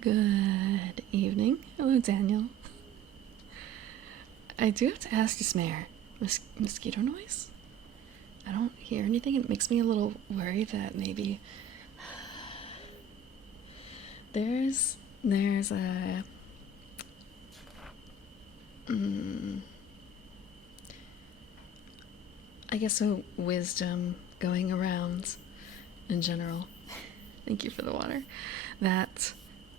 Good evening. Hello, Daniel. I do have to ask Dismayer, mosquito noise? I don't hear anything. It makes me a little worried that maybe there's a I guess a wisdom going around in general. Thank you for the water. That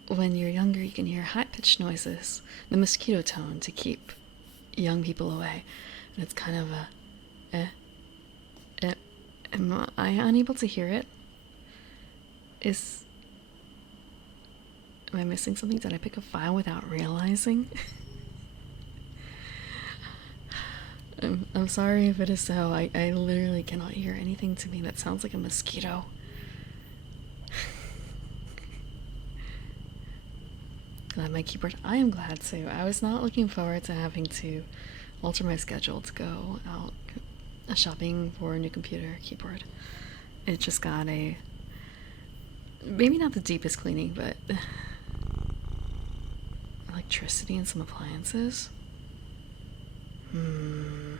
when you're younger, you can hear high-pitched noises, the mosquito tone to keep young people away. And it's kind of a, am I unable to hear it? Am I missing something? Did I pick a file without realizing? I'm sorry if it is so. I literally cannot hear anything to me that sounds like a mosquito. Glad my keyboard. I am glad too. I was not looking forward to having to alter my schedule to go out shopping for a new computer keyboard. It just got maybe not the deepest cleaning, but electricity and some appliances. You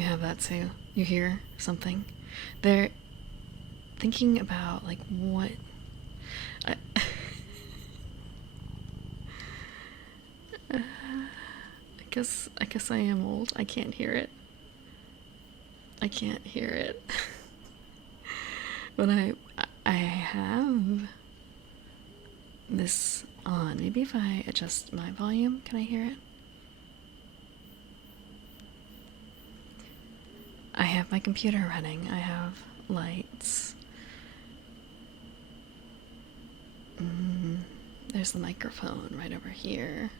have that too. You hear something. They're thinking about what I, I guess I am old. I can't hear it. I can't hear it. But I have this on. Maybe if I adjust my volume, can I hear it? I have my computer running. I have lights. There's the microphone right over here.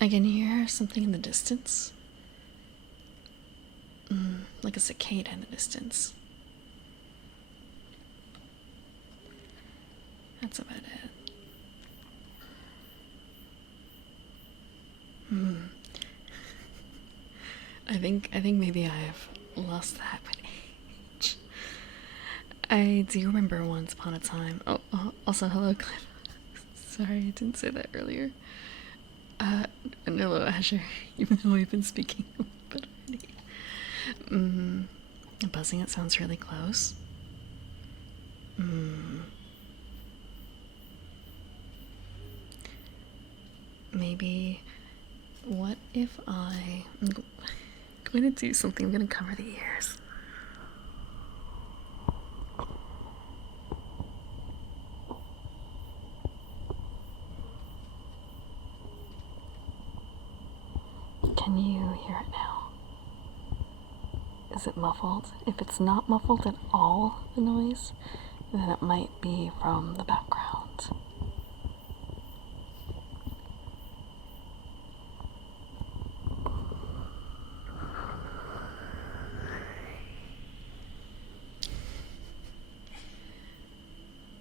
I can hear something in the distance. Like a cicada in the distance. That's about it. I think maybe I've lost that with age. I do remember once upon a time. Also hello, Cliff. Sorry, I didn't say that earlier. And hello, Asher. Even though we've been speaking a bit already. Buzzing. It sounds really close. Maybe. What if I'm going to do something? I'm going to cover the ears. Can you hear it now? Is it muffled? If it's not muffled at all, the noise, then it might be from the background.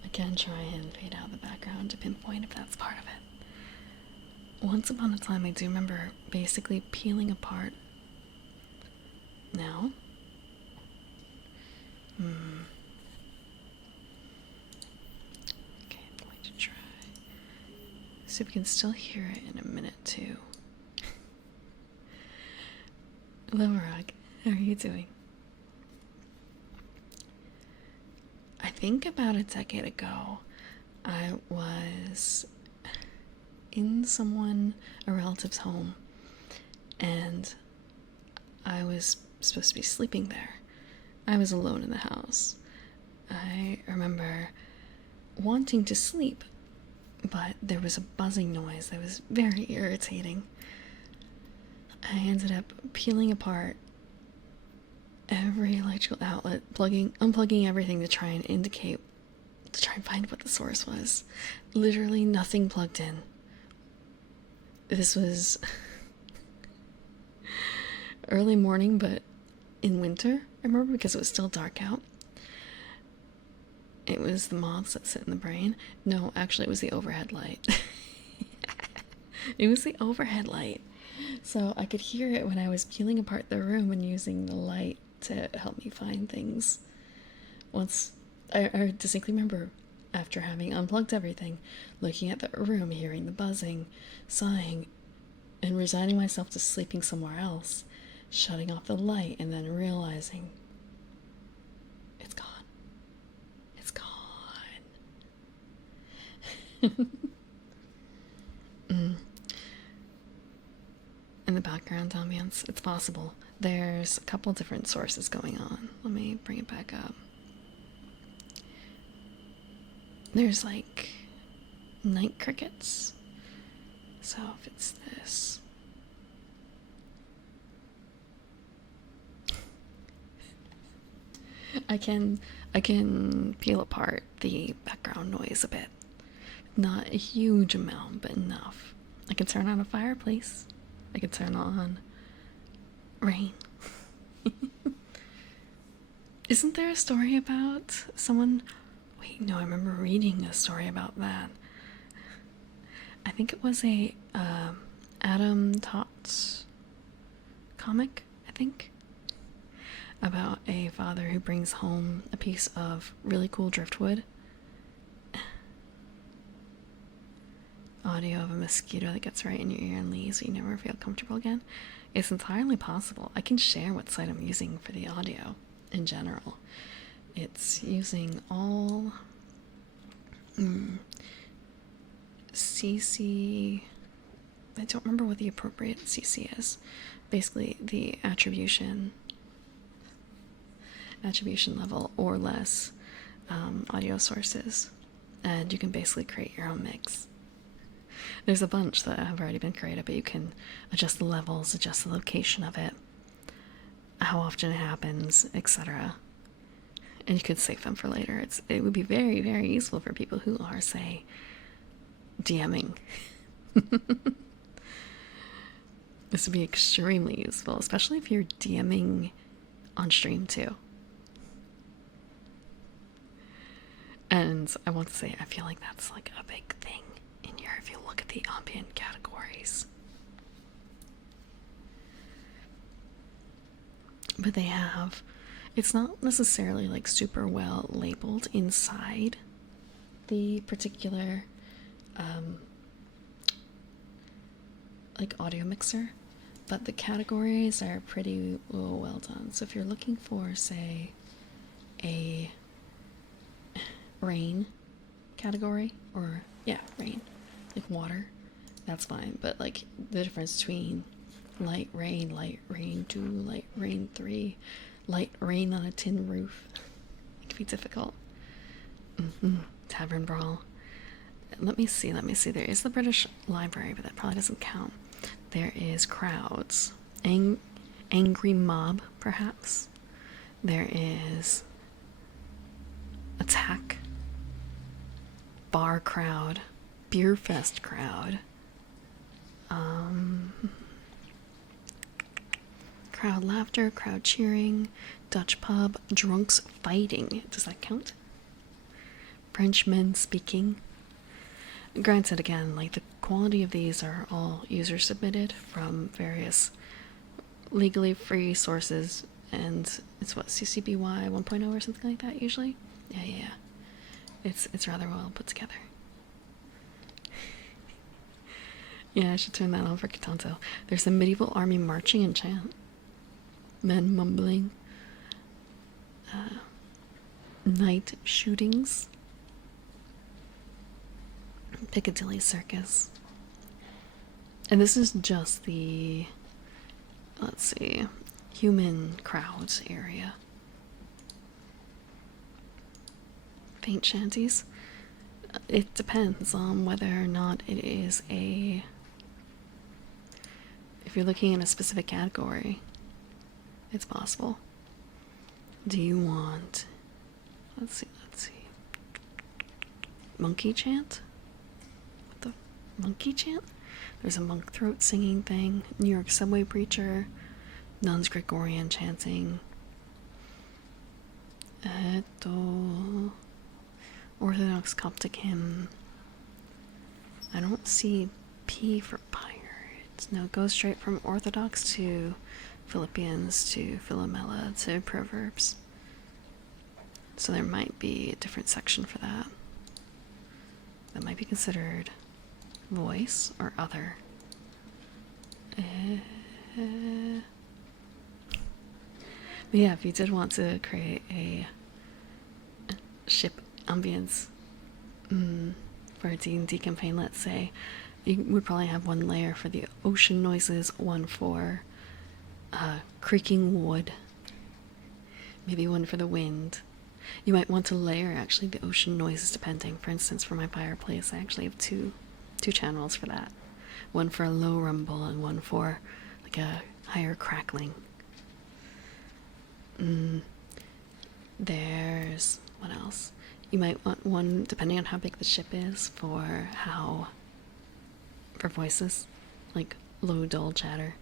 I can try and fade out the background to pinpoint if that's part of it. Once upon a time, I do remember basically peeling apart. Now? Okay, I'm going to try. See if we can still hear it in a minute, too. Hello, Rug. How are you doing? I think about a decade ago, I was in a relative's home, and I was supposed to be sleeping there. I was alone in the house. I remember wanting to sleep, but there was a buzzing noise that was very irritating. I ended up peeling apart every electrical outlet, unplugging everything to try and find what the source was. Literally nothing plugged in. This was early morning, but in winter, I remember, because it was still dark out. It was the moths that sit in the brain. No, actually, it was the overhead light. It was the overhead light. So I could hear it when I was peeling apart the room and using the light to help me find things. Once I distinctly remember, after having unplugged everything, looking at the room, hearing the buzzing, sighing, and resigning myself to sleeping somewhere else, shutting off the light, and then realizing it's gone. It's gone. In the background ambience, it's possible. There's a couple different sources going on. Let me bring it back up. There's like night crickets. So if it's this. I can peel apart the background noise a bit. Not a huge amount, but enough. I can turn on a fireplace. I can turn on rain. Isn't there a story about someone? Wait, no, I remember reading a story about that. I think it was a Adam Tots comic, I think, about a father who brings home a piece of really cool driftwood. Audio of a mosquito that gets right in your ear and leaves so you never feel comfortable again. It's entirely possible. I can share what site I'm using for the audio in general. It's using all CC. I don't remember what the appropriate CC is. Basically, the attribution level or less audio sources, and you can basically create your own mix. There's a bunch that have already been created, but you can adjust the levels, adjust the location of it, how often it happens, etc. And you could save them for later. It would be very, very useful for people who are, say, DMing. This would be extremely useful, especially if you're DMing on stream too. And I want to say, I feel like that's like a big thing in here if you look at the ambient categories. But they have, it's not necessarily like super well labeled inside the particular like audio mixer, but the categories are pretty well done. So if you're looking for, say, a rain category, or rain, like water, that's fine. But like the difference between light rain 2, light rain 3, light rain on a tin roof, it can be difficult. Tavern Brawl. Let me see. There is the British Library, but that probably doesn't count. There is Crowds. Angry Mob, perhaps. There is Attack. Bar Crowd. Beer Fest Crowd. Crowd Laughter, Crowd Cheering, Dutch Pub, Drunks Fighting. Does that count? Frenchmen Speaking. Granted, again, like the quality of these are all user submitted from various legally free sources, and it's what, CCBY 1.0 or something like that usually. Yeah. It's rather well put together. Yeah, I should turn that on for Catanto. There's a medieval army marching and chant. Men mumbling. Night shootings. Piccadilly Circus. And this is just the, let's see, human crowds area. Paint shanties. It depends on whether or not it is a, if you're looking in a specific category, it's possible. Do you want, let's see, monkey chant? What the, monkey chant? There's a monk throat singing thing, New York subway preacher, nuns Gregorian chanting, Orthodox Coptic hymn. I don't see P for pirate. No, it goes straight from Orthodox to Philippians to Philomela to Proverbs. So there might be a different section for that. That might be considered voice or other. But yeah, if you did want to create a ship ambience for a D&D campaign, let's say, you would probably have one layer for the ocean noises, one for creaking wood, maybe one for the wind. You might want to layer actually the ocean noises depending. For instance, for my fireplace, I actually have two channels for that. One for a low rumble and one for like a higher crackling. There's what else? You might want one depending on how big the ship is for voices, like low dull chatter,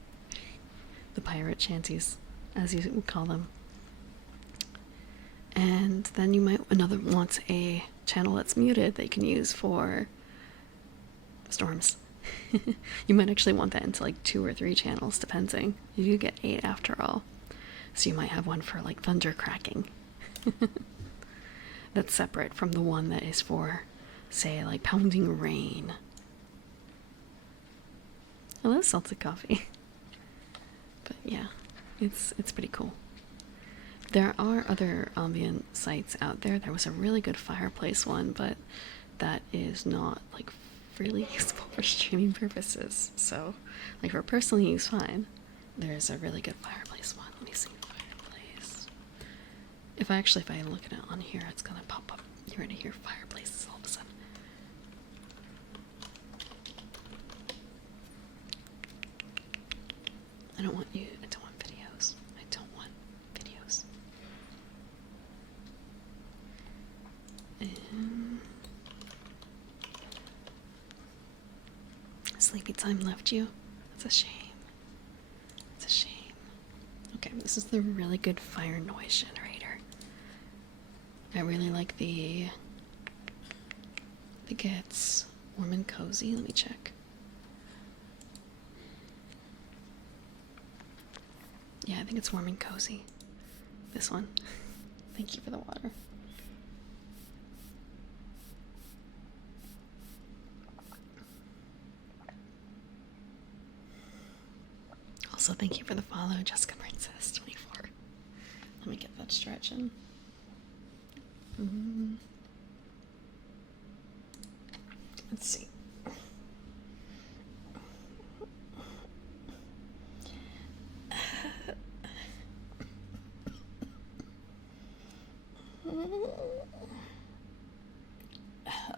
the pirate shanties, as you would call them. And then you might want a channel that's muted that you can use for storms. You might actually want that into like 2 or 3 channels depending. You do get 8 after all. So you might have one for like thunder cracking. That's separate from the one that is for, say, like pounding rain. I love salted coffee. But yeah, it's pretty cool. There are other ambient sites out there. There was a really good fireplace one, but that is not like freely usable for streaming purposes. So, like for personal use, fine. There's a really good fireplace one. Let me see. Fireplace. If I look at it on here, it's gonna pop up. You're gonna hear fireplaces all of a sudden. I don't want videos. I don't want videos. Sleepy time left you? That's a shame. It's a shame. Okay, this is the really good fire noise generator. I really like the I think it's warm and cozy. Let me check. Yeah, I think it's warm and cozy. This one. Thank you for the water. Also, thank you for the follow, Jessica Princess 24. Let me get that stretch in. Let's see.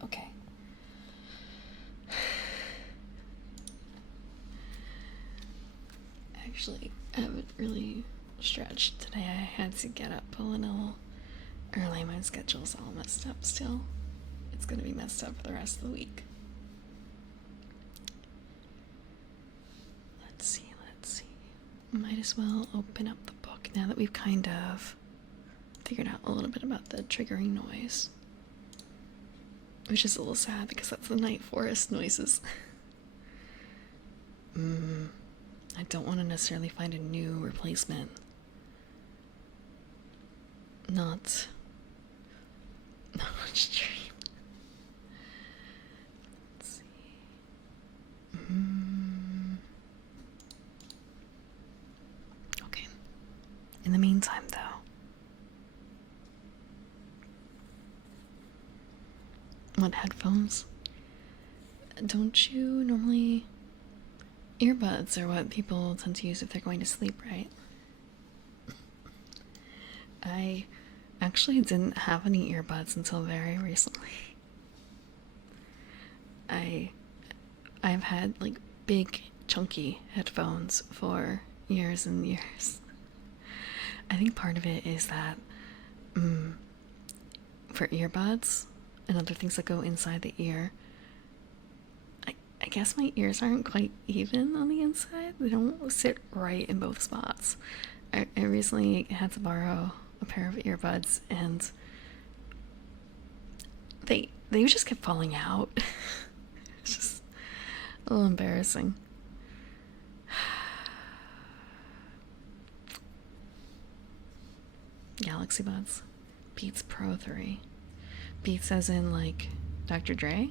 Okay. Actually, I haven't really stretched today. I had to get up a little early. My schedule's all messed up still. It's gonna be messed up for the rest of the week. Let's see. Might as well open up the book now that we've kind of figured out a little bit about the triggering noise. Which is a little sad because that's the night forest noises. I don't want to necessarily find a new replacement. Not stream. Let's see. Okay. In the meantime, though, what headphones? Don't you normally... Earbuds are what people tend to use if they're going to sleep, right? I actually didn't have any earbuds until very recently. I've had like big chunky headphones for years and years. I think part of it is that for earbuds and other things that go inside the ear, I guess my ears aren't quite even on the inside. They don't sit right in both spots. I recently had to borrow a pair of earbuds and they just kept falling out. It's just a little embarrassing. Galaxy Buds. Beats Pro 3. Beats as in, like, Dr. Dre?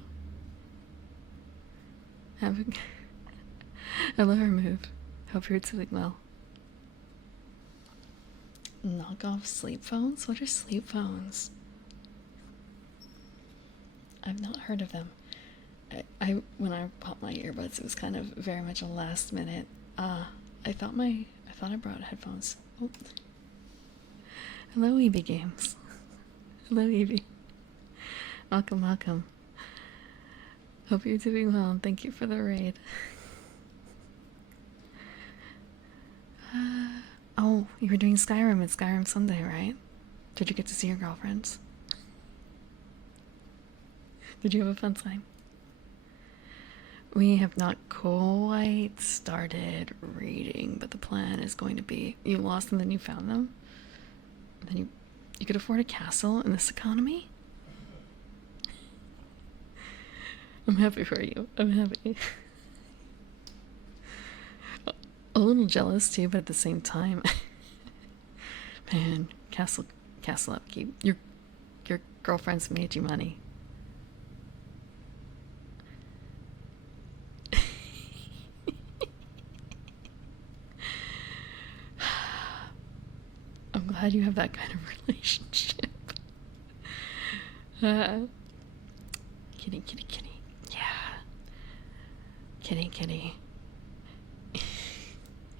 Have a... Hello, Remove. Hope you're doing well. Knock off sleep phones? What are sleep phones? I've not heard of them. When I popped my earbuds, it was kind of very much a last minute. I thought I brought headphones. Oh. Hello, EB Games. Hello, EB. Welcome, welcome. Hope you're doing well, and thank you for the raid. Oh, you were doing Skyrim. It's Skyrim Sunday, right? Did you get to see your girlfriends? Did you have a fun time? We have not quite started reading, but the plan is going to be you lost and then you found them. And then you could afford a castle in this economy? I'm happy for you. I'm happy. A little jealous too, but at the same time, man, castle upkeep. Your girlfriend's made you money. I'm glad you have that kind of relationship. Kitty, kitty, kitty. Yeah. Kitty, kitty.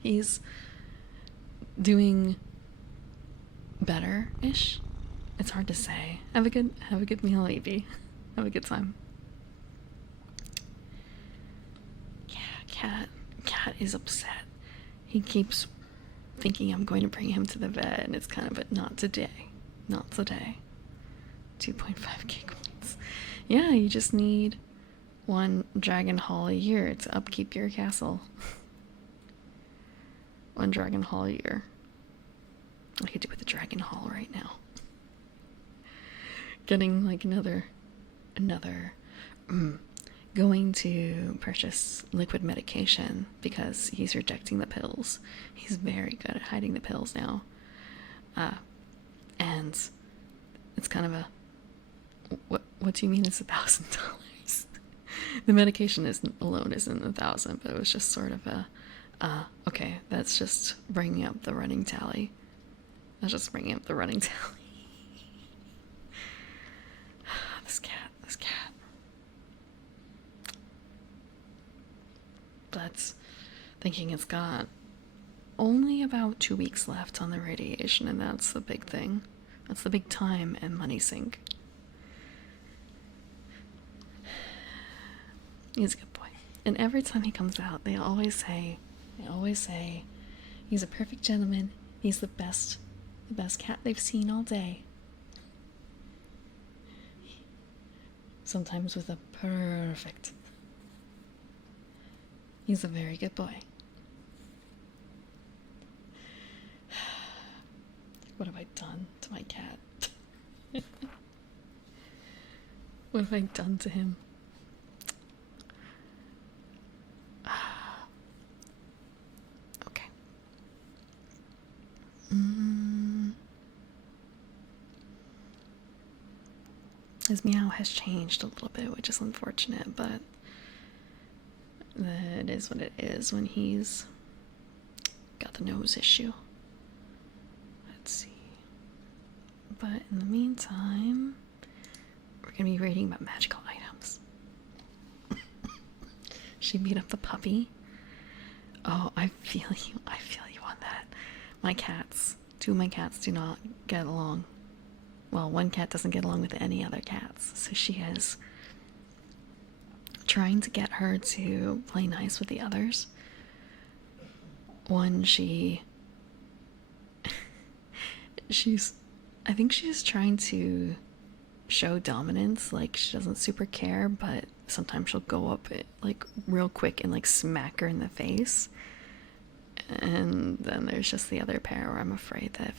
He's doing better-ish. It's hard to say. Have a good meal, Evie. Have a good time. Yeah, Cat is upset. He keeps thinking I'm going to bring him to the vet, and it's kind of, but not today. Not today. 2.5k coins. Yeah, you just need one dragon hall a year to upkeep your castle. One dragon hall a year. I could do with a dragon hall right now. Getting like another going to purchase liquid medication because he's rejecting the pills. He's very good at hiding the pills now. And it's kind of a what do you mean it's $1,000? The medication isn't 1,000, but it was just sort of a okay, that's just bringing up the running tally. That's just bringing up the running tally. This cat. But thinking it's got only about 2 weeks left on the radiation, and that's the big thing. That's the big time and money sink. He's a good boy. And every time he comes out, they always say, he's a perfect gentleman. He's the best cat they've seen all day. Sometimes with a perfect. He's a very good boy. What have I done to my cat? What have I done to him? Okay. His meow has changed a little bit, which is unfortunate, but that is what it is when he's got the nose issue. Let's see. But in the meantime, we're gonna be reading about magical items. She beat up the puppy. Oh, I feel you on that. Two of my cats do not get along. Well, one cat doesn't get along with any other cats, so she is trying to get her to play nice with the others. One, I think she's trying to show dominance, like she doesn't super care, but sometimes she'll go up like real quick and like smack her in the face. And then there's just the other pair where I'm afraid that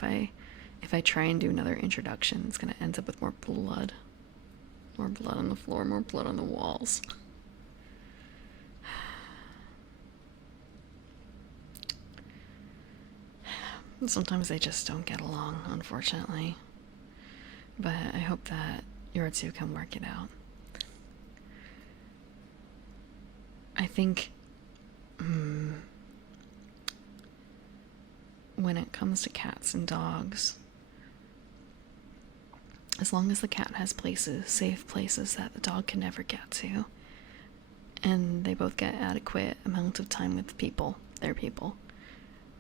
if I try and do another introduction, it's gonna end up with more blood. More blood on the floor, more blood on the walls. Sometimes they just don't get along, unfortunately. But I hope that your two can work it out. I think when it comes to cats and dogs, as long as the cat has places, safe places that the dog can never get to, and they both get adequate amount of time with people, their people.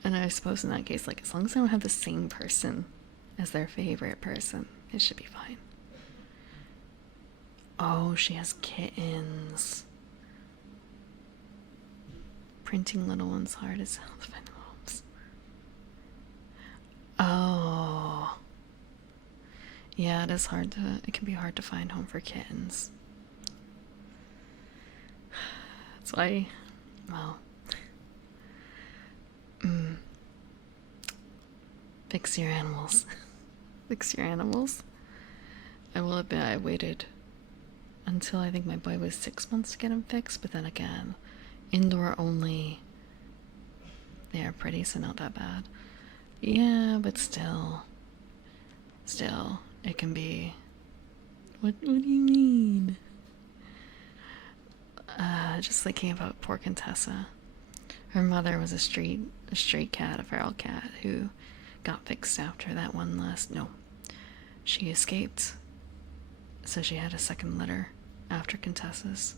And I suppose in that case, like, as long as they don't have the same person as their favorite person, it should be fine. Oh, she has kittens. Printing little ones hard as hell to find homes. Oh. Yeah, it can be hard to find home for kittens. That's why, well, fix your animals. Fix your animals. I will admit I waited until I think my boy was 6 months to get him fixed, but then again, indoor only. They are pretty, so not that bad. Yeah, but still, it can be. What do you mean? Just thinking about poor Contessa. Her mother was a stray cat, a feral cat, who got fixed after that one last. No, she escaped, so she had a second litter after Contessa's.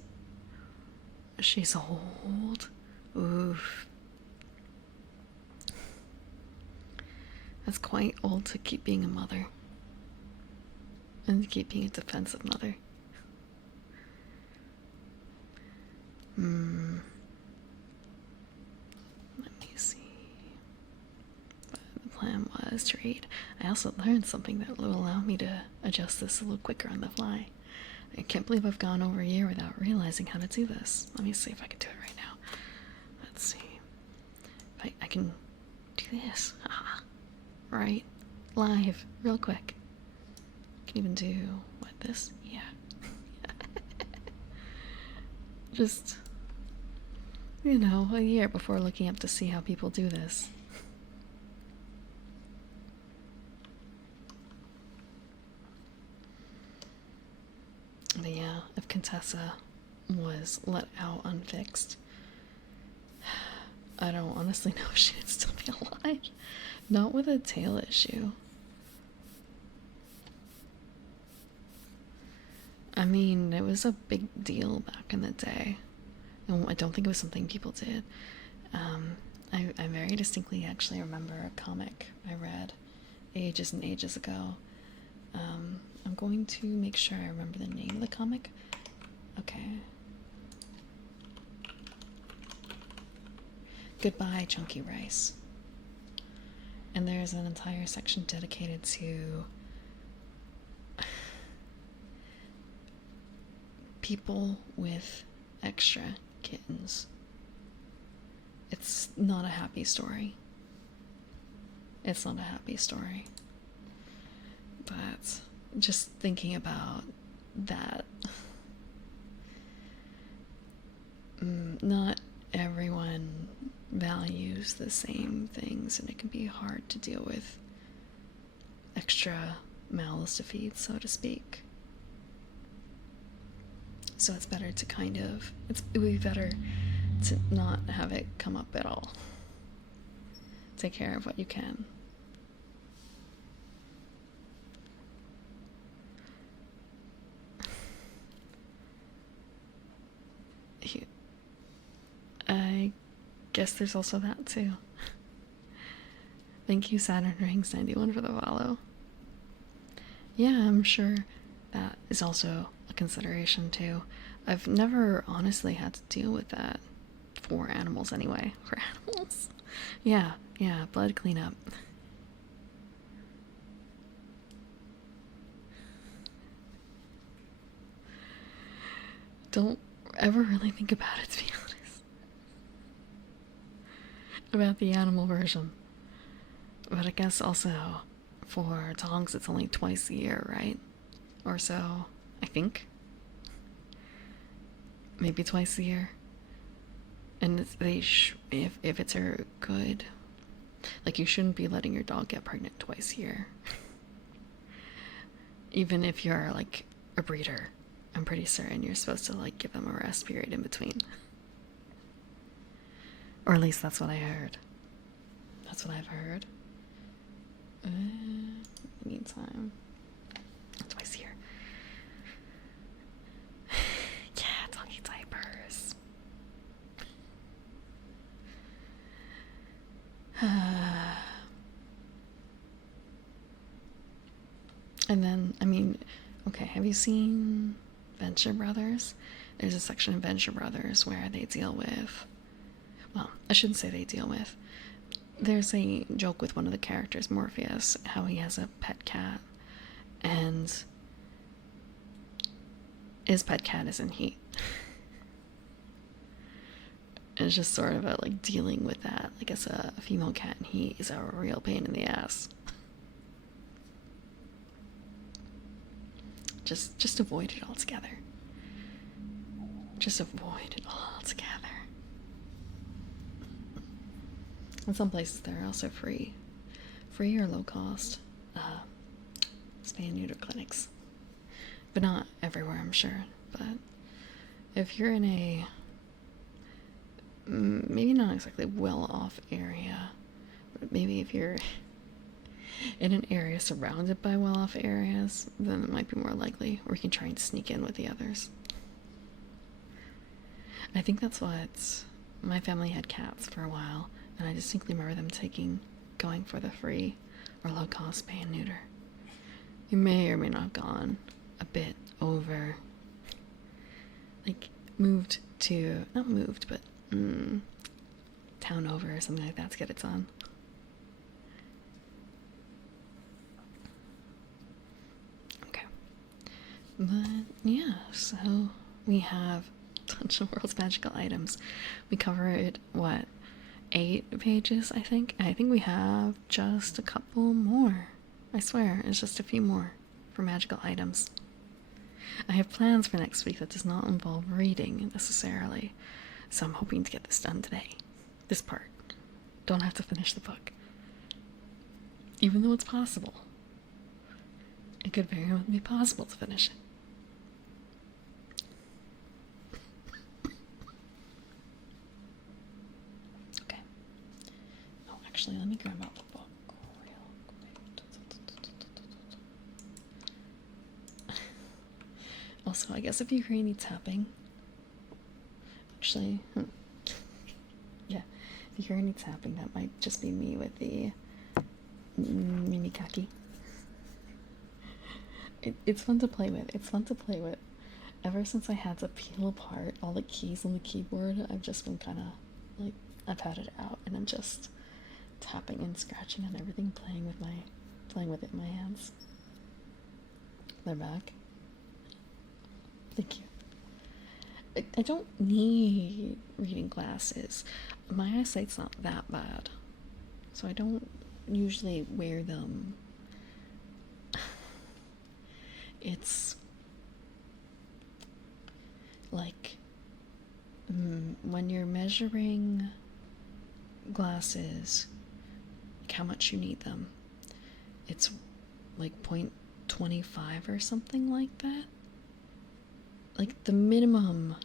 She's old. Oof. That's quite old to keep being a mother. And to keep being a defensive mother. Let me see. But the plan was to read. I also learned something that will allow me to adjust this a little quicker on the fly. I can't believe I've gone over a year without realizing how to do this. Let me see if I can do it right now. Let's see. If I can do this. Right? Live. Real quick. I can even do, what, this? Yeah. Just, you know, a year before looking up to see how people do this. But yeah, if Contessa was let out unfixed, I don't honestly know if she'd still be alive. Not with a tail issue. I mean, it was a big deal back in the day. I don't think it was something people did. I very distinctly actually remember a comic I read ages and ages ago. I'm going to make sure I remember the name of the comic. Okay. Goodbye, Chunky Rice. And there's an entire section dedicated to people with extra kittens. It's not a happy story. It's not a happy story. But just thinking about that, not everyone values the same things, and it can be hard to deal with extra mouths to feed, so to speak. So it's better to it would be better to not have it come up at all. Take care of what you can. I guess there's also that too. Thank you, Saturn Rings 91, for the follow. Yeah, I'm sure that is also a consideration too. I've never honestly had to deal with that for animals anyway. For animals? Yeah, blood cleanup. Don't ever really think about it, to be honest. About the animal version. But I guess also for dogs it's only twice a year, right? Or so, I think. Maybe twice a year. And if it's a good Like, you shouldn't be letting your dog get pregnant twice a year. Even if you're like a breeder, I'm pretty certain you're supposed to like give them a rest period in between. Or at least that's what I heard. That's what I've heard. Meantime, twice a year. Yeah, doggy diapers. And then, I mean, okay, have you seen Venture Brothers? There's a section of Venture Brothers where they deal with, well, I shouldn't say they deal with. There's a joke with one of the characters, Morpheus, how he has a pet cat, and his pet cat is in heat. It's just sort of a, like, dealing with that. Like, as a female cat in heat is a real pain in the ass. Just avoid it altogether. Just avoid it altogether. In some places, they're also free or low cost spay and neuter clinics, but not everywhere, I'm sure. But if you're in a maybe not exactly well-off area, but maybe if you're in an area surrounded by well-off areas, then it might be more likely, or you can try and sneak in with the others. I think that's what my family had cats for a while, and I distinctly remember them going for the free or low-cost spay and neuter. You may or may not have gone a bit over, like not moved, but town over or something like that to get it done. But yeah, so we have a bunch of world's magical items. We covered, what, 8 pages, I think? I think we have just a couple more. I swear, it's just a few more for magical items. I have plans for next week that does not involve reading necessarily, so I'm hoping to get this done today. This part. Don't have to finish the book. Even though it's possible. It could very well be possible to finish it. Okay. Oh, actually, let me grab out the book real quick. Also, I guess if you hear any tapping, actually, yeah, if you hear any tapping, that might just be me with the mini kaki. It's fun to play with. It's fun to play with. Ever since I had to peel apart all the keys on the keyboard, I've just been kind of like, I've had it out and I'm just tapping and scratching and everything, playing with it in my hands. They're back. Thank you. I don't need reading glasses. My eyesight's not that bad, so I don't usually wear them. It's like when you're measuring glasses, like how much you need them, it's like 0.25 or something like that. Like the minimum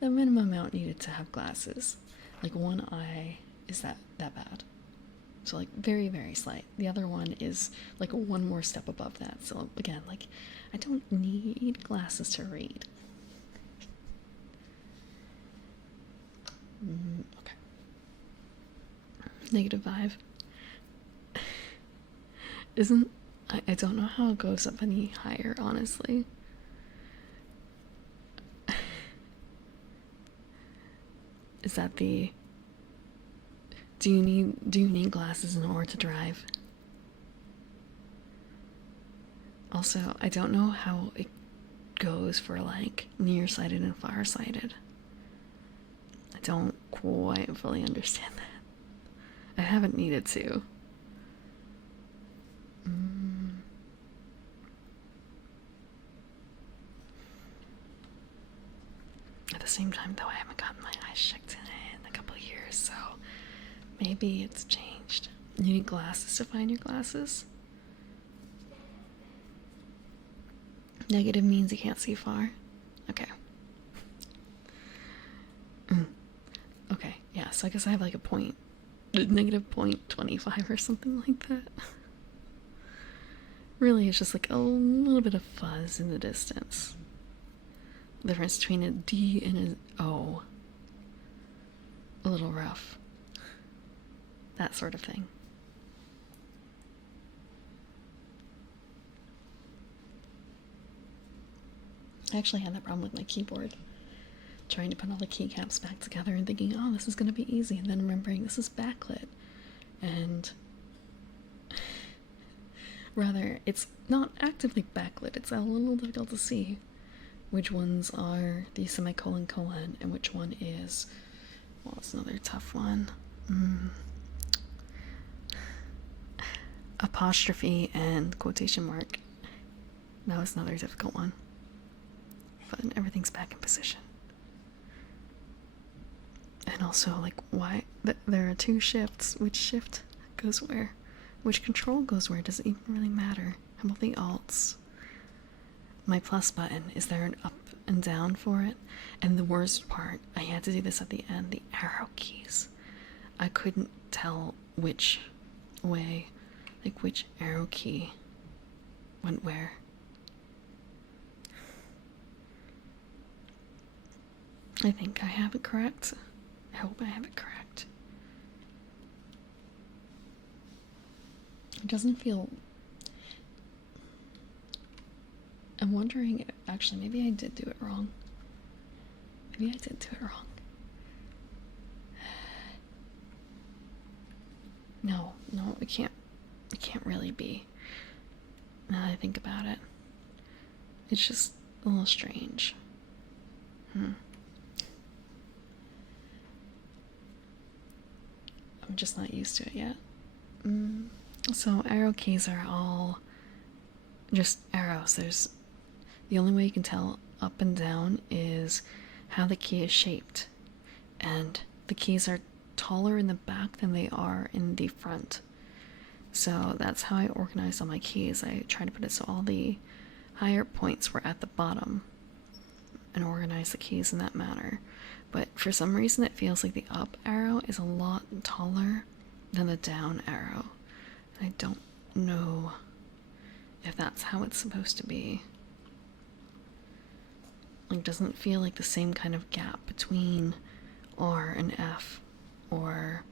amount needed to have glasses. Like one eye is that bad. So like very, very slight. The other one is like one more step above that. So again, like I don't need glasses to read. Okay. -5. I don't know how it goes up any higher, honestly. Is that the... Do you need glasses in order to drive? Also, I don't know how it goes for like nearsighted and farsighted. I don't quite fully understand that. I haven't needed to. At the same time, though, I haven't gotten my eyes checked in a couple of years, so maybe it's changed. You need glasses to find your glasses? Negative means you can't see far. Okay. Okay, yeah, so I guess I have like negative 0.25 or something like that. Really, it's just like a little bit of fuzz in the distance. The difference between a D and an O. A little rough. That sort of thing. I actually had that problem with my keyboard. Trying to put all the keycaps back together and thinking, oh, this is going to be easy, and then remembering this is backlit. And rather, it's not actively backlit, it's a little difficult to see which ones are the semicolon colon and which one is, well, it's another tough one. Apostrophe and quotation mark. That was another difficult one. But everything's back in position. And also, like, why? There are two shifts. Which shift goes where? Which control goes where? Does it even really matter? How about the alts? My plus button, is there an up and down for it? And the worst part, I had to do this at the end, the arrow keys. I couldn't tell which way, like which arrow key went where. I think I have it correct. I hope I have it correct. It doesn't feel... I'm wondering, actually, maybe I did do it wrong. Maybe I did do it wrong. No, it can't really be. Now that I think about it. It's just a little strange. I'm just not used to it yet. So arrow keys are all just arrows. The only way you can tell up and down is how the key is shaped, and the keys are taller in the back than they are in the front. So that's how I organized all my keys. I tried to put it so all the higher points were at the bottom and organize the keys in that manner. But for some reason it feels like the up arrow is a lot taller than the down arrow. I don't know if that's how it's supposed to be. Like, doesn't feel like the same kind of gap between R and F or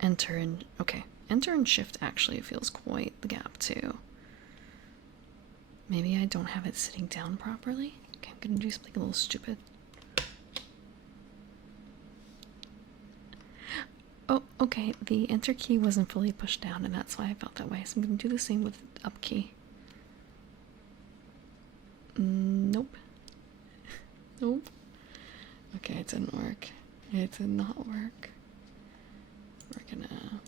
enter and... Okay, enter and shift actually feels quite the gap too. Maybe I don't have it sitting down properly. Okay, I'm gonna do something a little stupid. Oh, okay, the enter key wasn't fully pushed down and that's why I felt that way. So I'm gonna do the same with the up key. Nope. Nope. Okay, it didn't work. It did not work. We're gonna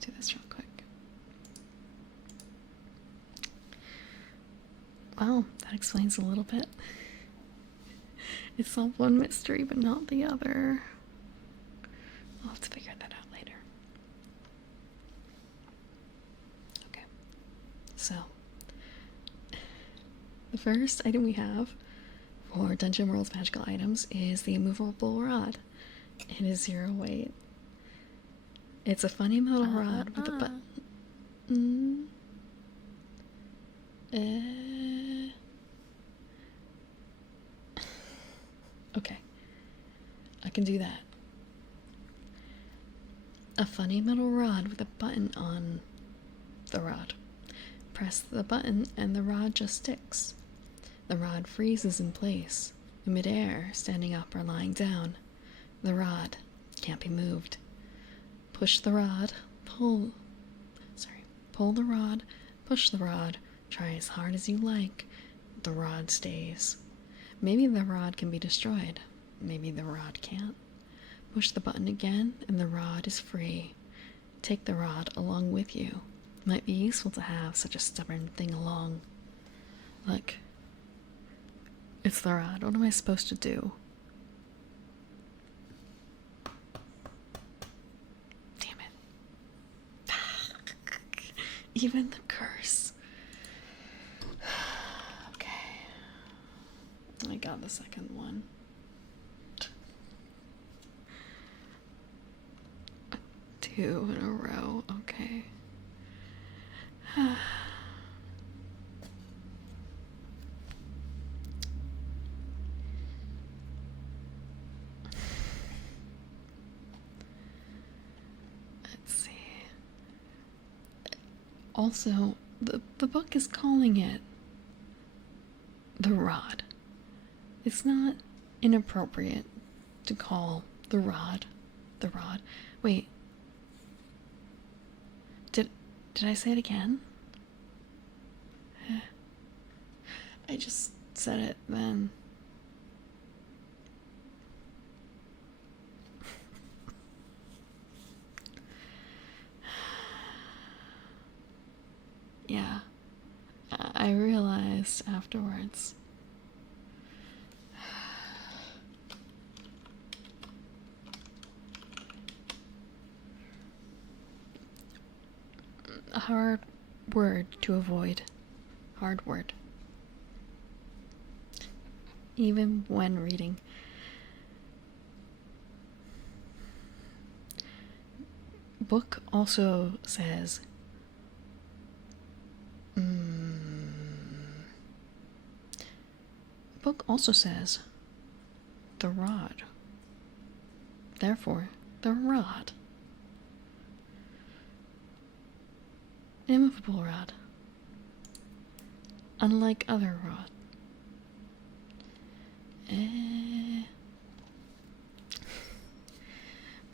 do this real quick. Wow, that explains a little bit. It's solved one mystery, but not the other. I'll have to figure that out later. Okay. So, the first item we have for Dungeon World's magical items is the immovable rod. It is 0 weight. It's a funny metal rod with a button. Okay. I can do that. A funny metal rod with a button on the rod. Press the button and the rod just sticks. The rod freezes in place, in midair, standing up or lying down. The rod can't be moved. Push the rod, pull the rod, push the rod, try as hard as you like. The rod stays. Maybe the rod can be destroyed. Maybe the rod can't. Push the button again and the rod is free. Take the rod along with you. Might be useful to have such a stubborn thing along. Look. It's the rod. What am I supposed to do? Damn it. Even the curse. Okay. I got the second one. Two in a row. Okay. Let's see. Also, the book is calling it the rod. It's not inappropriate to call the rod the rod. Wait. Did I say it again? I just said it then. Yeah. I realized afterwards. A hard word to avoid. Hard word. Even when reading. Book also says book also says the rod. Therefore, the rod. Immovable rod. Unlike other rod.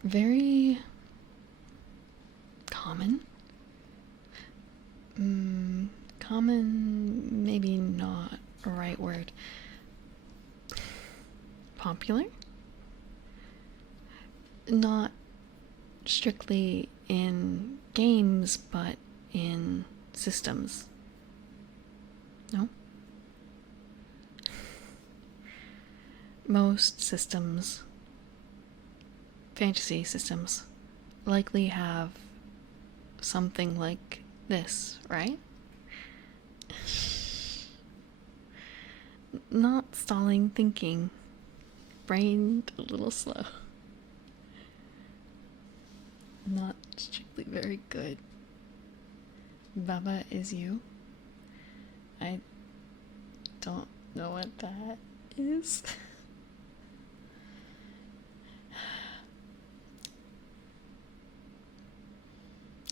Very common. Common, maybe not a right word. Popular? Not strictly in games, but in systems. No? Most systems, fantasy systems, likely have something like this, right? Not stalling thinking. Brain a little slow. Not strictly very good. Baba is you. I don't know what that is.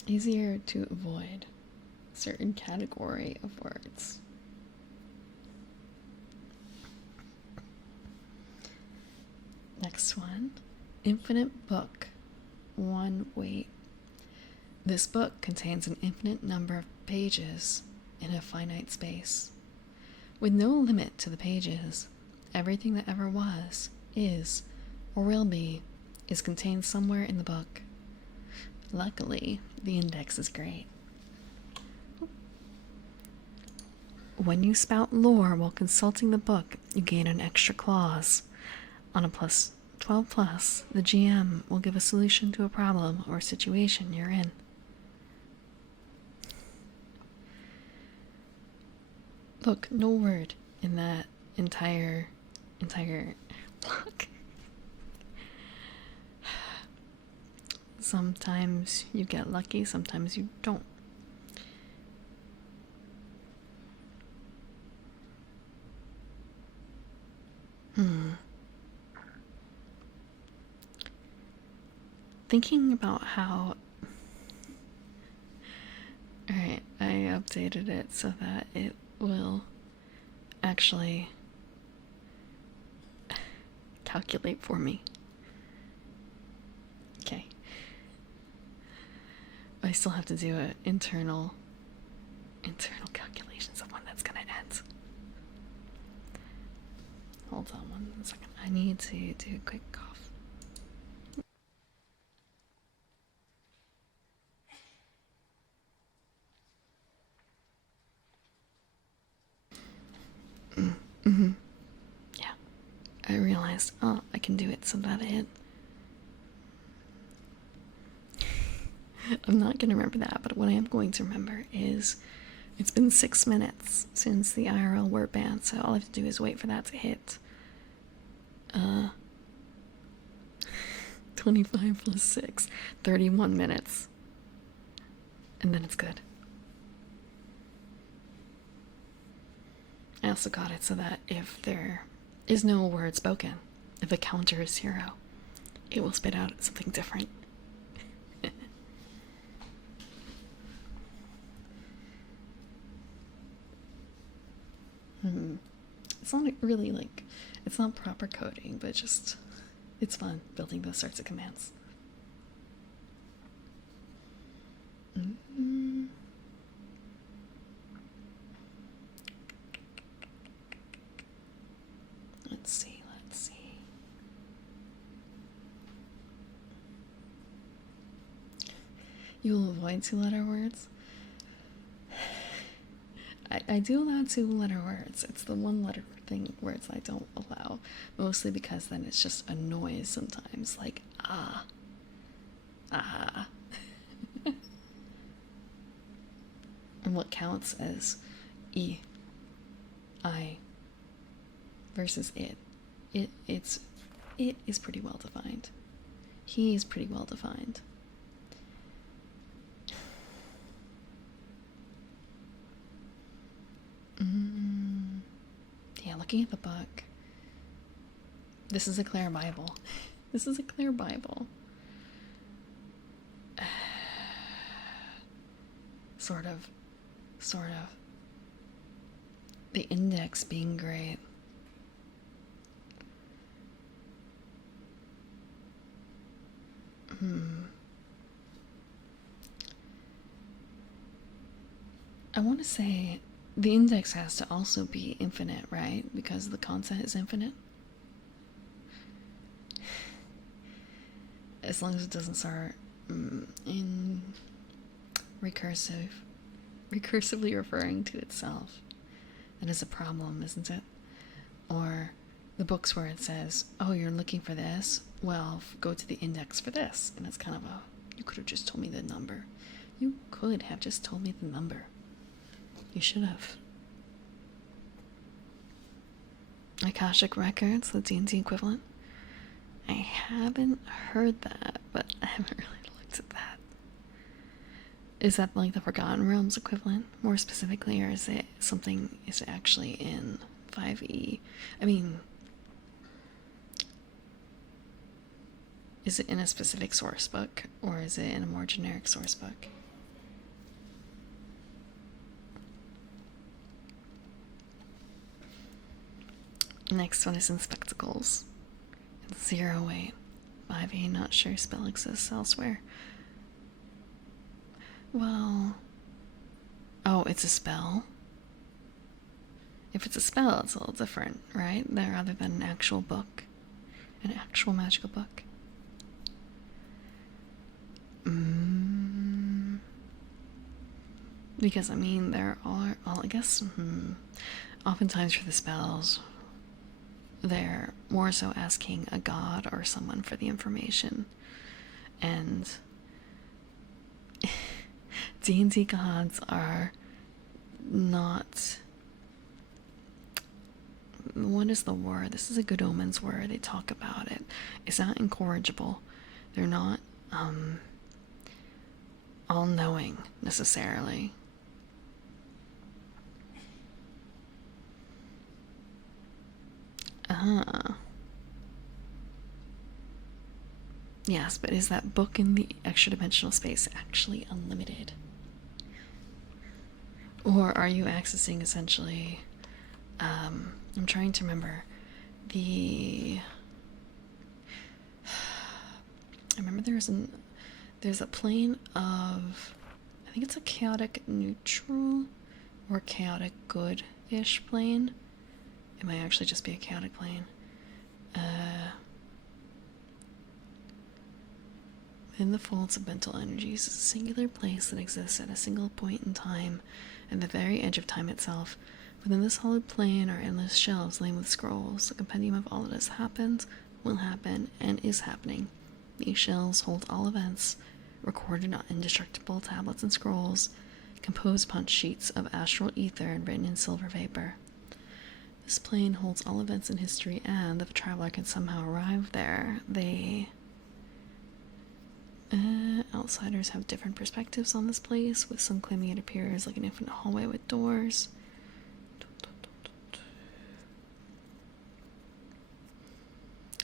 Easier to avoid a certain category of words. Next one. Infinite book. One weight. This book contains an infinite number of pages in a finite space. With no limit to the pages, everything that ever was, is, or will be, is contained somewhere in the book. Luckily, the index is great. When you spout lore while consulting the book, you gain an extra clause. On a plus 12 plus, the GM will give a solution to a problem or situation you're in. Look, no word in that entire block. Sometimes you get lucky, sometimes you don't. Thinking about how... Alright, I updated it so that it will actually calculate for me. Okay. I still have to do an internal calculations of when that's gonna end. Hold on 1 second. I need to do a quick cough. Yeah. I realized, I can do it so that I'm not going to remember that, but what I am going to remember is it's been 6 minutes since the IRL word ban, so all I have to do is wait for that to hit. 25 plus 6, 31 minutes. And then it's good. I also got it so that if there is no word spoken, if the counter is 0, it will spit out something different. It's not really like, it's not proper coding, but just, it's fun building those sorts of commands. Let's see. You will avoid 2-letter words? I do allow 2-letter words. It's the 1-letter words I don't allow. Mostly because then it's just a noise sometimes. Like, ah. Ah. And what counts as E, I, versus it. It is pretty well defined. He is pretty well defined. Yeah, looking at the book. This is a Claire Bible. This is a Claire Bible. Sort of. The index being great. I want to say the index has to also be infinite, right? Because the content is infinite. As long as it doesn't start in recursively referring to itself. That is a problem, isn't it? Or the books where it says, oh, you're looking for this? Well, go to the index for this. And it's kind of you could have just told me the number. You could have just told me the number. You should have. Akashic Records, the D&D equivalent? I haven't heard that, but I haven't really looked at that. Is that like the Forgotten Realms equivalent, more specifically, or is it actually in 5e? I mean, is it in a specific source book, or is it in a more generic source book? Next one is in Spectacles. It's 08. 5e, not sure spell exists elsewhere. Well, oh, it's a spell? If it's a spell, it's a little different, right? Rather than an actual book. An actual magical book. Because, I mean, there are, well, I guess, oftentimes for the spells, they're more so asking a god or someone for the information. And D&D gods are not, what is the word? This is a Good Omens word. They talk about it. It's not incorrigible. They're not all-knowing necessarily. Yes, but is that book in the extra dimensional space actually unlimited? Or are you accessing essentially, I'm trying to remember, I remember there's a plane of, I think it's a chaotic neutral or chaotic good-ish plane. It might actually just be a chaotic plane. Within the folds of mental energies is a singular place that exists at a single point in time, at the very edge of time itself. Within this hollowed plane are endless shelves laden with scrolls, a compendium of all that has happened, will happen, and is happening. These shelves hold all events, recorded on indestructible tablets and scrolls, composed punch sheets of astral ether and written in silver vapor. This plane holds all events in history, and if a traveler can somehow arrive there, they... outsiders have different perspectives on this place, with some claiming it appears like an infinite hallway with doors.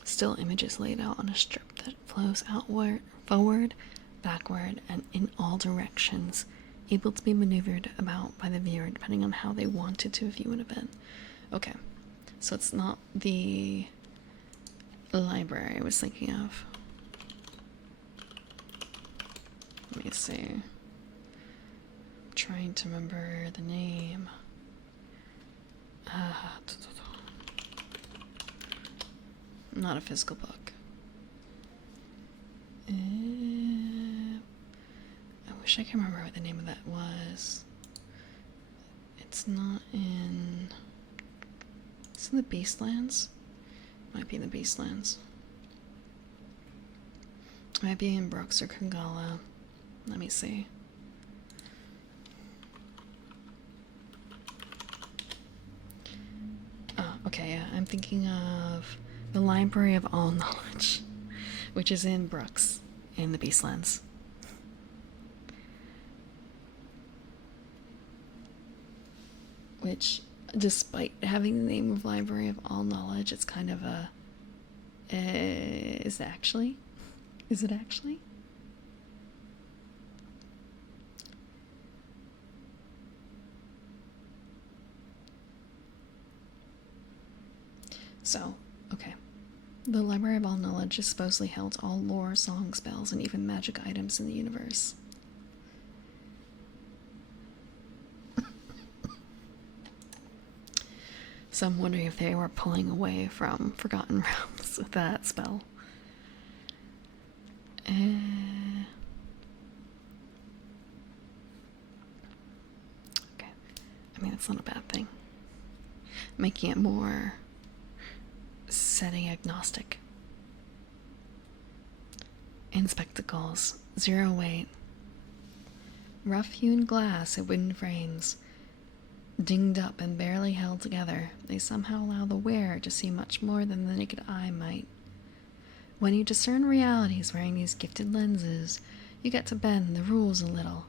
Still images laid out on a strip that flows outward, forward, backward, and in all directions, able to be maneuvered about by the viewer depending on how they wanted to view an event. Okay, so it's not the library I was thinking of. Let me see. I'm trying to remember the name. Not a physical book. I wish I could remember what the name of that was. It's not in... It's in the Beastlands? Might be in the Beastlands. Might be in Brooks or Kangala. Let me see. Oh, okay, yeah. I'm thinking of the Library of All Knowledge, which is in Brooks, in the Beastlands. Which, despite having the name of Library of All Knowledge, it's kind of a... Is it actually? Is it actually? So, okay. The Library of All Knowledge has supposedly held all lore, song, spells, and even magic items in the universe. So I'm wondering if they were pulling away from Forgotten Realms with that spell. Okay. I mean, that's not a bad thing. Making it more setting agnostic. In spectacles, 0 weight. Rough-hewn glass and wooden frames. Dinged up and barely held together, they somehow allow the wearer to see much more than the naked eye might. When you discern realities wearing these gifted lenses, you get to bend the rules a little.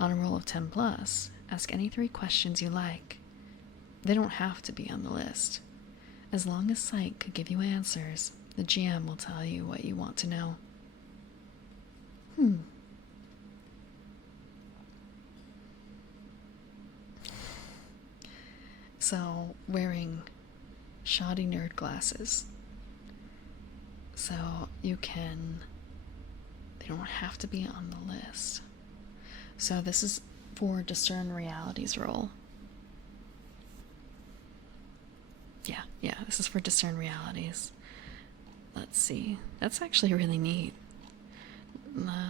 On a roll of 10 plus, ask any 3 questions you like. They don't have to be on the list. As long as sight could give you answers, the GM will tell you what you want to know. So, wearing shoddy nerd glasses. So, you can... They don't have to be on the list. So, this is for Discern Realities roll. Yeah, this is for Discern Realities. Let's see. That's actually really neat.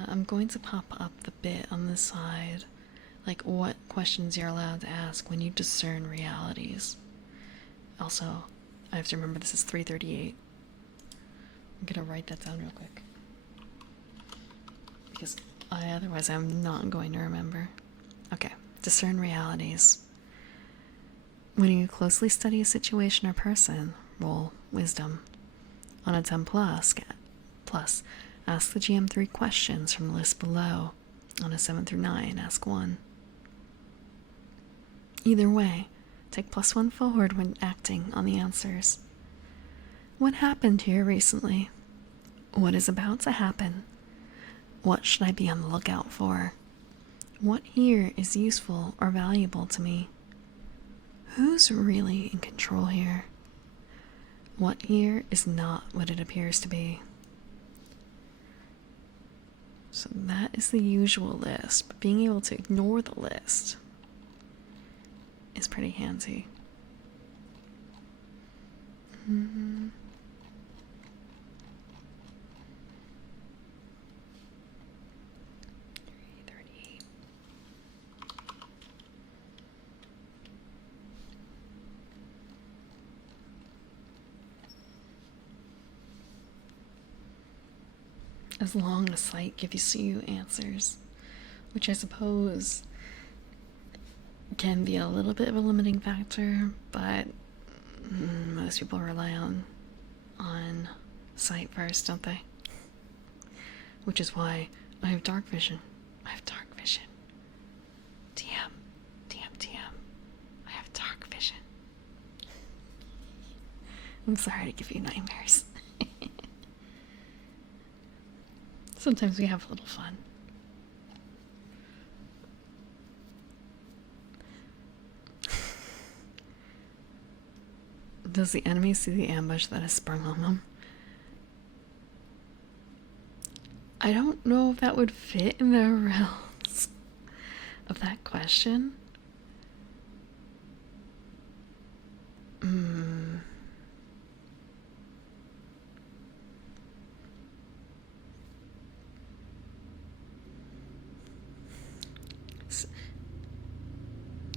I'm going to pop up the bit on the side, like what questions you're allowed to ask when you discern realities. Also, I have to remember this is 338. I'm gonna write that down real quick, because otherwise I'm not going to remember. Okay, discern realities. When you closely study a situation or person, roll wisdom. On a 10 plus, ask the GM 3 questions from the list below. On a 7 through 9, ask 1. Either way, take +1 forward when acting on the answers. What happened here recently? What is about to happen? What should I be on the lookout for? What here is useful or valuable to me? Who's really in control here? What here is not what it appears to be? So that is the usual list, but being able to ignore the list is pretty handy. 338. as long as sight gives you answers, which I suppose can be a little bit of a limiting factor, but most people rely on sight first, don't they? Which is why I have dark vision. I have dark vision. TM, TM, TM. I have dark vision. I'm sorry to give you nightmares. Sometimes we have a little fun. Does the enemy see the ambush that has sprung on them? I don't know if that would fit in the realms of that question.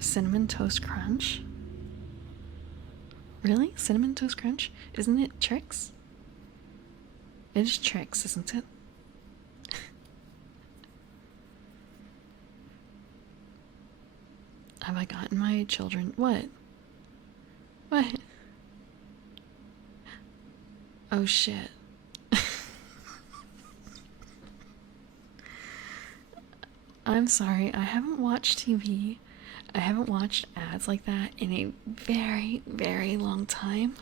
Cinnamon Toast Crunch? Really? Cinnamon Toast Crunch? Isn't it Trix? It is Trix, isn't it? Have I gotten my children? What? What? Oh shit. I'm sorry, I haven't watched TV. I haven't watched ads like that in a very, very long time.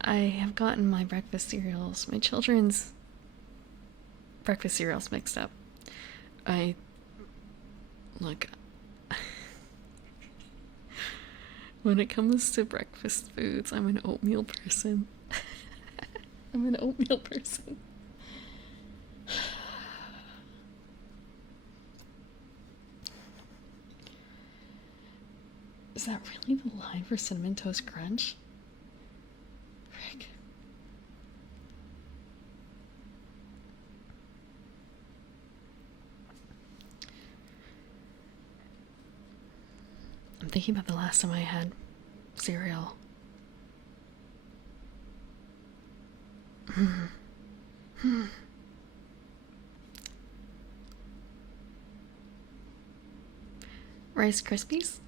I have gotten my breakfast cereals, my children's breakfast cereals mixed up. Look, when it comes to breakfast foods, I'm an oatmeal person. I'm an oatmeal person. Is that really the line for Cinnamon Toast Crunch? Frick. I'm thinking about the last time I had cereal. Rice Krispies?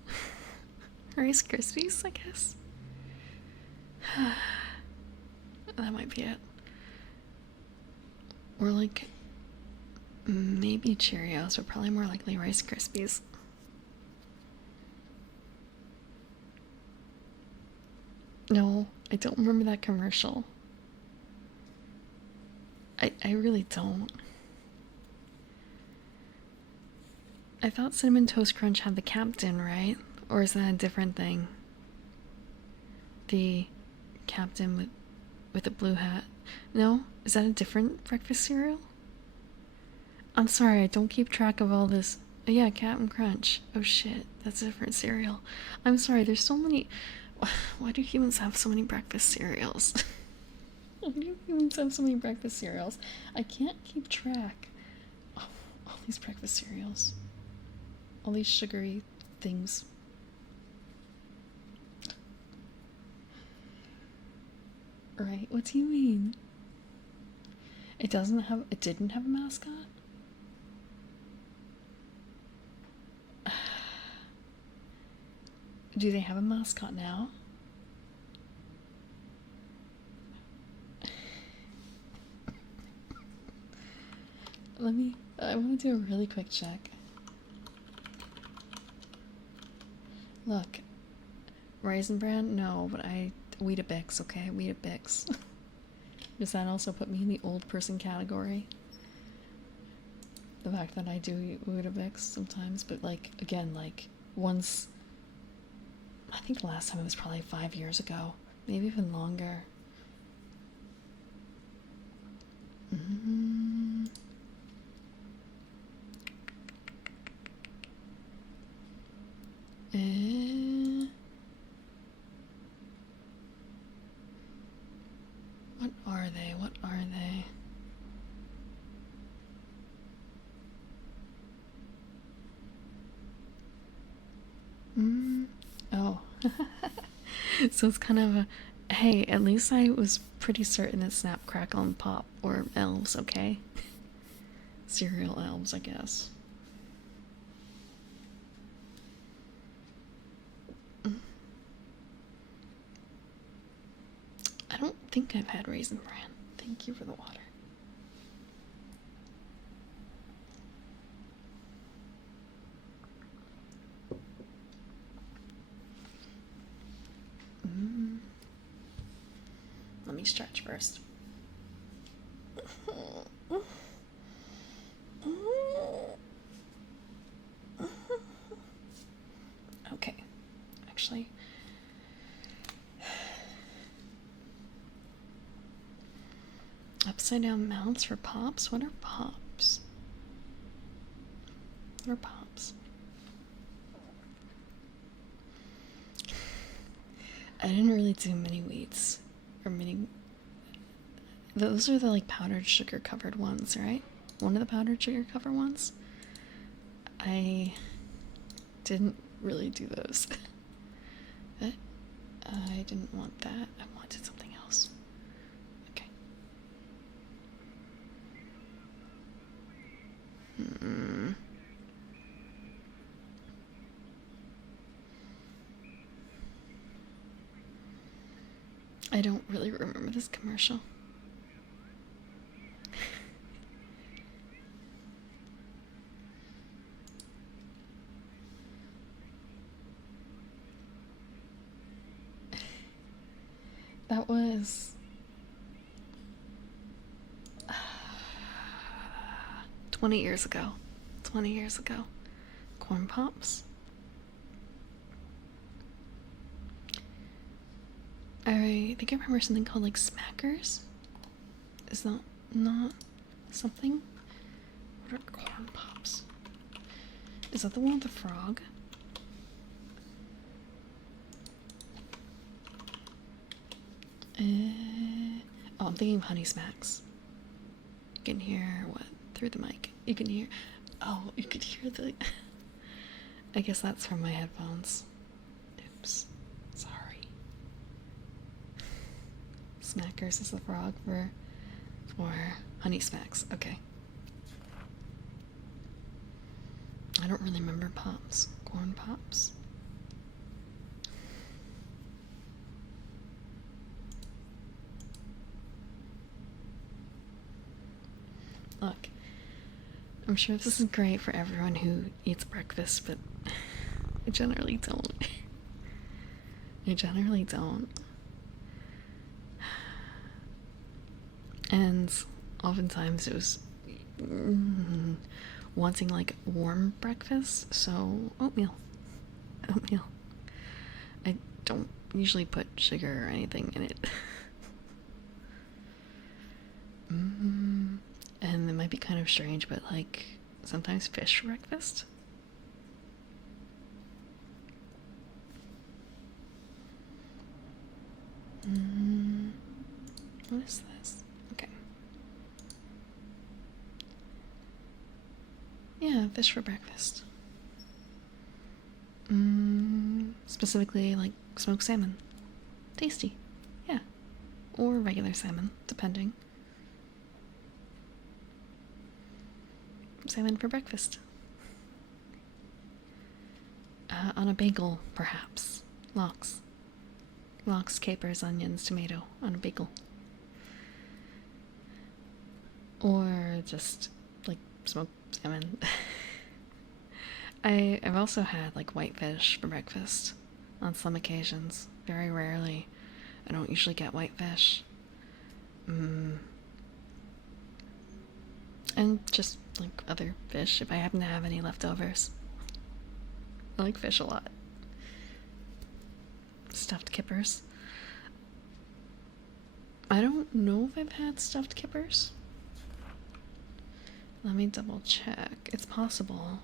Rice Krispies, I guess. That might be it. Or like maybe Cheerios, but probably more likely Rice Krispies. No, I don't remember that commercial. I really don't. I thought Cinnamon Toast Crunch had the captain, right? Or is that a different thing? The captain with a blue hat. No? Is that a different breakfast cereal? I'm sorry, I don't keep track of all this. Oh, yeah, Captain Crunch. Oh shit, that's a different cereal. I'm sorry, there's so many. Why do humans have so many breakfast cereals? Why do humans have so many breakfast cereals? I can't keep track of all these breakfast cereals. All these sugary things. Right, what do you mean? It didn't have a mascot? Do they have a mascot now? I want to do a really quick check. Look, Raisin Bran? No, but Weetabix, okay? Weetabix. Does that also put me in the old person category? The fact that I do eat Weetabix sometimes, but like, again, like, once... I think the last time it was probably 5 years ago. Maybe even longer. What are they? What are they? Oh. So it's kind of Hey, at least I was pretty certain that Snap, Crackle, and Pop were elves, okay? Cereal elves, I guess. I don't think I've had Raisin Bran. Thank you for the water. Let me stretch first. Okay, actually, upside down mouths for pops? What are pops? What are pops? I didn't really do mini wheats or mini. Those are the like powdered sugar covered ones, right? One of the powdered sugar covered ones. I didn't really do those. I didn't want that. I wanted something else. Okay. I don't really remember this commercial. That was 20 years ago. 20 years ago. Corn Pops. I think I remember something called like Smackers. Is that not something? What are Corn Pops? Is that the one with the frog? Oh, I'm thinking of Honey Smacks. You can hear what through the mic? You can hear. Oh, you could hear the. I guess that's from my headphones. Oops. Sorry. Smackers is the frog for Honey Smacks. Okay. I don't really remember Pops. Corn Pops. Look, I'm sure this is great for everyone who eats breakfast, but I generally don't. I generally don't. And oftentimes it was wanting like warm breakfast, so oatmeal. Oatmeal. I don't usually put sugar or anything in it. And it might be kind of strange, but like sometimes fish for breakfast. What is this? Okay. Yeah, fish for breakfast. Specifically like smoked salmon. Tasty. Yeah. Or regular salmon, depending. Salmon for breakfast. On a bagel, perhaps. Lox. Lox, capers, onions, tomato on a bagel. Or just like smoked salmon. I've also had like whitefish for breakfast on some occasions. Very rarely. I don't usually get whitefish. And just like other fish if I happen to have any leftovers. I like fish a lot. Stuffed kippers. I don't know if I've had stuffed kippers. Let me double check. It's possible.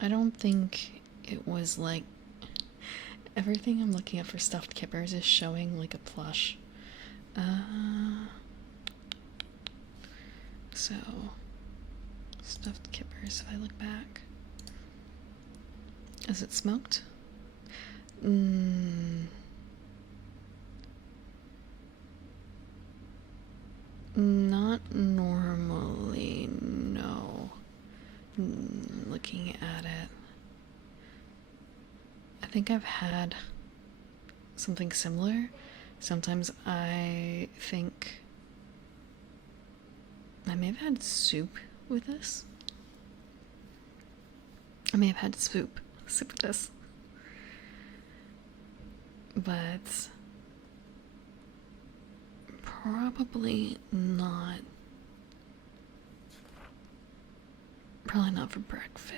I don't think it was like everything I'm looking at for stuffed kippers is showing like a plush. So Stuffed kippers, if I look back. Is it smoked? Not normally, no. Looking at it. I think I've had something similar. Sometimes I think I may have had soup with this. I may have had soup with this. But probably not. Probably not for breakfast.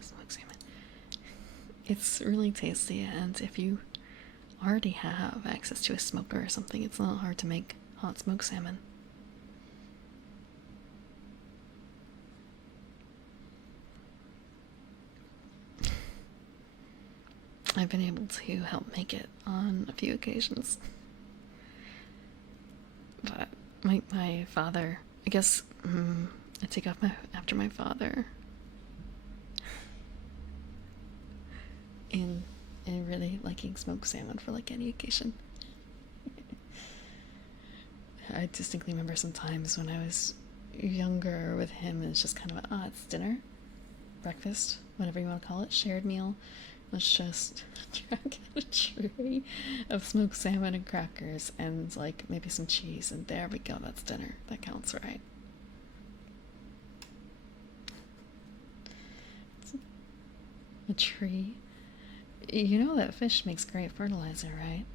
Smoked salmon. It's really tasty, and if you already have access to a smoker or something, it's not hard to make hot smoked salmon. I've been able to help make it on a few occasions. But my father, I guess, I take off after my father in really liking smoked salmon for like any occasion. I distinctly remember some times when I was younger with him, it's just kind of it's dinner, breakfast, whatever you want to call it, shared meal. Let's just drag out a tray of smoked salmon and crackers and like maybe some cheese, and there we go, that's dinner. That counts, right? A tree. You know that fish makes great fertilizer, right?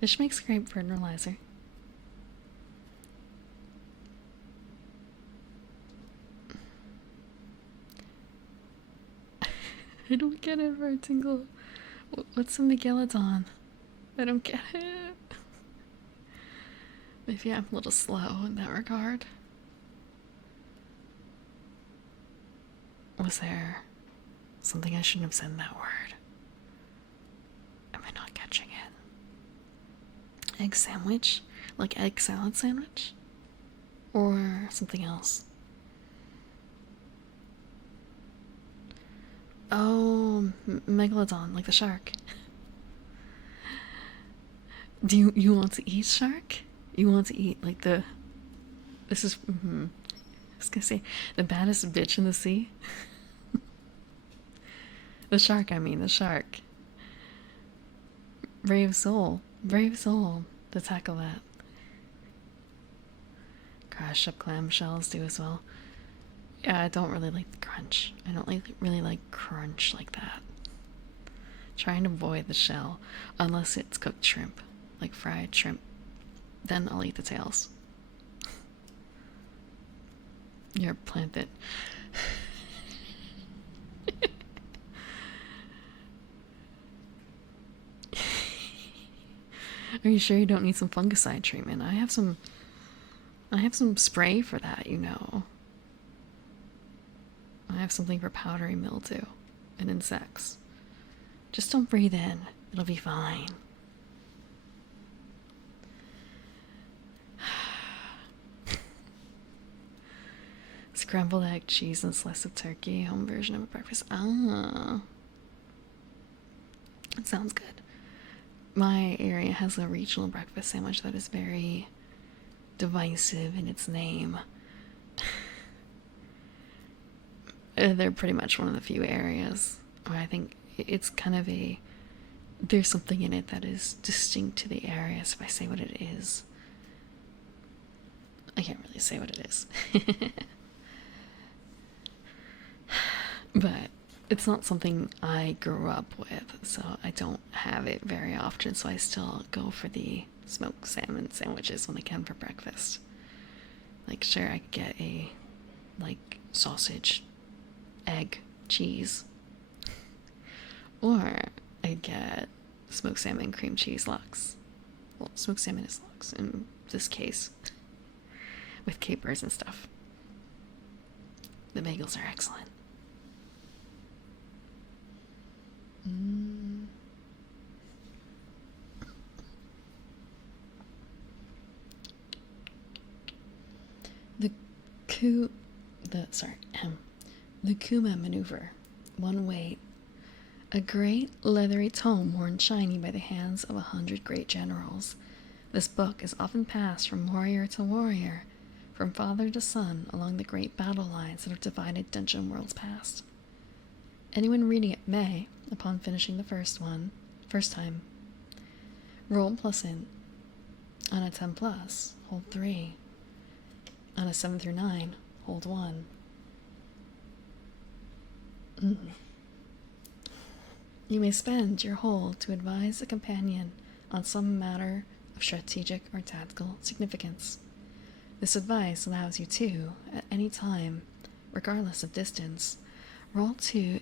Fish makes great fertilizer. I don't get it, Vertingle. What's a Megalodon? I don't get it. Maybe I'm a little slow in that regard. Was there something I shouldn't have said in that word? Am I not catching it? Egg sandwich? Like egg salad sandwich? Or something else? Oh, Megalodon, like the shark. Do you want to eat shark? You want to eat like the... This is... I was gonna say, the baddest bitch in the sea? The shark, I mean, the shark. Brave soul to tackle that. Crash up clamshells do as well. Yeah, I don't really like the crunch. I don't really like crunch like that. Trying to avoid the shell, unless it's cooked shrimp, like fried shrimp. Then I'll eat the tails. You're planted. Are you sure you don't need some fungicide treatment? I have some spray for that, you know. I have something for powdery mildew and insects. Just don't breathe in. It'll be fine. Scrambled egg, cheese, and slice of turkey. Home version of a breakfast. Ah. It sounds good. My area has a regional breakfast sandwich that is very divisive in its name. They're pretty much one of the few areas where I think it's kind of there's something in it that is distinct to the area, so if I say what it is, I can't really say what it is. But it's not something I grew up with, so I don't have it very often, so I still go for the smoked salmon sandwiches when I can for breakfast. Like, sure, I could get a, like, sausage, egg, cheese, or I get smoked salmon cream cheese lox. Well, smoked salmon is lox in this case, with capers and stuff. The bagels are excellent. Mm. The Ku the Kuma maneuver. One weight. A great leathery tome worn shiny by the hands of 100 great generals. This book is often passed from warrior to warrior, from father to son along the great battle lines that have divided dungeon worlds past. Anyone reading it may, upon finishing the first time, roll plus int. On a 10 plus, hold 3. On a 7 through 9, hold 1. You may spend your hold to advise a companion on some matter of strategic or tactical significance. This advice allows you to, at any time, regardless of distance, roll to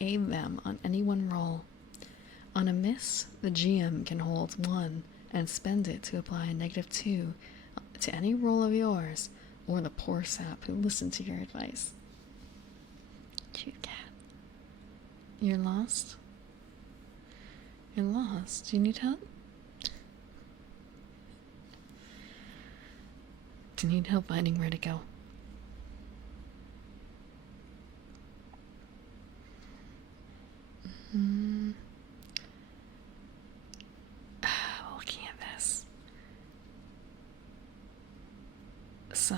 aid them on any one roll. On a miss, the GM can hold 1 and spend it to apply a -2 to any roll of yours or the poor sap who listened to your advice. Cute cat. You're lost? You're lost. Do you need help? Do you need help finding where to go? Looking at this. So...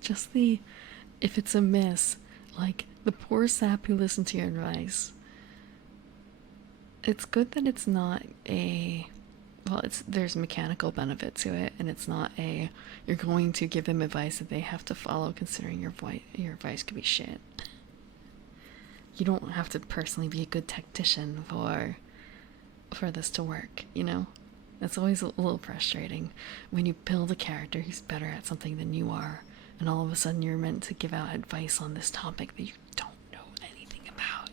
just the... If it's a miss, like, the poor sap who listened to your advice. It's good that it's not a... Well, there's mechanical benefit to it, and it's not a... You're going to give them advice that they have to follow, considering your advice could be shit. You don't have to personally be a good tactician for this to work, you know? That's always a little frustrating when you build a character who's better at something than you are, and all of a sudden you're meant to give out advice on this topic that you don't know anything about.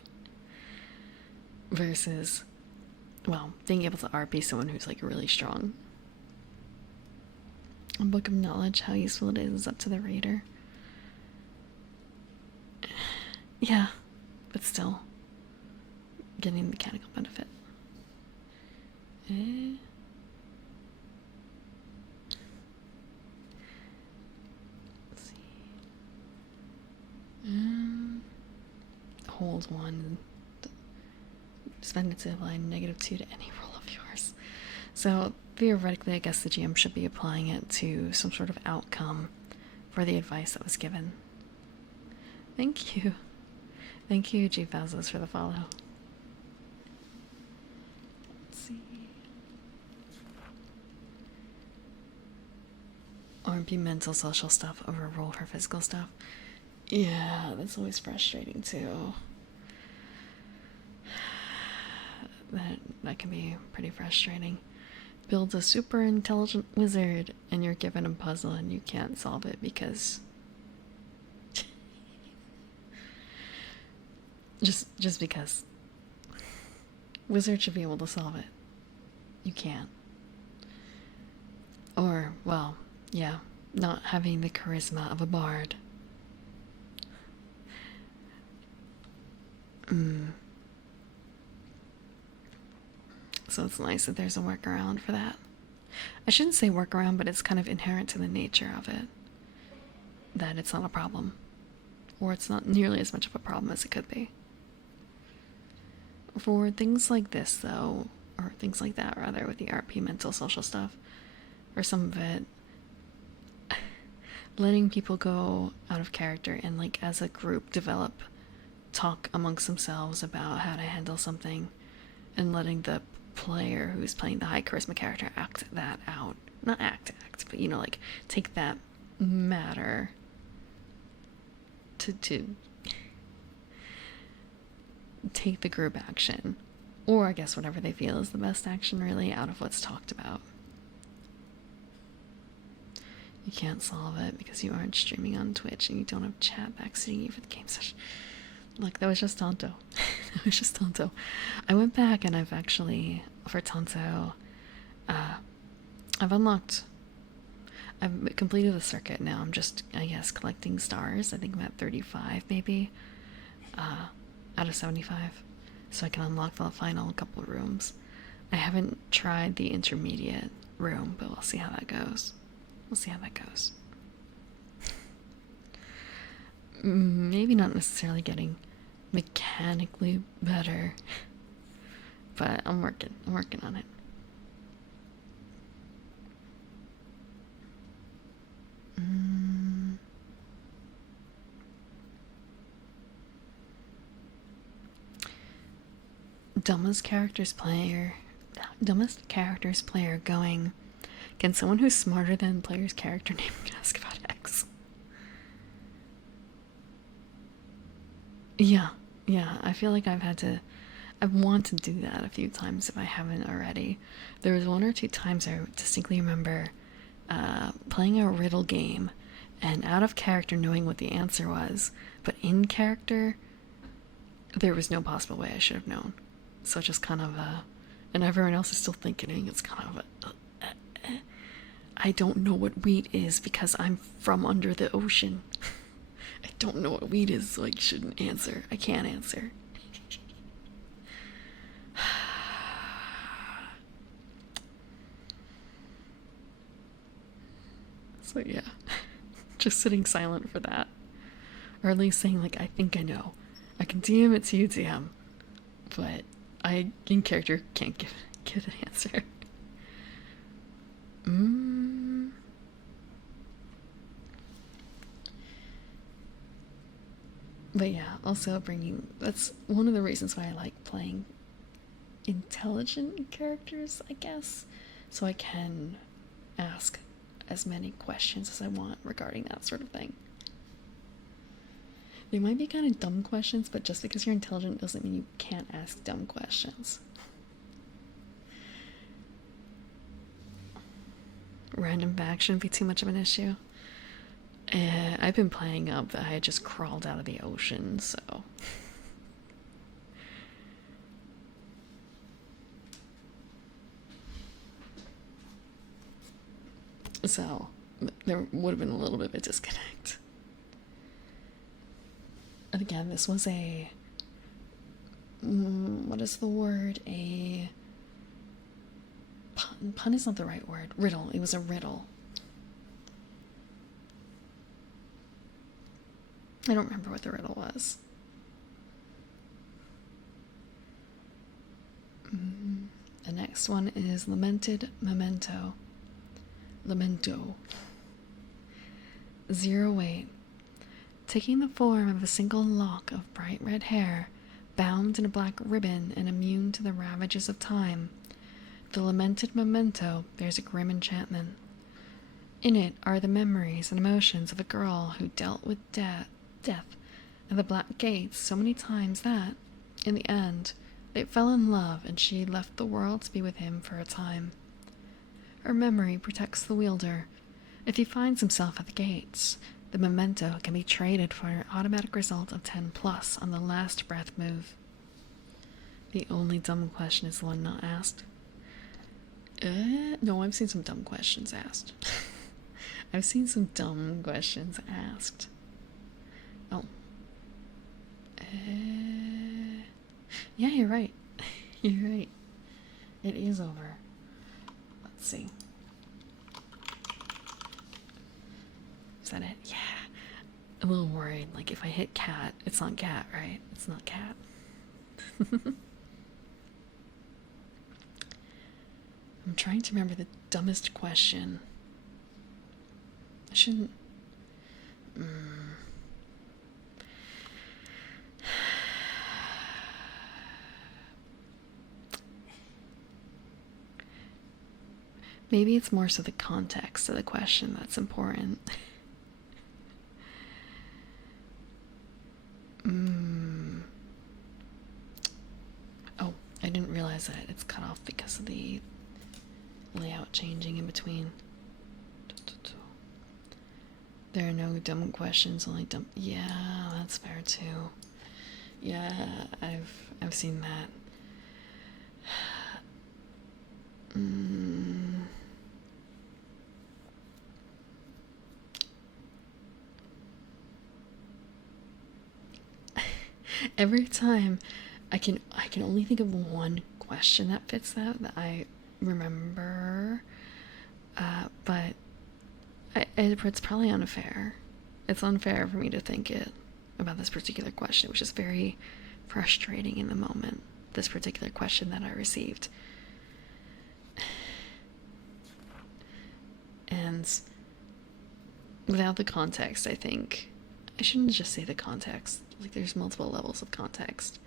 Versus, well, being able to RP someone who's like really strong. A book of knowledge, how useful it is up to the reader. Yeah, but still, getting the mechanical benefit. Let's see. Hold 1. Spend it to apply -2 to any roll of yours. So theoretically, I guess the GM should be applying it to some sort of outcome for the advice that was given. Thank you. Thank you, G Fazos, for the follow. Let's see. Or be mental social stuff over roll for physical stuff. Yeah, that's always frustrating too. That can be pretty frustrating. Build a super intelligent wizard and you're given a puzzle and you can't solve it because just because wizard should be able to solve it. You can't. Or, well, yeah, not having the charisma of a bard. So it's nice that there's a workaround for that. I shouldn't say workaround, but it's kind of inherent to the nature of it. That it's not a problem. Or it's not nearly as much of a problem as it could be. For things like this, though, or things like that, rather, with the RP mental social stuff, or some of it, letting people go out of character and, like, as a group, talk amongst themselves about how to handle something, and letting the player who's playing the high charisma character act that out. Not act, but, you know, like, take that matter to take the group action, or I guess whatever they feel is the best action, really, out of what's talked about. You can't solve it because you aren't streaming on Twitch and you don't have chat backseating you for the game session. Look, that was just Tonto. That was just Tonto. I went back and I've actually, for Tonto, I've unlocked... I've completed the circuit now. I'm just, I guess, collecting stars. I think I'm at 35 maybe, out of 75, so I can unlock the final couple of rooms. I haven't tried the intermediate room, but we'll see how that goes. We'll see how that goes. Maybe not necessarily getting mechanically better, but I'm working on it. Dumbest characters player going. Can someone who's smarter than player's character name ask about X? Yeah, yeah. I feel like I want to do that a few times if I haven't already. There was one or two times I distinctly remember playing a riddle game and out of character knowing what the answer was, but in character, there was no possible way I should have known. So just kind of and everyone else is still thinking. It's kind of I don't know what wheat is because I'm from under the ocean. I don't know what wheat is, so I shouldn't answer. I can't answer. So yeah, just sitting silent for that. Or at least saying, like, I think I know. I can DM it to you, DM. But I, in character, can't give an answer. But yeah, also bringing. That's one of the reasons why I like playing intelligent characters, I guess. So I can ask as many questions as I want regarding that sort of thing. They might be kind of dumb questions, but just because you're intelligent doesn't mean you can't ask dumb questions. Random back shouldn't be too much of an issue. I've been playing up that I just crawled out of the ocean, so. So, there would have been a little bit of a disconnect. And again, this was a. What is the word? A. Pun is not the right word. Riddle. It was a riddle. I don't remember what the riddle was. The next one is Lamented Memento. Lamento. 08. Taking the form of a single lock of bright red hair, bound in a black ribbon and immune to the ravages of time, the lamented memento bears a grim enchantment. In it are the memories and emotions of a girl who dealt with death at the Black Gates so many times that, in the end, they fell in love and she left the world to be with him for a time. Her memory protects the wielder. If he finds himself at the gates, the memento can be traded for an automatic result of 10+ on the last breath move. The only dumb question is the one not asked. No, I've seen some dumb questions asked. I've seen some dumb questions asked. Oh. Yeah, you're right. You're right. It is over. Let's see. Is that it? Yeah. I'm a little worried. Like, if I hit cat, it's not cat, right? It's not cat. I'm trying to remember the dumbest question. I shouldn't. Maybe it's more so the context of the question that's important. Oh, I didn't realize that it's cut off because of the layout changing in between. There are no dumb questions, only dumb. Yeah, that's fair too. Yeah, I've seen that. Every time I can only think of one question that fits that I remember, but it's probably unfair. It's unfair for me to think it about this particular question, which is very frustrating in the moment. This particular question that I received. And without the context, I think I shouldn't just say the context. Like, there's multiple levels of context.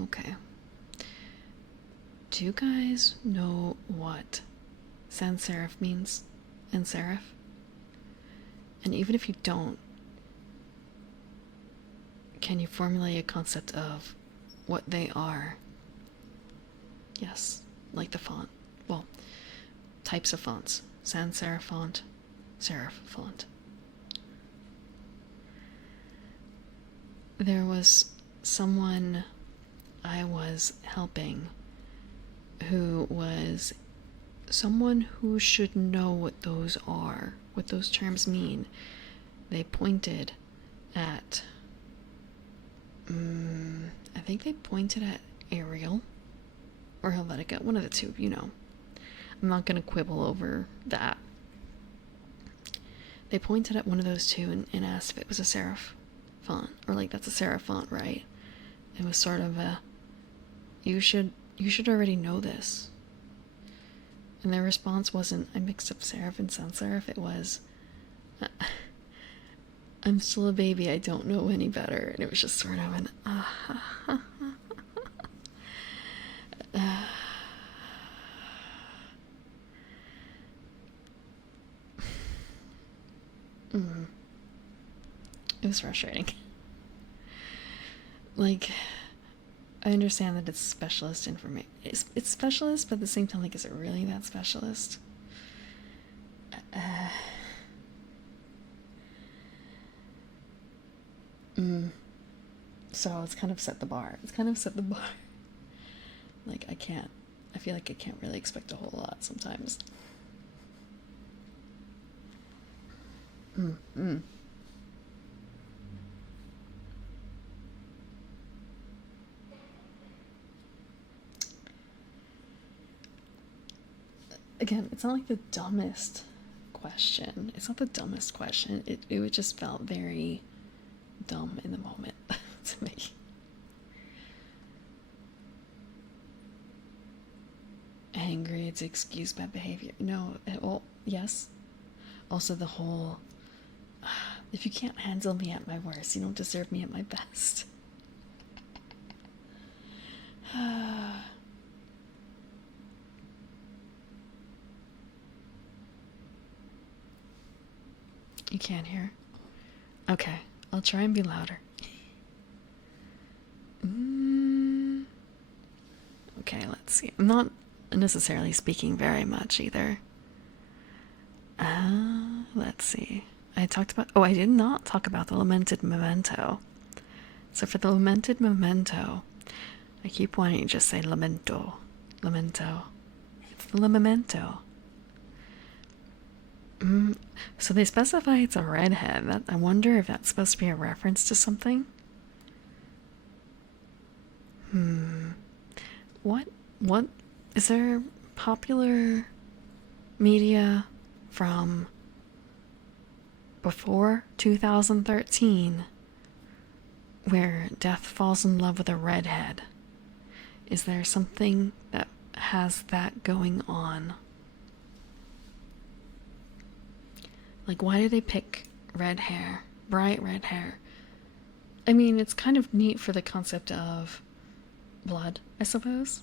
Okay. Do you guys know what sans serif means in serif? And even if you don't, can you formulate a concept of what they are? Yes, like the font. Well, types of fonts. Sans serif font, serif font. There was someone I was helping who was someone who should know what those are, what those terms mean. They pointed at, I think they pointed at Arial or Helvetica, one of the two, you know. I'm not going to quibble over that. They pointed at one of those two and asked if it was a serif font, or like, that's a serif font, right? It was sort of a, you should already know this. And their response wasn't, I mixed up serif and sans serif. It was, I'm still a baby, I don't know any better. And it was just sort of an, It was frustrating. Like, I understand that it's specialist information. It's specialist, but at the same time, like, is it really that specialist? So it's kind of set the bar. Like, I feel like I can't really expect a whole lot sometimes. Again, it's not like the dumbest question. It's not the dumbest question. It just felt very dumb in the moment to me. Angry, it's excused bad behavior. No, well, yes. Also, the whole, if you can't handle me at my worst, you don't deserve me at my best. You can't hear? Okay, I'll try and be louder. Okay, let's see. I'm not necessarily speaking very much either. Let's see. I did not talk about the lamented memento. So for the lamented memento, I keep wanting to just say lamento. It's the memento. So they specify it's a redhead. I wonder if that's supposed to be a reference to something. What is there popular media from before 2013 where Death falls in love with a redhead? Is there something that has that going on? Like, why do they pick red hair, bright red hair? I mean, it's kind of neat for the concept of blood, I suppose.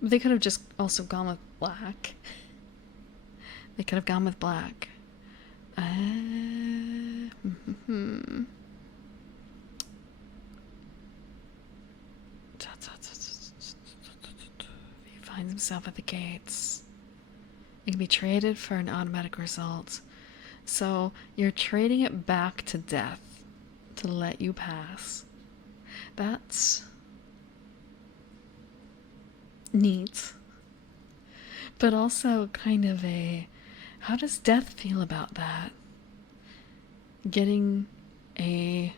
They could have just also gone with black. They could have gone with black. He finds himself at the gates. It can be traded for an automatic result. So you're trading it back to death to let you pass. That's neat. But also kind of a, how does death feel about that? getting a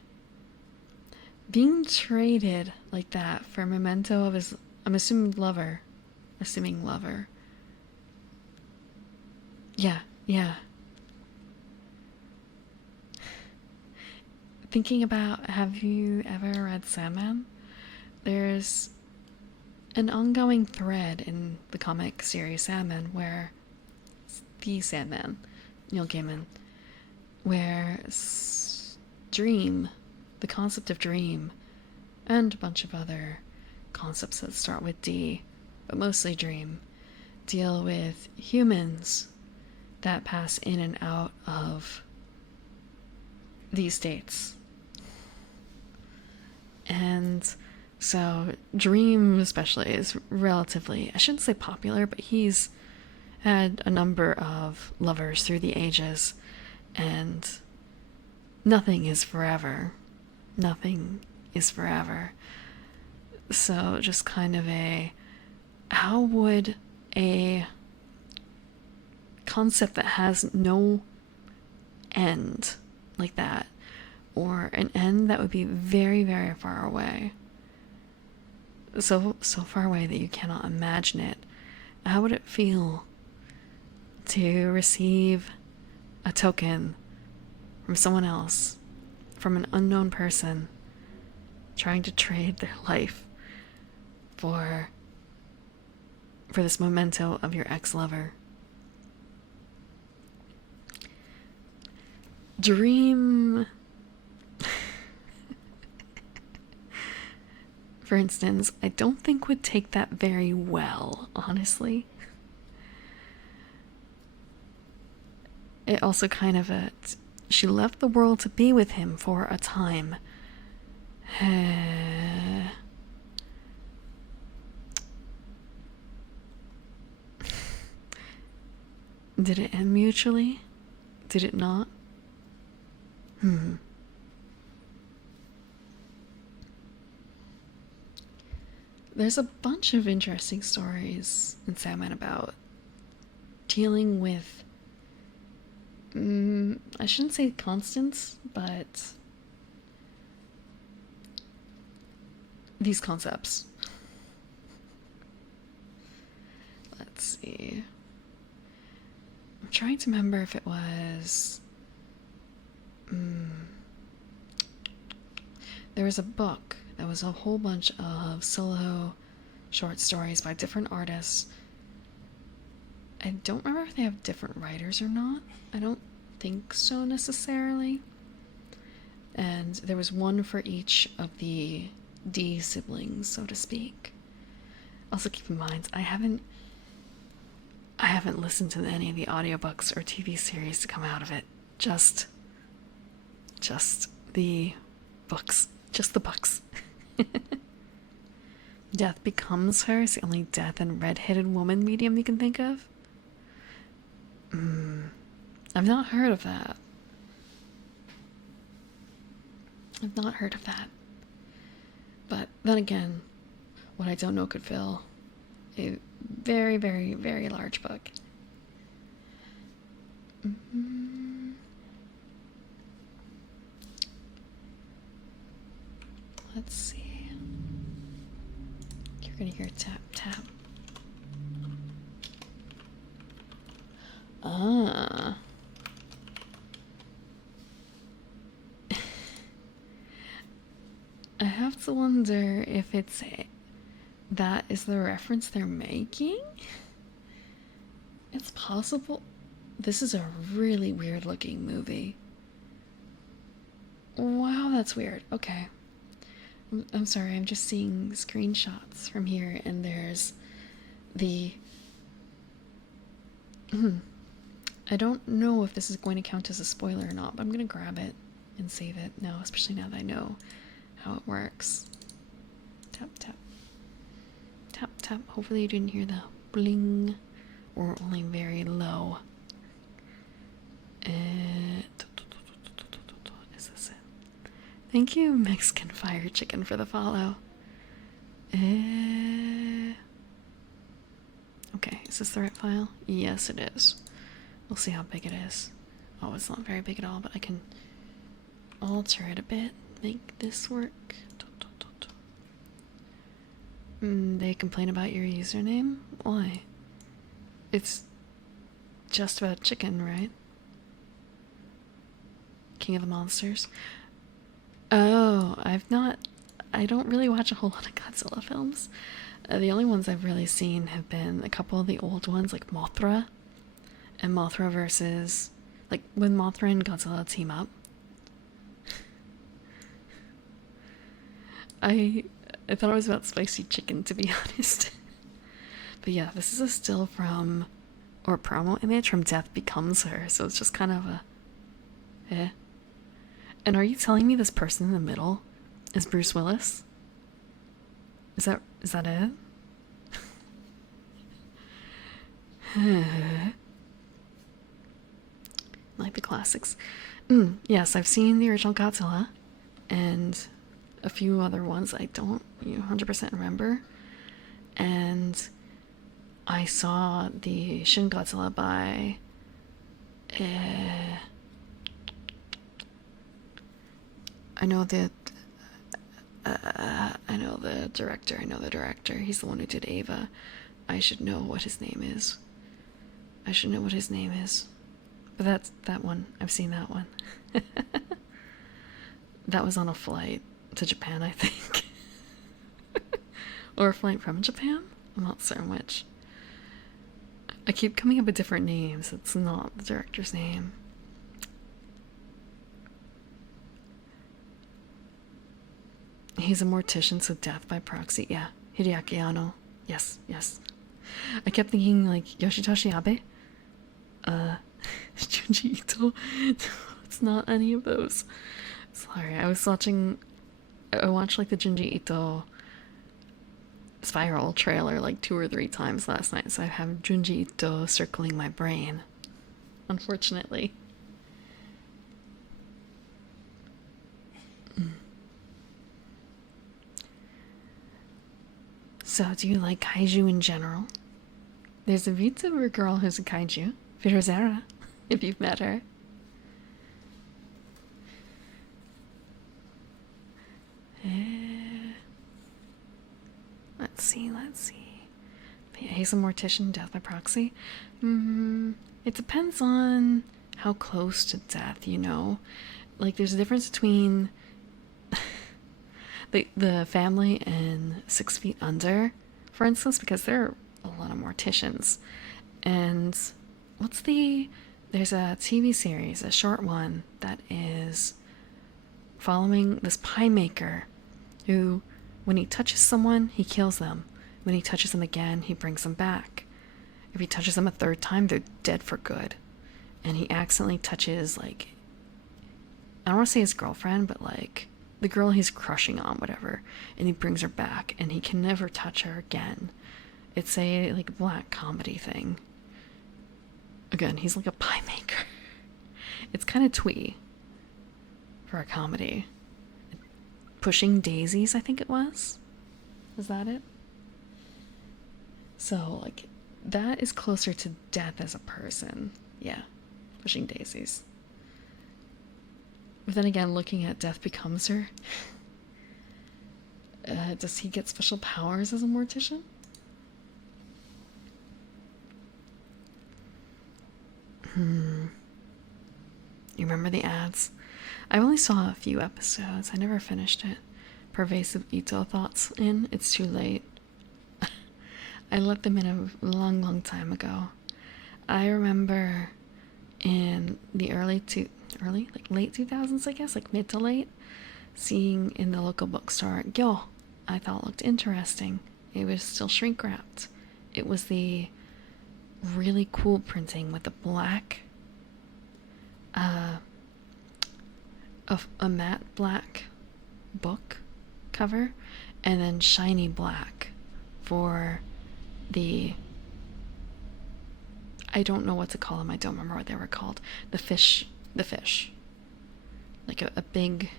being traded like that for a memento of his, I'm assuming lover. Yeah, yeah. Thinking about, have you ever read Sandman? There's an ongoing thread in the comic series Sandman where the Sandman, Neil Gaiman, where dream, the concept of dream, and a bunch of other concepts that start with D, but mostly dream, deal with humans that pass in and out of these states. And so Dream especially is relatively, I shouldn't say popular, but he's had a number of lovers through the ages, and nothing is forever. Nothing is forever. So just kind of how would a concept that has no end like that, or an end that would be very, very far away, so far away that you cannot imagine it, how would it feel to receive a token from someone else, from an unknown person, trying to trade their life for this memento of your ex-lover? Dream, for instance, I don't think would take that very well, honestly. It also kind of she left the world to be with him for a time. Did it end mutually? Did it not? There's a bunch of interesting stories in Sandman about dealing with, I shouldn't say constants, but these concepts. Let's see. I'm trying to remember if it was... There was a book that was a whole bunch of solo short stories by different artists. I don't remember if they have different writers or not. I don't think so necessarily. And there was one for each of the D siblings, so to speak. Also keep in mind, I haven't listened to any of the audiobooks or TV series to come out of it. Just the books. Just the books. Death Becomes Her is the only death and red-headed woman medium you can think of. I've not heard of that. But then again, what I don't know could fill a very, very, very large book. Let's see. You're gonna hear tap, tap. Ah. I have to wonder if that is the reference they're making? It's possible. This is a really weird looking movie. Wow, that's weird. Okay. I'm sorry, I'm just seeing screenshots from here, and there's the... I don't know if this is going to count as a spoiler or not, but I'm gonna grab it and save it now, especially now that I know how it works. Tap, tap. Tap, tap. Hopefully you didn't hear the bling, or only very low. Is this it? Thank you, Mexican Fire Chicken, for the follow. Okay, is this the right file? Yes, it is. We'll see how big it is. Oh, it's not very big at all, but I can alter it a bit, make this work. They complain about your username? Why? It's just about chicken, right? King of the Monsters. Oh, I don't really watch a whole lot of Godzilla films. The only ones I've really seen have been a couple of the old ones, like Mothra, and Mothra versus, like, when Mothra and Godzilla team up. I thought it was about spicy chicken, to be honest. But yeah, this is a still from, or promo image from Death Becomes Her, so it's just kind of a, eh. And are you telling me this person in the middle is Bruce Willis? Is that it? Like the classics. Yes, I've seen the original Godzilla and a few other ones I don't 100% remember. And I saw the Shin Godzilla by I know the director. I know the director. He's the one who did Ava. I should know what his name is. But that's that one. I've seen that one. That was on a flight to Japan, I think. Or a flight from Japan? I'm not certain which. I keep coming up with different names. It's not the director's name. He's a mortician, so death by proxy. Yeah, Hideaki Anno. Yes. I kept thinking like Yoshitoshi Abe. Junji Ito. It's not any of those. Sorry, I watched like the Junji Ito Spiral trailer like 2 or 3 times last night, so I have Junji Ito circling my brain. Unfortunately. So, do you like kaiju in general? There's a VTuber girl who's a kaiju, Firozera, if you've met her. Let's see. But yeah, he's a mortician, death by proxy. It depends on how close to death, you know? Like, there's a difference between the family and 6 Feet Under, for instance, because there are a lot of morticians. And there's a TV series, a short one, that is following this pie maker who, when he touches someone, he kills them. When he touches them again, he brings them back. If he touches them a 3rd time, they're dead for good. And he accidentally touches, like, I don't want to say his girlfriend, but like the girl he's crushing on, whatever, and he brings her back and he can never touch her again. It's a like black comedy thing. Again, he's like a pie maker. It's kind of twee for a comedy. Pushing Daisies, I think it was. Is that it? So, like, that is closer to death as a person. Yeah, Pushing Daisies. But then again, looking at Death Becomes Her, does he get special powers as a mortician? You remember the ads? I only saw a few episodes. I never finished it. Pervasive Ito thoughts in. It's too late. I let them in a long time ago. I remember in the late 2000s, I guess, like mid to late, seeing in the local bookstore, I thought looked interesting. It was still shrink wrapped. It was the really cool printing with the black, a matte black book cover, and then shiny black for the, I don't know what to call them. I don't remember what they were called. The fish. Like a big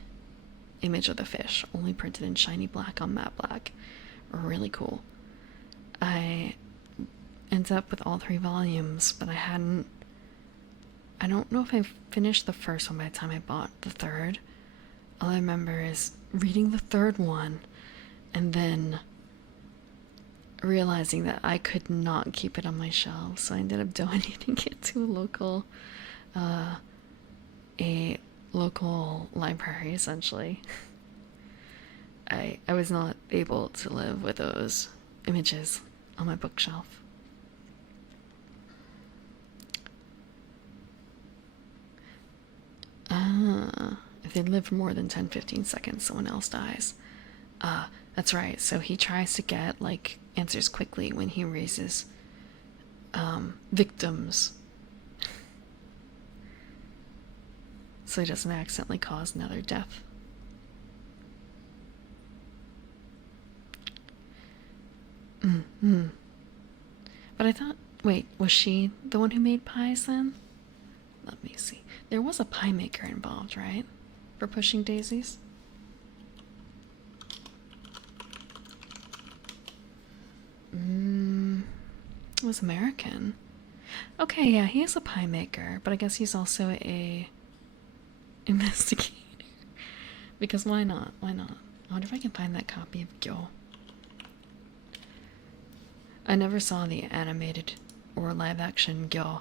image of the fish, only printed in shiny black on matte black. Really cool. I ended up with all 3 volumes, but I don't know if I finished the first one by the time I bought the 3rd. all I remember is reading the third one and then realizing that I could not keep it on my shelves, so I ended up donating it to a local library, essentially. I was not able to live with those images on my bookshelf. If they live for more than 10-15 seconds, someone else dies. That's right. So he tries to get, like, answers quickly when he raises victims. So he doesn't accidentally cause another death. Mm-hmm. But I thought, wait, was she the one who made pies then? Let me see. There was a pie maker involved, right? For pushing daisies? It was American. Okay, yeah, he is a pie maker, but I guess he's also a investigator. Because why not? Why not? I wonder if I can find that copy of Gyo. I never saw the animated or live action Gyo.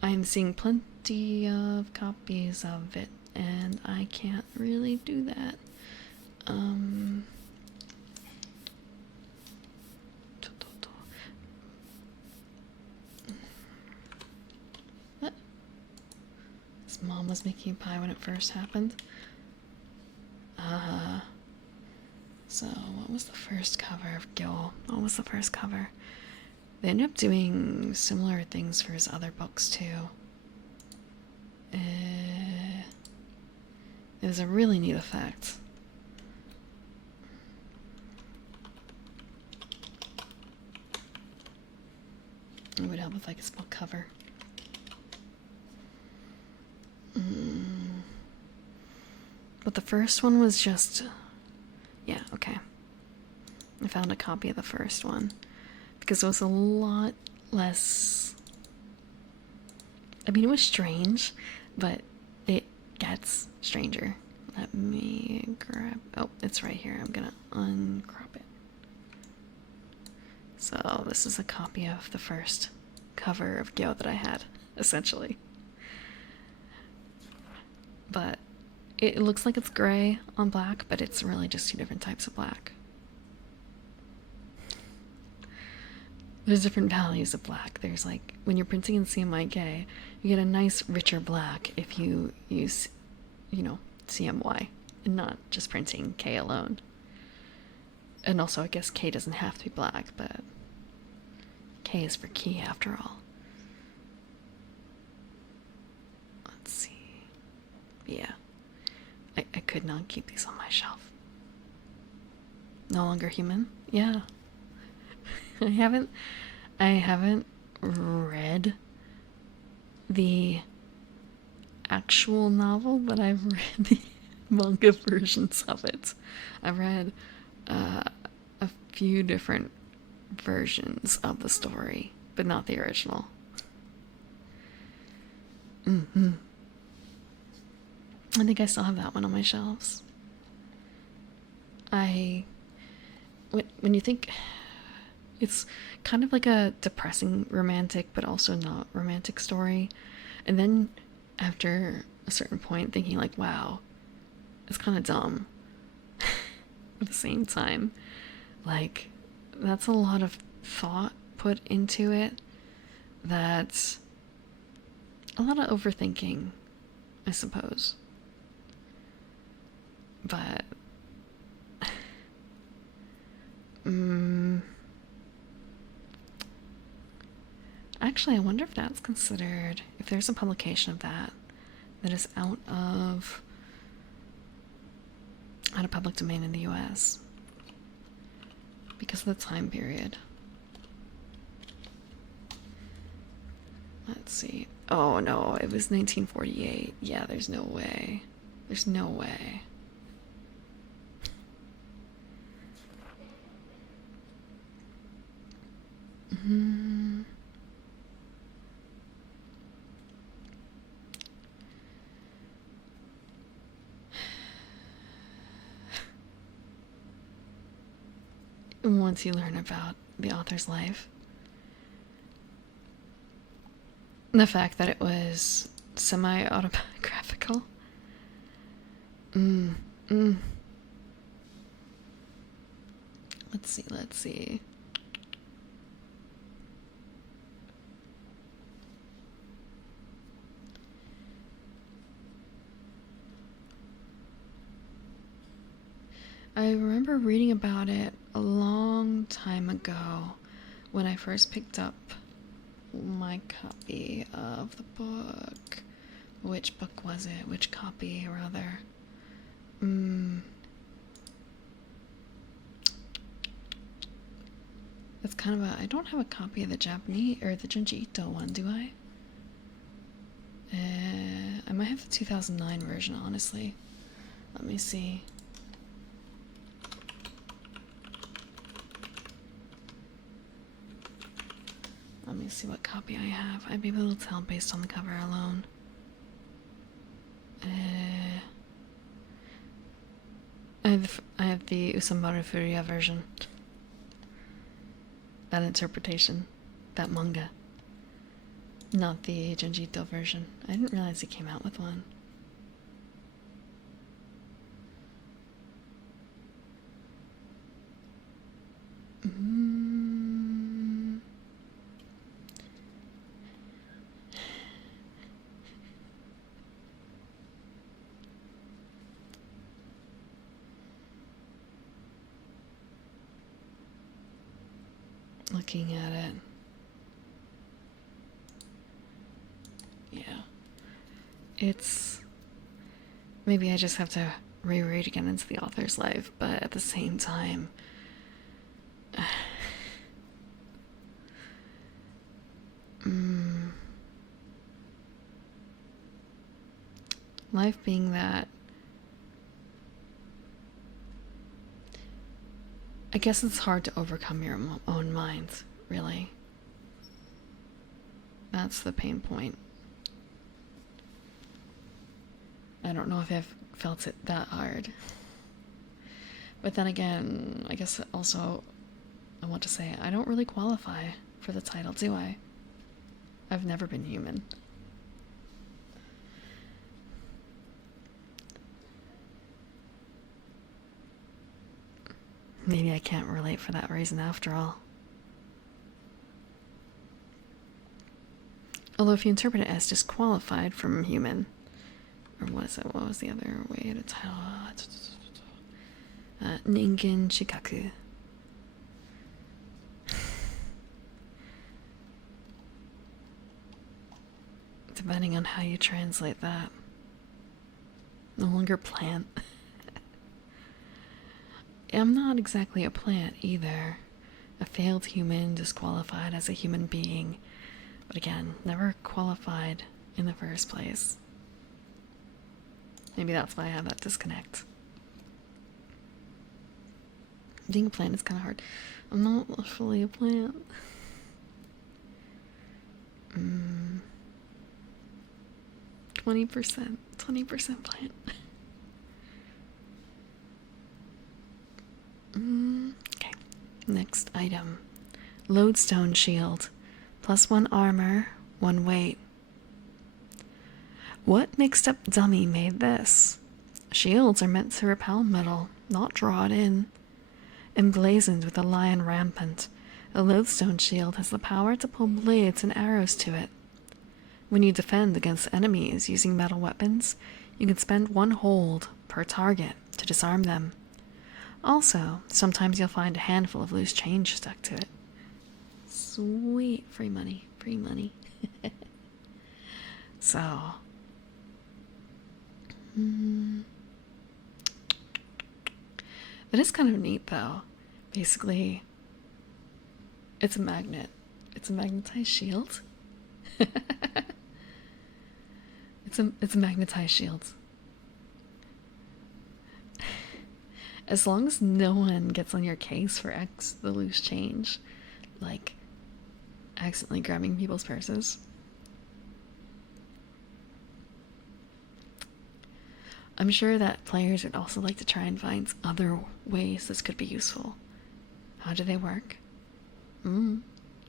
I'm seeing plenty of copies of it, and I can't really do that. What? His mom was making pie when it first happened. So what was the first cover of Gyo? What was the first cover? They ended up doing similar things for his other books too. It was a really neat effect. It would help if I could spell cover. But the first one was just... Yeah, okay. I found a copy of the first one. Because it was a lot less... I mean, it was strange, but it gets stranger. Let me grab... Oh, it's right here. I'm gonna uncrop it. So this is a copy of the first cover of Gyo that I had, essentially. But it looks like it's gray on black, but it's really just two different types of black. There's different values of black. There's like, when you're printing in CMYK, you get a nice richer black if you use, CMY, and not just printing K alone. And also, I guess K doesn't have to be black, but K is for key after all. Let's see. Yeah. I could not keep these on my shelf. No longer human? Yeah. I haven't read the actual novel, but I've read the manga versions of it. I've read a few different versions of the story, but not the original. I think I still have that one on my shelves. When you think, it's kind of like a depressing romantic but also not romantic story, and then after a certain point thinking like, wow, it's kind of dumb. At the same time, like, that's a lot of thought put into it. That's a lot of overthinking, I suppose. But actually, I wonder if that's considered, if there's a publication of that is out of public domain in the US because of the time period. Let's see. Oh no, it was 1948. Yeah, there's no way. There's no way. once you learn about the author's life. The fact that it was semi-autobiographical. Let's see. I remember reading about it a long time ago when I first picked up my copy of the book. Which book was it? Which copy, rather? That's kind of I don't have a copy of the Japanese, or the Junji Ito one, do I? I might have the 2009 version, honestly. Let me see. Let me see what copy I have. I'd be able to tell based on the cover alone. I have the Usamaru Furuya version. That interpretation. That manga. Not the Junji Ito version. I didn't realize he came out with one. Looking at it. Yeah. It's... Maybe I just have to reread again into the author's life, but at the same time... Life being that... I guess it's hard to overcome your own mind, really. That's the pain point. I don't know if I've felt it that hard. But then again, I guess also I want to say I don't really qualify for the title, do I? I've never been human. Maybe I can't relate for that reason after all. Although if you interpret it as disqualified from human, or what is it? What was the other way to title? Ningen Shikaku. Depending on how you translate that. No longer plant. I'm not exactly a plant either. A failed human disqualified as a human being. But again, never qualified in the first place. Maybe that's why I have that disconnect. Being a plant is kind of hard. I'm not fully a plant. 20% plant. Okay, next item. Lodestone shield. +1 armor, 1 weight. What mixed up dummy made this? Shields are meant to repel metal, not draw it in. Emblazoned with a lion rampant, a lodestone shield has the power to pull blades and arrows to it. When you defend against enemies using metal weapons, you can spend 1 hold per target to disarm them. Also, sometimes you'll find a handful of loose change stuck to it. Sweet. Free money. Free money. So. That is kind of neat, though. Basically, it's a magnet. It's a magnetized shield. It's a magnetized shield. As long as no one gets on your case for the loose change, like accidentally grabbing people's purses. I'm sure that players would also like to try and find other ways this could be useful. How do they work? You'll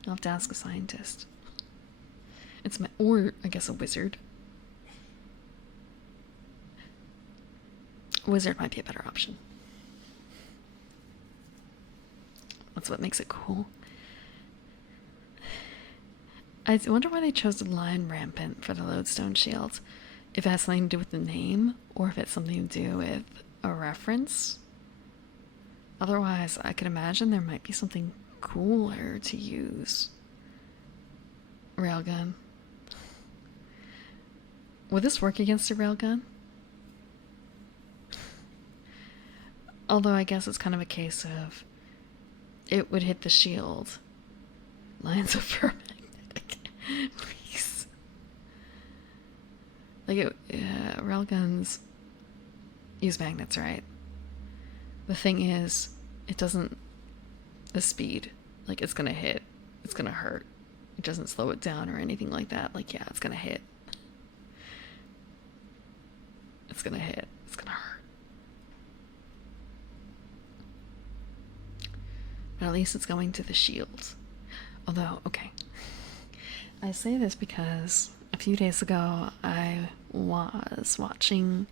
have to ask a scientist. Or I guess a wizard. A wizard might be a better option. That's what makes it cool. I wonder why they chose the lion rampant for the lodestone shield. If it has something to do with the name, or if it's something to do with a reference. Otherwise, I could imagine there might be something cooler to use. Railgun. Would this work against a railgun? Although I guess it's kind of a case of it would hit the shield. Lions are ferromagnetic. Please. Like, railguns use magnets, right? The thing is, it doesn't... The speed, like, it's gonna hit. It's gonna hurt. It doesn't slow it down or anything like that. Like, yeah, it's gonna hit. It's gonna hit. It's gonna hurt. But at least it's going to the shield. Although, okay. I say this because a few days ago I was watching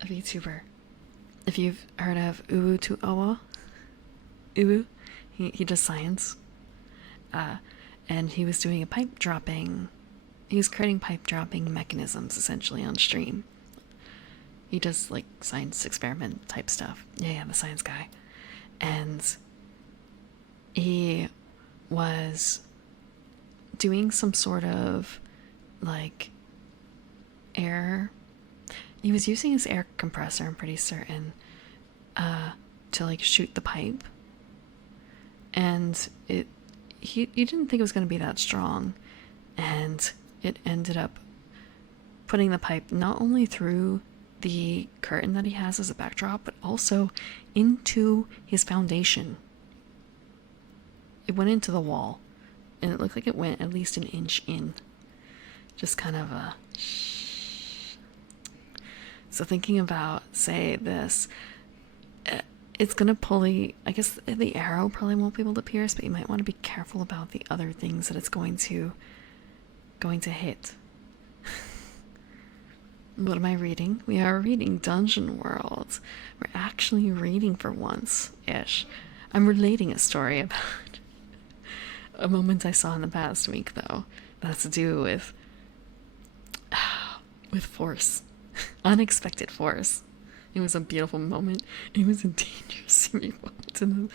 a VTuber. If you've heard of Uwu2Owo, Uwu, he does science. And he was doing a pipe dropping. He was creating pipe dropping mechanisms essentially on stream. He does like science experiment type stuff. Yeah, the science guy. And he was doing some sort of like air. He was using his air compressor, I'm pretty certain, to like shoot the pipe. And he didn't think it was going to be that strong. And it ended up putting the pipe not only through the curtain that he has as a backdrop, but also into his foundation. It went into the wall, and it looked like it went at least an inch in. Just kind of a... So thinking about, say, this, it's gonna pull the... I guess the arrow probably won't be able to pierce, but you might want to be careful about the other things that it's going to hit. What am I reading? We are reading Dungeon World. We're actually reading for once-ish. I'm relating a story about a moment I saw in the past week, though. That has to do with force. Unexpected force. It was a beautiful moment. It was a dangerous seeming moment.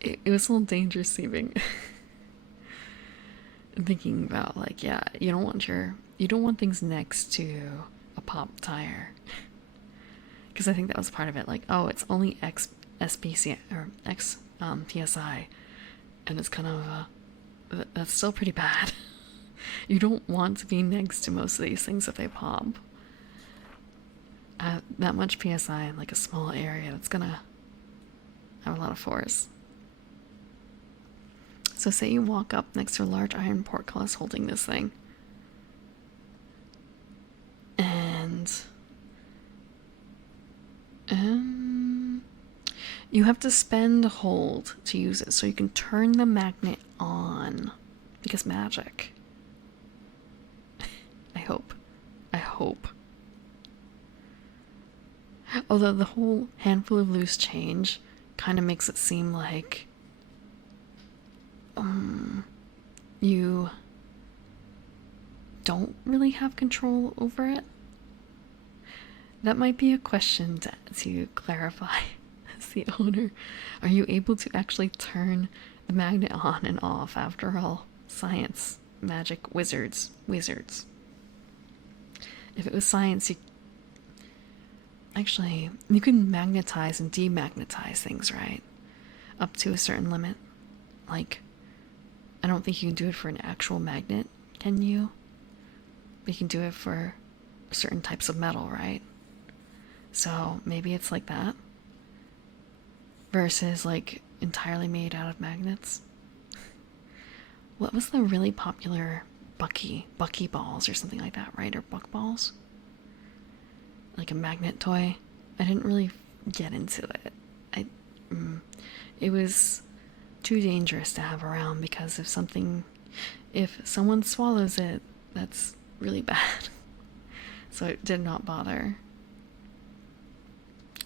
It was a little dangerous seeming. Thinking about, like, yeah, you don't want things next to a pop tire. Because I think that was part of it. Like, oh, it's only X SPC or X PSI, and it's kind of that's still pretty bad. You don't want to be next to most of these things if they pop. That much PSI in like a small area, that's gonna have a lot of force. So say you walk up next to a large iron portcullis holding this thing. And you have to spend a hold to use it so you can turn the magnet on. Because magic. I hope. Although the whole handful of loose change kind of makes it seem like you don't really have control over it. That might be a question to clarify as the owner. Are you able to actually turn the magnet on and off? After all, science, magic, wizards. If it was science, you can magnetize and demagnetize things, right? Up to a certain limit. Like, I don't think you can do it for an actual magnet, can you? But you can do it for certain types of metal, right? So maybe it's like that. Versus like entirely made out of magnets. What was the really popular Bucky balls or something like that, right? Or Buck balls? Like a magnet toy. I didn't really get into it. it was too dangerous to have around because if someone swallows it, that's really bad. So it did not bother.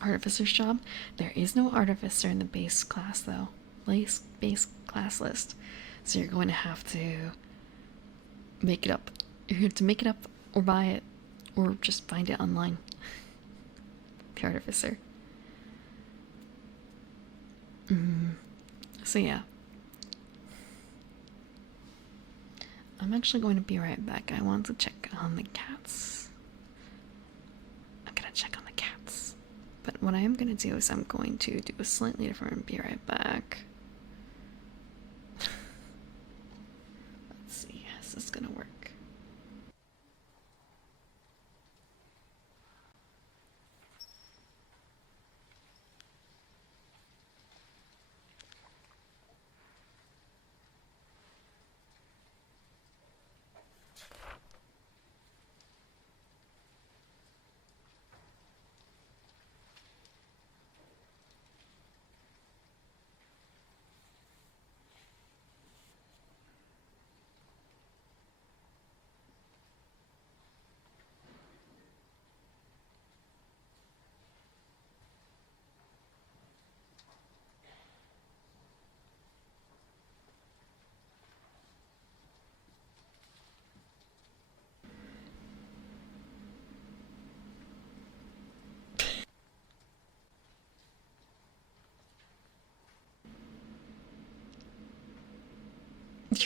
Artificer's job. There is no artificer in the base class though. Base class list. So you're going to have to make it up. You're going to have to make it up or buy it or just find it online. The artificer. So yeah. I'm actually going to be right back. I want to check on the cats. I'm gonna check on the cats. But what I am gonna do is I'm going to do a slightly different be right back. Let's see, is this gonna work?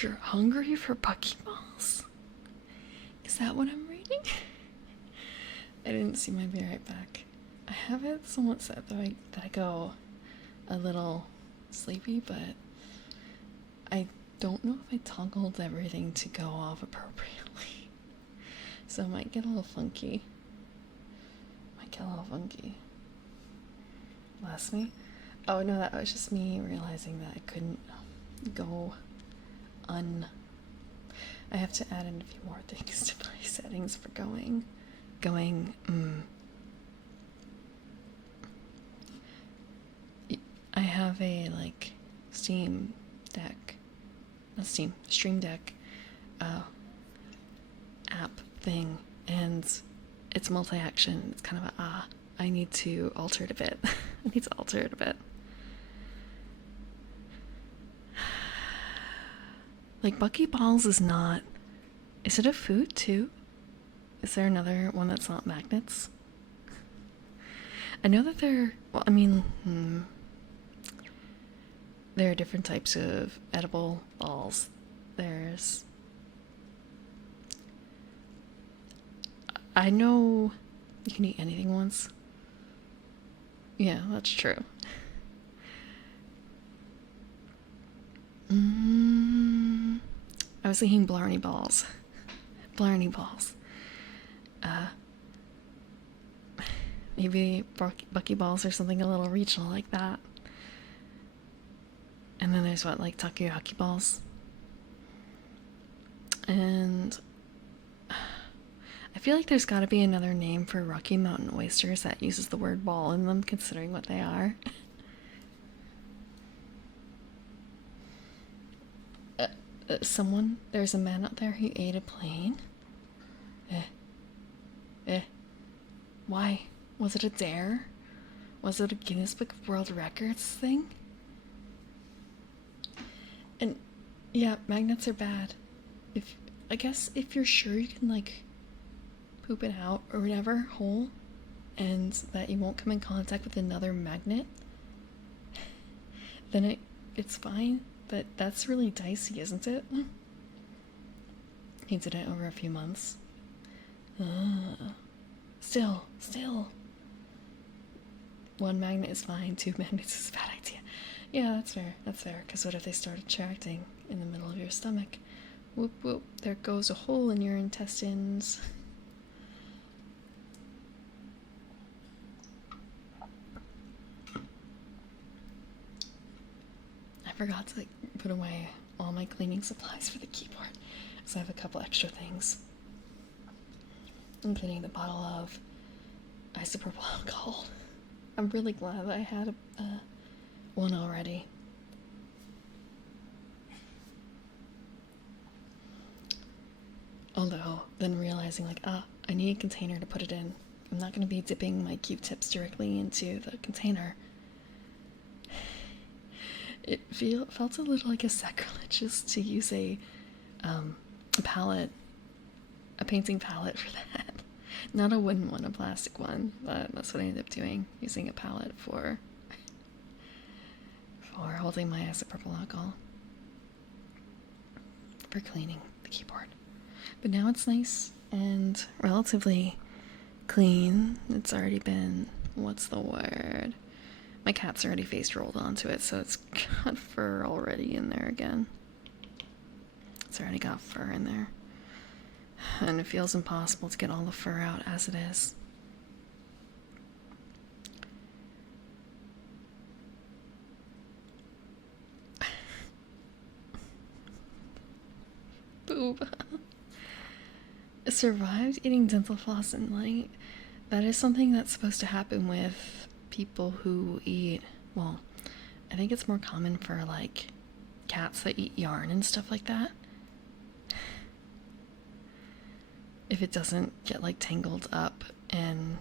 You're hungry for Pokeballs? Is that what I'm reading? I didn't see my be right back. I have it somewhat set that I go a little sleepy, but I don't know if I toggled everything to go off appropriately. So it might get a little funky. Bless me. Oh no, that was just me realizing that I couldn't go I have to add in a few more things to my settings for going. I have a like Stream Deck app thing, and it's multi-action. It's kind of I need to alter it a bit. Like Buckyballs is not. Is it a food too? Is there another one that's not magnets? I know that there are different types of edible balls. I know you can eat anything once. Yeah, that's true. I was thinking Blarney balls. Maybe Buckyballs or something a little regional like that. And then there's like takoyaki balls. And I feel like there's got to be another name for Rocky Mountain oysters that uses the word ball in them, considering what they are. There's a man out there who ate a plane. Why? Was it a dare? Was it a Guinness Book of World Records thing? And yeah, magnets are bad. I guess if you're sure you can like poop it out or whatever whole, and that you won't come in contact with another magnet, then it's fine. But that's really dicey, isn't it? He did it over a few months. Still. One magnet is fine, 2 magnets is a bad idea. Yeah, that's fair. Because what if they start attracting in the middle of your stomach? Whoop whoop, there goes a hole in your intestines. I forgot to put away all my cleaning supplies for the keyboard, so I have a couple extra things, including the bottle of isopropyl alcohol. I'm really glad that I had one already. Although, then realizing, like, I need a container to put it in. I'm not going to be dipping my Q-tips directly into the container. It felt a little like a sacrilegious to use a palette, a painting palette for that. Not a wooden one, a plastic one, but that's what I ended up doing, using a palette for holding my isopropyl alcohol for cleaning the keyboard. But now it's nice and relatively clean. It's already been, what's the word? My cat's already face rolled onto it, so it's got fur already in there again. It's already got fur in there. And it feels impossible to get all the fur out as it is. Boob. Survived eating dental floss and like that is something that's supposed to happen with people who eat, well, I think it's more common for like cats that eat yarn and stuff like that. If it doesn't get like tangled up and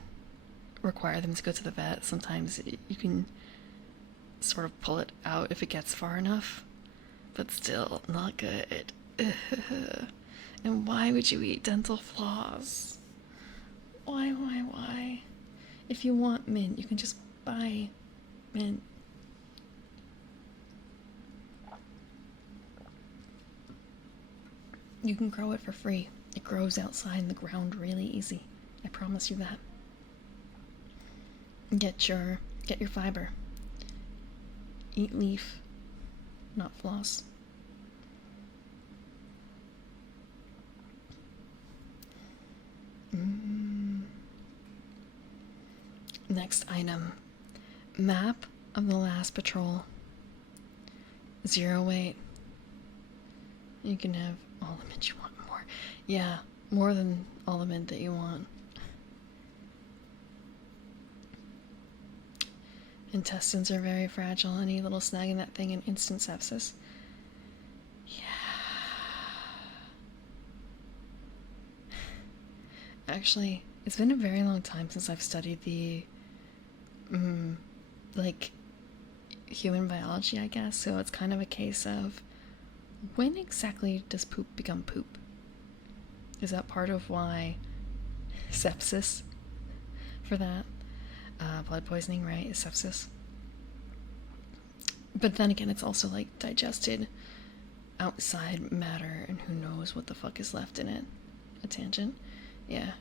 require them to go to the vet, sometimes you can sort of pull it out if it gets far enough, but still not good. And why would you eat dental floss? Why? If you want mint, you can just buy mint. You can grow it for free. It grows outside in the ground really easy. I promise you that. Get your fiber. Eat leaf, not floss. Next item. Map of the last patrol. 0 weight. You can have all the mint you want. More. Yeah, more than all the mint that you want. Intestines are very fragile. Any little snag in that thing and instant sepsis. Yeah. Actually, it's been a very long time since I've studied the like human biology, I guess. So it's kind of a case of when exactly does poop become poop? Is that part of why sepsis for that? Blood poisoning, right? Is sepsis. But then again, it's also like digested outside matter, and who knows what the fuck is left in it. A tangent. Yeah.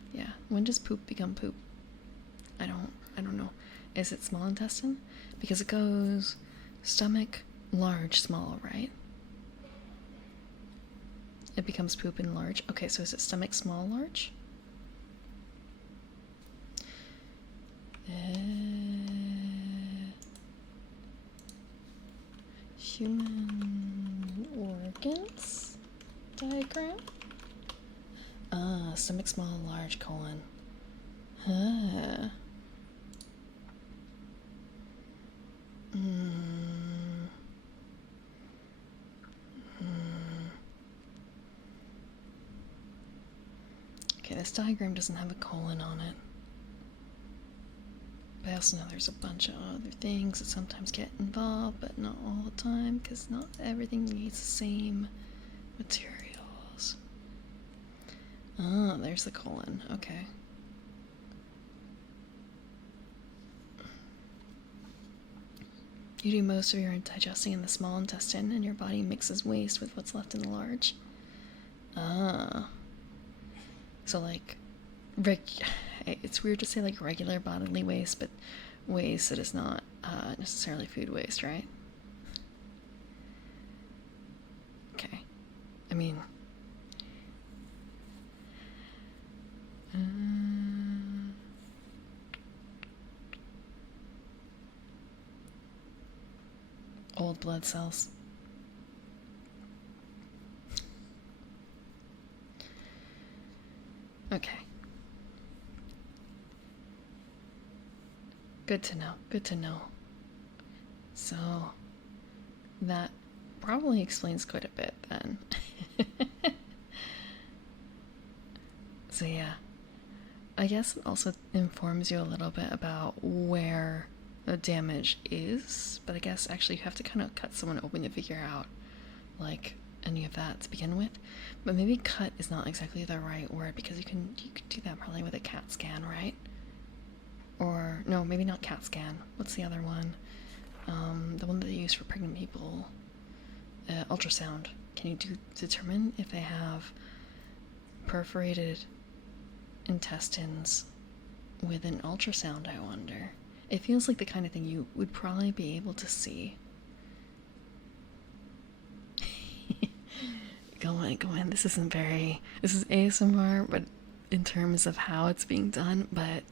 When does poop become poop? I don't know. Is it small intestine? Because it goes stomach, large, small, right? It becomes poop in large. Okay, so is it stomach, small, large? Human organs diagram. Stomach, small, large, colon. Huh. Okay, this diagram doesn't have a colon on it. But I also know there's a bunch of other things that sometimes get involved, but not all the time, because not everything needs the same materials. Ah, there's the colon. Okay. You do most of your digesting in the small intestine, and your body mixes waste with what's left in the large. Ah. So, like, it's weird to say, like, regular bodily waste, but waste that is not necessarily food waste, right? Okay. I mean... old blood cells. Okay. Good to know. Good to know. So, that probably explains quite a bit then. So yeah, I guess it also informs you a little bit about where the damage is, but I guess actually you have to kind of cut someone open to figure out like any of that to begin with. But maybe cut is not exactly the right word, because you can do that probably with a CAT scan, right? Or no, maybe not CAT scan. What's the other one? The one that they use for pregnant people. Ultrasound. Can you determine if they have perforated intestines with an ultrasound, I wonder? It feels like the kind of thing you would probably be able to see. Go on. This is ASMR, but in terms of how it's being done, but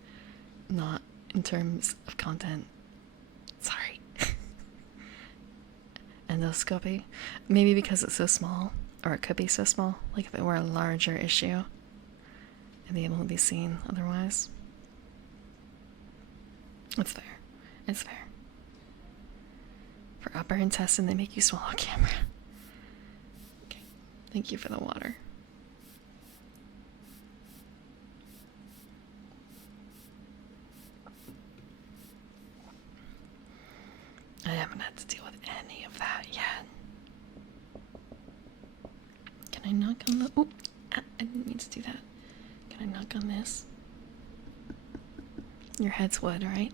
not in terms of content. Sorry. Endoscopy. Maybe because it's so small, or it could be so small. Like if it were a larger issue, it'd be able to be seen otherwise. It's fair. It's fair. For upper intestine, they make you swallow a camera. Okay. Thank you for the water. I haven't had to deal with any of that yet. Can I knock on the... Oh, I didn't mean to do that. Can I knock on this? Your head's wood, right?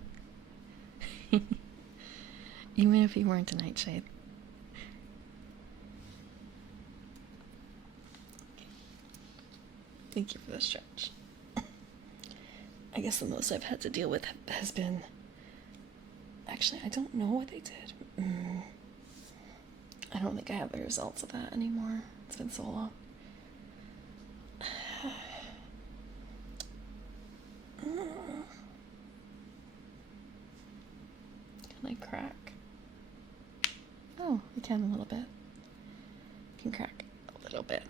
Even if you weren't a nightshade. Thank you for the stretch. I guess the most I've had to deal with has been... Actually, I don't know what they did. I don't think I have the results of that anymore. It's been so long. Can I crack? Oh, I can a little bit. I can crack a little bit.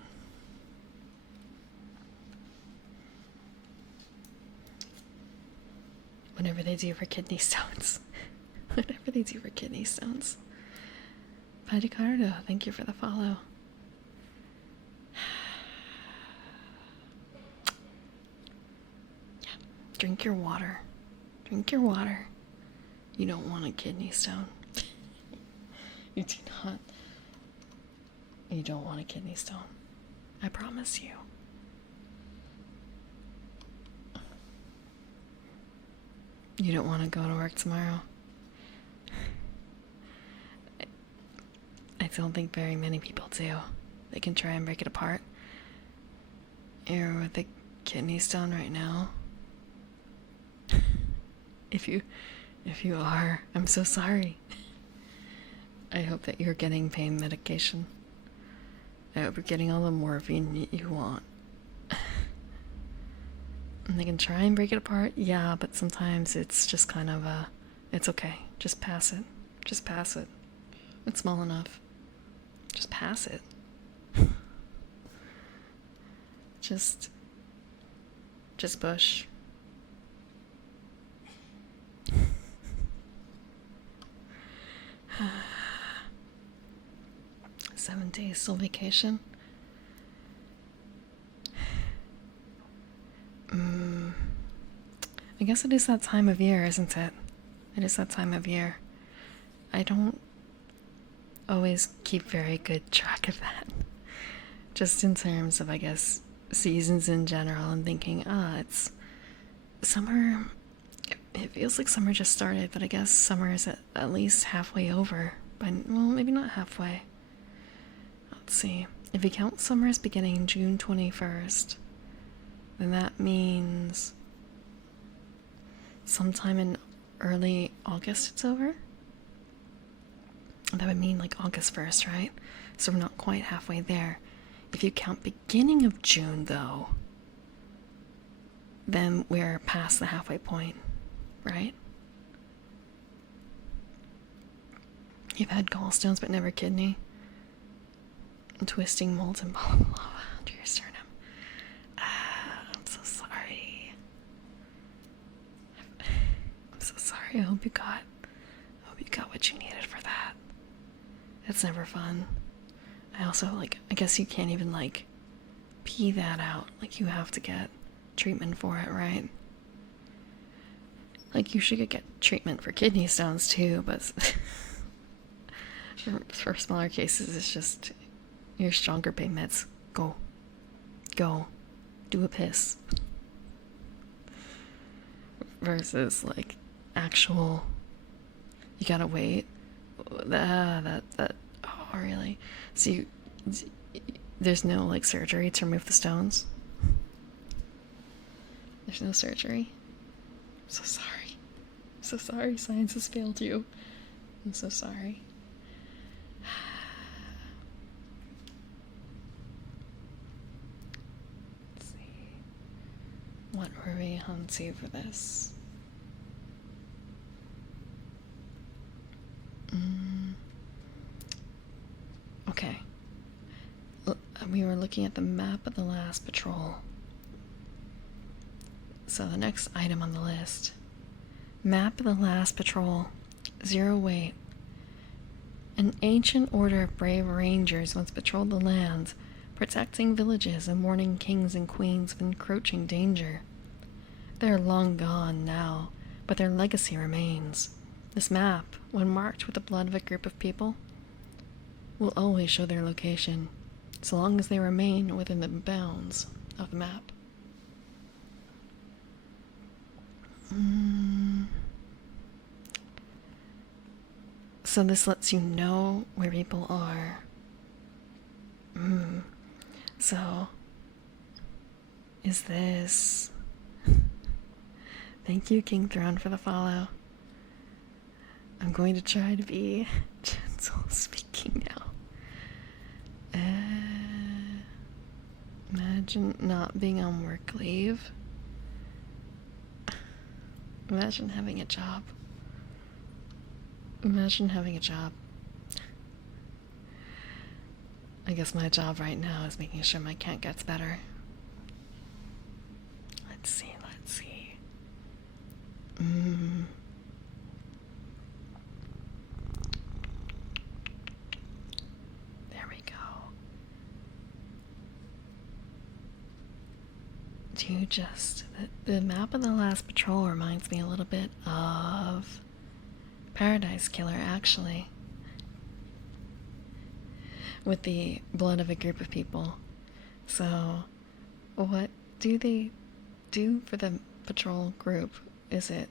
Whatever they do for kidney stones. Whatever they do for kidney stones. Padicardo, thank you for the follow. Yeah, drink your water. Drink your water. You don't want a kidney stone. You do not. You don't want a kidney stone. I promise you. You don't want to go to work tomorrow. I don't think very many people do. They can try and break it apart. You're with a kidney stone right now. If you are, I'm so sorry. I hope that you're getting pain medication. I hope you're getting all the morphine you want. And they can try and break it apart, yeah, but sometimes it's just kind of it's okay. Just pass it. Just pass it. It's small enough. Just pass it. Just push. 7 days still vacation? I guess it is that time of year, isn't it? It is that time of year. I don't always keep very good track of that. Just in terms of, I guess, seasons in general, and thinking, it's summer. It feels like summer just started, but I guess summer is at least halfway over. Well, maybe not halfway. Let's see. If you count summer as beginning June 21st, then that means sometime in early August it's over. That would mean like August 1st, right? So we're not quite halfway there. If you count beginning of June, though, then we're past the halfway point, right? You've had gallstones but never kidney. Twisting molten ball of lava under your sternum. I'm so sorry. I'm so sorry. I hope you got what you needed for that. It's never fun. I also, I guess you can't even, pee that out. You have to get treatment for it, right? Like, you should get treatment for kidney stones too, but for smaller cases, it's just your stronger pain meds. Go. Do a piss. Versus, like, actual, you gotta wait. Oh, really? So there's no, like, surgery to remove the stones? There's no surgery? I'm so sorry. I'm so sorry science has failed you. I'm so sorry. Let's see. What were we on to for this? Okay. We were looking at the map of the last patrol. So the next item on the list. Map of the last patrol. 0 weight. An ancient order of brave rangers once patrolled the lands, protecting villages and warning kings and queens of encroaching danger. They are long gone now, but their legacy remains. This map, when marked with the blood of a group of people, will always show their location, so long as they remain within the bounds of the map. So this lets you know where people are. So, is this... Thank you, King Throne, for the follow. I'm going to try to be gentle speaking now. Imagine not being on work leave. Imagine having a job. Imagine having a job. I guess my job right now is making sure my cat gets better. Let's see. There we go. The map of the last patrol reminds me a little bit of Paradise Killer, actually. With the blood of a group of people. So, what do they do for the patrol group? I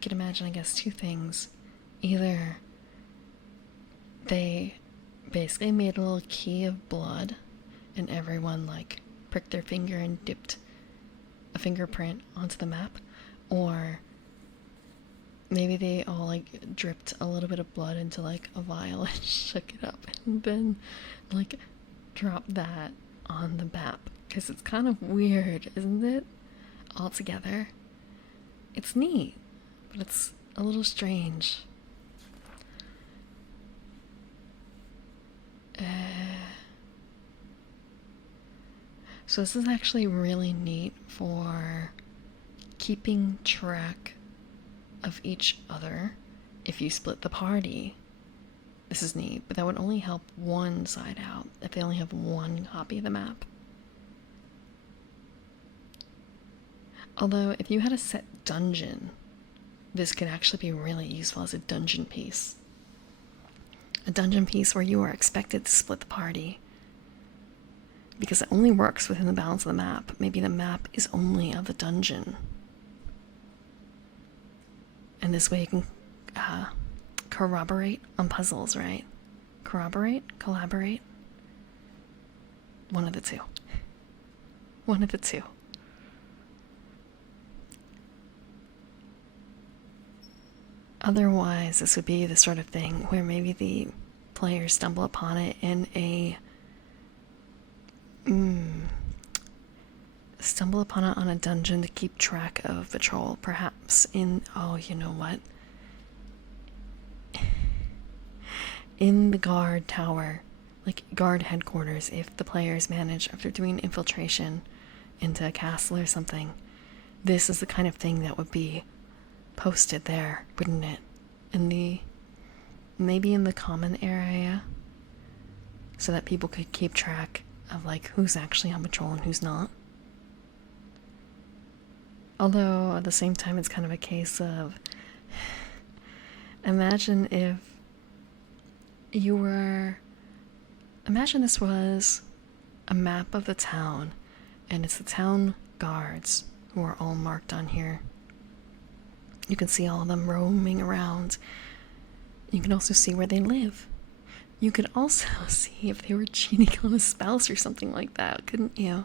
could imagine, I guess, two things. Either they basically made a little key of blood and everyone, like, pricked their finger and dipped a fingerprint onto the map, or maybe they all, like, dripped a little bit of blood into, like, a vial and shook it up and then, like, dropped that on the map. Because it's kind of weird, isn't it? Altogether. It's neat, but it's a little strange. So this is actually really neat for keeping track of each other if you split the party. This is neat, but that would only help one side out if they only have one copy of the map. Although, if you had a set dungeon, this could actually be really useful as a dungeon piece. A dungeon piece where you are expected to split the party. Because it only works within the bounds of the map. Maybe the map is only of the dungeon. And this way you can corroborate on puzzles, right? Corroborate? Collaborate? One of the two. One of the two. Otherwise, this would be the sort of thing where maybe the players stumble upon it in a... stumble upon it on a dungeon to keep track of patrol, perhaps in... Oh, you know what? In the guard tower, like guard headquarters, if the players manage, if they're doing infiltration into a castle or something, this is the kind of thing that would be posted there, wouldn't it? Maybe in the common area, so that people could keep track of like who's actually on patrol and who's not. Although at the same time, it's kind of a case of imagine if you were. Imagine this was a map of the town, and it's the town guards who are all marked on here. You can see all of them roaming around. You can also see where they live. You could also see if they were cheating on a spouse or something like that, couldn't you?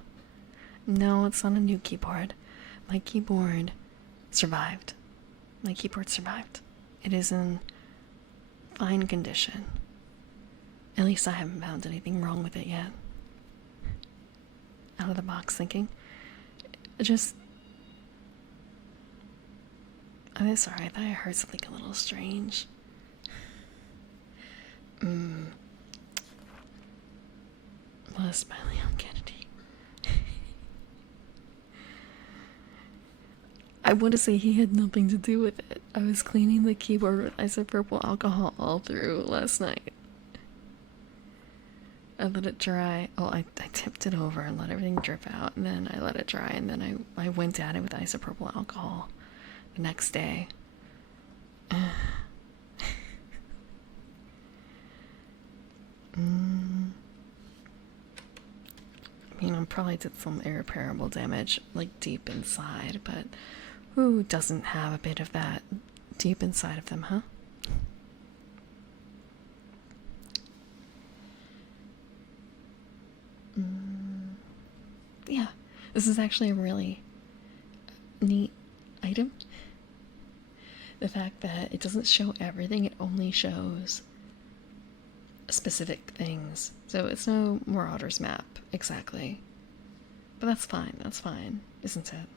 No, it's not a new keyboard. My keyboard survived. My keyboard survived. It is in fine condition. At least I haven't found anything wrong with it yet. Out of the box thinking. I'm sorry, I thought I heard something a little strange. Was by Leon Kennedy. I want to say he had nothing to do with it. I was cleaning the keyboard with isopropyl alcohol all through last night. I let it dry. Oh, I tipped it over and let everything drip out, and then I let it dry, and then I went at it with isopropyl alcohol the next day. I mean, I probably did some irreparable damage, like deep inside, but who doesn't have a bit of that deep inside of them, huh? Yeah, this is actually a really neat item. The fact that it doesn't show everything, it only shows specific things. So it's no Marauder's map, exactly. But that's fine, isn't it?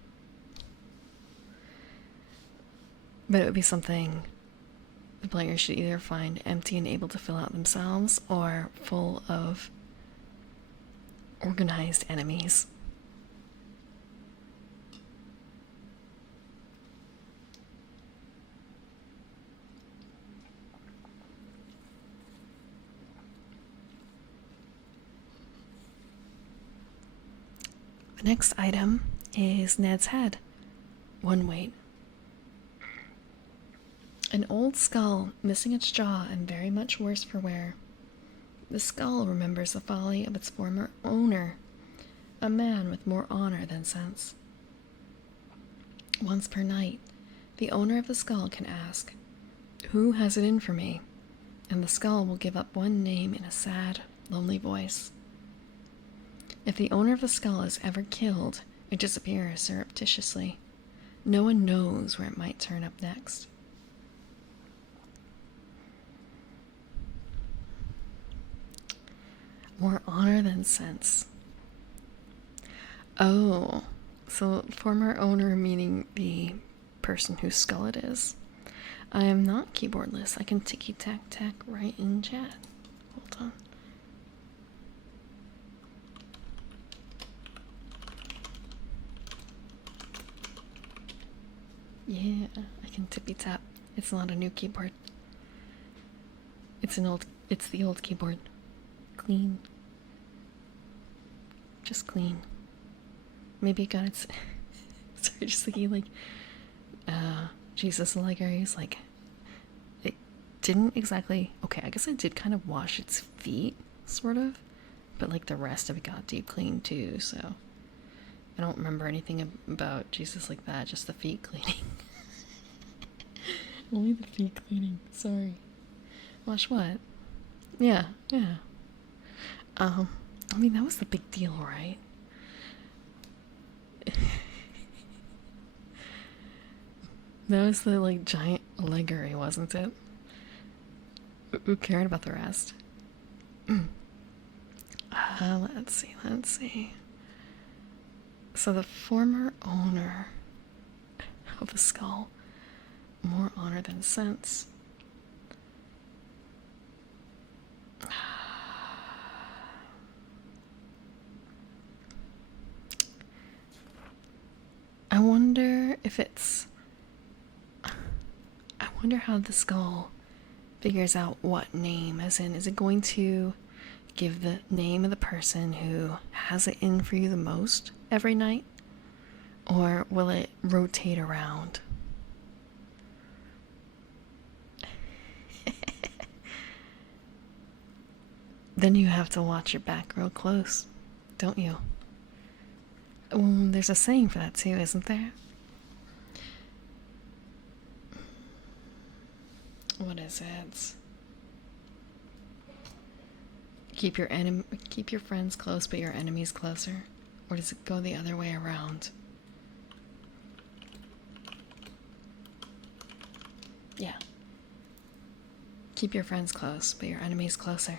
But it would be something the players should either find empty and able to fill out themselves, or full of organized enemies. The next item is Ned's head. One weight. An old skull, missing its jaw and very much worse for wear. The skull remembers the folly of its former owner, a man with more honor than sense. Once per night, the owner of the skull can ask, "Who has it in for me?" And the skull will give up one name in a sad, lonely voice. If the owner of the skull is ever killed, it disappears surreptitiously. No one knows where it might turn up next. More honor than sense. Oh, so former owner meaning the person whose skull it is. I am not keyboardless. I can ticky-tack-tack right in chat. Hold on. Yeah, I can tippy-tap. It's not a new keyboard. It's the old keyboard. Clean. Just clean. Maybe it got its... Sorry, just thinking like... Jesus Allegory's like... It didn't exactly... Okay, I guess it did kind of wash its feet, sort of. But like the rest of it got deep clean too, so... I don't remember anything about Jesus like that, just the feet cleaning. Only the feet cleaning, sorry. Wash what? Yeah. I mean, that was the big deal, right? That was the, like, giant allegory, wasn't it? Who cared about the rest? Let's see. So the former owner of the skull, more honor than sense. I wonder how the skull figures out what name, as in, is it going to give the name of the person who has it in for you the most every night? Or will it rotate around? Then you have to watch your back real close, don't you? There's a saying for that too, isn't there? What is it? Keep your friends close, but your enemies closer. Or does it go the other way around? Yeah. Keep your friends close, but your enemies closer.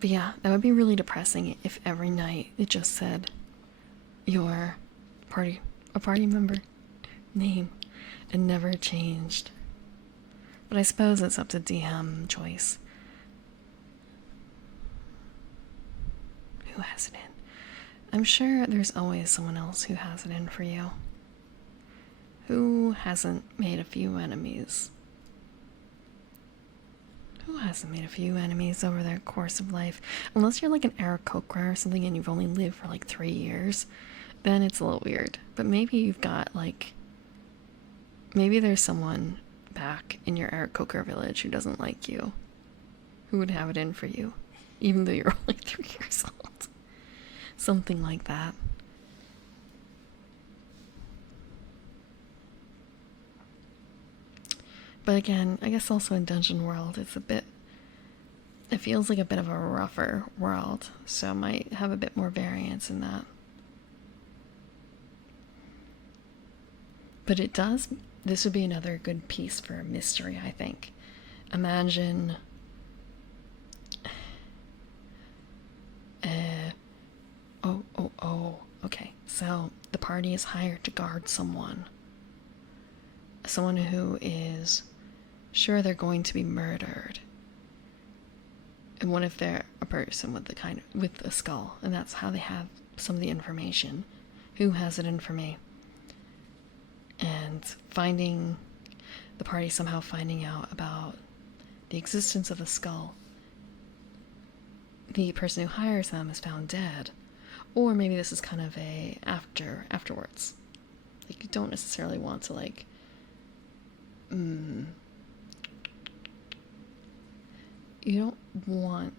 But yeah, that would be really depressing if every night it just said your a party member name and never changed. But I suppose it's up to DM choice. Who has it in? I'm sure there's always someone else who has it in for you. Who hasn't made a few enemies? Who hasn't made a few enemies over their course of life? Unless you're like an Aarakocra or something and you've only lived for like 3 years, then it's a little weird. But maybe you've got like... Maybe there's someone back in your Aarakocra village who doesn't like you. Who would have it in for you, even though you're only 3 years old. Something like that. But again, I guess also in Dungeon World, it feels like a bit of a rougher world, so it might have a bit more variance in that. But this would be another good piece for a mystery, I think. Imagine... okay, so the party is hired to guard someone. Someone who is sure they're going to be murdered. And what if they're a person with a skull, and that's how they have some of the information? Who has it in for me? And the party somehow finding out about the existence of the skull. The person who hires them is found dead. Or maybe this is kind of a afterwards. Like, you don't necessarily want to, like... You don't want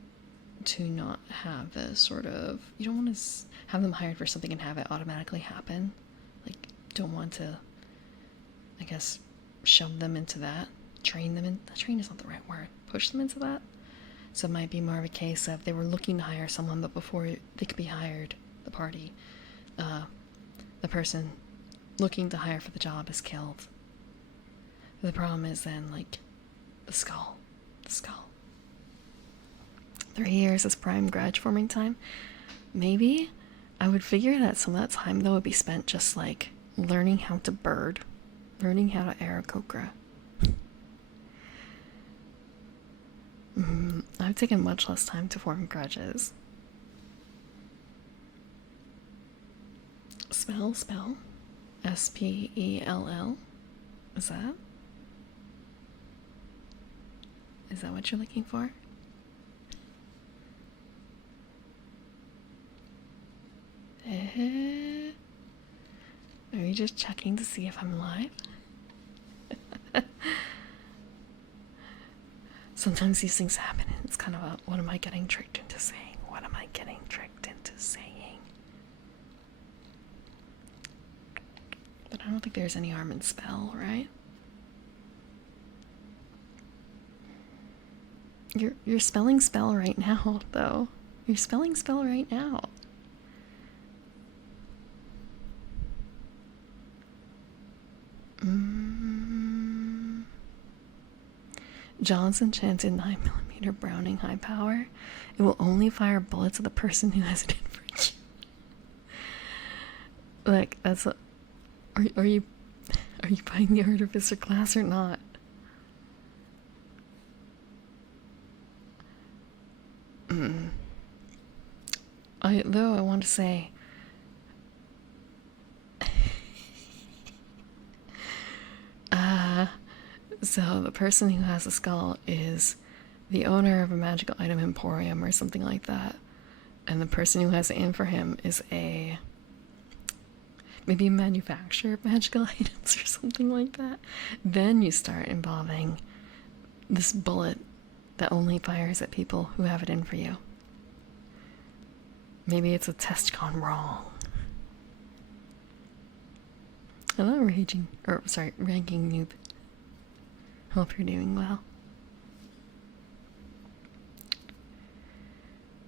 to not have this sort of... You don't want to have them hired for something and have it automatically happen. Like, don't want to, I guess, shove them into that. Train them in... Train is not the right word. Push them into that. So it might be more of a case of they were looking to hire someone, but before they could be hired, the party, the person looking to hire for the job is killed. The problem is then, like, the skull. 3 years is prime grudge forming time. Maybe I would figure that some of that time, though, would be spent just, like, learning how to bird. Learning how to Aarakocra. I've taken much less time to form grudges. Spell? S-P-E-L-L? Is that what you're looking for? Are you just checking to see if I'm live? Sometimes these things happen and it's kind of a, what am I getting tricked into saying? What am I getting tricked into saying? But I don't think there's any harm in spell, right? You're spelling spell right now, though. You're spelling spell right now. John's enchanted 9mm Browning high power. It will only fire bullets at the person who has it in for you. Like, that's a... Are you buying the Artificer class or not? I want to say... So the person who has a skull is the owner of a magical item emporium or something like that, and the person who has it in for him is maybe a manufacturer of magical items or something like that, then you start involving this bullet that only fires at people who have it in for you. Maybe it's a test gone wrong. Hello, ranking noob. Hope you're doing well.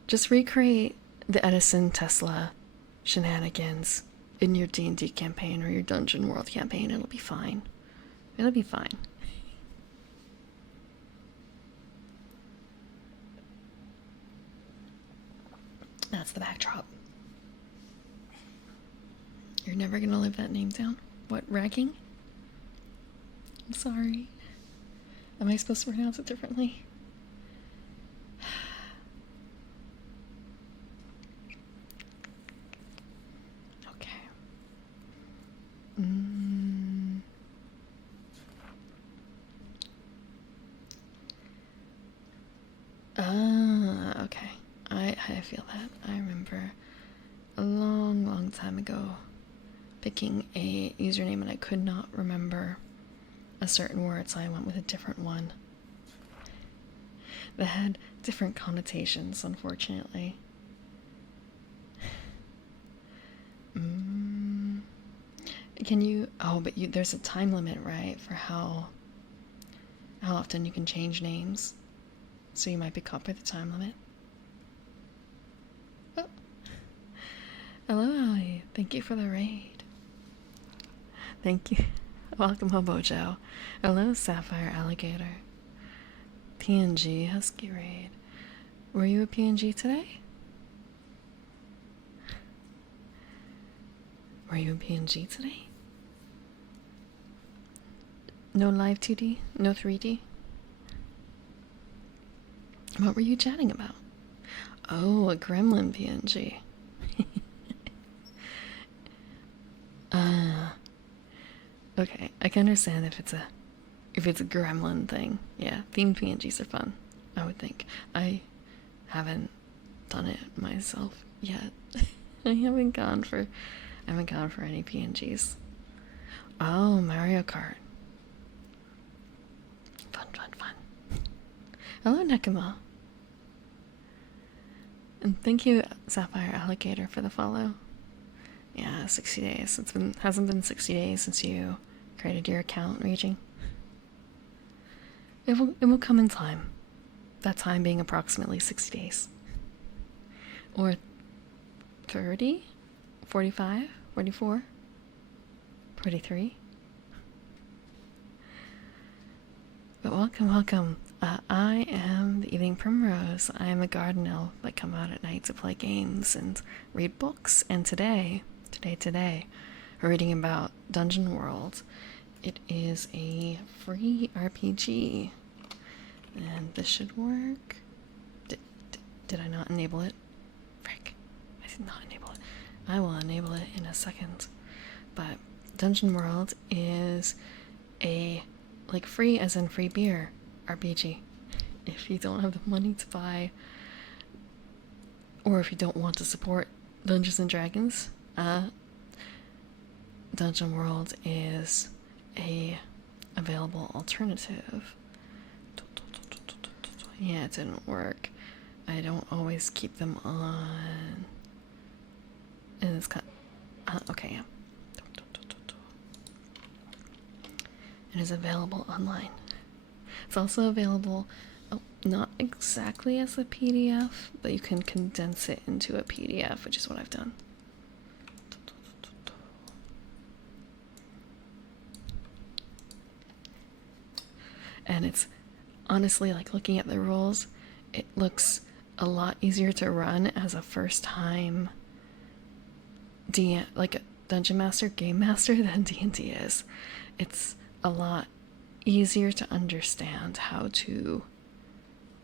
Just recreate the Edison Tesla shenanigans in your D&D campaign or your Dungeon World campaign. It'll be fine. It'll be fine. That's the backdrop. You're never gonna live that name down? What, Ragging? I'm sorry. Am I supposed to pronounce it differently? Okay. Okay. I feel that. I remember a long time ago picking a username and I could not remember a certain word, so I went with a different one that had different connotations, unfortunately. Can you... Oh, but there's a time limit, right, for how often you can change names? So you might be caught by the time limit. Oh. Hello, Ali. Thank you for the raid. Thank you. Welcome, Hobojo. Hello, Sapphire Alligator. PNG Husky Raid. Were you a PNG today? Were you a PNG today? No live 2D? No 3D? What were you chatting about? Oh, a gremlin PNG. Okay, I can understand if it's a gremlin thing. Yeah, themed PNGs are fun, I would think. I haven't done it myself yet. I haven't gone for any PNGs. Oh, Mario Kart. Fun. Hello, Nekima. And thank you, Sapphire Alligator, for the follow. Yeah, 60 days. Hasn't been 60 days since you created your account, Raging. It will come in time. That time being approximately 60 days. Or 30? 45? 44? 43? But welcome. I am the Evening Primrose. I am a garden elf that come out at night to play games and read books. And today, we're reading about Dungeon World. It is a free RPG. And this should work. Did I not enable it? Frick. I did not enable it. I will enable it in a second. But Dungeon World is a, like, free as in free beer RPG. If you don't have the money to buy, or if you don't want to support Dungeons and Dragons, Dungeon World is a available alternative. Yeah, it didn't work. I don't always keep them on. And it's kind of, okay, yeah. It is available online. It's also available, not exactly as a PDF, but you can condense it into a PDF, which is what I've done. And it's honestly, like, looking at the rules, it looks a lot easier to run as a first-time like a Dungeon Master, Game Master than D&D is. It's a lot easier to understand how to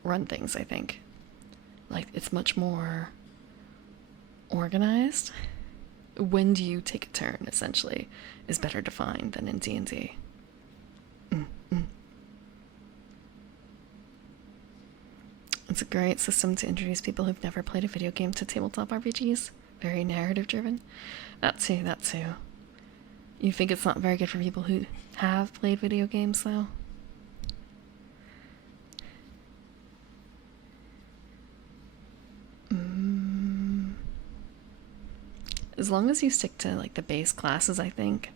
run things, I think. Like, it's much more organized. When do you take a turn, essentially, is better defined than in D&D. It's a great system to introduce people who've never played a video game to tabletop RPGs. Very narrative driven. That too, that too. You think it's not very good for people who have played video games, though? As long as you stick to like the base classes, I think.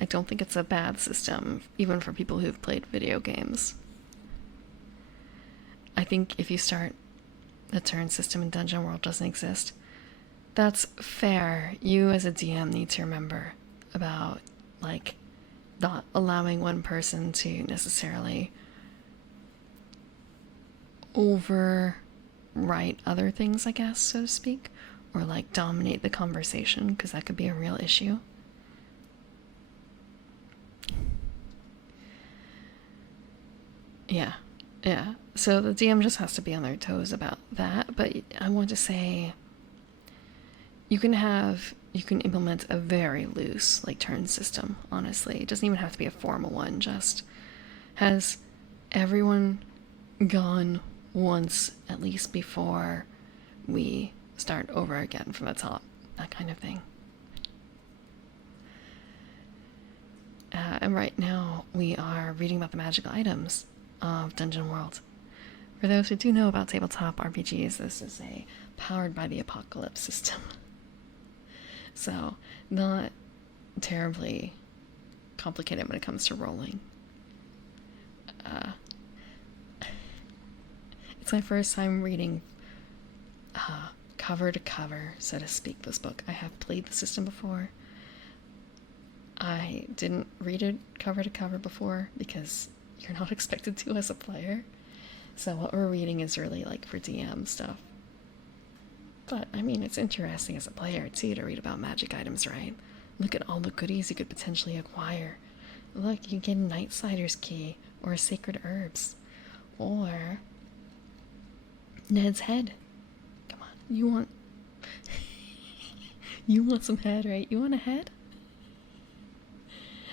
I don't think it's a bad system, even for people who've played video games. I think if you start the turn system in Dungeon World doesn't exist, that's fair. You as a DM need to remember about, like, not allowing one person to necessarily overwrite other things, I guess, so to speak, or like dominate the conversation, because that could be a real issue. Yeah, yeah. So the DM just has to be on their toes about that. But I want to say you can implement a very loose like turn system, honestly. It doesn't even have to be a formal one, just has everyone gone once at least before we start over again from the top. That kind of thing. And right now we are reading about the magical items of Dungeon World. For those who do know about tabletop RPGs, this is a powered by the apocalypse system. So, not terribly complicated when it comes to rolling. It's my first time reading cover to cover, so to speak, this book. I have played the system before. I didn't read it cover to cover before because you're not expected to as a player. So what we're reading is really like for DM stuff. But, I mean, it's interesting as a player, too, to read about magic items, right? Look at all the goodies you could potentially acquire. Look, you get a Nightsider's Key, or Sacred Herbs, or Ned's Head. Come on, you want... you want some head, right? You want a head?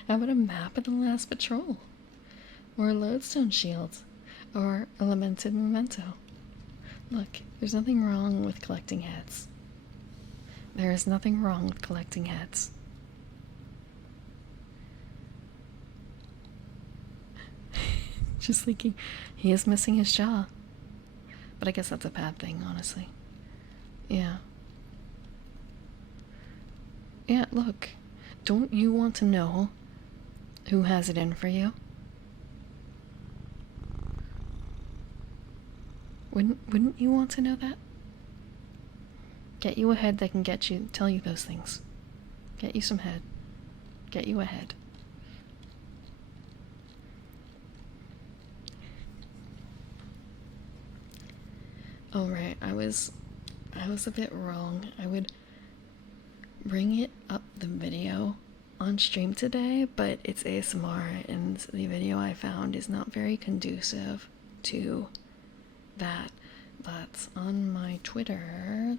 How about a map of the last patrol? Or a lodestone shield? Or a lamented memento? Look, there's nothing wrong with collecting heads. There is nothing wrong with collecting heads. Just thinking, he is missing his jaw. But I guess that's a bad thing, honestly. Yeah. Yeah, look. Don't you want to know who has it in for you? Wouldn't you want to know that? Get you a head that can tell you those things. Get you some head. Get you a head. Oh right, I was a bit wrong. I would bring it up the video on stream today, but it's ASMR and the video I found is not very conducive to that. But on my Twitter,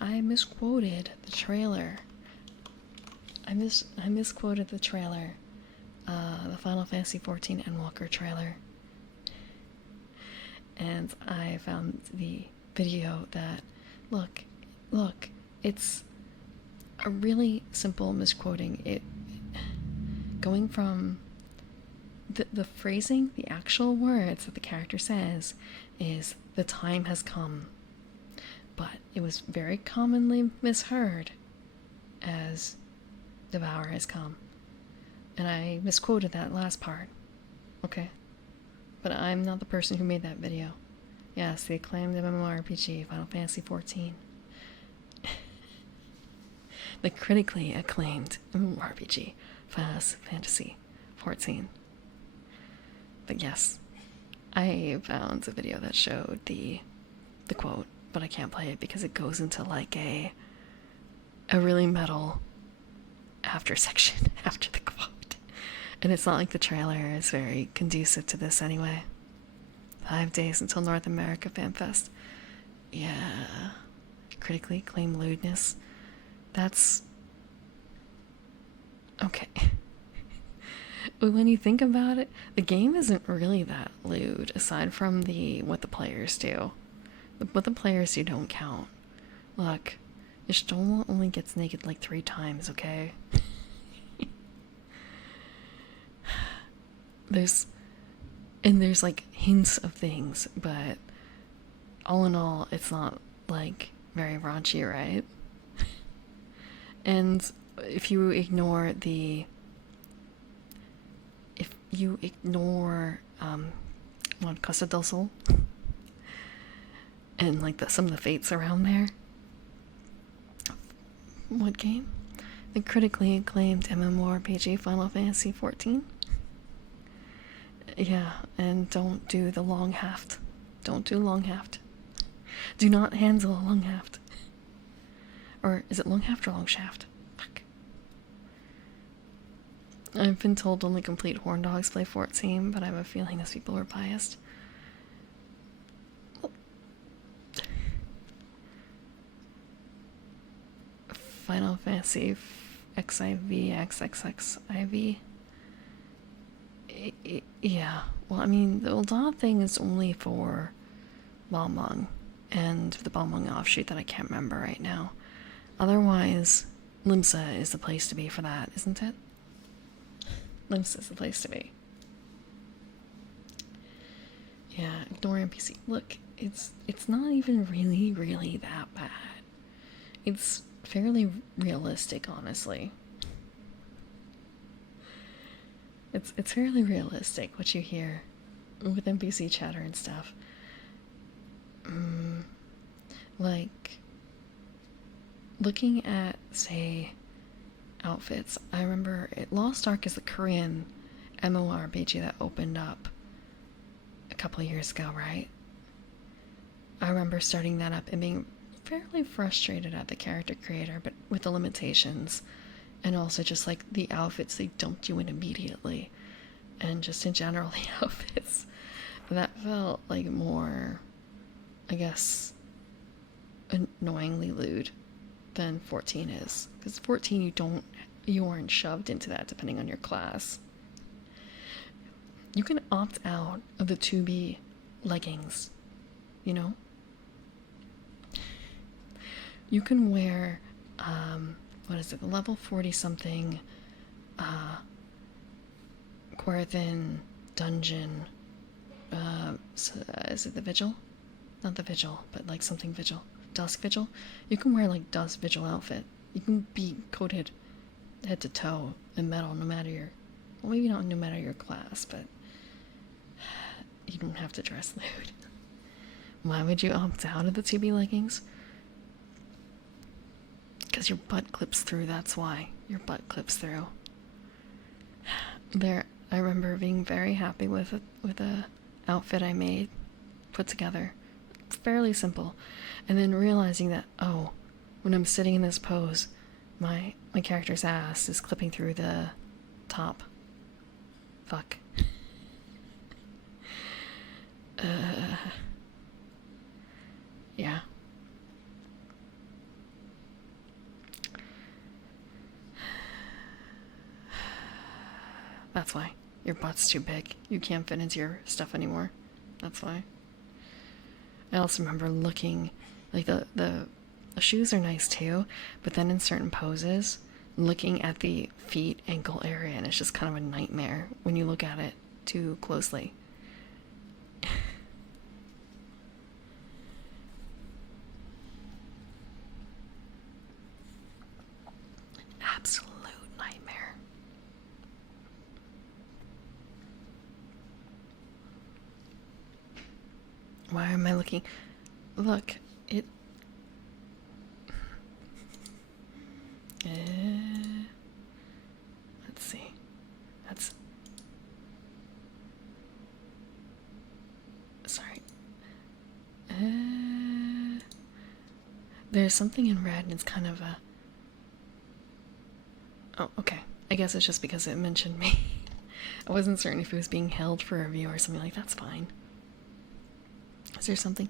I misquoted the trailer. I misquoted the trailer, the Final Fantasy XIV Endwalker trailer, and I found the video that look, it's a really simple misquoting. It going from the phrasing, the actual words that the character says is "the time has come," but it was very commonly misheard as "the hour has come," and I misquoted that last part. Okay, but I'm not the person who made that video. Yes, the acclaimed MMORPG Final Fantasy XIV. The critically acclaimed MMORPG Final Fantasy XIV. But yes, I found a video that showed the quote, but I can't play it because it goes into like a really metal after section after the quote. And it's not like the trailer is very conducive to this anyway. 5 days until North America Fan Fest. Yeah. Critically acclaimed lewdness. That's... okay. when you think about it, the game isn't really that lewd, aside from the what the players do. What the players do don't count. Look, Ishtola only gets naked like 3 times, okay? there's like hints of things, but all in all, it's not like very raunchy, right? And if you ignore what, Casa del Sol and like some of the fates around there. What game? The critically acclaimed MMORPG Final Fantasy XIV. Yeah, and don't do the long haft. Don't do long haft. Do not handle a long haft. Or is it long haft or long shaft? Fuck. I've been told only complete horn dogs play 14, but I have a feeling those people were biased. Final Fantasy XIV, XXXIV. Yeah, well, I mean, the Ul'dah thing is only for Balmung and the Balmung offshoot that I can't remember right now. Otherwise, Limsa is the place to be for that, isn't it? Limsa is the place to be. Yeah, ignore NPC. Look, it's not even really that bad. It's fairly realistic, honestly. It's fairly realistic what you hear with NPC chatter and stuff. Like, looking at, say, outfits, I remember Lost Ark is the Korean MMORPG that opened up a couple of years ago, right? I remember starting that up and being fairly frustrated at the character creator, but with the limitations, and also just like the outfits they dumped you in immediately, and just in general the outfits that felt like more, I guess, annoyingly lewd than 14 is, because 14 you aren't shoved into that depending on your class. You can opt out of the 2B leggings, you know? You can wear, what is it, the level 40 something, Querthin dungeon, is it the Vigil? Not the Vigil, but like something Vigil. Dusk Vigil? You can wear like Dusk Vigil outfit. You can be coated head to toe in metal no matter your, well, maybe not no matter your class, but you don't have to dress lewd. Why would you opt out of the 2B leggings? Because your butt clips through, that's why. Your butt clips through. There, I remember being very happy with a outfit I made, put together. Fairly simple. And then realizing that, oh, when I'm sitting in this pose, my character's ass is clipping through the top. Fuck. Yeah. That's why. Your butt's too big. You can't fit into your stuff anymore. That's why. I also remember looking, like the shoes are nice too, but then in certain poses, looking at the feet ankle area, and it's just kind of a nightmare when you look at it too closely. Absolute nightmare. Why am I looking? Look, it. Let's see. That's. Sorry. There's something in red, and it's kind of a. Oh, okay. I guess it's just because it mentioned me. I wasn't certain if it was being held for review or something like that's fine. Is there something?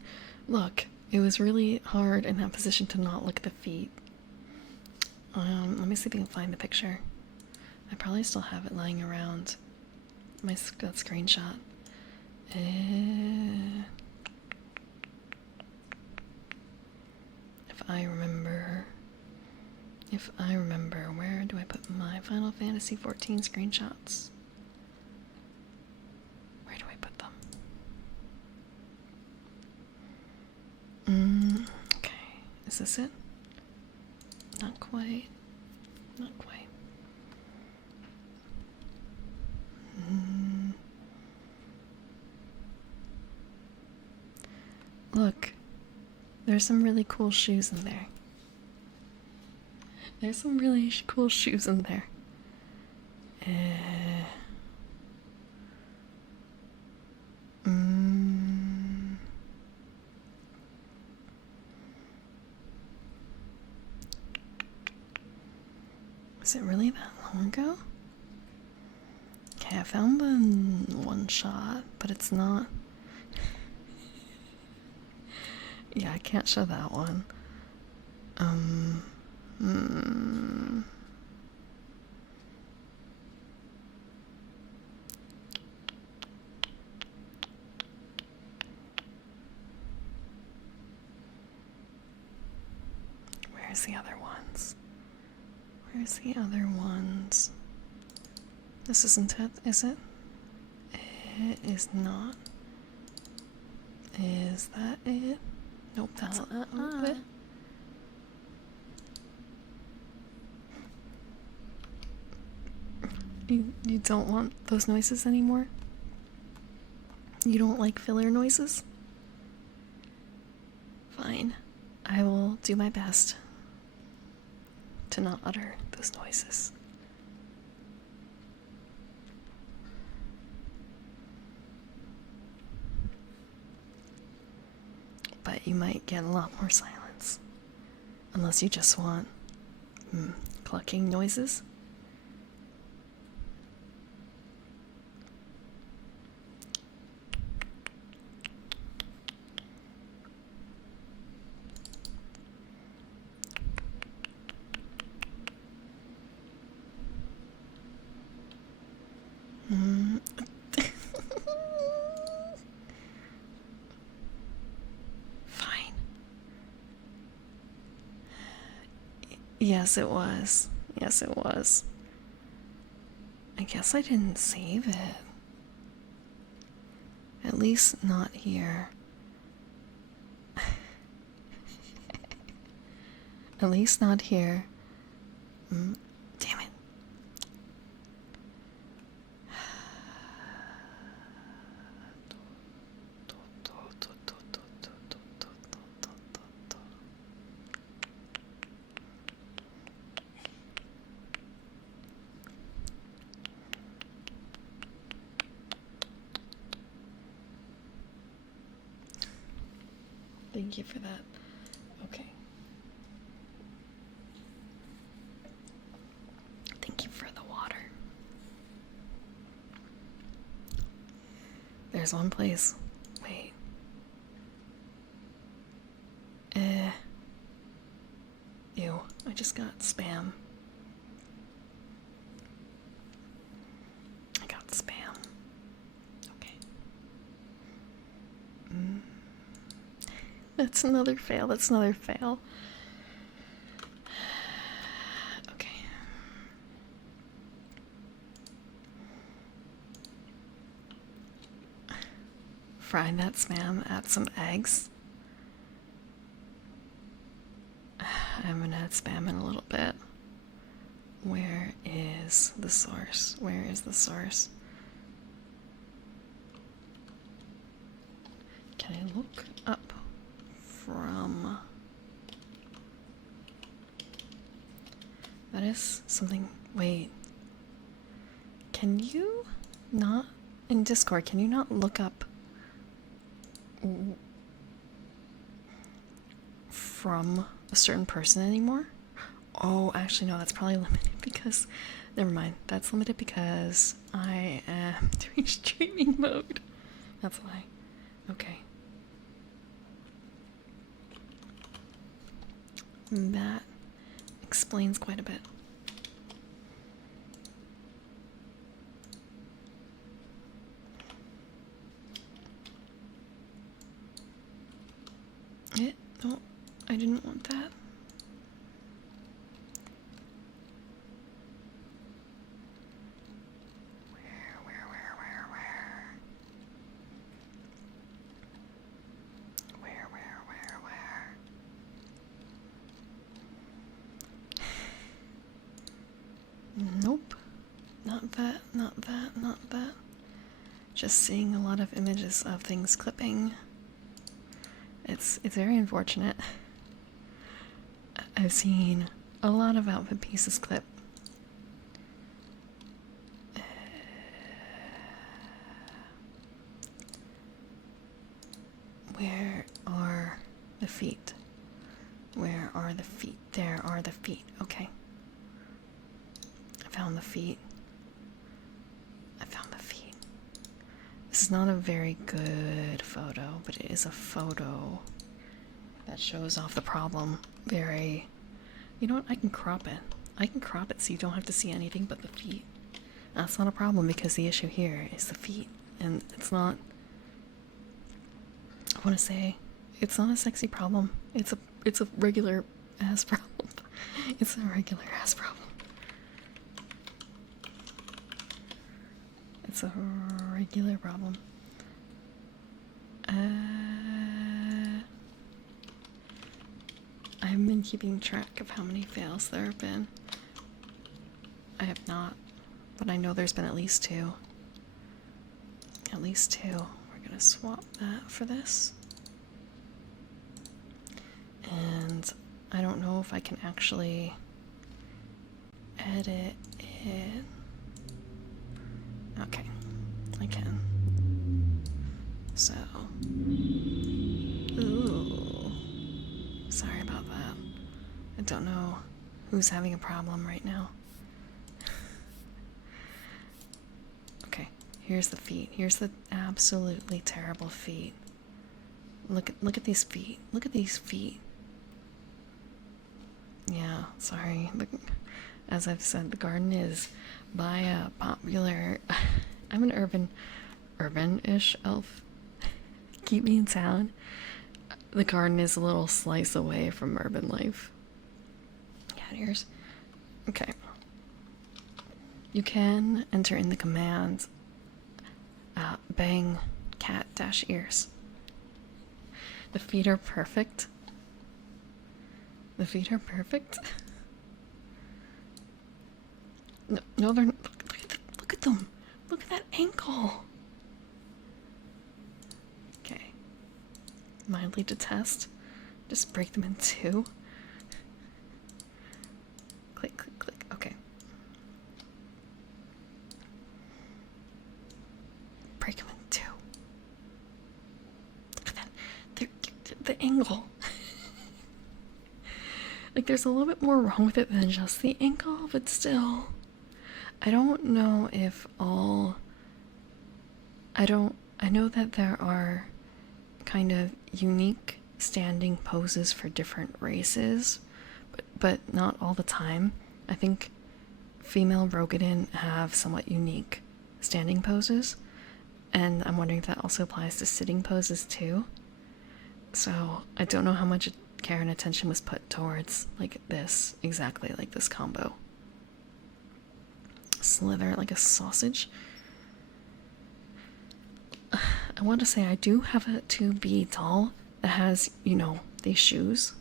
Look, it was really hard in that position to not look at the feet. Let me see if I can find the picture. I probably still have it lying around. that screenshot. If I remember, where do I put my Final Fantasy 14 screenshots? Where do I put them? Okay. Is this it? Not quite. Not quite. Look, there's some really cool shoes in there. There's some really cool shoes in there. Was it really that long ago? Okay, I found the one shot, but it's not. Yeah, I can't show that one. Where's the other ones? Where's the other ones? This isn't it, is it? It is not. Is that it? Nope, that's not it. You don't want those noises anymore? You don't like filler noises? Fine. I will do my best to not utter those noises. But you might get a lot more silence. Unless you just want clucking noises. Fine. Yes, it was. Yes, it was. I guess I didn't save it. At least not here. At least not here. Damn it. Thank you for that. Okay. Thank you for the water. There's one place. Wait. Ew, I just got spam. I got spam. Okay. That's another fail. That's another fail. Okay. Fry that spam, add some eggs. I'm gonna add spam in a little bit. Where is the source? Where is the source? Can I look up from? That is something. Wait. Can you not, in Discord, can you not look up from a certain person anymore? Oh, actually, no, that's probably limited because. Never mind. That's limited because I am doing streaming mode. That's why. Okay. That explains quite a bit. Nope. Not that, not that, not that. Just seeing a lot of images of things clipping. It's very unfortunate. I've seen a lot of outfit pieces clip. Where are the feet? Where are the feet? There are the feet. Okay. I found the feet. I found the feet. This is not a very good photo, but it is a photo that shows off the problem very... You know what? I can crop it. I can crop it so you don't have to see anything but the feet. That's not a problem because the issue here is the feet. And it's not... I want to say it's not a sexy problem. It's a regular ass problem. It's a regular ass problem. It's a regular problem. I haven't been keeping track of how many fails there have been. I have not, but I know there's been at least 2. At least 2. We're gonna swap that for this. And I don't know if I can actually edit it. Okay, I can. So, ooh, sorry about that. I don't know who's having a problem right now. Okay, here's the feet. Here's the absolutely terrible feet. Look at these feet. Look at these feet. Yeah, sorry. As I've said, the garden is by a popular... I'm an urban-ish elf. Keep me in town. The garden is a little slice away from urban life. Cat ears. Okay. You can enter in the command bang cat - ears. The feet are perfect. The feet are perfect. No, they're not. Look at them. Look at that ankle. Okay. Mildly detest. Just break them in 2. Click, click, click. Okay. Break them in 2. Look at that. The angle. Like, there's a little bit more wrong with it than just the ankle, but still. I don't know if all... I know that there are kind of unique standing poses for different races, but not all the time. I think female Rogadin have somewhat unique standing poses, and I'm wondering if that also applies to sitting poses too. So I don't know how much care and attention was put towards like this, exactly like this combo. Slither like a sausage. I want to say I do have a 2B doll that has, you know, these shoes.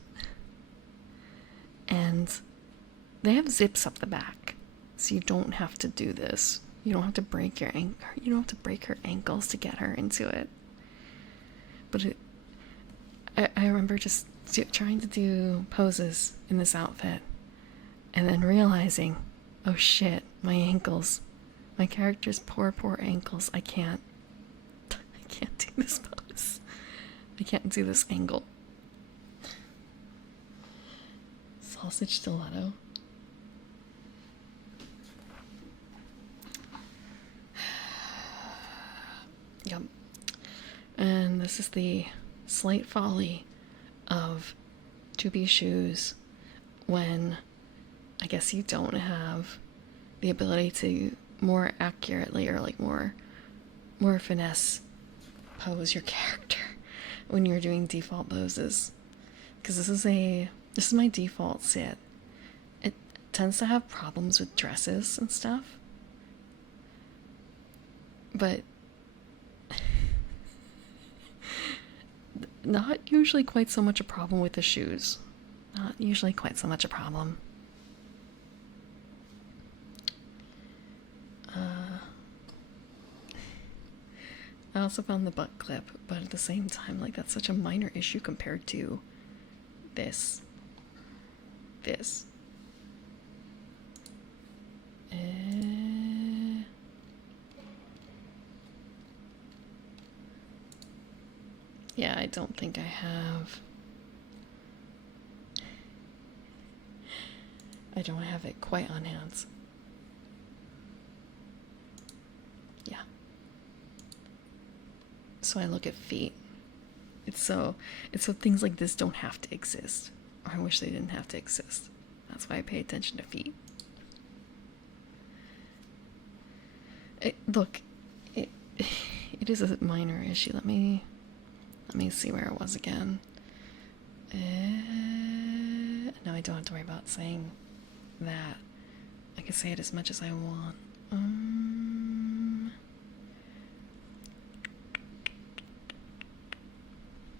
And they have zips up the back. So you don't have to do this. You don't have to break your ankle. You don't have to break her ankles to get her into it. But I remember just trying to do poses in this outfit and then realizing, oh shit, my ankles. My character's poor ankles. I can't do this pose. I can't do this angle. Sausage stiletto. Yep. And this is the slight folly of 2B shoes when I guess you don't have the ability to more accurately or like more finesse pose your character when you're doing default poses, because this is my default sit. It tends to have problems with dresses and stuff, but not usually quite so much a problem with the shoes. Not usually quite so much a problem. I also found the butt clip, but at the same time, like, that's such a minor issue compared to this. This. Yeah, I don't think I have. I don't have it quite on hands. Yeah. So I look at feet. It's so things like this don't have to exist. Or I wish they didn't have to exist. That's why I pay attention to feet. Look, it is a minor issue. Let me see where it was again. No, I don't have to worry about saying that. I can say it as much as I want.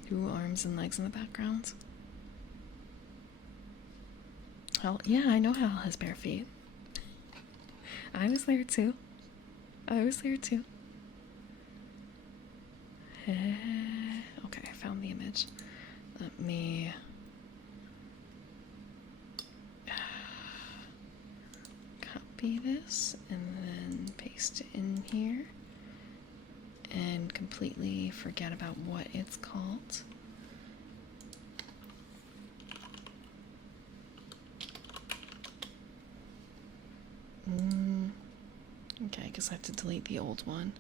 2 arms and legs in the background. Well, yeah, I know Hal has bare feet. I was there too. Okay, I found the image. Let me copy this and then paste it in here and completely forget about what it's called. Okay, I guess I have to delete the old one.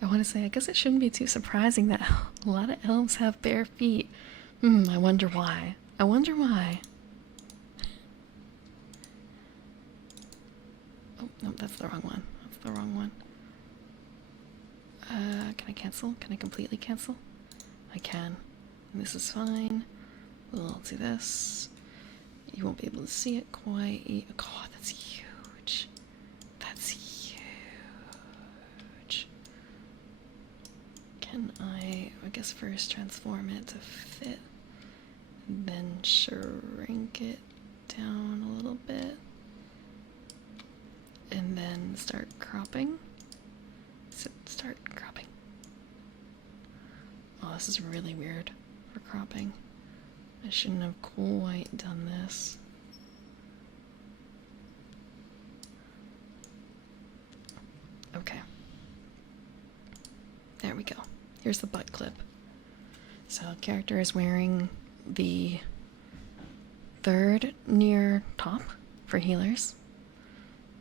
I want to say, I guess it shouldn't be too surprising that a lot of elves have bare feet. I wonder why. I wonder why. Oh, no, that's the wrong one. That's the wrong one. Can I cancel? Can I completely cancel? I can. And this is fine. We'll do this. You won't be able to see it quite. God, that's huge. That's huge. Can I guess first transform it to fit, then shrink it down a little bit, and then start cropping. Start cropping. Oh, this is really weird for cropping. I shouldn't have quite done this. Okay. There we go. Here's the butt clip. So, character is wearing the 3rd near top for healers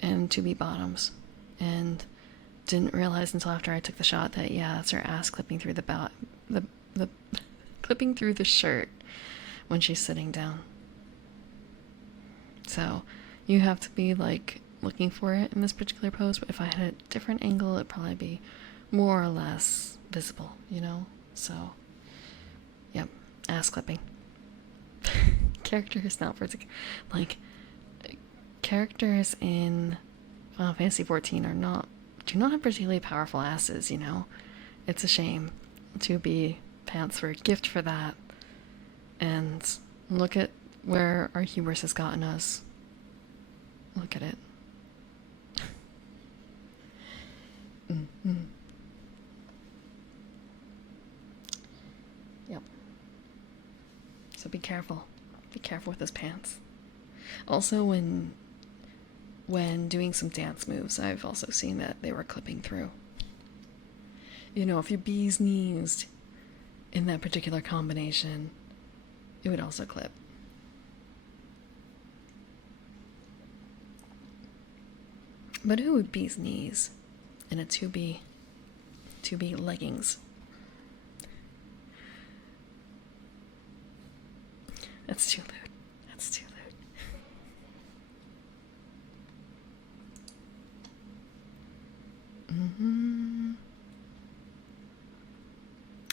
and 2B bottoms. And didn't realize until after I took the shot that, yeah, that's her ass clipping through the clipping through the shirt when she's sitting down. So you have to be like looking for it in this particular pose, but if I had a different angle, it'd probably be more or less visible, you know? So, yep, ass clipping. Characters not particular, like, characters in Final Fantasy XIV do not have particularly powerful asses, you know? It's a shame. 2B pants were a gift for that. And look at where our hubris has gotten us. Look at it. Yep. So be careful. Be careful with those pants. Also, when doing some dance moves, I've also seen that they were clipping through. You know, if you bee's knees in that particular combination, it would also clip. But who would bee's knees in a 2B leggings? That's too lewd. That's too lewd.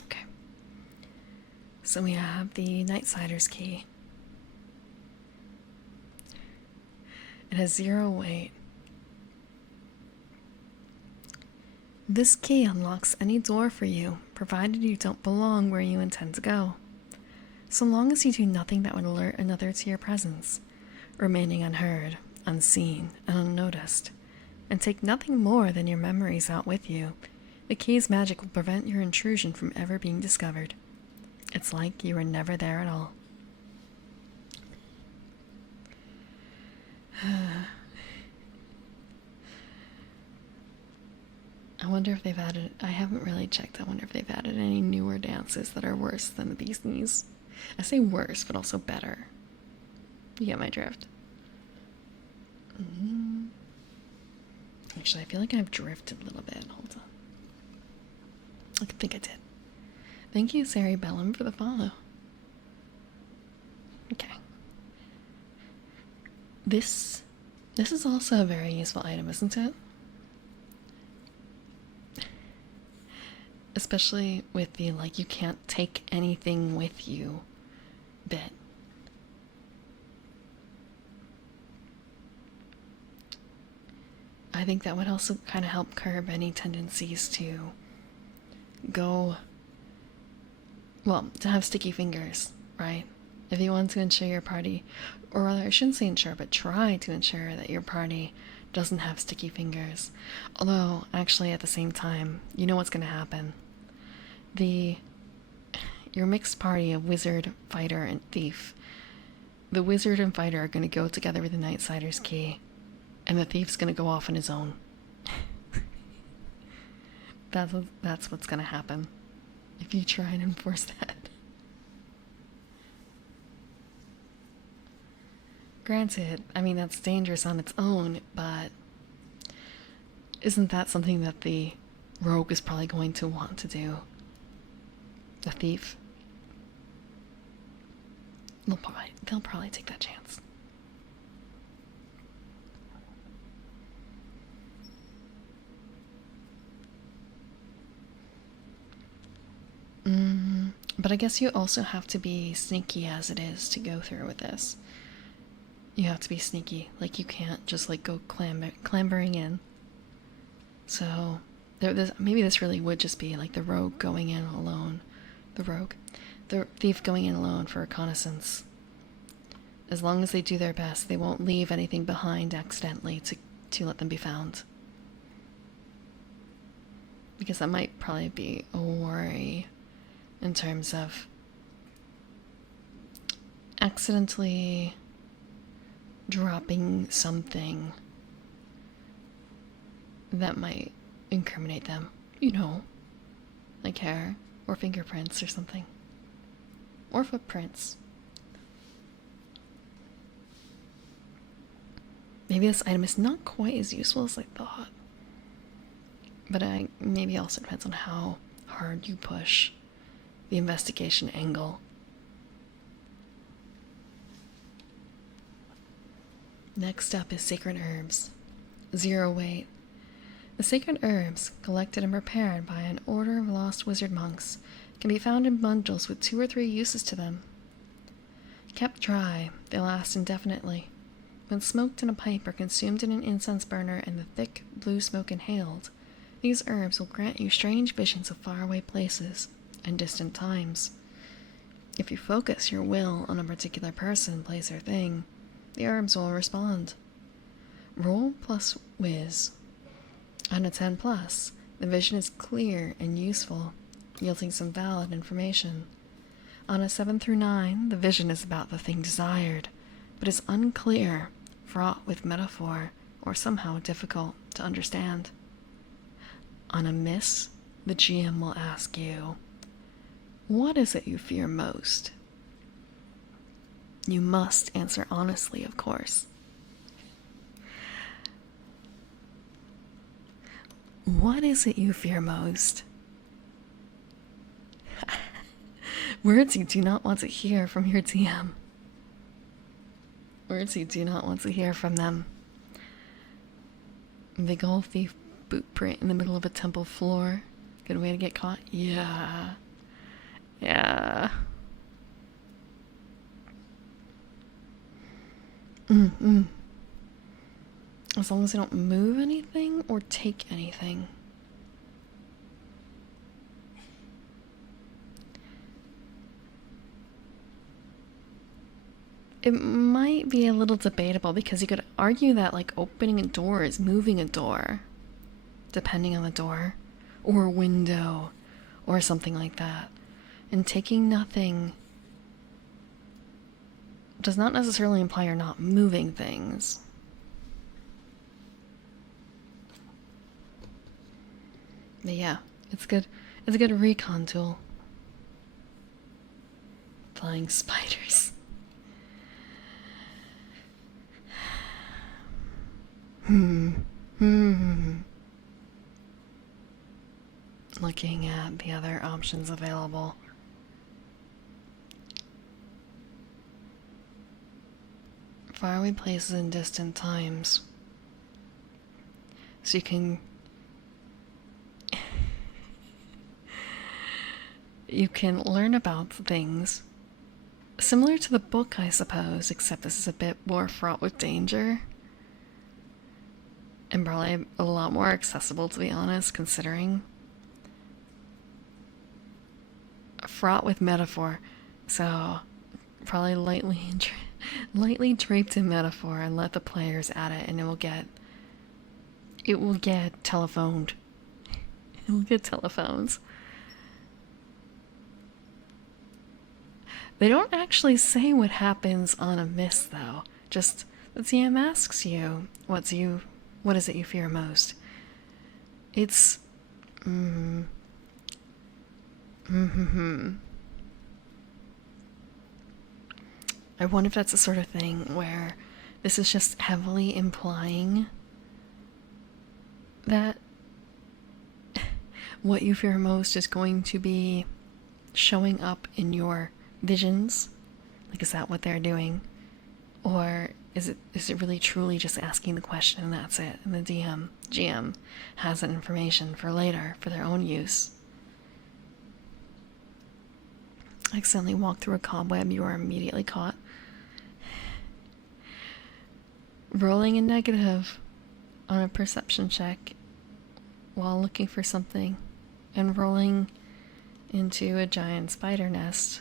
Okay. So we have the Nightsider's key. It has 0 weight. This key unlocks any door for you, provided you don't belong where you intend to go. so long as you do nothing that would alert another to your presence, remaining unheard, unseen, and unnoticed, and take nothing more than your memories out with you, the key's magic will prevent your intrusion from ever being discovered. It's like you were never there at all. I wonder if they've added... I haven't really checked. I wonder if they've added any newer dances that are worse than the bee's knees. I say worse, but also better. You get my drift. Actually, I feel like I've drifted a little bit. Hold on. I think I did. Thank you, Sari Bellum, for the follow. Okay. This is also a very useful item, isn't it? Especially with the, like, you can't take anything with you bit. I think that would also kind of help curb any tendencies to go, well, to have sticky fingers, right? If you want to ensure your party, or rather, I shouldn't say ensure, but try to ensure that your party doesn't have sticky fingers. Although, actually, at the same time, you know what's going to happen. Your mixed party of wizard, fighter, and thief. The wizard and fighter are going to go together with the Nightsider's key, and the thief's going to go off on his own. That's what's going to happen if you try and enforce that. Granted, I mean, that's dangerous on its own, but isn't that something that the rogue is probably going to want to do? The thief? They'll probably take that chance. But I guess you also have to be sneaky as it is to go through with this. You have to be sneaky. Like, you can't just, like, go clambering in. So, maybe this really would just be, like, the rogue going in alone. The thief going in alone for reconnaissance. As long as they do their best, they won't leave anything behind accidentally to let them be found. Because that might probably be a worry in terms of accidentally dropping something that might incriminate them. You know, like hair or fingerprints or something. Or footprints. Maybe this item is not quite as useful as I thought. But maybe also depends on how hard you push the investigation angle. Next up is sacred herbs. 0 weight. The sacred herbs, collected and prepared by an order of lost wizard monks, can be found in bundles with 2 or 3 uses to them. Kept dry, they last indefinitely. When smoked in a pipe or consumed in an incense burner and the thick blue smoke inhaled, these herbs will grant you strange visions of faraway places and distant times. If you focus your will on a particular person, place, or thing, the herbs will respond. Roll plus whiz. On a 10 plus, the vision is clear and useful, yielding some valid information. On a 7 through 9, the vision is about the thing desired, but is unclear, fraught with metaphor, or somehow difficult to understand. On a miss, the GM will ask you, what is it you fear most? You must answer honestly, of course. What is it you fear most? Words you do not want to hear from your DM. Words you do not want to hear from them. Big ol' thief boot print in the middle of a temple floor. Good way to get caught? Yeah. Yeah. As long as they don't move anything or take anything. it might be a little debatable because you could argue that like opening a door is moving a door, depending on the door, or a window, or something like that. And taking nothing does not necessarily imply you're not moving things. But yeah, it's good. It's a good recon tool. Flying spiders. Looking at the other options available. Faraway places in distant times. So you can learn about things similar to the book, I suppose, except this is a bit more fraught with danger. And probably a lot more accessible, to be honest, considering. Fraught with metaphor. So, probably lightly draped in metaphor, and let the players at it, and it will get telephoned. It will get telephones. They don't actually say what happens on a miss, though. Just the TM asks you, what is it you fear most? It's I wonder if that's the sort of thing where this is just heavily implying that what you fear most is going to be showing up in your visions. Like, is that what they're doing? Or is it really truly just asking the question and that's it? And the GM has that information for later, for their own use. Accidentally walk through a cobweb, you are immediately caught. Rolling a negative on a perception check while looking for something and rolling into a giant spider nest.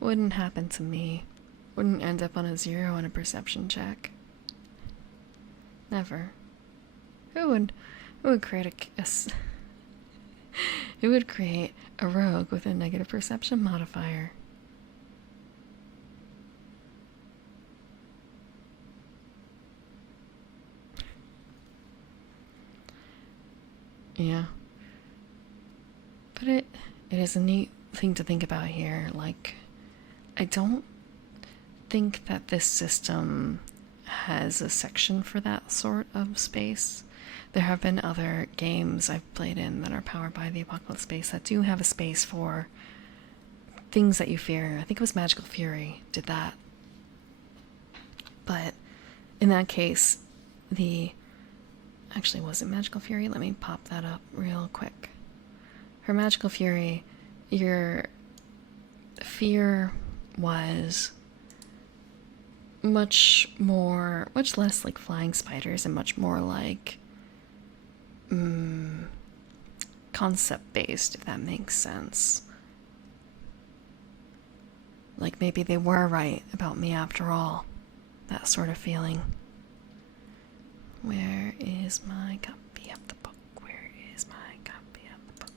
Wouldn't happen to me. Wouldn't end up on a 0 on a perception check. Never. Who would create who would create a rogue with a negative perception modifier? Yeah. But it is a neat thing to think about here. Like, I don't think that this system has a section for that sort of space. There have been other games I've played in that are powered by the Apocalypse Space that do have a space for things that you fear. I think it was Magical Fury did that. But in that case, actually, was it Magical Fury? Let me pop that up real quick. For Magical Fury, your fear was much less like flying spiders and much more like concept based, if that makes sense. Like, maybe they were right about me after all. That sort of feeling. Where is my copy of the book? Where is my copy of the book?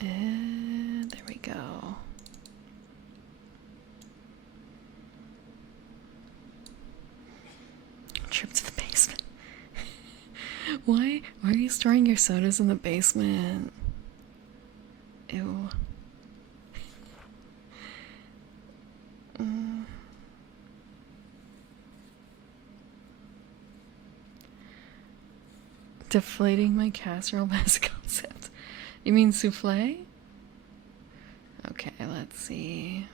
And there we go. Trip to the basement. Why are you storing your sodas in the basement? Ew. Deflating my casserole as a concept. You mean souffle? Okay, let's see.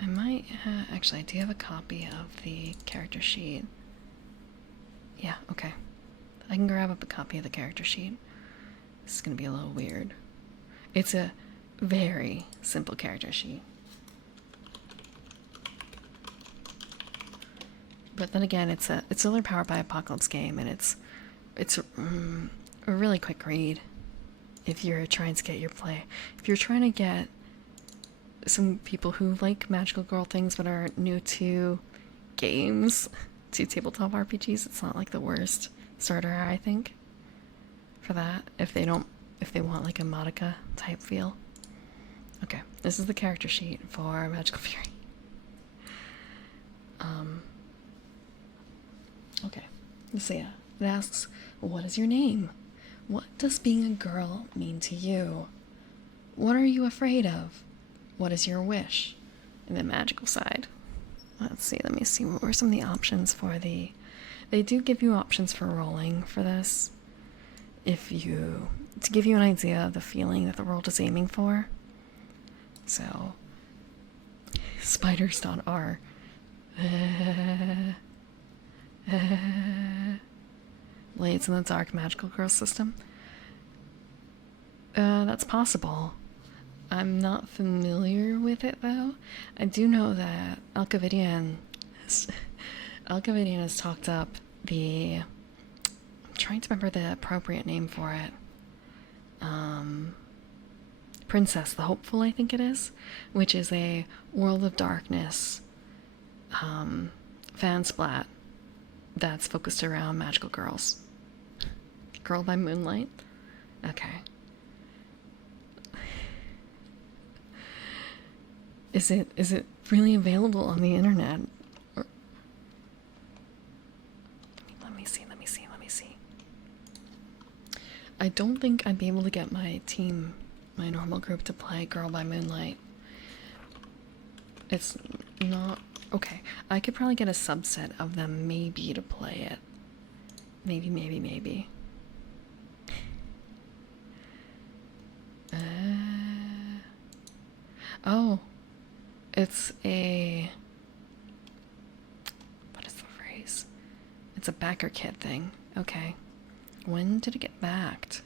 I might actually, I do have a copy of the character sheet. Yeah, okay. I can grab up a copy of the character sheet. This is gonna be a little weird. It's a very simple character sheet. But then again, it's a Solar Powered by Apocalypse game, and it's a really quick read if you're trying to get your play. If you're trying to get some people who like magical girl things but are new to games, to tabletop RPGs, it's not like the worst starter, I think, for that. If they want like a Madoka type feel. Okay, this is the character sheet for Magical Fury. Okay, so yeah, it asks, what is your name? What does being a girl mean to you? What are you afraid of? What is your wish? And the magical side. Let's see, let me see, what were some of the options for the... They do give you options for rolling for this. To give you an idea of the feeling that the world is aiming for. So, spiders.r. Blades in the Dark Magical Girl System. That's possible. I'm not familiar with it though. I do know that Alcavidian has talked up I'm trying to remember the appropriate name for it. Princess the Hopeful, I think it is, which is a World of Darkness fan splat that's focused around magical girls. Girl by Moonlight? Okay. Is it really available on the internet? Or... Let me see. I don't think I'd be able to get my normal group to play Girl by Moonlight. It's not... Okay, I could probably get a subset of them maybe to play it. Maybe. Oh, it's a... What is the phrase? It's a backer kit thing. Okay. When did it get backed?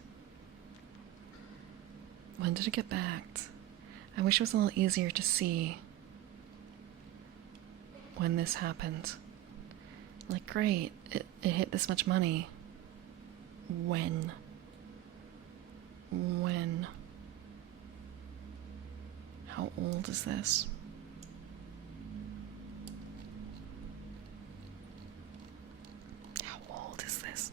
I wish it was a little easier to see when this happened. Like, great, it hit this much money. When? How old is this? How old is this?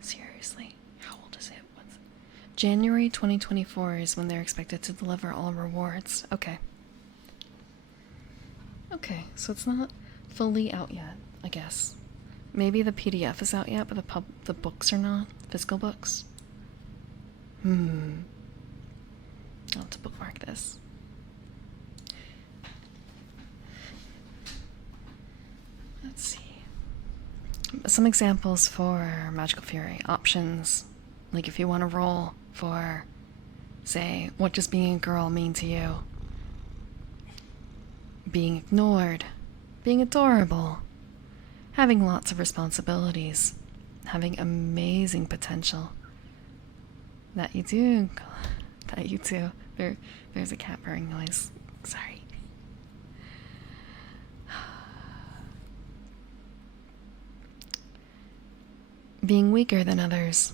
Seriously, how old is it? January 2024 is when they're expected to deliver all rewards. Okay. Okay, so it's not fully out yet, I guess. Maybe the PDF is out yet, but the books are not. Physical books. I'll have to bookmark this. Let's see. Some examples for Magical Fury. Options. Like if you want to roll for, say, what does being a girl mean to you? Being ignored. Being adorable. Having lots of responsibilities. Having amazing potential. That you do. There's a cat purring noise. Sorry. Being weaker than others.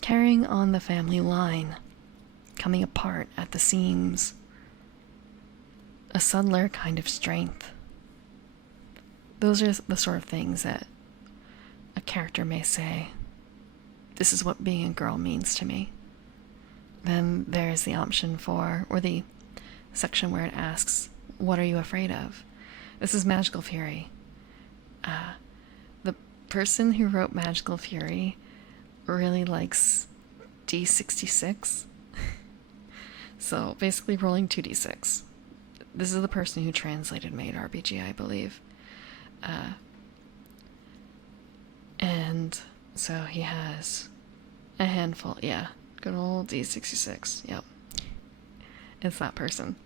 Carrying on the family line. Coming apart at the seams. A subtler kind of strength. Those are the sort of things that a character may say. This is what being a girl means to me. Then there's the option for, or the section where it asks, what are you afraid of? This is Magical Fury. The person who wrote Magical Fury really likes D66. So basically rolling 2d6. This is the person who translated Made RPG, I believe. And so he has a handful, yeah. Good old D66, yep. It's that person.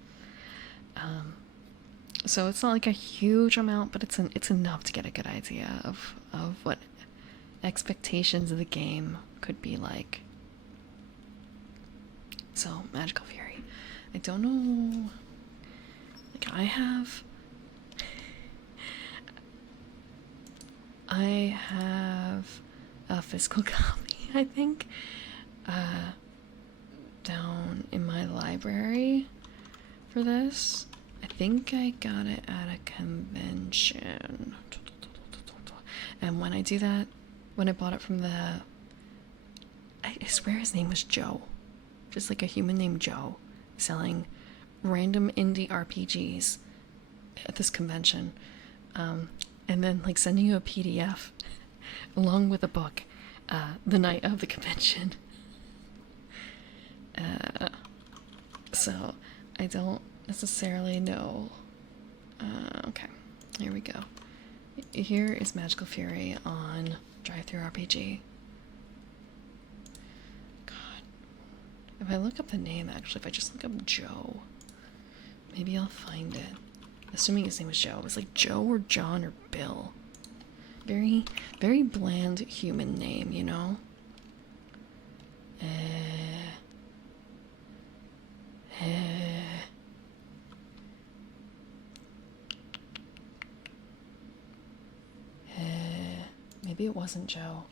So it's not like a huge amount, but it's enough to get a good idea of what expectations of the game could be like. So, Magical Fury. I don't know. Like, I have a physical copy, I think, down in my library for this. I think I got it at a convention. And when I do that, when I bought it from the... I swear his name was Joe. Just like a human named Joe. Selling random indie RPGs at this convention. And then like sending you a PDF along with a book the night of the convention. So I don't necessarily know. Okay, here we go. Here is Magical Fury on DriveThruRPG. God. If I look up the name, actually, if I just look up Joe, maybe I'll find it. Assuming his name was Joe. It was like Joe or John or Bill. Very, very bland human name, you know? Maybe it wasn't Joe.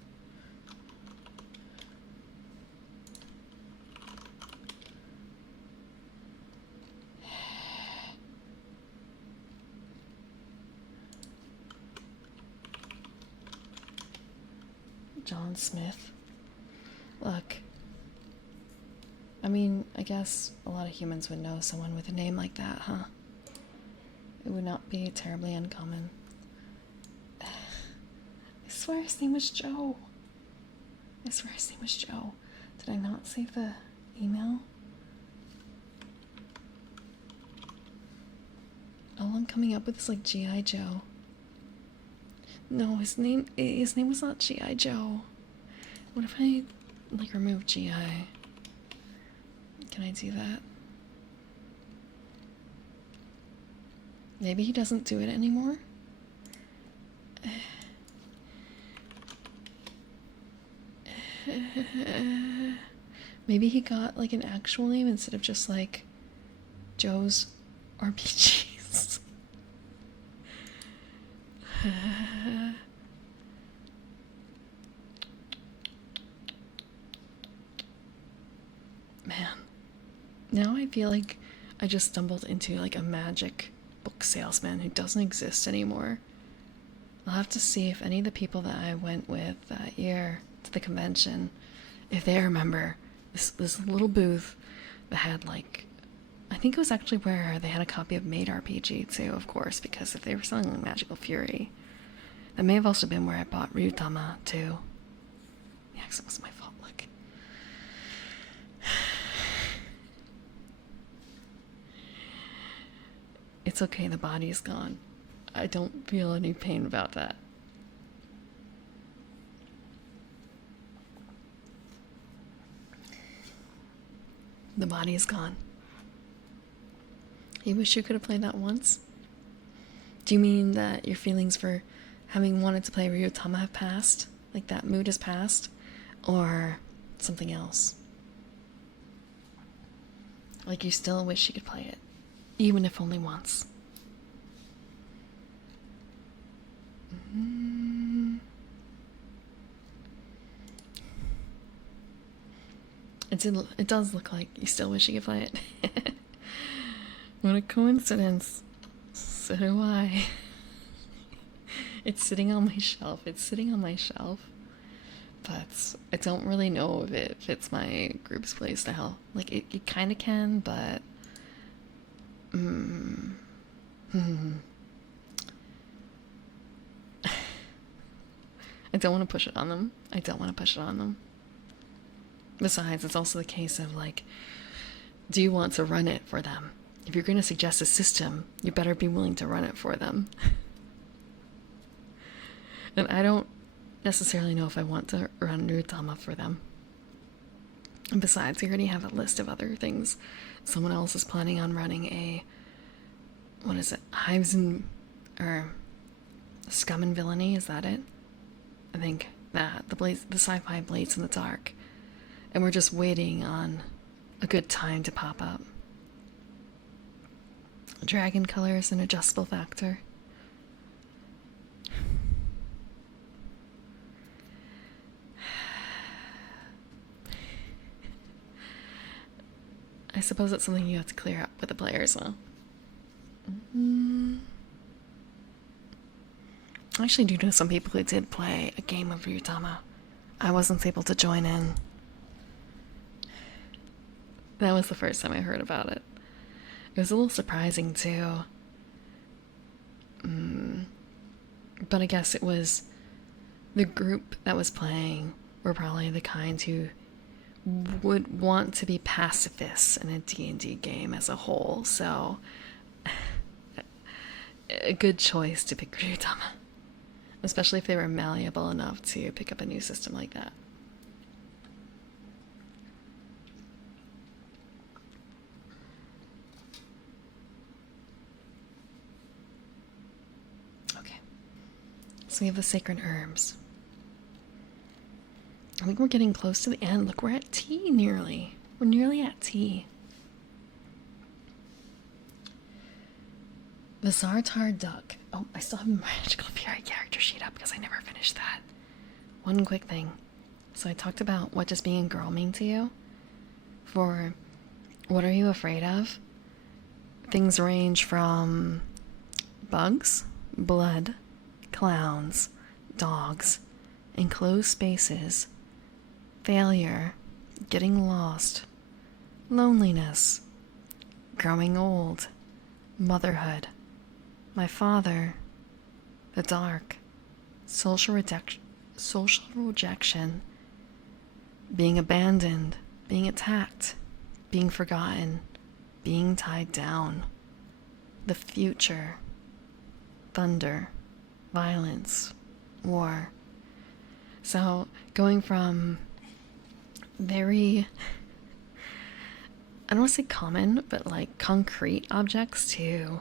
John Smith. Look. I mean, I guess a lot of humans would know someone with a name like that, huh? It would not be terribly uncommon. I swear his name was Joe. I swear his name was Joe. Did I not save the email? All I'm coming up with is like G.I. Joe. No, his name was not G.I. Joe. What if I like remove G.I.? Can I do that? Maybe he doesn't do it anymore? Maybe he got like an actual name instead of just like Joe's RPGs. Man, now I feel like I just stumbled into like a magic book salesman who doesn't exist anymore. I'll have to see if any of the people that I went with that year to the convention, if they remember this little booth that had like, I think it was actually where they had a copy of Made RPG too, of course, because if they were selling like Magical Fury, that may have also been where I bought Ryutama too. The accent was my fault. Look. It's okay, the body's gone. I don't feel any pain about that. The body is gone. You wish you could have played that once? Do you mean that your feelings for having wanted to play Ryutama have passed? Like that mood has passed? Or something else? Like you still wish you could play it, even if only once? It does look like you still wish you could play it. What a coincidence. So do I. It's sitting on my shelf. But I don't really know if it fits my group's play style. Like, it kind of can, but... I don't want to push it on them. Besides, it's also the case of, like, do you want to run it for them? If you're going to suggest a system, you better be willing to run it for them. And I don't necessarily know if I want to run Ryutama for them. And besides, we already have a list of other things. Someone else is planning on running a... what is it? Hives and... or... Scum and Villainy, is that it? I think that. The sci-fi Blades in the Dark. And we're just waiting on a good time to pop up. Dragon colors and adjustable factor. I suppose it's something you have to clear up with the players, though. I actually do know some people who did play a game of Ryutama. I wasn't able to join in. That was the first time I heard about it. It was a little surprising, too. But I guess it was the group that was playing were probably the kind who would want to be pacifists in a D&D game as a whole, so a good choice to pick Ryutama, especially if they were malleable enough to pick up a new system like that. Okay, so we have the sacred herbs. I think we're getting close to the end. Look, we're at tea nearly. We're nearly at tea. The Sartar duck. Oh, I still have a Magical Fury character sheet up because I never finished that. One quick thing. So I talked about what does being a girl mean to you. For what are you afraid of? Things range from bugs, blood, clowns, dogs, enclosed spaces, failure, getting lost, loneliness, growing old, motherhood, my father, the dark, social rejection, being abandoned, being attacked, being forgotten, being tied down, the future, thunder, violence, war. So going from very, I don't want to say common, but like concrete objects to,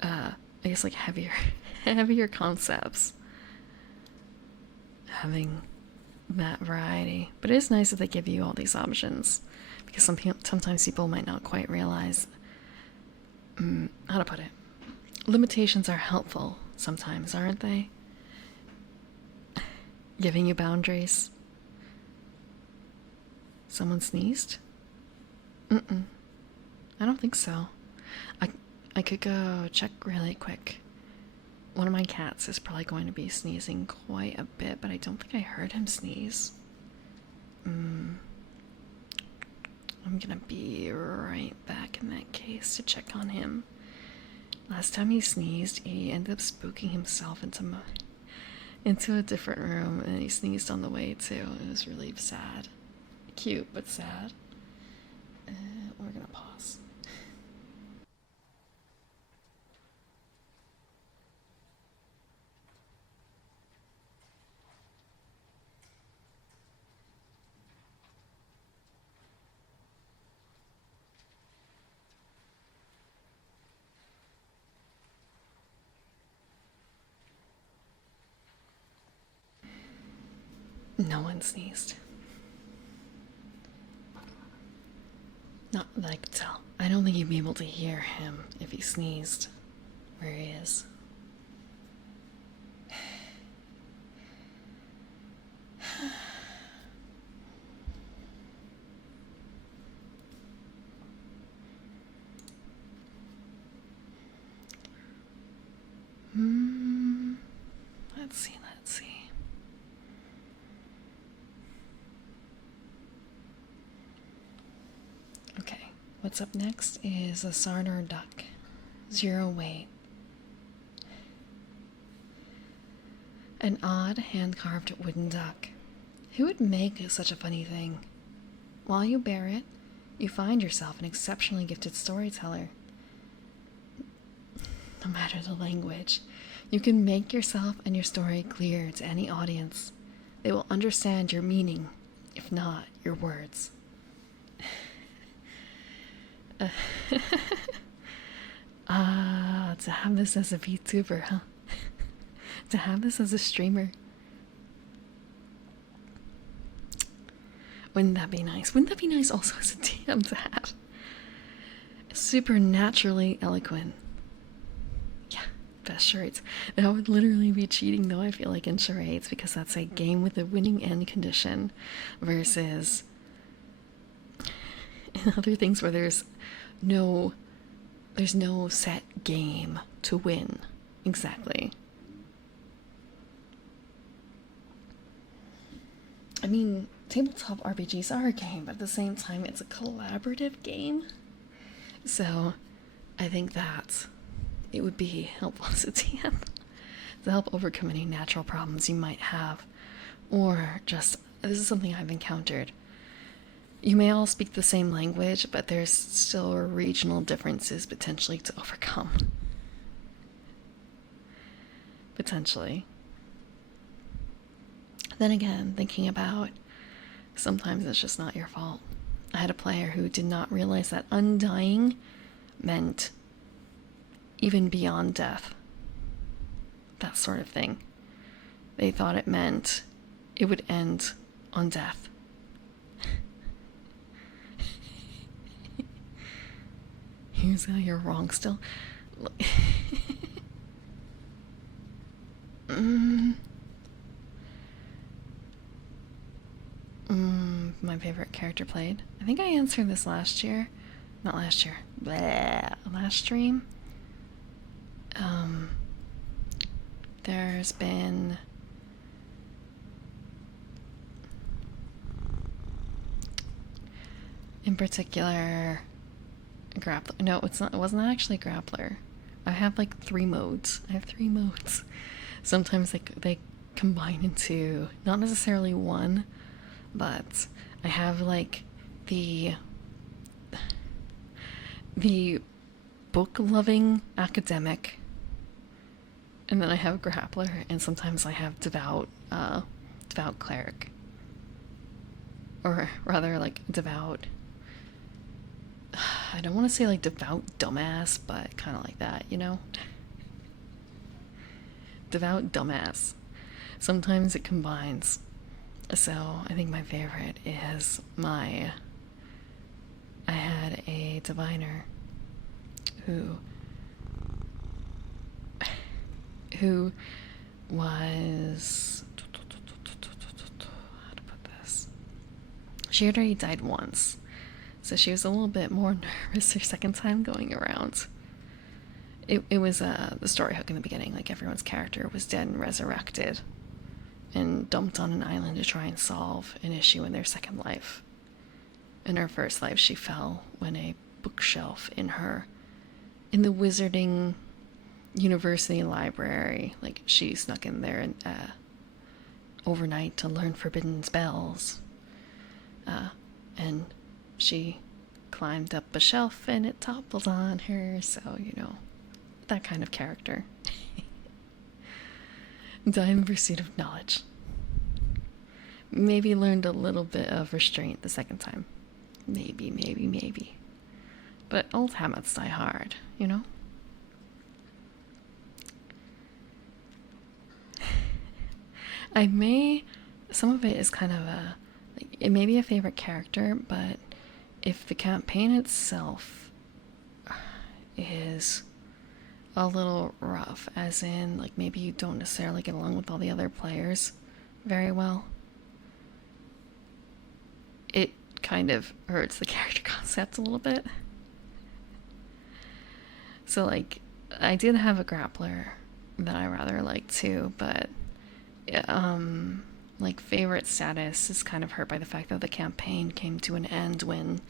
I guess like heavier concepts. Having that variety. But it is nice that they give you all these options, because sometimes people might not quite realize, how to put it. Limitations are helpful sometimes, aren't they? Giving you boundaries. Someone sneezed? I don't think so. I could go check really quick. One of my cats is probably going to be sneezing quite a bit, but I don't think I heard him sneeze. I'm gonna be right back in that case to check on him. Last time he sneezed, he ended up spooking himself into a different room, and he sneezed on the way too. It was really sad. Cute, but sad. We're gonna pause. No one sneezed. Not that I could tell. I don't think you'd be able to hear him if he sneezed where he is. Let's see. Okay, what's up next is a Sartar duck. 0 weight. An odd hand-carved wooden duck. Who would make such a funny thing? While you bear it, you find yourself an exceptionally gifted storyteller. No matter the language, you can make yourself and your story clear to any audience. They will understand your meaning, if not your words. To have this as a VTuber, huh? To have this as a streamer. Wouldn't that be nice? Wouldn't that be nice also as a DM to have? Supernaturally eloquent. Yeah, best charades. That would literally be cheating, though, I feel like, in charades, because that's a game with a winning end condition versus in other things where there's no set game to win. Exactly. I mean, tabletop RPGs are a game, but at the same time, it's a collaborative game. So, I think that it would be helpful to TM to help overcome any natural problems you might have. Or just, this is something I've encountered. You may all speak the same language, but there's still regional differences potentially to overcome. Potentially. Then again, thinking about sometimes it's just not your fault. I had a player who did not realize that undying meant even beyond death. That sort of thing. They thought it meant it would end on death. Here's how you're wrong still. My favorite character played. I think I answered this last year. Not last year. Bleh. Last stream. There's been in particular grappler. No, it's not. It wasn't actually grappler. I have like 3 modes. I have 3 modes. Sometimes they combine into not necessarily one, but I have like the book-loving academic, and then I have grappler, and sometimes I have devout cleric, or rather like devout. I don't want to say like devout dumbass, but kind of like that, you know? Devout dumbass. Sometimes it combines. So I think my favorite is I had a diviner who was, how to put this? She had already died once, so she was a little bit more nervous her second time going around. It was the story hook in the beginning, like everyone's character was dead and resurrected and dumped on an island to try and solve an issue in their second life. In her first life, she fell when a bookshelf in the wizarding university library, like she snuck in there and overnight to learn forbidden spells, and she climbed up a shelf and it toppled on her, so you know, that kind of character. Died in pursuit of knowledge. Maybe learned a little bit of restraint the second time. Maybe. But old habits die hard, you know? Some of it is kind of it may be a favorite character, but if the campaign itself is a little rough, as in, like, maybe you don't necessarily get along with all the other players very well, it kind of hurts the character concept a little bit. So, like, I did have a grappler that I rather liked too, but like, favorite status is kind of hurt by the fact that the campaign came to an end when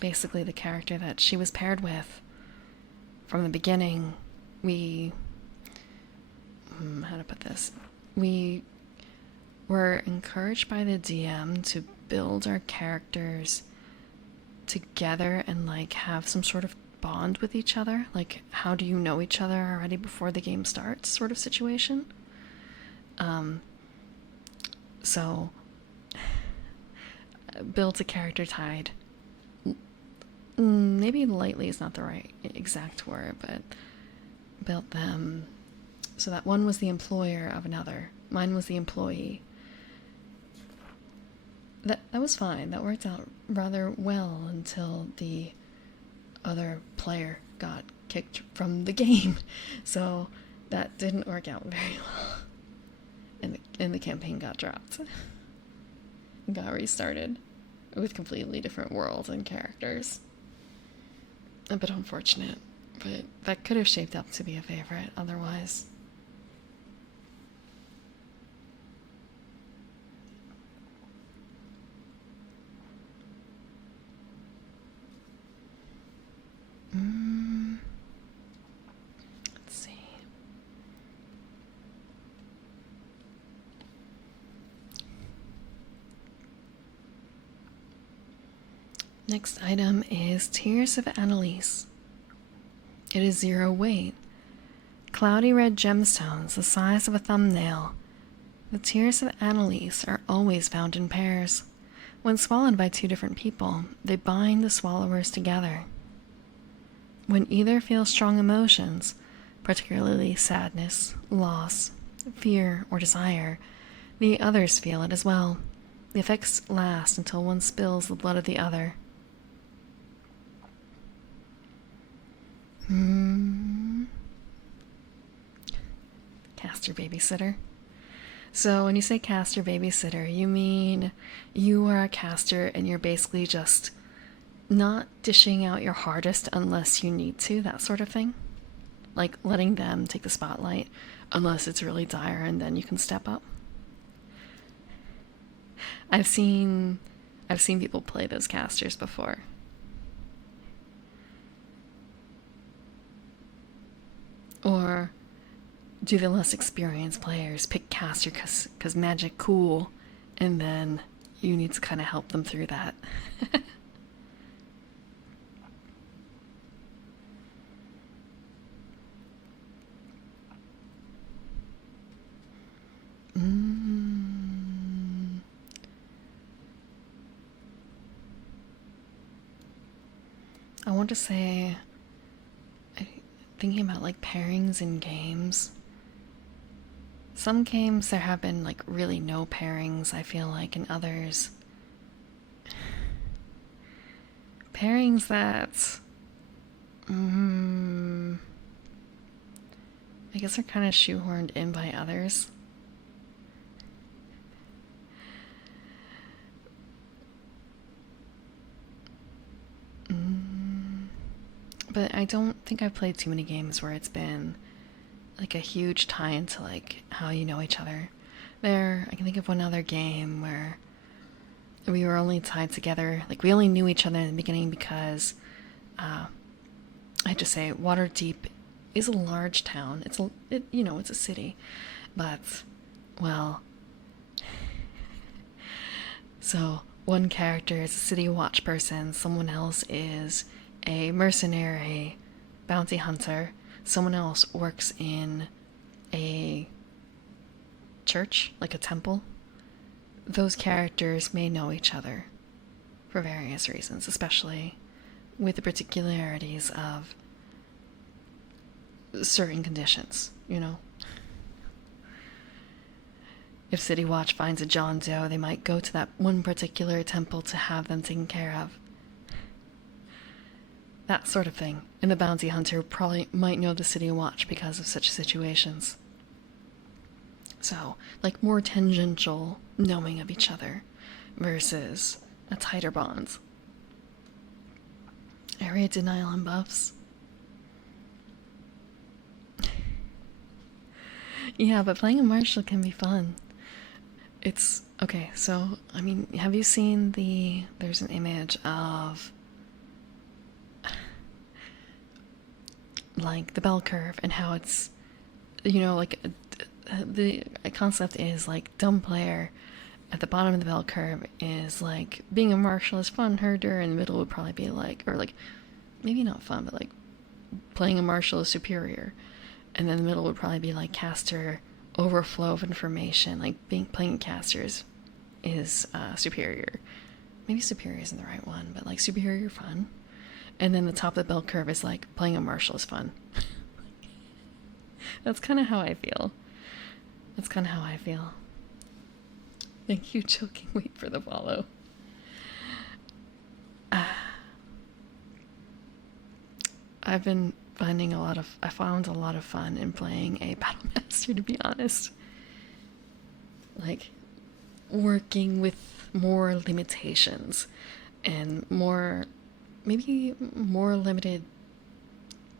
basically the character that she was paired with from the beginning, how to put this, we were encouraged by the DM to build our characters together and like have some sort of bond with each other, like how do you know each other already before the game starts sort of situation. So built a character tied, maybe lightly is not the right exact word, but built them so that one was the employer of another, mine was the employee. That was fine. That worked out rather well until the other player got kicked from the game. So that didn't work out very well. And the campaign got dropped. And got restarted with completely different worlds and characters. A bit unfortunate, but that could have shaped up to be a favorite otherwise. Let's see. Next item is Tears of Annalise. It is 0 weight. Cloudy red gemstones the size of a thumbnail. The Tears of Annalise are always found in pairs. When swallowed by two different people, they bind the swallowers together. When either feels strong emotions, particularly sadness, loss, fear, or desire, the others feel it as well. The effects last until one spills the blood of the other. Caster babysitter. So when you say caster babysitter, you mean you are a caster and you're basically just not dishing out your hardest unless you need to, that sort of thing? Like letting them take the spotlight unless it's really dire and then you can step up? I've seen people play those casters before. Or do the less experienced players pick caster because magic cool, and then you need to kind of help them through that? I want to say, thinking about like pairings in games. Some games there have been like really no pairings, I feel like, in others. Pairings that I guess are kind of shoehorned in by others. But I don't think I've played too many games where it's been like a huge tie into like how you know each other. I can think of one other game where we were only tied together, like we only knew each other in the beginning because I have to say Waterdeep is a large town. It's a city, but well, so one character is a city watch person, someone else is a mercenary bounty hunter, someone else works in a church, like a temple. Those characters may know each other for various reasons, especially with the particularities of certain conditions, you know? If City Watch finds a John Doe, they might go to that one particular temple to have them taken care of. That sort of thing. And the bounty hunter probably might know the City Watch because of such situations. So, like more tangential knowing of each other versus a tighter bond. Area denial and buffs. Yeah, but playing a marshal can be fun. It's okay, so I mean, have you seen there's an image of like the bell curve and how it's, like the concept is like dumb player at the bottom of the bell curve is like being a marshal is fun, herder, and the middle would probably be like, or like maybe not fun, but like playing a marshal is superior, and then the middle would probably be like caster, overflow of information, like playing casters is superior. Maybe superior isn't the right one, but like superior fun. And then the top of the bell curve is like playing a marshal is fun. That's kind of how I feel. Thank you, choking. Wait for the follow. I've been finding I found a lot of fun in playing a battle master, to be honest. Like, working with more limitations and maybe more limited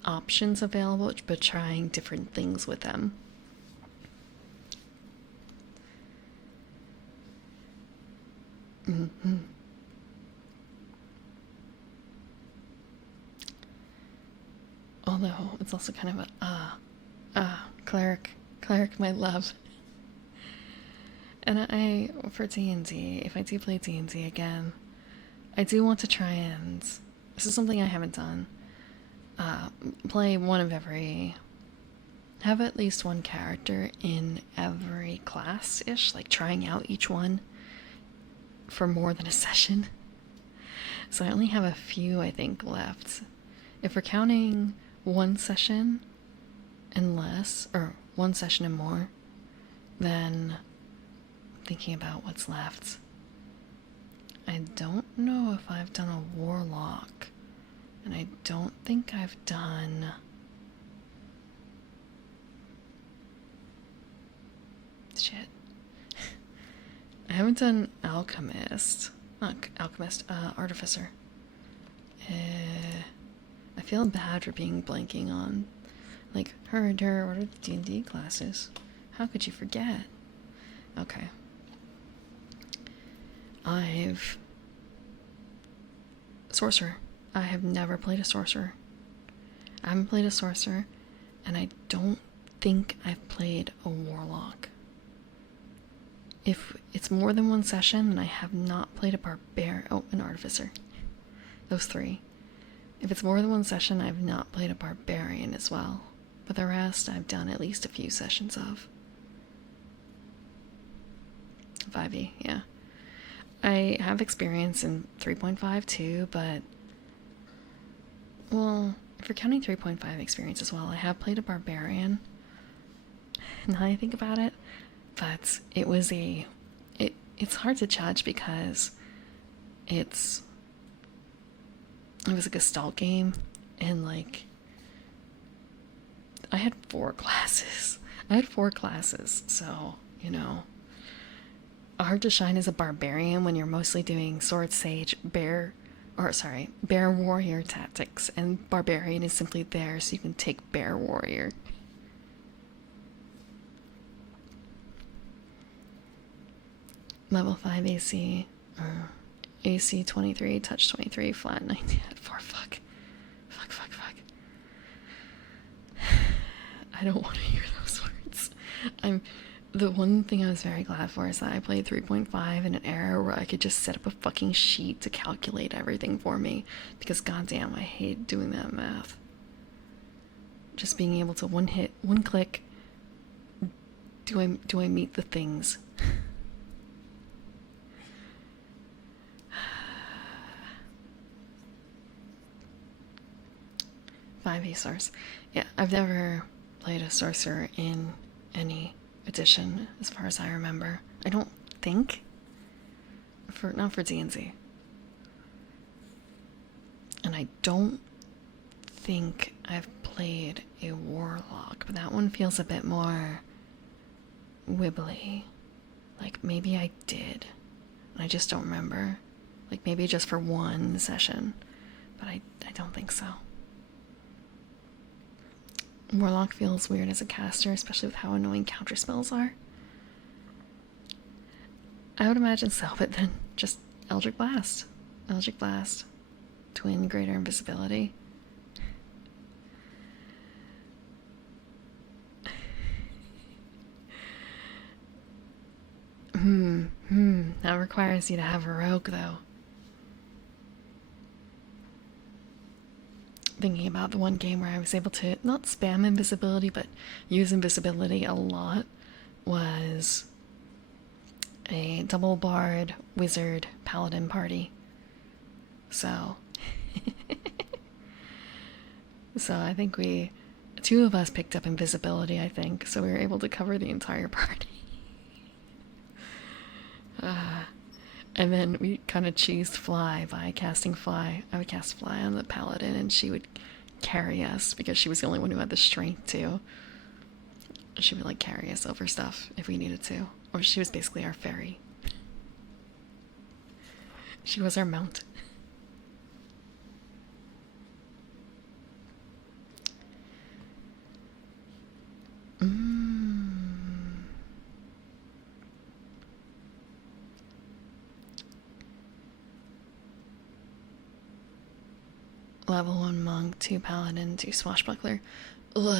options available, but trying different things with them. Mm-hmm. Although it's also kind of cleric, my love. And for D&D, if I do play D&D again, I do want to try and, this is something I haven't done, play one of every, have at least one character in every class-ish, like trying out each one for more than a session. So I only have a few, I think, left. If we're counting one session and less, or one session and more, then thinking about what's left. I don't know if I've done a warlock, and I don't think I've done shit. I haven't done alchemist, not alchemist, artificer. I feel bad for blanking on, like, what are the D&D classes? How could you forget? Okay. Sorcerer. I have never played a sorcerer. I haven't played a sorcerer, and I don't think I've played a warlock. If it's more than one session, then I have not played a barbarian. Oh, an artificer. Those three. If it's more than one session, I've not played a barbarian as well. But the rest, I've done at least a few sessions of. 5e, yeah. I have experience in 3.5 too, but, well, if you're counting 3.5 experience as well, I have played a barbarian. Now I think about it, but it's hard to judge because it was a Gestalt game, and like, I had 4 classes. So, hard to shine as a barbarian when you're mostly doing sword sage, bear warrior tactics, and barbarian is simply there so you can take bear warrior. Level 5 AC, AC 23, touch 23, flat 90 at 4. Fuck. I don't want to hear those words. The one thing I was very glad for is that I played 3.5 in an era where I could just set up a fucking sheet to calculate everything for me, because goddamn, I hate doing that math. Just being able to one click, do I meet the things? 5e source. Yeah, I've never played a sorcerer in any edition, as far as I remember. I don't think. Not for D&D. And I don't think I've played a warlock, but that one feels a bit more wibbly. Like, maybe I did, and I just don't remember. Like, maybe just for one session, but I don't think so. Warlock feels weird as a caster, especially with how annoying counter spells are. I would imagine so, but then just Eldritch Blast. Twin greater invisibility. That requires you to have a rogue, though. Thinking about the one game where I was able to not spam invisibility, but use invisibility a lot, was a double bard wizard paladin party. So I think two of us picked up invisibility, I think, so we were able to cover the entire party. And then we kind of cheesed fly by casting fly. I would cast fly on the paladin, and she would carry us because she was the only one who had the strength to. She would like carry us over stuff if we needed to. Or she was basically our ferry. She was our mount. Level 1 monk, 2 paladin, 2 swashbuckler. Ugh.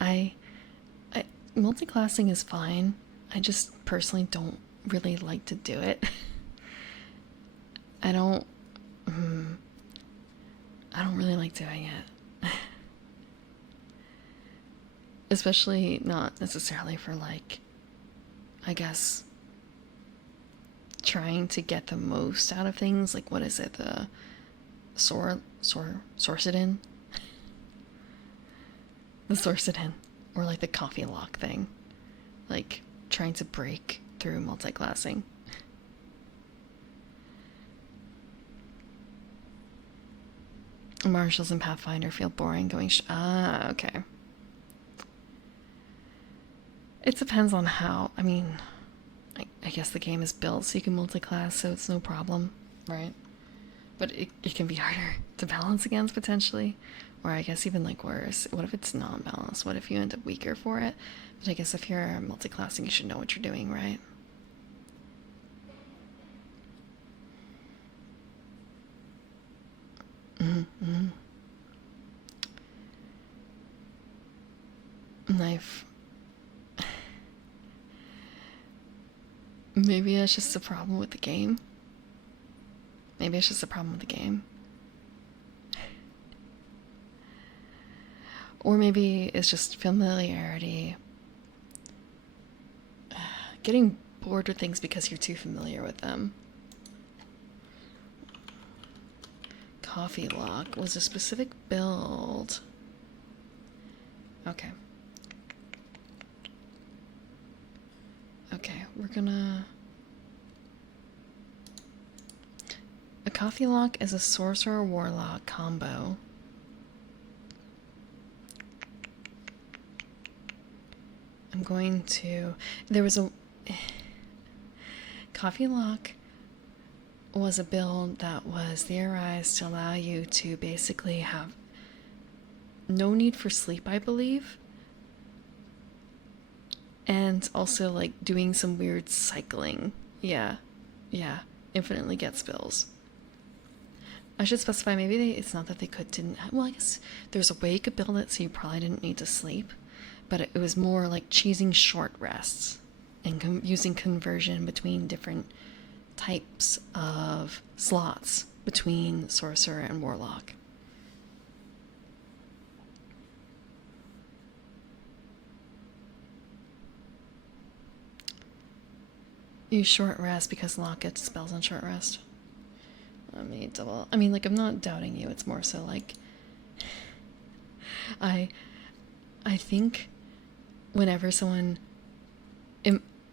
I multiclassing is fine. I just personally don't really like to do it. I don't really like doing it. Especially not necessarily for like, I guess, trying to get the most out of things. Like, what is it? The Sorcidin? The Sorcidin. Or like the coffee lock thing. Like, trying to break through multiclassing. Marshals and Pathfinder feel boring going okay. It depends on how, I mean, I guess the game is built so you can multi-class, so it's no problem, right? But it can be harder to balance against, potentially. Or I guess even like worse. What if it's non-balanced? What if you end up weaker for it? But I guess if you're multi-classing, you should know what you're doing, right? Knife. Maybe that's just a problem with the game. Maybe it's just a problem with the game. Or maybe it's just familiarity. Getting bored with things because you're too familiar with them. Coffee lock was a specific build. Okay. Okay, we're gonna... A coffee lock is a sorcerer warlock combo. I'm going to... There was a... Coffee lock was a build that was theorized to allow you to basically have no need for sleep, I believe. And also, like, doing some weird cycling. Yeah. Infinitely get spills. I should specify, maybe it's not that they didn't... Well, I guess there's a way you could build it so you probably didn't need to sleep. But it was more like choosing short rests and using conversion between different types of slots between sorcerer and warlock. Use short rest because lock gets spells on short rest. Let me double... I mean, like, I'm not doubting you. It's more so, like... I think whenever someone...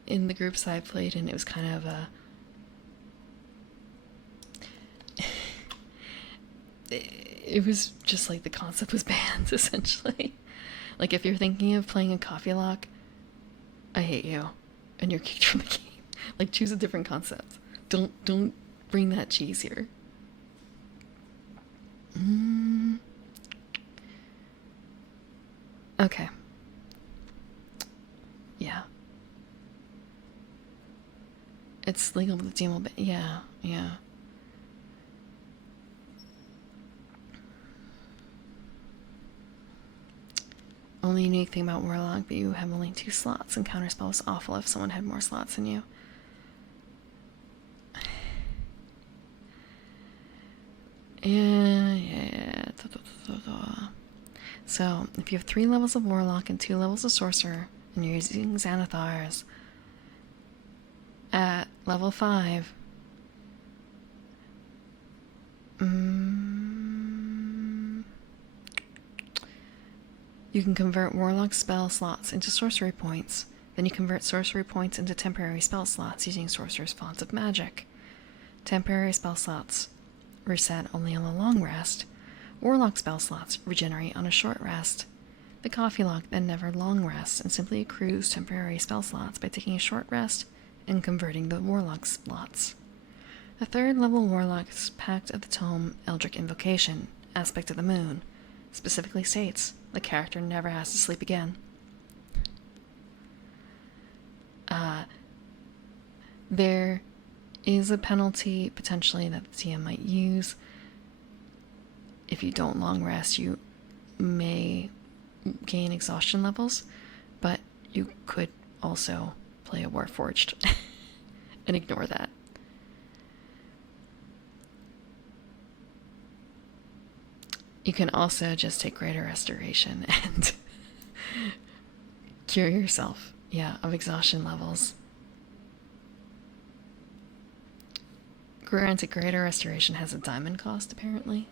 In the groups I played in, it was kind of a... It was just, like, the concept was banned, essentially. Like, if you're thinking of playing a coffee lock, I hate you. And you're kicked from the game. Like, choose a different concept. Don't bring that cheese here. Okay. Yeah. It's legal with the DML, but yeah. Only unique thing about Warlock, but you have only 2 slots, and counterspell is awful if someone had more slots than you. Yeah. So, if you have 3 levels of Warlock and 2 levels of Sorcerer, and you're using Xanathars, at level 5, you can convert Warlock spell slots into sorcery points. Then you convert sorcery points into temporary spell slots using Sorcerer's Fonts of Magic. Temporary spell slots reset only on a long rest, Warlock spell slots regenerate on a short rest. The Coffee Lock then never long rests and simply accrues temporary spell slots by taking a short rest and converting the Warlock slots. The third level Warlock's Pact of the Tome Eldritch Invocation, Aspect of the Moon, specifically states the character never has to sleep again. There is a penalty potentially that the TM might use. If you don't long rest, you may gain exhaustion levels, but you could also play a Warforged and ignore that. You can also just take Greater Restoration and cure yourself, of exhaustion levels. Granted, Greater Restoration has a diamond cost, apparently.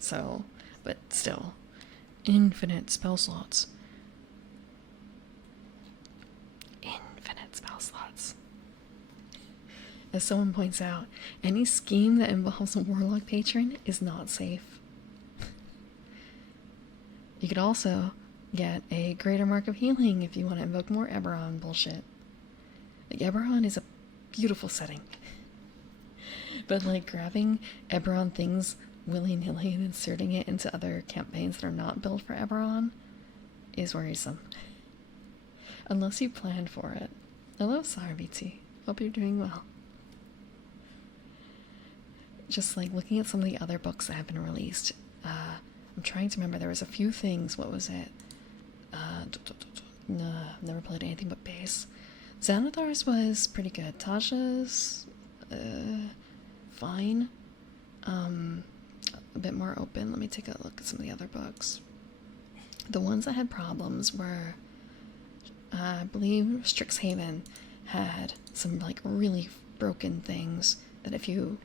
So, but still, infinite spell slots. Infinite spell slots. As someone points out, any scheme that involves a Warlock patron is not safe. You could also get a Greater Mark of Healing if you want to invoke more Eberron bullshit. Like, Eberron is a beautiful setting. But, like, grabbing Eberron things willy-nilly and inserting it into other campaigns that are not built for Eberron is worrisome. Unless you planned for it. Hello, SarBT. Hope you're doing well. Just, like, looking at some of the other books that have been released, I'm trying to remember. There was a few things. What was it? No, I've never played anything but base. Xanathar's was pretty good. Tasha's fine. A bit more open. Let me take a look at some of the other books. The ones that had problems were, I believe, Strixhaven had some like really broken things that if you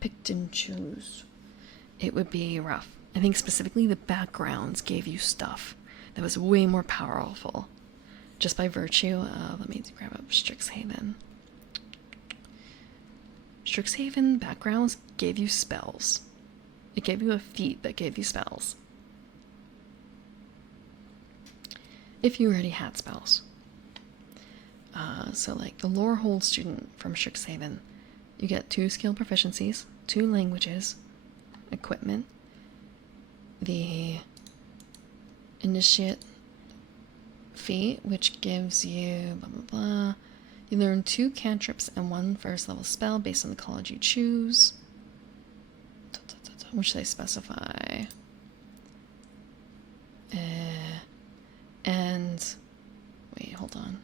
picked and chose, it would be rough. I think specifically the backgrounds gave you stuff that was way more powerful just by virtue of, let me grab up Strixhaven. Strixhaven backgrounds gave you spells. It gave you a feat that gave you spells. If you already had spells. So like the Lorehold student from Strixhaven, you get 2 skill proficiencies, 2 languages, equipment, the Initiate feat, which gives you blah blah blah. You learn 2 cantrips and 1 first level spell based on the college you choose. Which they specify. And wait, hold on.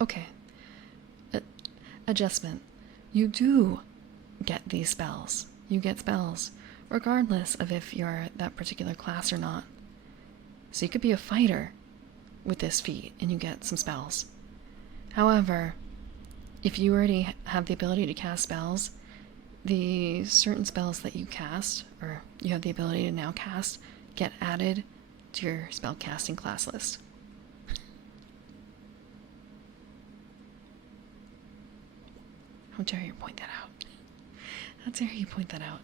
Okay. Adjustment. You do get these spells. You get spells, regardless of if you're that particular class or not. So you could be a fighter with this feat, and you get some spells. However, if you already have the ability to cast spells, the certain spells that you cast, or you have the ability to now cast, get added to your spell casting class list. How dare you point that out? How dare you point that out?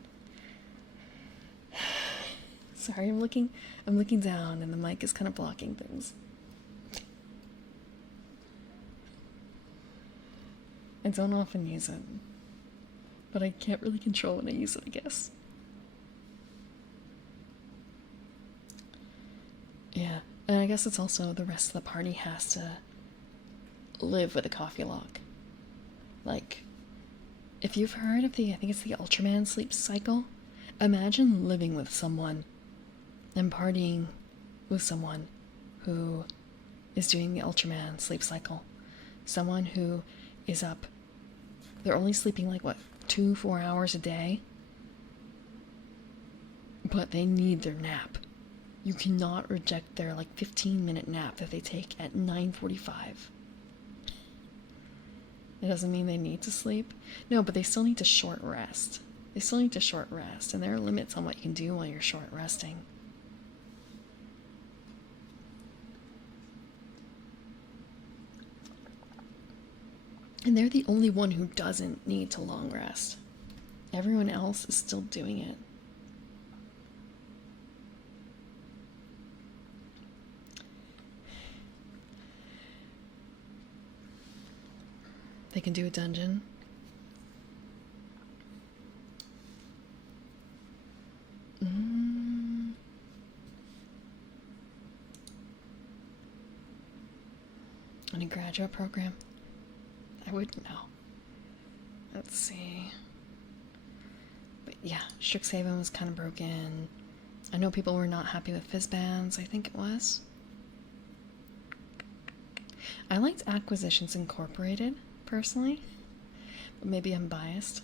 Sorry, I'm looking down and the mic is kind of blocking things. I don't often use it, but I can't really control when I use it, I guess. Yeah, and I guess it's also the rest of the party has to live with a coffee lock. Like, if you've heard of I think it's the Ultraman sleep cycle, imagine living with someone and partying with someone who is doing the Ultraman sleep cycle. Someone who is up, they're only sleeping like, 2-4 hours a day? But they need their nap. You cannot reject their 15-minute nap that they take at 9:45. It doesn't mean they need to sleep. No, but they still need to short rest. They still need to short rest, and there are limits on what you can do while you're short resting. And they're the only one who doesn't need to long rest. Everyone else is still doing it. They can do a dungeon. And a graduate program? I wouldn't know. Let's see. But yeah, Strixhaven was kind of broken. I know people were not happy with Fizzbands, I think it was. I liked Acquisitions Incorporated, personally. But maybe I'm biased.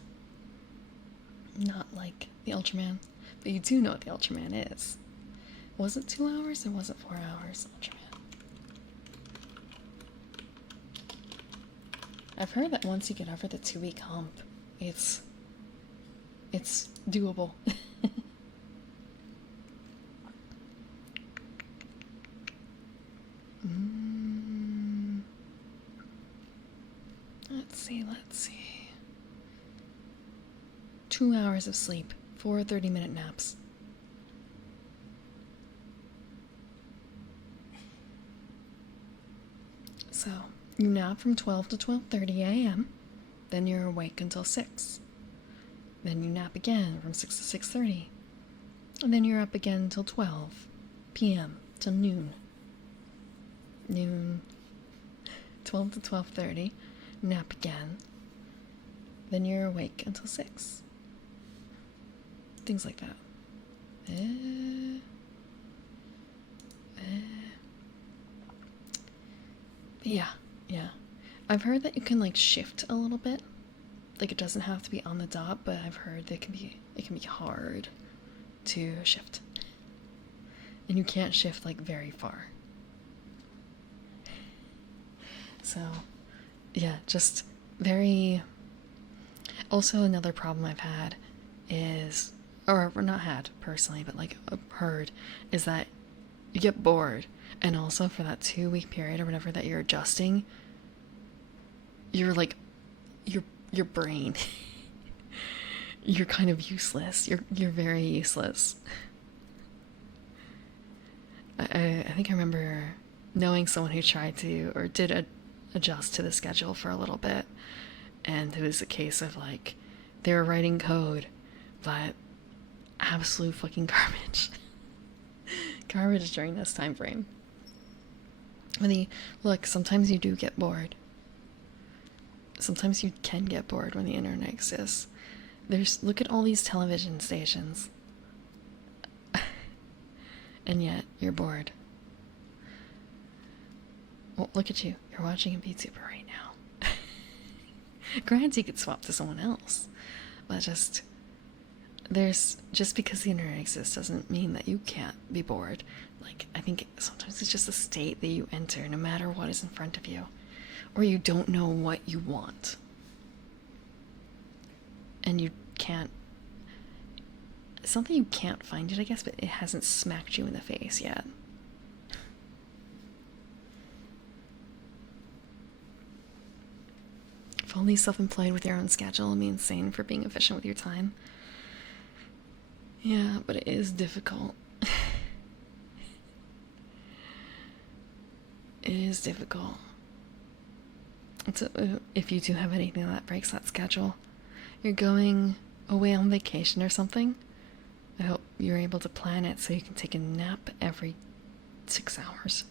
Not like the Ultraman. But you do know what the Ultraman is. Was it 2 hours or was it 4 hours, Ultraman? I've heard that once you get over the 2-week hump, it's doable. Let's see. 2 hours of sleep, 4 30-minute naps. So, you nap from 12 to 12:30 a.m., then you're awake until 6. Then you nap again from 6 to 6:30. And then you're up again until 12 p.m. till noon. 12 to 12:30, nap again. Then you're awake until 6. Things like that. Yeah. I've heard that you can like shift a little bit. Like it doesn't have to be on the dot, but I've heard that it can be hard to shift. And you can't shift like very far. So, yeah, just very... Also, another problem I've had is, or not had personally, but like heard, is that you get bored. And also for that 2-week period or whatever that you're adjusting, you're like, your brain, you're kind of useless. You're very useless. I think I remember knowing someone who tried to, or did adjust to the schedule for a little bit. And it was a case of like, they were writing code, but absolute fucking garbage. Garbage during this time frame. Look, sometimes you do get bored. Sometimes you can get bored when the internet exists. Look at all these television stations. And yet, you're bored. Well, look at you. You're watching a VTuber right now. Granted, you could swap to someone else. But just because the internet exists doesn't mean that you can't be bored. Like, I think sometimes it's just a state that you enter no matter what is in front of you. Or you don't know what you want. And you can't... Something you can't find it, I guess, but it hasn't smacked you in the face yet. Fully self-employed with your own schedule and be insane for being efficient with your time. Yeah, but it is difficult. It is difficult. If you do have anything that breaks that schedule, you're going away on vacation or something, I hope you're able to plan it so you can take a nap every 6 hours.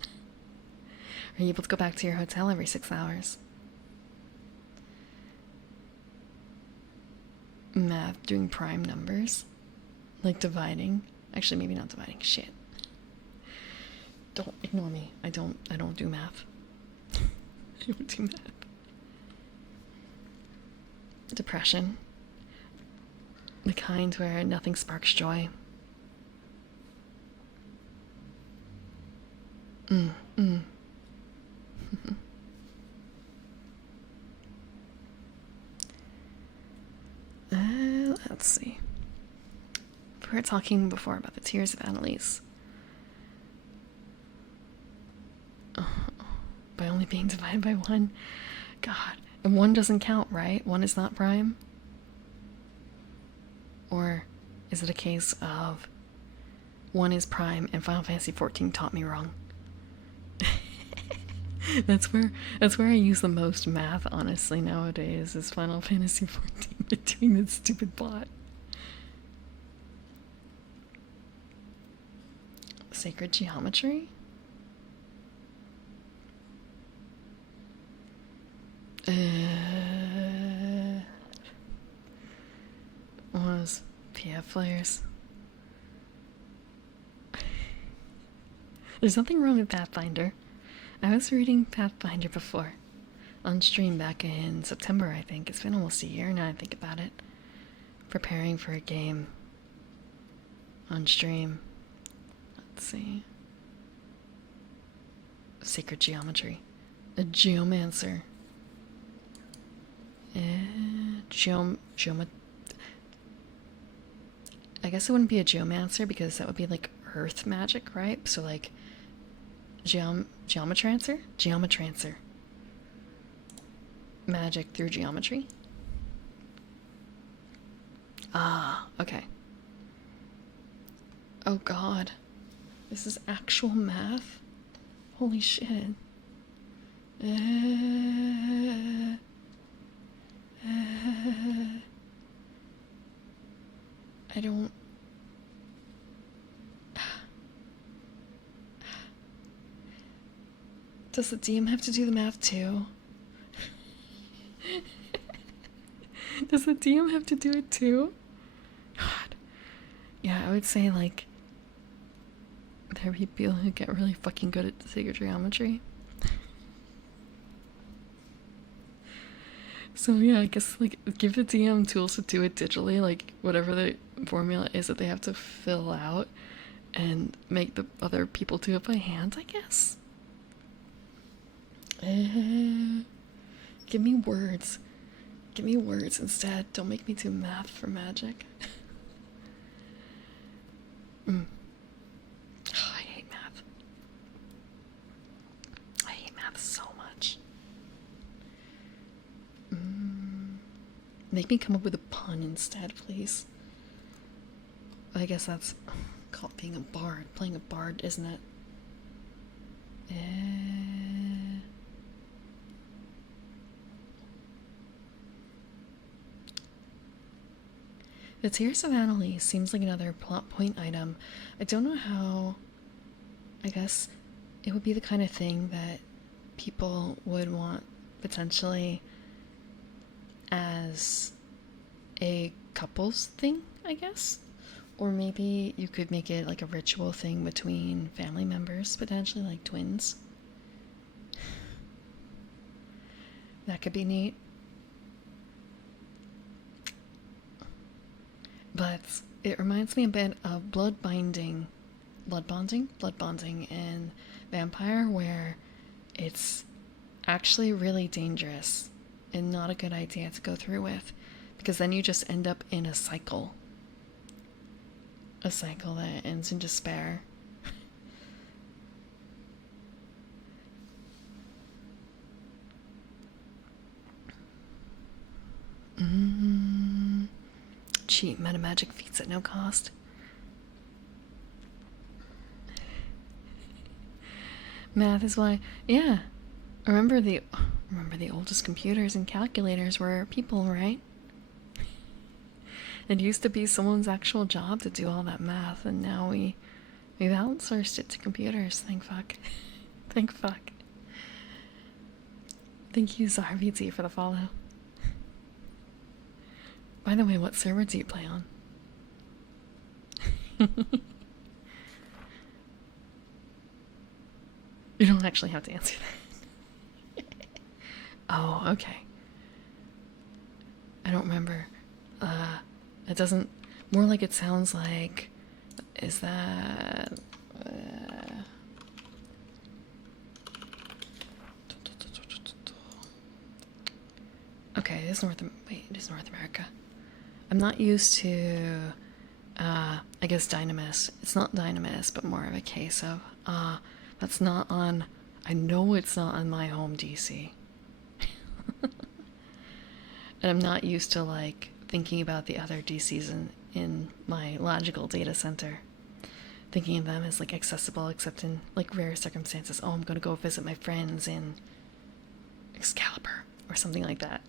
Are you able to go back to your hotel every 6 hours? Math, doing prime numbers. Like dividing. Actually, maybe not dividing. Shit. Don't ignore me. I don't do math. I don't do math. Depression. The kind where nothing sparks joy. Let's see. We were talking before about the tears of Annalise. By only being divided by 1. God. And 1 doesn't count, right? 1 is not prime? Or is it a case of one is prime and Final Fantasy XIV taught me wrong? That's where I use the most math, honestly, nowadays, is Final Fantasy XIV between that stupid bot. Sacred geometry? Was PF flares? There's nothing wrong with Pathfinder. I was reading Pathfinder before. On stream back in September, I think. It's been almost a year now I think about it. Preparing for a game. On stream. Let's see. Sacred geometry. A geomancer. I guess it wouldn't be a geomancer because that would be like earth magic, right? So like geometrancer? Geometrancer. Magic through geometry. Ah, okay. Oh god. This is actual math? Holy shit. I don't... Does the DM have to do the math too? Does the DM have to do it too? God. Yeah, I would say like there are people who get really fucking good at sacred geometry. So yeah, I guess like give the DM tools to do it digitally, like whatever the formula is that they have to fill out, and make the other people do it by hand, I guess. Give me words. Give me words instead. Don't make me do math for magic. Oh, I hate math. I hate math so much. Make me come up with a pun instead, please. I guess that's called being a bard. Playing a bard, isn't it? The Tears of Annalise seems like another plot point item. I don't know how... I guess it would be the kind of thing that people would want potentially as a couples thing, I guess. Or maybe you could make it like a ritual thing between family members, potentially like twins. That could be neat. But it reminds me a bit of blood bonding in Vampire, where it's actually really dangerous and not a good idea to go through with, because then you just end up in a cycle that ends in despair. Cheap metamagic feats at no cost. Math is why, yeah. Remember the oldest computers and calculators were people, right? It used to be someone's actual job to do all that math, and now we've outsourced it to computers. Thank fuck. Thank fuck. Thank you, ZarVT, for the follow. By the way, what server do you play on? You don't actually have to answer that. Oh, okay. I don't remember. It doesn't... More like it sounds like... Is that... Okay, it is North America. I'm not used to... I guess Dynamis. It's not Dynamis, but more of a case of... that's not on... I know it's not on my home DC. And I'm not used to, like, thinking about the other DCs in my logical data center, thinking of them as like accessible except in like rare circumstances. Oh, I'm gonna go visit my friends in Excalibur or something like that.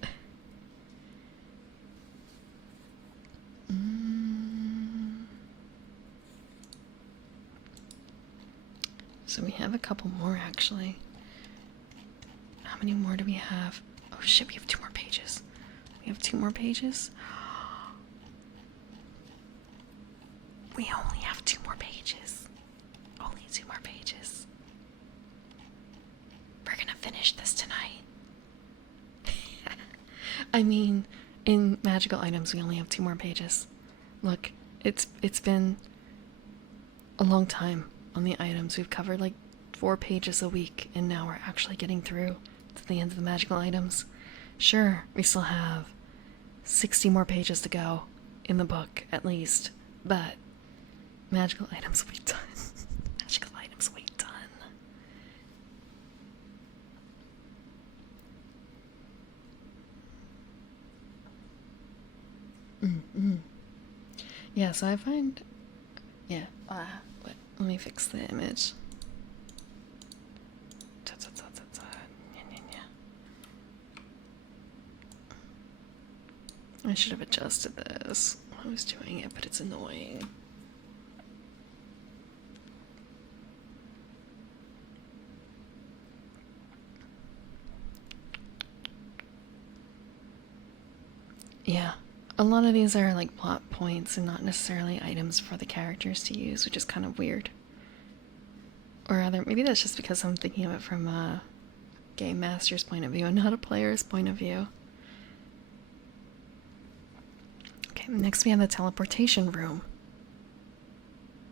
So we have a couple more actually. How many more do we have? Oh shit, we have 2 more pages. We have 2 more pages? We only have 2 more pages. Only 2 more pages. We're gonna finish this tonight. I mean, in magical items, we only have 2 more pages. Look, it's been a long time on the items. We've covered like 4 pages a week, and now we're actually getting through to the end of the magical items. Sure, we still have 60 more pages to go in the book, at least, but magical items will be done. Magical items will be done. Yeah, so I find... Yeah, let me fix the image. I should have adjusted this while I was doing it, but it's annoying. Yeah, a lot of these are like plot points and not necessarily items for the characters to use, which is kind of weird. Or rather, maybe that's just because I'm thinking of it from a game master's point of view and not a player's point of view. Okay, next we have the teleportation room.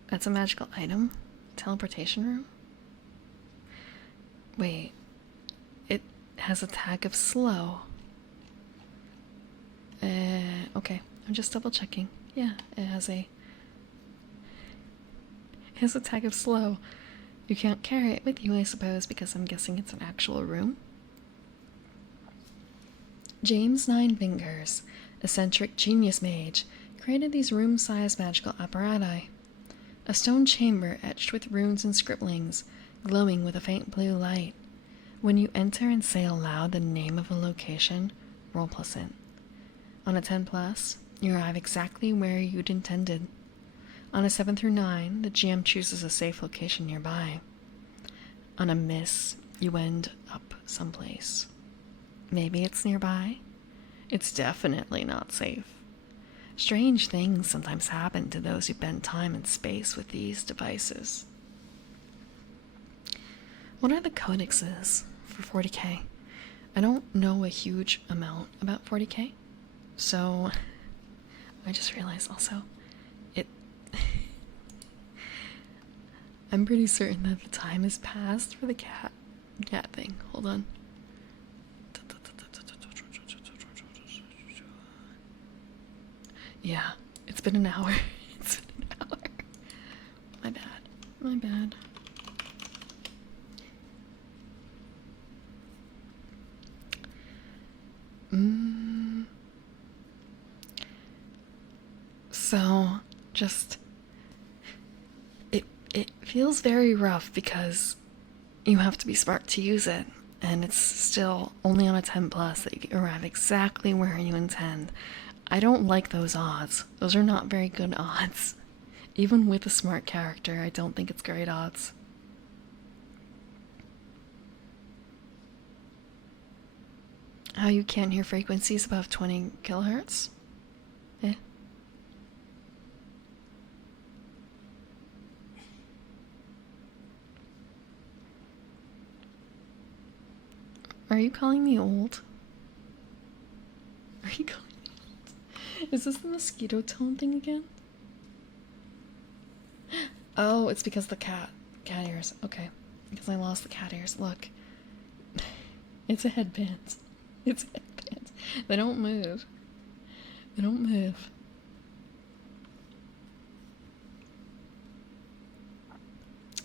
That's a magical item? Teleportation room? Wait, it has a tag of slow. Okay, I'm just double checking. Yeah, it has a tag of slow. You can't carry it with you, I suppose, because I'm guessing it's an actual room. James Ninefingers, eccentric genius mage, created these room-sized magical apparati. A stone chamber etched with runes and scribblings, glowing with a faint blue light. When you enter and say aloud the name of a location, roll +int. On a 10+, you arrive exactly where you'd intended. On a 7 through 9, the GM chooses a safe location nearby. On a miss, you end up someplace. Maybe it's nearby. It's definitely not safe. Strange things sometimes happen to those who bend time and space with these devices. What are the codexes for 40k? I don't know a huge amount about 40k, so I just realized also I'm pretty certain that the time has passed for the cat thing. Hold on. Yeah, it's been an hour. It's been an hour. My bad. My bad. So, just... It feels very rough because you have to be smart to use it, and it's still only on a 10+ that you arrive exactly where you intend. I don't like those odds. Those are not very good odds. Even with a smart character, I don't think it's great odds. How you can't hear frequencies above 20 kilohertz? Eh? Are you calling me old? Are you calling me old? Is this the mosquito tone thing again? Oh, it's because the cat ears. Okay. Because I lost the cat ears. Look. It's a headband. It's a headband. They don't move. They don't move.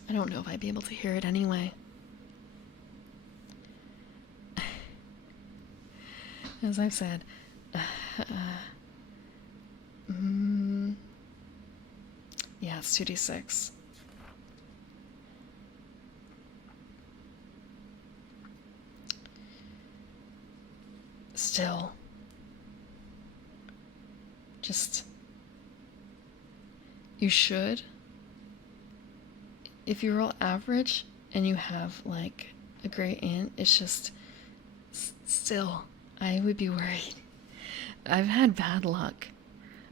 I don't know if I'd be able to hear it anyway. As I've said, it's 2d6. Still. Just... You should. If you roll average and you have, like, a great int, it's just... Still, I would be worried. I've had bad luck.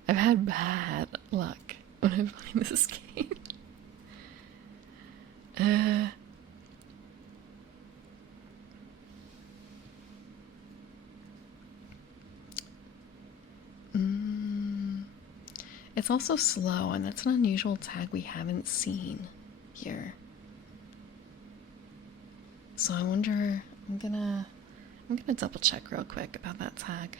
I've had bad luck when I'm playing this game. It's also slow, and that's an unusual tag we haven't seen here. So I wonder, I'm gonna double check real quick about that tag.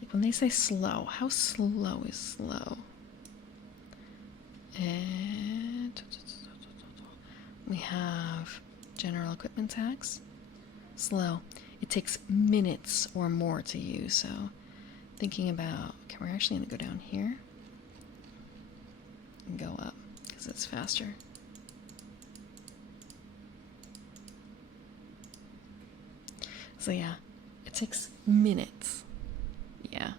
Like when they say slow, how slow is slow? And we have general equipment tags. Slow. It takes minutes or more to use, so thinking about, okay, we're actually gonna go down here and go up because it's faster. So yeah, it takes minutes. Yeah.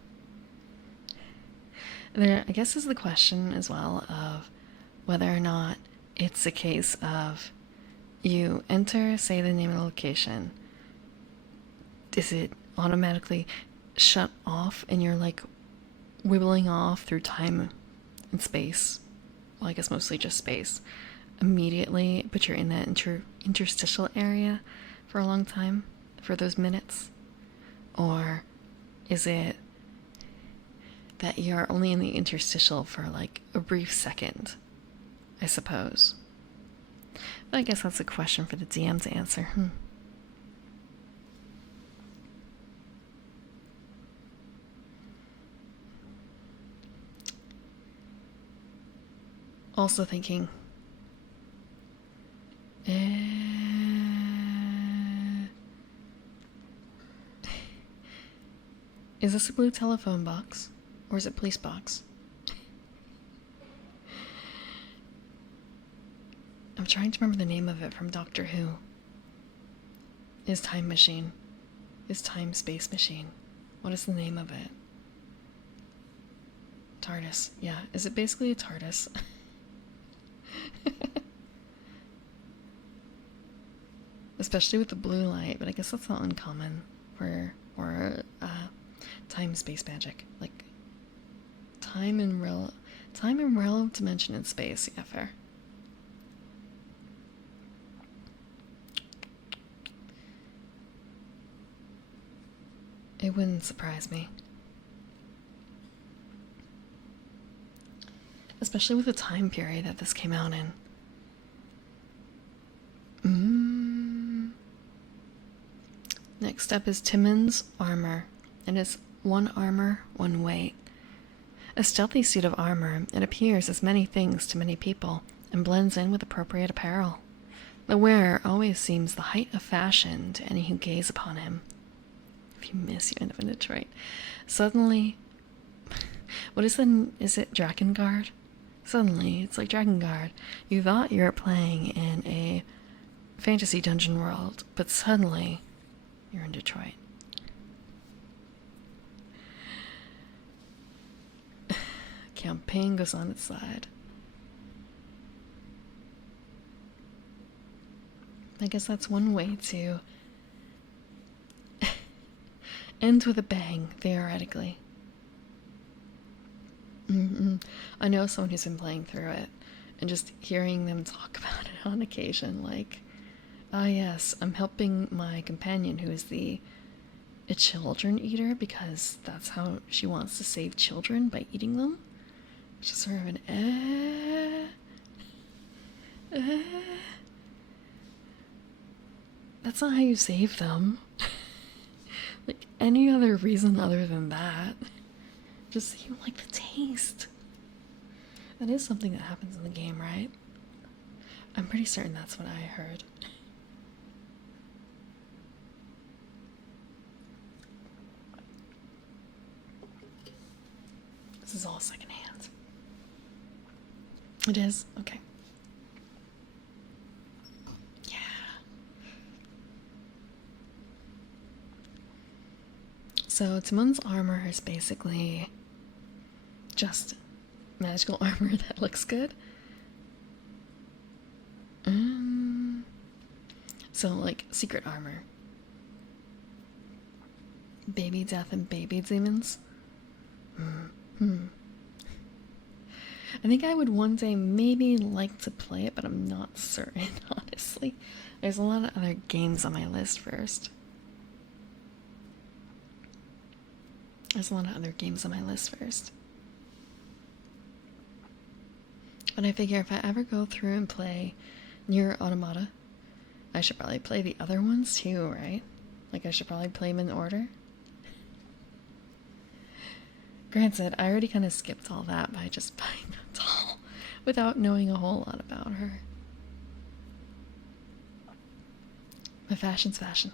There, I guess, is the question as well of whether or not it's a case of you enter, say the name of the location. Is it automatically shut off and you're like wibbling off through time and space? Well, I guess mostly just space. Immediately, but you're in that interstitial area for a long time, for those minutes? Or is it that you're only in the interstitial for like a brief second, I suppose? But I guess that's a question for the DM to answer. Also thinking, is this a blue telephone box? Or is it police box? I'm trying to remember the name of it from Doctor Who. His time machine. His time space machine. What is the name of it? TARDIS. Yeah. Is it basically a TARDIS? Especially with the blue light, but I guess that's not uncommon for time space magic. Like time and relative dimension in space. Yeah, fair. It wouldn't surprise me. Especially with the time period that this came out in. Next up is Timon's armor. It is 1 armor, 1 weight. A stealthy suit of armor, it appears as many things to many people, and blends in with appropriate apparel. The wearer always seems the height of fashion to any who gaze upon him. If you miss, you end up in Detroit. Suddenly, is it Drakengard? Suddenly, it's like Drakengard. You thought you were playing in a fantasy dungeon world, but suddenly, you're in Detroit. Campaign goes on its side. I guess that's one way to end with a bang, theoretically. I know someone who's been playing through it, and just hearing them talk about it on occasion, like, yes, I'm helping my companion who is a children eater because that's how she wants to save children, by eating them. Which is sort of an that's not how you save them. Like, any other reason other than that. Just, you like the taste. That is something that happens in the game, right? I'm pretty certain that's what I heard. This this is all secondhand. It is? Okay. Yeah. So Timon's armor is basically just magical armor that looks good. So like secret armor. Baby death and baby demons. I think I would one day maybe like to play it, but I'm not certain, honestly. There's a lot of other games on my list first. But I figure if I ever go through and play Nier Automata, I should probably play the other ones too, right? Like I should probably play them in order. Granted, I already kind of skipped all that by just buying a doll without knowing a whole lot about her. But fashion's fashion.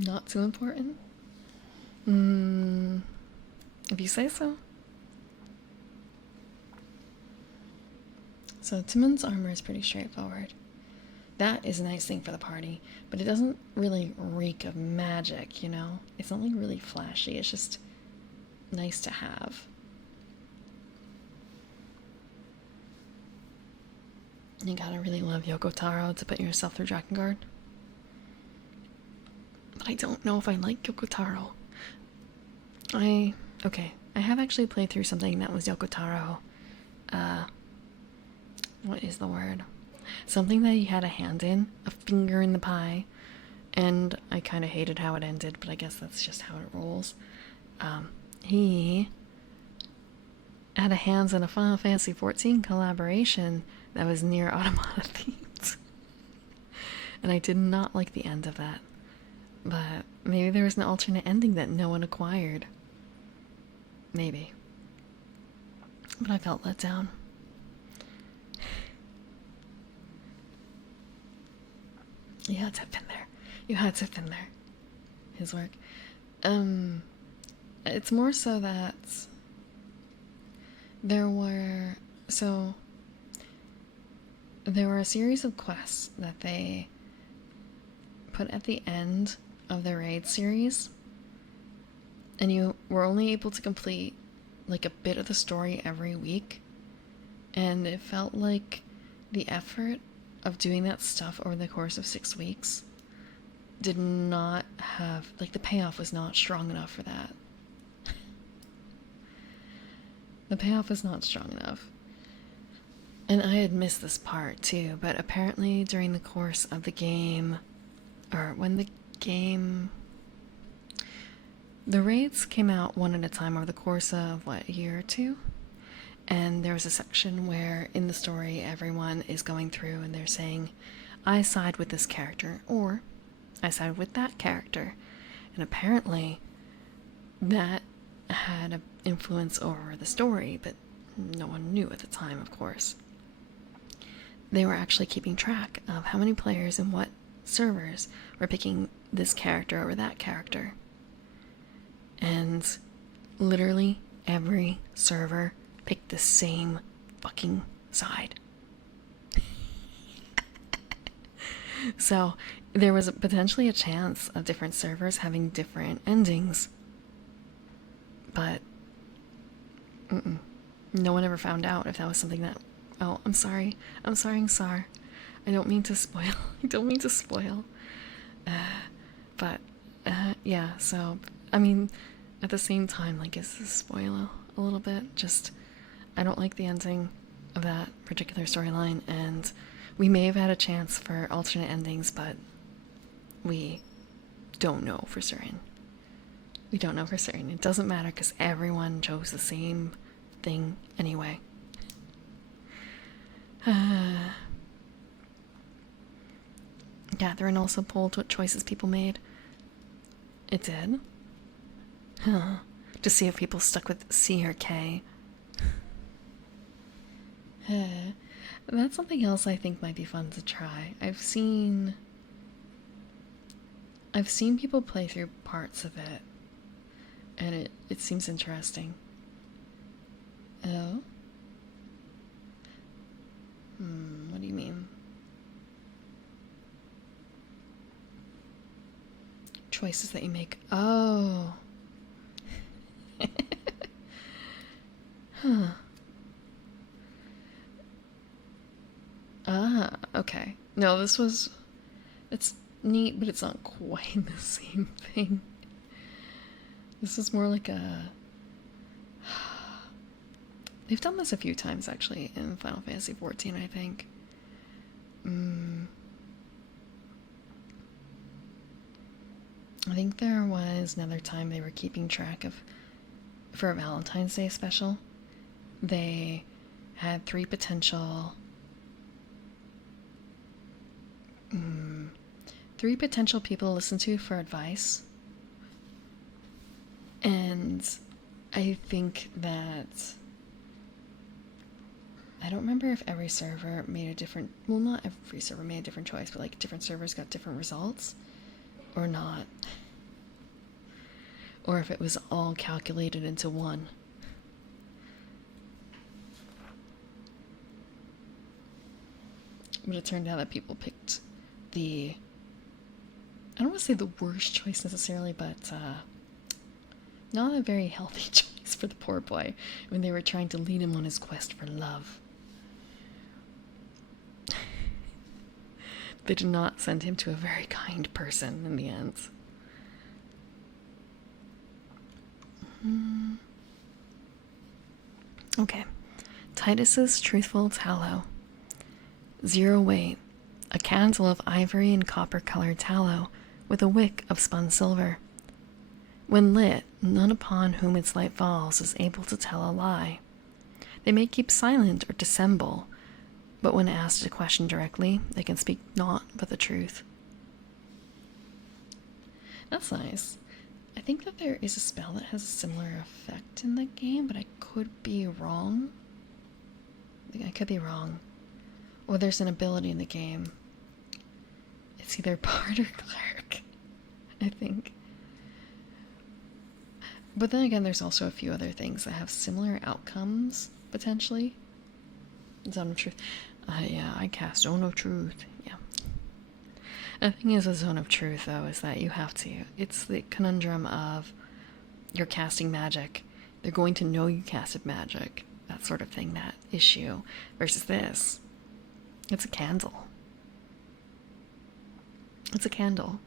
Not too important? If you say so. So Timon's armor is pretty straightforward. That is a nice thing for the party, but it doesn't really reek of magic, you know? It's not like really flashy, it's just nice to have. You gotta really love Yoko Taro to put yourself through Drakengard. But I don't know if I like Yoko Taro. Okay, I have actually played through something that was Yoko Taro. What is the word? Something that he had a hand in, a finger in the pie, and I kind of hated how it ended, but I guess that's just how it rolls. He had a hands in a Final Fantasy XIV collaboration that was Nier Automata themed. And I did not like the end of that. But maybe there was an alternate ending that no one acquired. Maybe. But I felt let down. You had to have been there. You had to have been there. His work. It's more so that there were a series of quests that they put at the end of the raid series, and you were only able to complete like a bit of the story every week, and it felt like the effort of doing that stuff over the course of 6 weeks did not have, like, the payoff was not strong enough for that. The payoff was not strong enough. And I had missed this part too, but apparently during the course of the game, or when the raids came out one at a time over the course of, what, a year or two? And there was a section where in the story everyone is going through and they're saying, I side with this character, or I side with that character. And apparently that had an influence over the story, but no one knew at the time, of course. They were actually keeping track of how many players and what servers were picking this character over that character. And literally every server picked the same fucking side. So there was potentially a chance of different servers having different endings, but no one ever found out if that was something that... Oh, I'm sorry, Sar. I don't mean to spoil. Yeah, so, I mean, at the same time, like, is this a spoiler a little bit? Just, I don't like the ending of that particular storyline, and we may have had a chance for alternate endings, but we don't know for certain. It doesn't matter because everyone chose the same thing anyway. Catherine also polled what choices people made. It did? Huh. To see if people stuck with C or K. That's something else I think might be fun to try. I've seen people play through parts of it, and it seems interesting. Oh? What do you mean? Choices that you make. Oh. Huh. Ah, okay. No, it's neat, but it's not quite the same thing. This is more like a... They've done this a few times, actually, in Final Fantasy XIV, I think. I think there was another time they were keeping track of, for a Valentine's Day special, they had three potential people to listen to for advice. And I think that, I don't remember if every server made a different, well, not every server made a different choice, but like different servers got different results or not. Or if it was all calculated into one. But it turned out that people picked the, I don't want to say the worst choice necessarily, but not a very healthy choice for the poor boy when they were trying to lead him on his quest for love. They did not send him to a very kind person in the end. Okay. Titus's truthful tallow. 0 weight. A candle of ivory and copper-colored tallow with a wick of spun silver. When lit, none upon whom its light falls is able to tell a lie. They may keep silent or dissemble, but when asked a question directly, they can speak naught but the truth. That's nice. I think that there is a spell that has a similar effect in the game, but I could be wrong. I could be wrong. Or there's an ability in the game. It's either bard or cleric, I think. But then again, there's also a few other things that have similar outcomes, potentially. Zone of Truth. Yeah, I cast Zone of Truth. Yeah. The thing is, a Zone of Truth, though, is that you have to. It's the conundrum of you're casting magic. They're going to know you casted magic. That sort of thing, that issue. Versus this. It's a candle. It's a candle.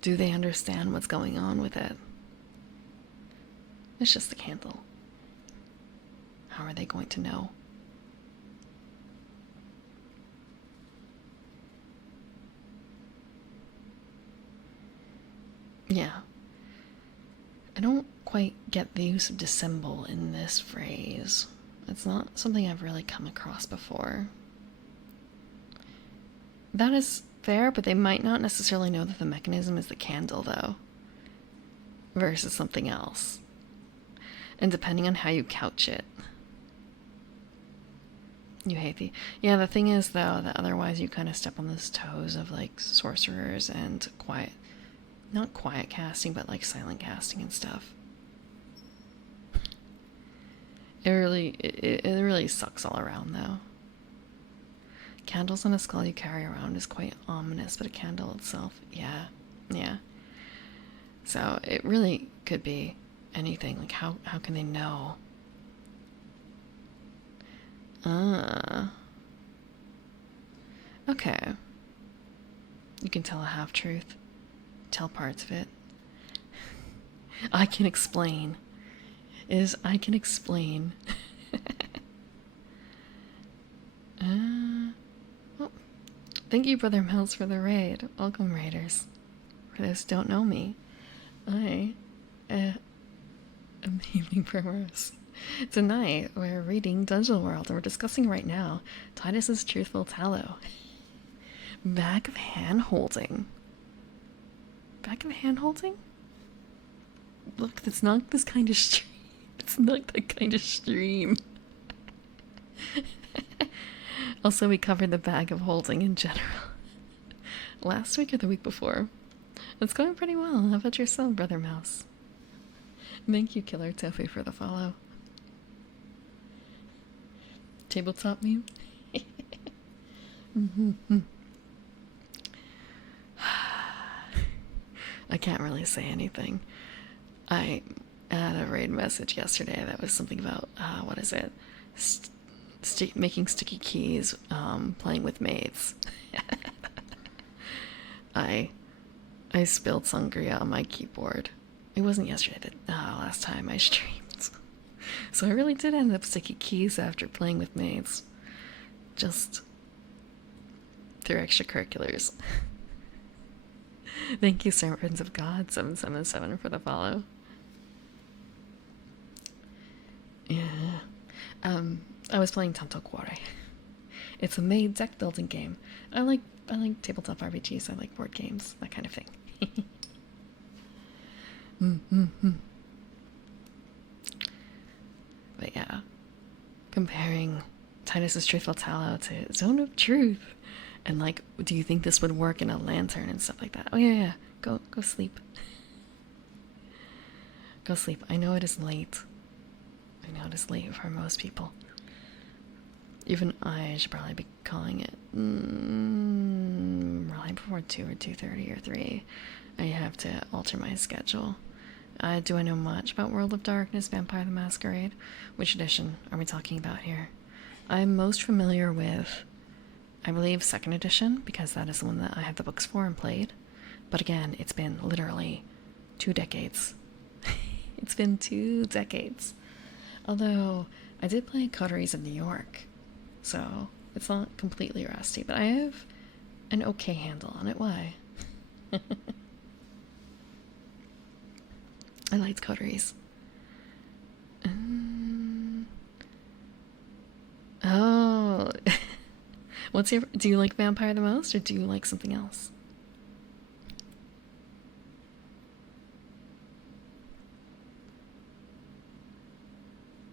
Do they understand what's going on with it? It's just a candle. How are they going to know? Yeah. I don't quite get the use of dissemble in this phrase. It's not something I've really come across before. That is fair, but they might not necessarily know that the mechanism is the candle, though, versus something else. And depending on how you couch it. You hate the... Yeah, the thing is, though, that otherwise you kind of step on the toes of, like, sorcerers and quiet... Not quiet casting, but, like, silent casting and stuff. It really sucks all around, though. Candles on a skull you carry around is quite ominous, but a candle itself, yeah. So it really could be anything. Like, how can they know? Okay. You can tell a half-truth. Tell parts of it. I can explain. I can explain. Well, thank you, Brother Mouse, for the raid. Welcome, raiders. For those who don't know me, I am the Evening Primrose. Tonight, we're reading Dungeon World, and we're discussing right now Titus's Truthful Tallow. Bag of hand-holding. Bag of hand-holding? Look, it's not this kind of stream. It's not that kind of stream. Also, we covered the bag of holding in general. Last week or the week before. It's going pretty well. How about yourself, Brother Mouse? Thank you, Killer Tofu, for the follow. Tabletop meme? I can't really say anything. I had a raid message yesterday that was something about, what is it? Making sticky keys, playing with maids. I spilled sangria on my keyboard. It wasn't yesterday, last time I streamed. So I really did end up sticky keys after playing with maids. Just through extracurriculars. Thank you, Servants of God 777 for the follow. Yeah. I was playing Tanto Cuore. It's a maid deck building game. I like tabletop RPGs. I like board games, that kind of thing. But yeah, comparing Titus's Truthful Tallow to Zone of Truth, and like, do you think this would work in a lantern and stuff like that? Oh yeah, go sleep. Go sleep. I know it is late. I know it is late for most people. Even I should probably be calling it probably before 2 or 2:30 or 3. I have to alter my schedule. Do I know much about World of Darkness, Vampire the Masquerade? Which edition are we talking about here? I'm most familiar with, I believe, 2nd edition, because that is the one that I have the books for and played. But again, it's been literally 2 decades. It's been 2 decades. Although, I did play Coteries of New York, so it's not completely rusty, but I have an okay handle on it. Why? I liked Coteries. Oh. Do you like Vampire the most, or do you like something else?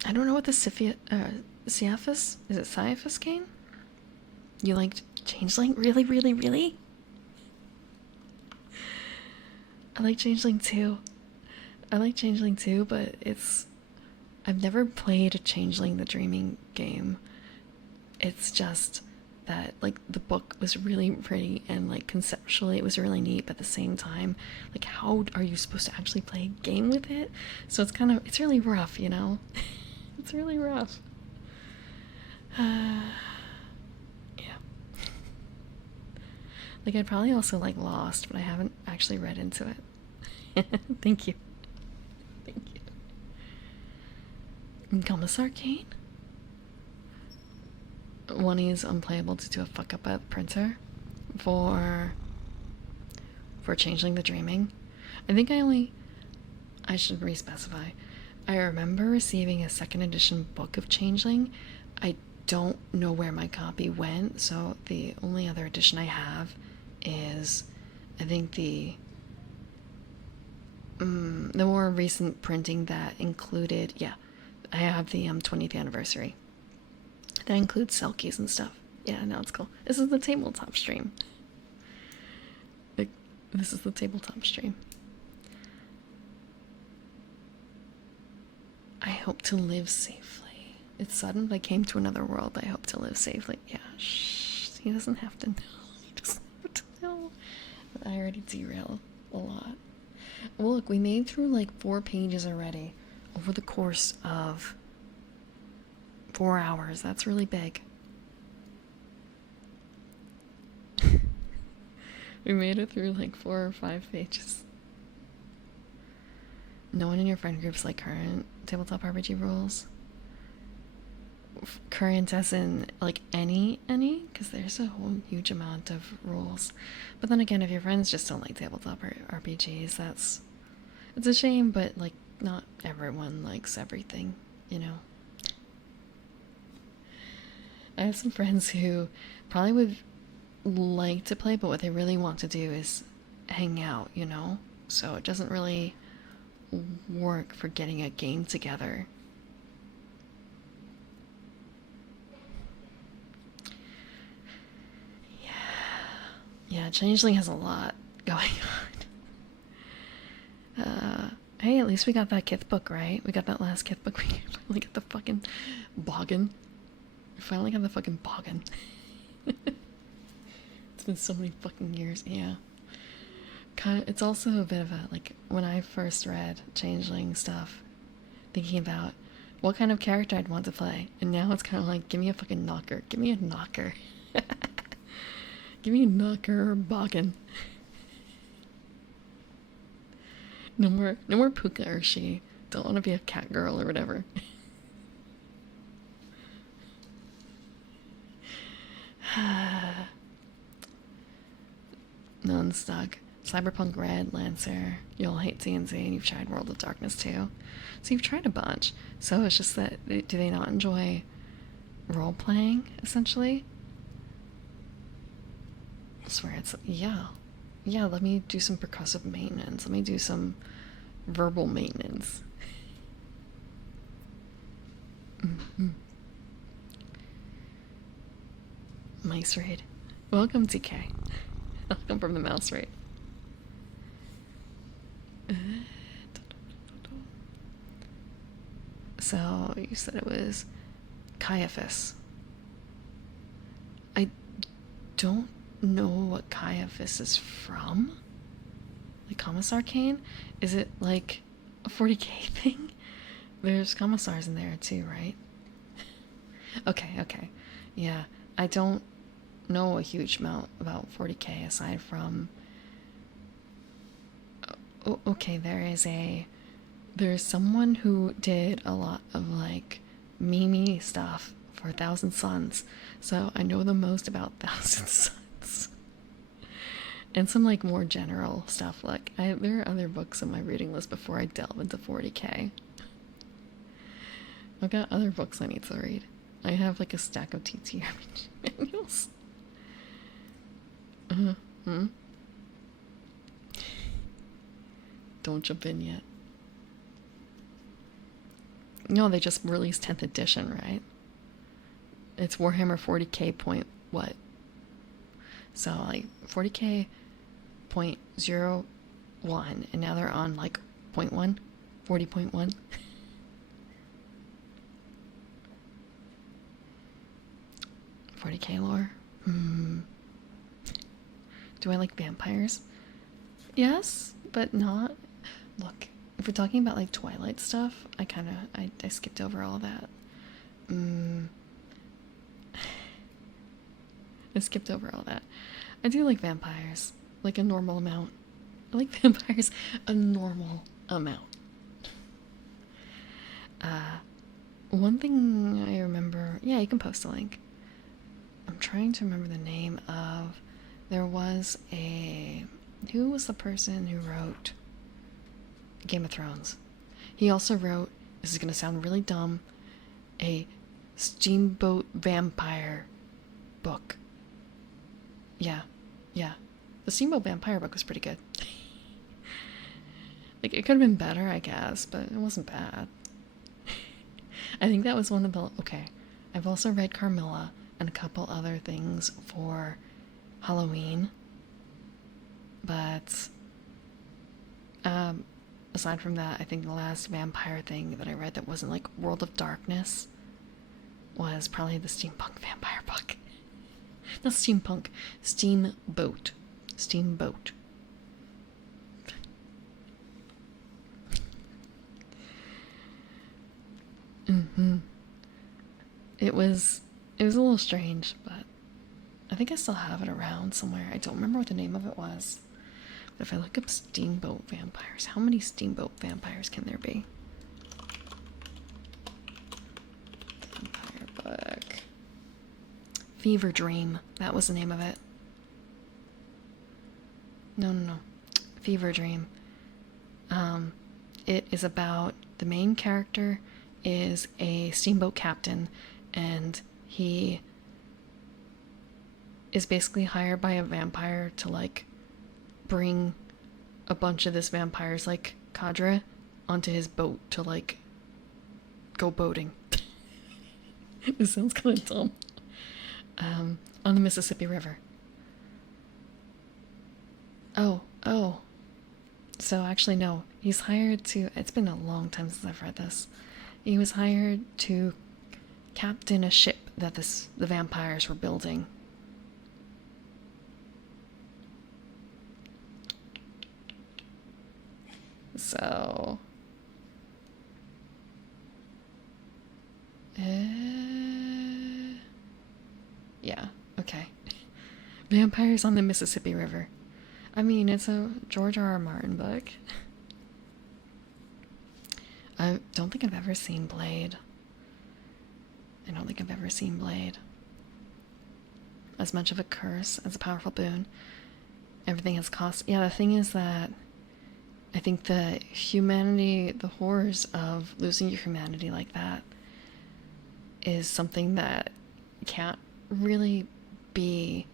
I don't know what the Caiaphas? Is it Caiaphas cane? You liked Changeling? Really, really, really? I like Changeling too. But I've never played a Changeling the Dreaming game. It's just that, like, the book was really pretty and, like, conceptually it was really neat, but at the same time, like, how are you supposed to actually play a game with it? So it's really rough, you know? It's really rough. Yeah. Like, I'd probably also like Lost, but I haven't actually read into it. Thank you. Thank you. Commissar Kane? One is unplayable due to a fuck up at the printer for Changeling the Dreaming. I think I should re-specify. I remember receiving a 2nd edition book of Changeling. I don't know where my copy went, so the only other edition I have is, I think, the more recent printing that included, yeah, I have the 20th anniversary. That includes Selkies and stuff. Yeah, no, it's cool. This is the tabletop stream. This is the tabletop stream. I hope to live safely. It's sudden, but I came to another world. I hope to live safely. Yeah, shh. He doesn't have to know. He doesn't have to know. I already derail a lot. Well, look, we made through like 4 pages already over the course of 4 hours. That's really big. We made it through like 4 or 5 pages. No one in your friend group's like current tabletop RPG rules? Current as in like any? Because there's a whole huge amount of rules. But then again, if your friends just don't like tabletop RPGs, it's a shame, but like not everyone likes everything, you know? I have some friends who probably would like to play, but what they really want to do is hang out, you know? So it doesn't really work for getting a game together. Yeah, Changeling has a lot going on. Hey, at least we got that Kith book, right? We got that last Kith book. We finally got the fucking boggin. We finally got the fucking boggin. It's been so many fucking years, yeah. Kind of, it's also a bit of a, like, when I first read Changeling stuff, thinking about what kind of character I'd want to play, and now it's kind of like, give me a fucking knocker. Give me a knocker. Give me a knocker or boggin. No more Puka or she. Don't want to be a cat girl or whatever. Non-stuck. Cyberpunk Red, Lancer. You'll hate CNC, and you've tried World of Darkness too. So you've tried a bunch. So it's just that, do they not enjoy role playing, essentially? I swear it's, yeah. Yeah, let me do some percussive maintenance. Let me do some verbal maintenance. Mice raid. Welcome, TK. Welcome from the mouse raid. So, you said it was Caiaphas. I don't know what Caiaphas is from. Like Commissar Kane? Is it like a 40k thing? There's commissars in there too, right? Okay. Yeah, I don't know a huge amount about 40k aside from. Okay, there's someone who did a lot of like meme stuff for Thousand Suns, so I know the most about Thousand Suns. And some like more general stuff. Like there are other books on my reading list before I delve into 40k. I've got other books I need to read. I have like a stack of TTRPG manuals. Don't jump in yet. No, they just released 10th edition, right? It's Warhammer 40k point what? So like 40k point 0.1, and now they're on like 0.1, 40.1. $40k lore. Do I like vampires? Yes, but not. Look, if we're talking about like Twilight stuff, I skipped over all that. I skipped over all that. I do like vampires, like a normal amount. I like vampires a normal amount. One thing I remember, yeah, you can post a link. I'm trying to remember the name of, there was who was the person who wrote Game of Thrones? He also wrote, this is gonna sound really dumb, a steamboat vampire book. Yeah. The Steamboat Vampire book was pretty good. Like, it could have been better, I guess, but it wasn't bad. I think that was one of the... Okay, I've also read Carmilla and a couple other things for Halloween. But... aside from that, I think the last vampire thing that I read that wasn't like World of Darkness was probably the Steampunk Vampire book. Not steampunk, steamboat. Steamboat. It was a little strange, but I think I still have it around somewhere. I don't remember what the name of it was. But if I look up steamboat vampires, how many steamboat vampires can there be? Vampire book. Fever Dream. That was the name of it. No. Fever Dream. It is about, the main character is a steamboat captain, and he is basically hired by a vampire to like bring a bunch of this vampire's like cadre onto his boat to like go boating. This sounds kind of dumb. On the Mississippi River. Oh. So So actually, no. He's hired to. It's been a long time since I've read this. He was hired to captain a ship that the vampires were building. So, yeah, okay. Vampires on the Mississippi River. I mean, it's a George R. R. Martin book. I don't think I've ever seen Blade. I don't think I've ever seen Blade. As much of a curse as a powerful boon. Everything has cost. Yeah, the thing is that I think the horrors of losing your humanity like that is something that can't really be.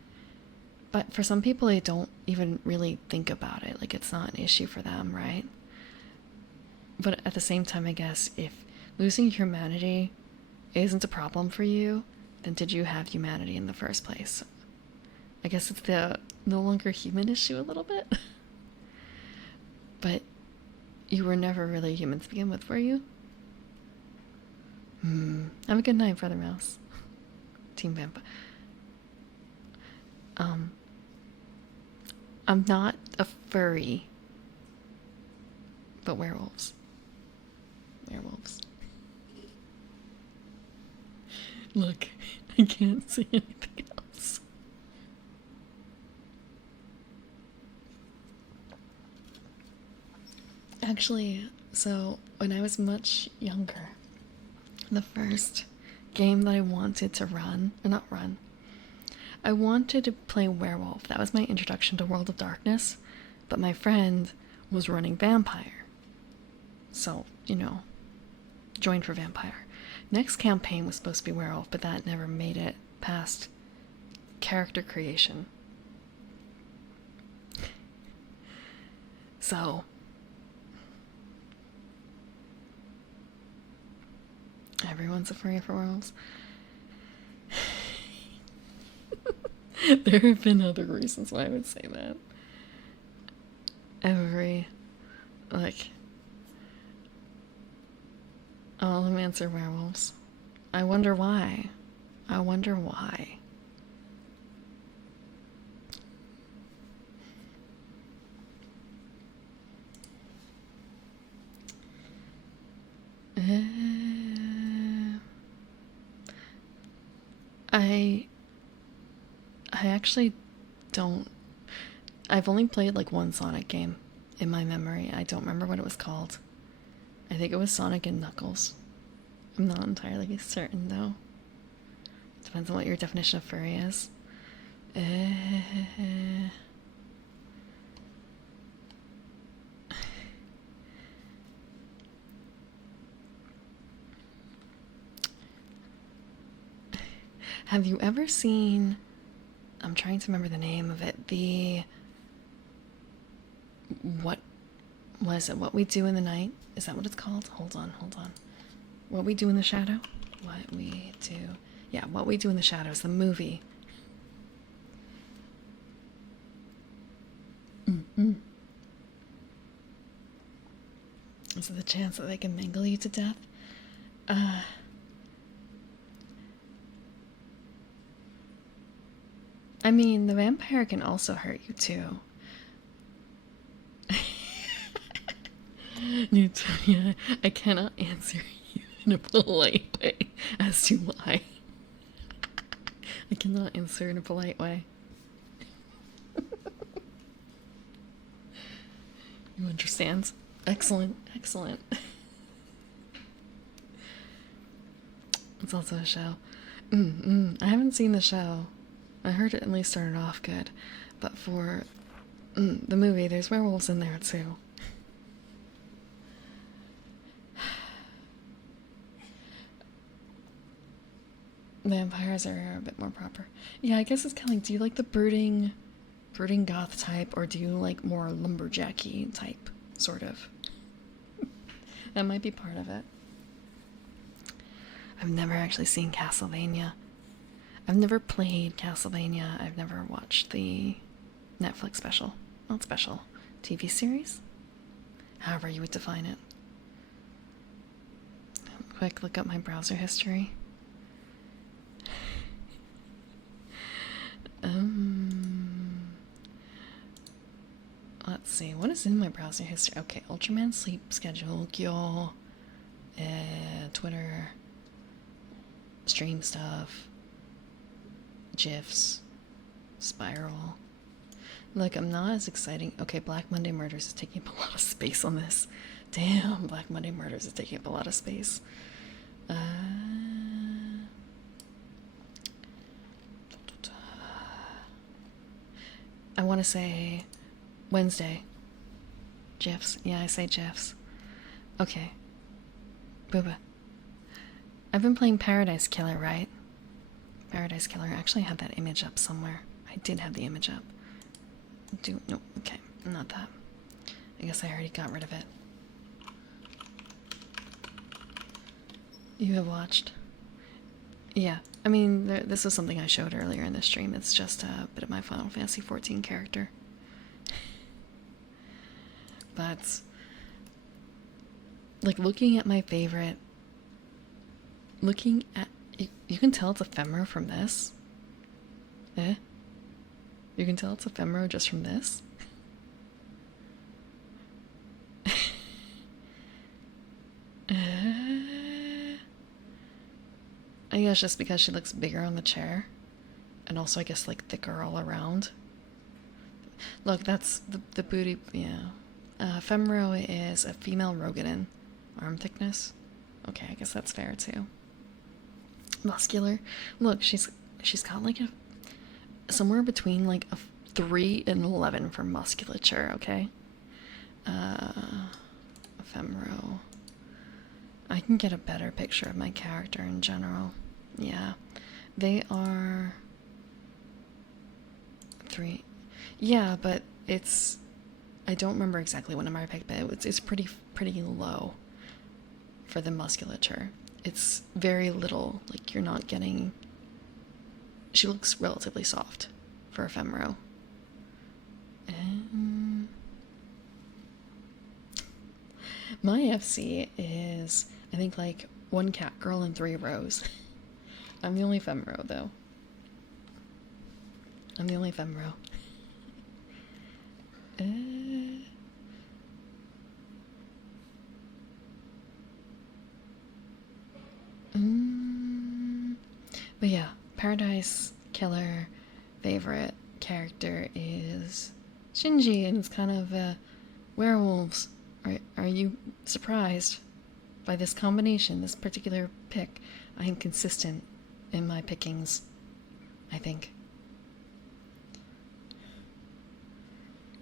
But for some people, they don't even really think about it. Like, it's not an issue for them, right? But at the same time, I guess, if losing humanity isn't a problem for you, then did you have humanity in the first place? I guess it's the no longer human issue a little bit. But you were never really human to begin with, were you? Have a good night, Brother Mouse. Team Vampire. I'm not a furry. But werewolves. Werewolves. Look, I can't see anything else. Actually, so when I was much younger, the first game that I wanted to run, or not run, I wanted to play werewolf. That was my introduction to World of Darkness, but my friend was running vampire. So, joined for vampire. Next campaign was supposed to be werewolf, but that never made it past character creation. So, everyone's afraid for werewolves. There have been other reasons why I would say that. All of them answer werewolves. I wonder why. I wonder why. I actually don't. I've only played like one Sonic game in my memory. I don't remember what it was called. I think it was Sonic and Knuckles. I'm not entirely certain though. Depends on what your definition of furry is. Have you ever seen, I'm trying to remember the name of it, what was it? What We Do in the Night? Is that what it's called? Hold on. What We Do in the Shadow? What We Do. Yeah, What We Do in the Shadows, the movie. Is there the chance that they can mangle you to death? I mean, the vampire can also hurt you too. Newtonia, I cannot answer you in a polite way as to why. I cannot answer in a polite way. You understand? Excellent. It's also a show. I haven't seen the show. I heard it at least started off good. But for the movie, there's werewolves in there too. Vampires are a bit more proper. Yeah, I guess it's kind of like, do you like the brooding goth type, or do you like more lumberjacky type, sort of? That might be part of it. I've never actually seen Castlevania. I've never played Castlevania. I've never watched the Netflix special. Not special. TV series? however you would define it. Quick look up my browser history. Let's see, what is in my browser history? Okay, Ultraman sleep schedule, Gyo, Twitter, stream stuff, GIFs, Spiral. Look, I'm not as exciting. Okay, Black Monday Murders is taking up a lot of space on this. Damn, Black Monday Murders is taking up a lot of space. I want to say Wednesday. GIFs. Yeah, I say GIFs. Okay. Booba. I've been playing Paradise Killer, right? Paradise Killer. I actually had that image up somewhere. I did have the image up. No, okay. Not that. I guess I already got rid of it. You have watched? Yeah. I mean, this was something I showed earlier in the stream. It's just a bit of my Final Fantasy XIV character. But, like, looking at my favorite, looking at, you can tell it's ephemera from this. Eh? You can tell it's ephemera just from this. I guess just because she looks bigger on the chair. And also, I guess, like, thicker all around. Look, that's the booty, yeah. Femro is a female Rogadin. Arm thickness. Okay, I guess that's fair, too. Muscular. Look, she's got, like, somewhere between, like, a 3 and 11 for musculature, okay? Ephemeral. I can get a better picture of my character in general. Yeah. They are 3. Yeah, but it's, I don't remember exactly what number I picked, but it's pretty low for the musculature. It's very little, like you're not getting, she looks relatively soft for Ephemeral. My FC is, I think, like 1 cat girl and 3 rows. I'm the only Femro, though. I'm the only Femro. But yeah, Paradise Killer favorite character is Shinji, and it's kind of werewolves. Are you surprised by this combination, this particular pick? I am consistent in my pickings, I think.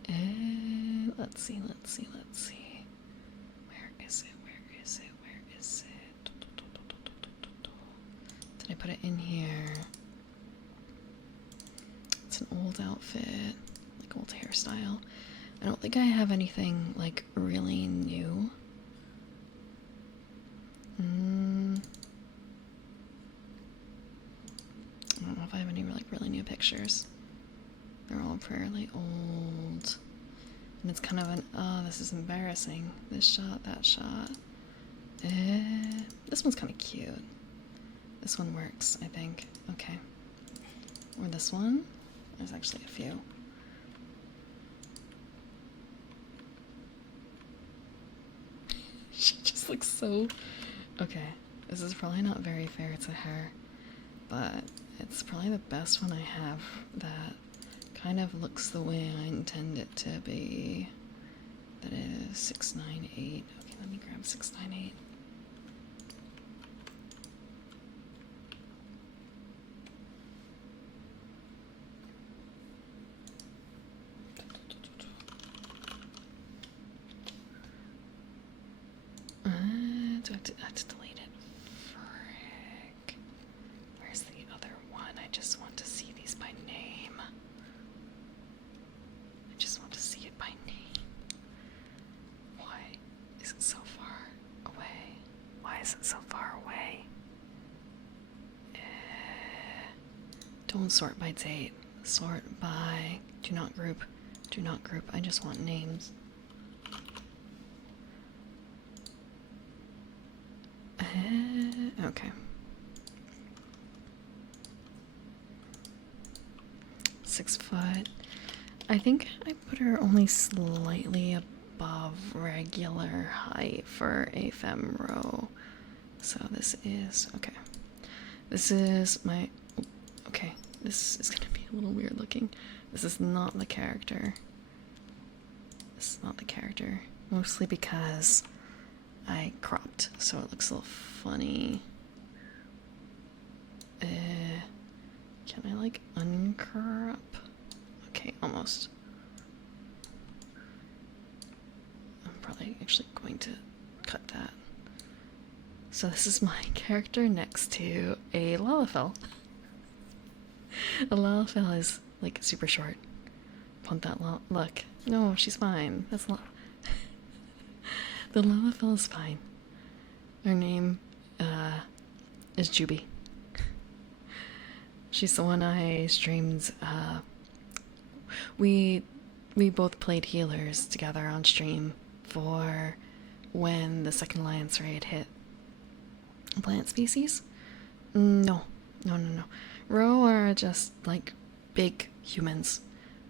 And let's see. Where is it? Did I put it in here? It's an old outfit, like old hairstyle. I don't think I have anything, like, really new. I don't know if I have any, like, really new pictures. They're all fairly old. And it's kind of an, oh, this is embarrassing. This shot, that shot. This one's kind of cute. This one works, I think. Okay. Or this one. There's actually a few. She just looks so... Okay, this is probably not very fair to her, but it's probably the best one I have that kind of looks the way I intend it to be. That is 698. Okay, let me grab 698. Do I have to delete it? Frick. Where's the other one? I just want to see these by name. I just want to see it by name. Why is it so far away? Why is it so far away? Don't sort by date. Sort by... Do not group. Do not group. I just want names. Okay. 6 foot. I think I put her only slightly above regular height for a femro. So this is okay. This is my okay. This is gonna be a little weird looking. This is not the character. This is not the character. Mostly because I cropped, so it looks a little funny. Can I like uncrop? Okay, almost. I'm probably actually going to cut that. So this is my character next to a Lalafell. A Lalafell is like super short. Want that look? No, she's fine. That's not. The Lalafell is fine. Her name is Juby. She's the one I streamed. We both played healers together on stream for when the second Alliance raid hit. Plant species? No. Ro are just like big humans.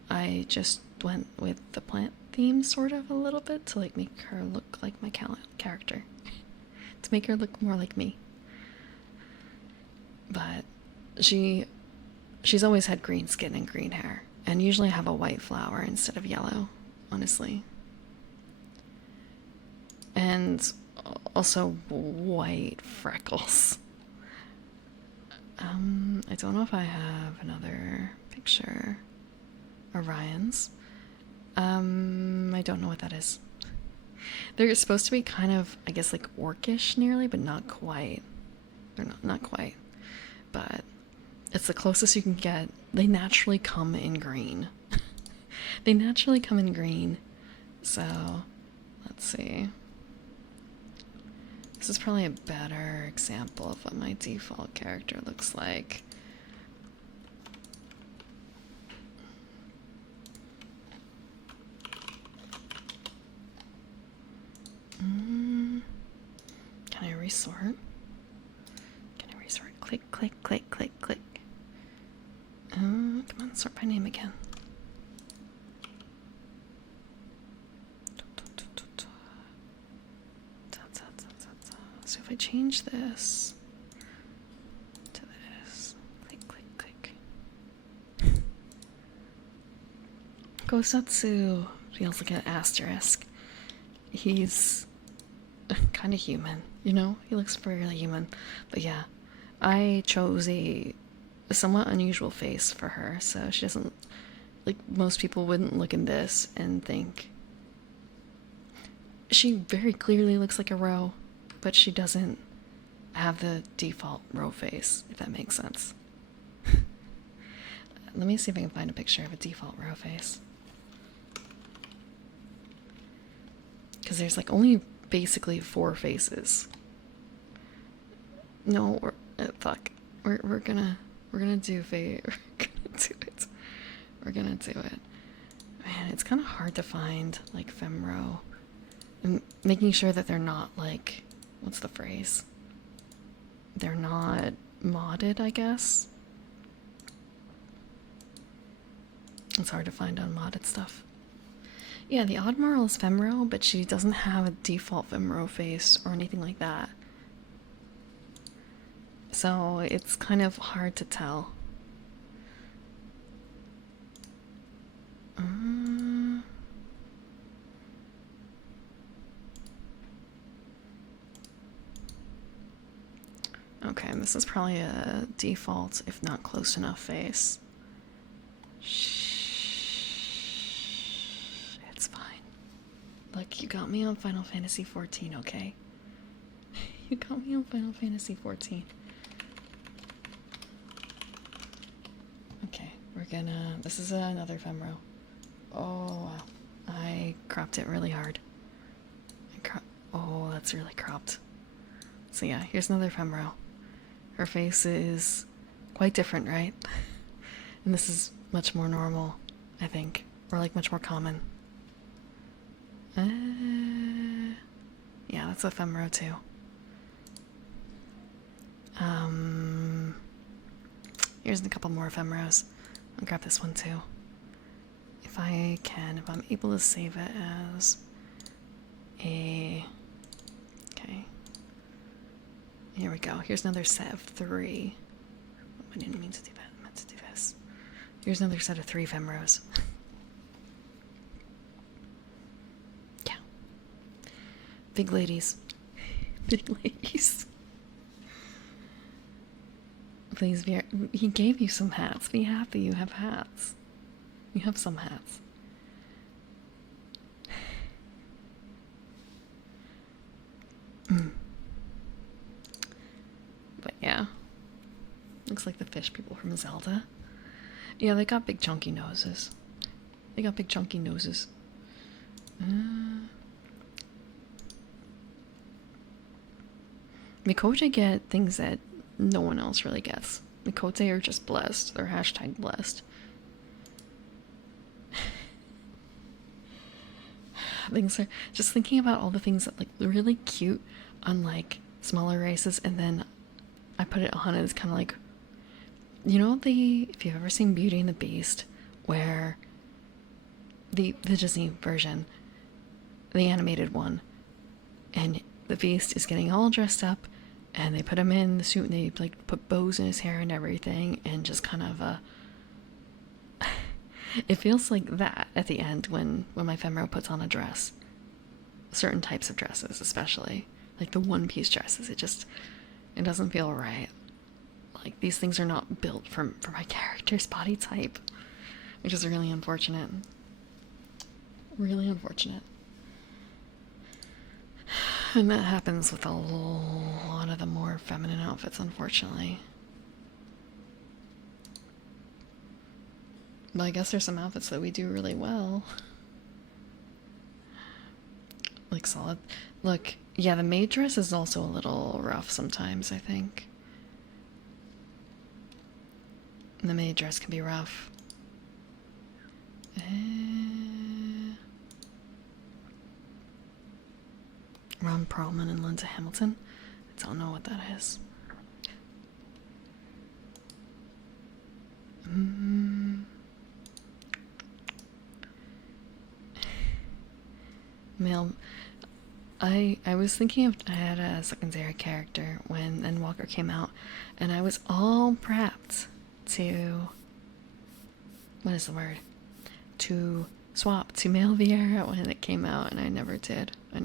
I just went with the plant theme sort of a little bit to like make her look like my character. To make her look more like me. But she's always had green skin and green hair, and usually have a white flower instead of yellow, honestly. And also white freckles. I don't know if I have another picture. Orion's. I don't know what that is. They're supposed to be kind of, I guess, like orcish nearly, but not quite. They're not quite. But it's the closest you can get. They naturally come in green. They naturally come in green. So, let's see. This is probably a better example of what my default character looks like. Can I resort? Can I resort? Click, click, click, click, click. Come on, sort by name again. So if I change this to this, click, click, click. Gosatsu feels like an asterisk. He's kind of human, you know? He looks fairly human. But yeah, I chose a somewhat unusual face for her, so she doesn't, like, most people wouldn't look in this and think. She very clearly looks like a Ro, but she doesn't have the default Ro face, if that makes sense. Let me see if I can find a picture of a default Ro face. Because there's like only basically 4 faces. No, fuck. We're gonna do we're gonna do it. We're gonna do it. Man, it's kind of hard to find like femro, and making sure that they're not like, what's the phrase? They're not modded, I guess. It's hard to find unmodded stuff. Yeah, the Admiral is femro, but she doesn't have a default femro face or anything like that. So it's kind of hard to tell. Okay, this is probably a default, if not close enough face. Shh. It's fine. Look, you got me on Final Fantasy XIV, okay? You got me on Final Fantasy XIV. Okay, we're gonna... This is another femro. Oh, wow. I cropped it really hard. Oh, that's really cropped. So yeah, here's another femro. Her face is quite different, right? And this is much more normal, I think. Or like much more common. Yeah, that's a femro too. Here's a couple more ephemeros. I'll grab this one too. If I can, if I'm able to save it as a... Okay. Here we go. Here's another set of 3. I didn't mean to do that. I meant to do this. Here's another set of 3 ephemeros. Yeah. Big ladies. Big ladies. Please be... He gave you some hats. Be happy you have hats. You have some hats. But yeah. Looks like the fish people from Zelda. Yeah, they got big chunky noses. They got big chunky noses. Mikote get things that no one else really gets. Mikote are just blessed. They're hashtag blessed. Things are just thinking about all the things that like really cute on like smaller races, and then I put it on and it's kind of like, you know, if you've ever seen Beauty and the Beast, where the Disney version, the animated one, and the Beast is getting all dressed up, and they put him in the suit, and they like put bows in his hair and everything, and just kind of it feels like that at the end when my Femro puts on a dress. Certain types of dresses, especially like the one-piece dresses, it doesn't feel right. Like, these things are not built for my character's body type, which is really unfortunate. Really unfortunate. And that happens with a lot of the more feminine outfits, unfortunately. But I guess there's some outfits that we do really well. Like solid. Look, yeah, the maid dress is also a little rough sometimes, I think. The maid dress can be rough. Ron Perlman and Linda Hamilton. I don't know what that is. Male. I was thinking of, I had a secondary character when Endwalker came out, and I was all prepped to, what is the word? To swap to male Viera when it came out, and I never did. I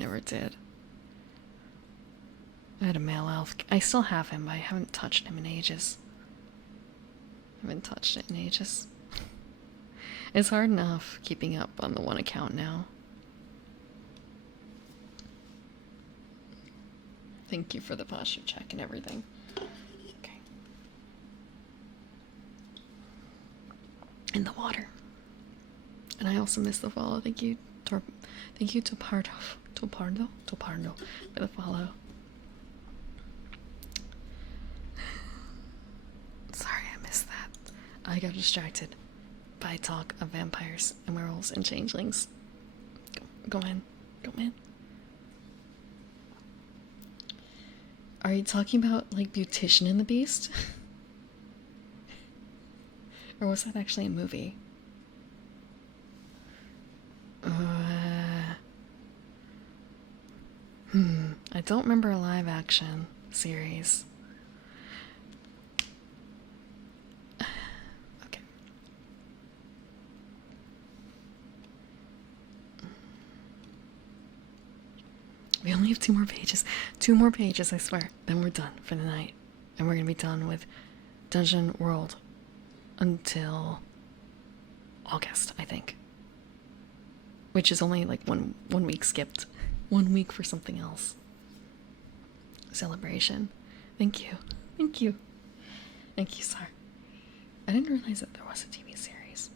had a male elf. I still have him, but I haven't touched him in ages. It's hard enough keeping up on the one account now. Thank you for the posture check and everything. Okay. In the water. And I also missed the follow. Thank you, Topardo, for the follow. Sorry, I missed that. I got distracted by talk of vampires and werewolves and changelings. Go in. Are you talking about, like, Beautician and the Beast? Or was that actually a movie? I don't remember a live action series. Okay. We only have 2 more pages. 2 more pages, I swear. Then we're done for the night. And we're gonna be done with Dungeon World until August, I think. Which is only like one week skipped. 1 week for something else. Celebration. Thank you. Thank you, sir. I didn't realize that there was a TV series.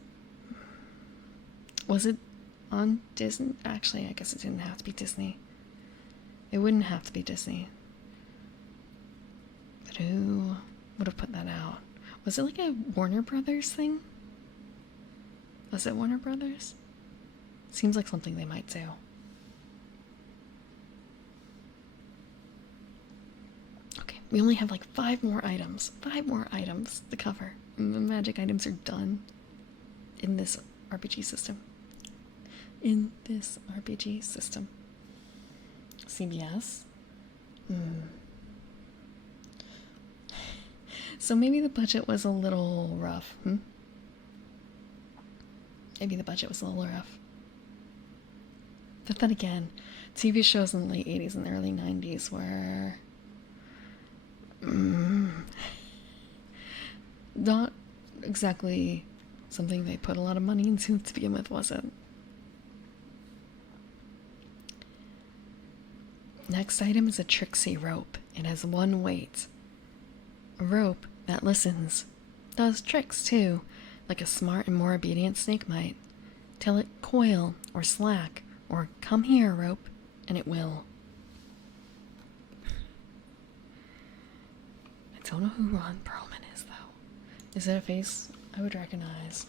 Was it on Disney? Actually, I guess it didn't have to be Disney. It wouldn't have to be Disney. But who would have put that out? Was it like a Warner Brothers thing? Was it Warner Brothers? Seems like something they might do. Okay. We only have like 5 more items. 5 more items to cover. And the magic items are done in this RPG system. In this RPG system. CBS? So maybe the budget was a little rough, Maybe the budget was a little rough. But then again, TV shows in the late 80s and the early 90s were not exactly something they put a lot of money into to begin with, was it? Next item is a Trixie rope. It has 1 weight. A rope that listens. Does tricks too, like a smart and more obedient snake might. Tell it coil or slack or come here, rope, and it will. I don't know who Ron Perlman is, though. Is that a face I would recognize?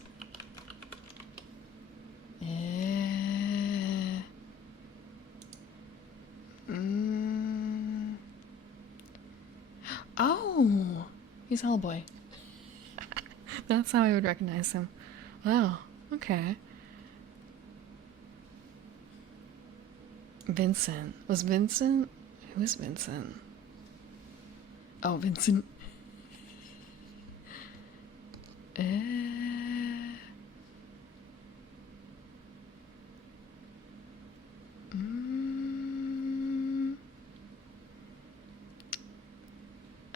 Oh, he's Hellboy. That's how I would recognize him. Wow, okay. Vincent. Was Vincent? Who is Vincent? Oh, Vincent.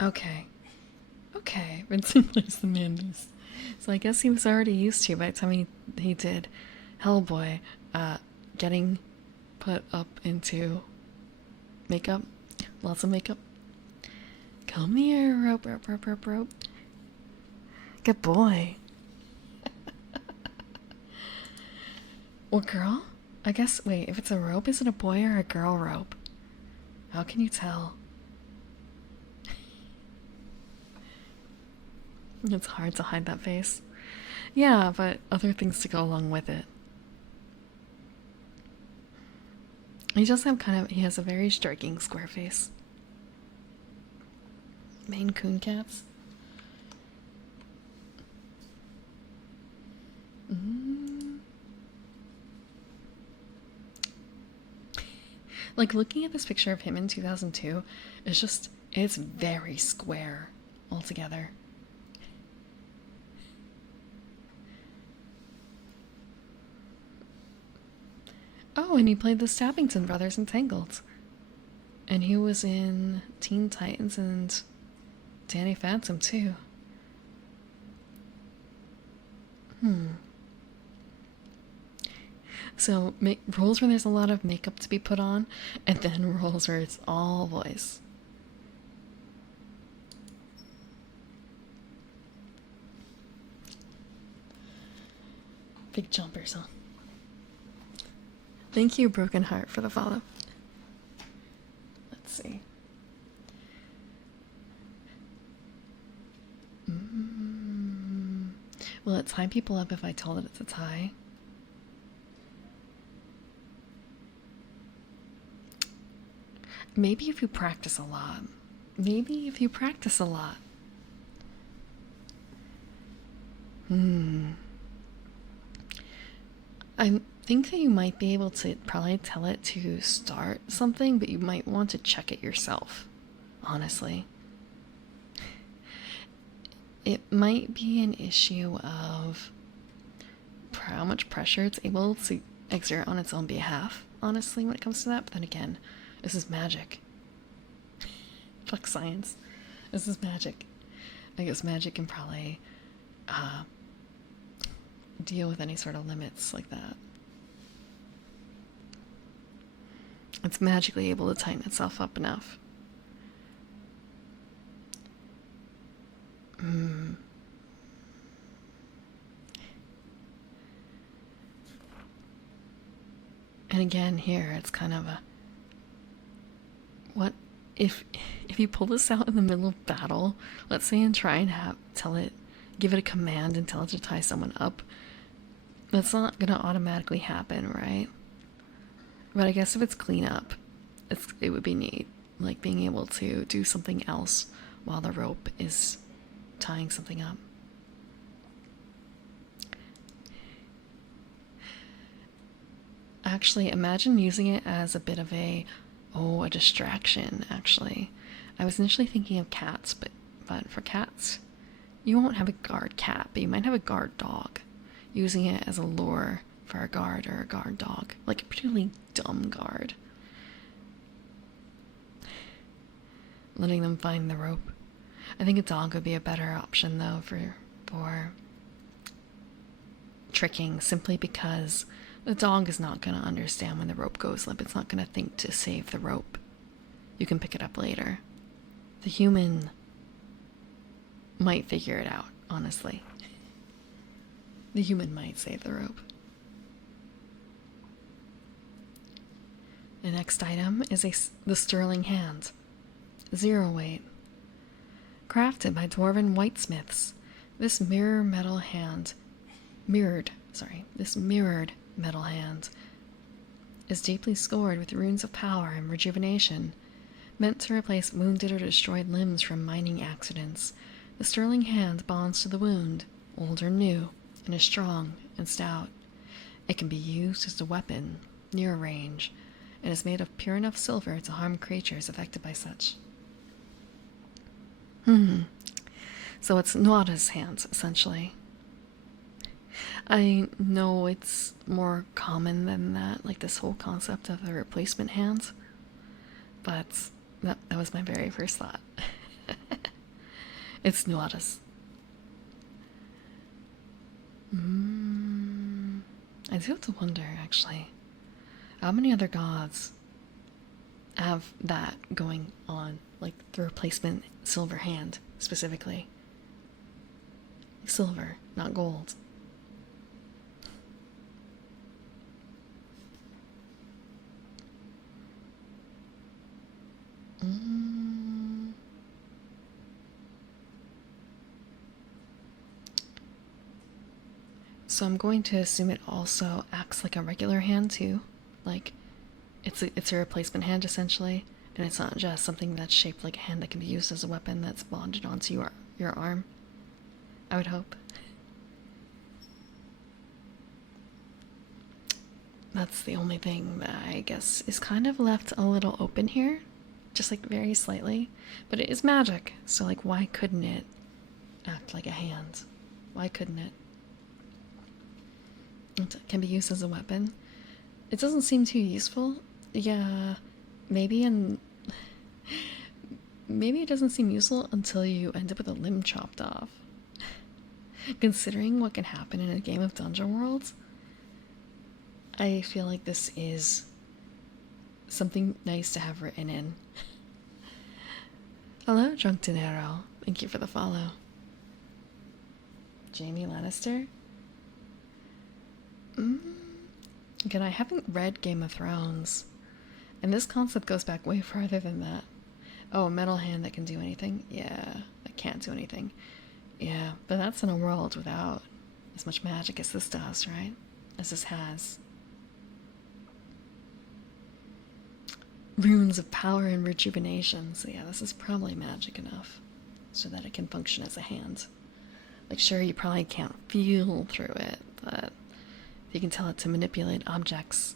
Okay. Okay, Vincent plays the Mandy's. So I guess he was already used to by the time he did Hellboy, getting put up into makeup. Lots of makeup. Come here, rope, rope, rope, rope, rope. Good boy. Well, girl? I guess, wait, if it's a rope, is it a boy or a girl rope? How can you tell? It's hard to hide that face. Yeah, but other things to go along with it. He just he has a very striking square face. Maine Coon cats. Like, looking at this picture of him in 2002, it's very square altogether. Oh, and he played the Stabbington brothers in Tangled. And he was in Teen Titans and Danny Phantom, too. So, roles where there's a lot of makeup to be put on, and then roles where it's all voice. Big jumpers, huh? Thank you, Broken Heart, for the follow. Let's see. Will it tie people up if I told it it's a tie? Maybe if you practice a lot. Maybe if you practice a lot. I think that you might be able to probably tell it to start something, but you might want to check it yourself, honestly. It might be an issue of how much pressure it's able to exert on its own behalf, honestly, when it comes to that. But then again, this is magic. Fuck science. This is magic. I guess magic can probably deal with any sort of limits like that. It's magically able to tighten itself up enough. And again, here it's kind of a, what if you pull this out in the middle of battle, let's say, and try and give it a command and tell it to tie someone up, that's not gonna automatically happen, right? But I guess if it's cleanup, it would be neat. like being able to do something else while the rope is tying something up. Actually, imagine using it as a bit of a distraction, actually. I was initially thinking of cats, but for cats, you won't have a guard cat, but you might have a guard dog. Using it as a lure for a guard or a guard dog. Like a particularly dumb guard. Letting them find the rope. I think a dog would be a better option though for tricking, simply because the dog is not going to understand when the rope goes limp. It's not going to think to save the rope. You can pick it up later. The human might figure it out, honestly. The human might save the rope. The next item is the sterling hand. 0 weight. Crafted by dwarven whitesmiths, this mirrored metal hand is deeply scored with runes of power and rejuvenation. Meant to replace wounded or destroyed limbs from mining accidents, the sterling hand bonds to the wound, old or new, and is strong and stout. It can be used as a weapon, near range, and is made of pure enough silver to harm creatures affected by such. So it's Nuada's hands, essentially. I know it's more common than that, like this whole concept of the replacement hands, but that was my very first thought. It's Nuada's. I do have to wonder, actually, how many other gods have that going on, like the replacement silver hand, specifically. Silver, not gold. So I'm going to assume it also acts like a regular hand too, like it's a replacement hand essentially, and it's not just something that's shaped like a hand that can be used as a weapon that's bonded onto your arm. I would hope. That's the only thing that I guess is kind of left a little open here, just like very slightly, but it is magic, so like why couldn't it act like a hand? Why couldn't it? It can be used as a weapon. It doesn't seem too useful. Yeah, maybe it doesn't seem useful until you end up with a limb chopped off. Considering what can happen in a game of Dungeon Worlds, I feel like this is something nice to have written in. Hello, Drunk Dinero. Thank you for the follow. Jaime Lannister? Again, I haven't read Game of Thrones, and this concept goes back way farther than that. Oh, a metal hand that can do anything? Yeah, that can't do anything. Yeah, but that's in a world without as much magic as this does, right? As this has. Runes of power and rejuvenation, so yeah, this is probably magic enough so that it can function as a hand. Like, sure, you probably can't feel through it, but you can tell it to manipulate objects.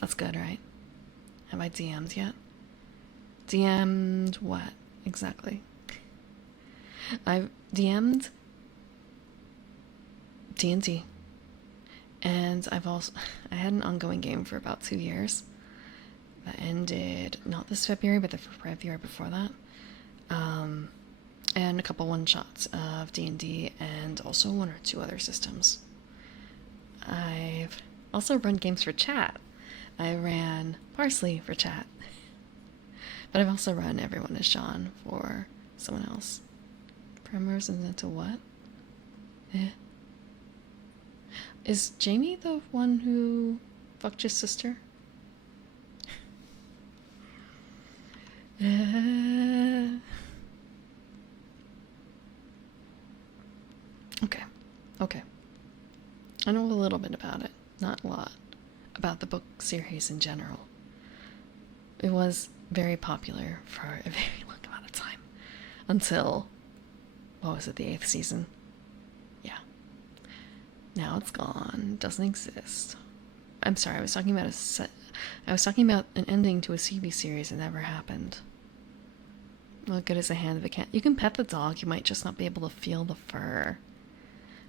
That's good, right? Have I DM'd yet? DM'd what, exactly? I've DM'd D&D. And I had an ongoing game for about 2 years. That ended not this February, but the February before that. And a couple one-shots of D&D and also 1 or 2 other systems. I've also run games for chat. I ran Parsley for chat. But I've also run Everyone is Sean for someone else. Primers and into what? Is Jamie the one who fucked his sister? Okay. I know a little bit about it, not a lot, about the book series in general. It was very popular for a very long amount of time. Until, what was it, the 8th season? Yeah. Now it's gone. Doesn't exist. I'm sorry, I was talking about I was talking about an ending to a CB series that never happened. What good is a hand if it can't? You can pet the dog, you might just not be able to feel the fur.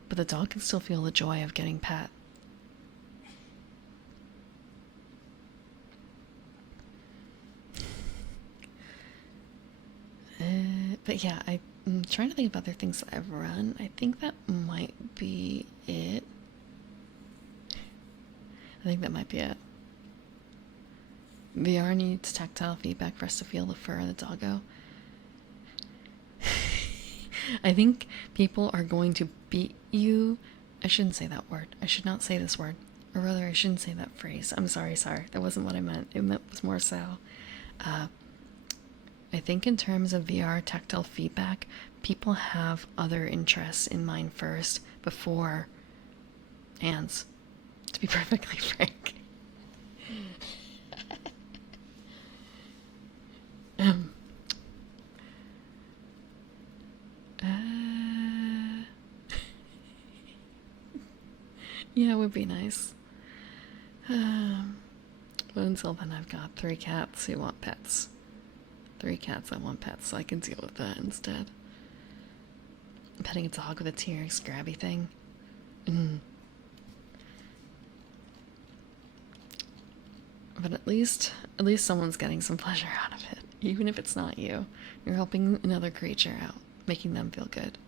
But the dog can still feel the joy of getting pet. But yeah, I'm trying to think of other things that I've run. I think that might be it. I think that might be it. VR needs tactile feedback for us to feel the fur of the doggo. I think people are going to beat you. I shouldn't say that word. I should not say this word. Or rather, I shouldn't say that phrase. I'm sorry. That wasn't what I meant. It was more so. I think in terms of VR tactile feedback, people have other interests in mind first before hands, to be perfectly frank. Yeah, it would be nice. But until then, I've got 3 cats who want pets. 3 cats that want pets, so I can deal with that instead. Petting a dog with a T-Rex grabby thing. But at least someone's getting some pleasure out of it. Even if it's not you. You're helping another creature out, making them feel good.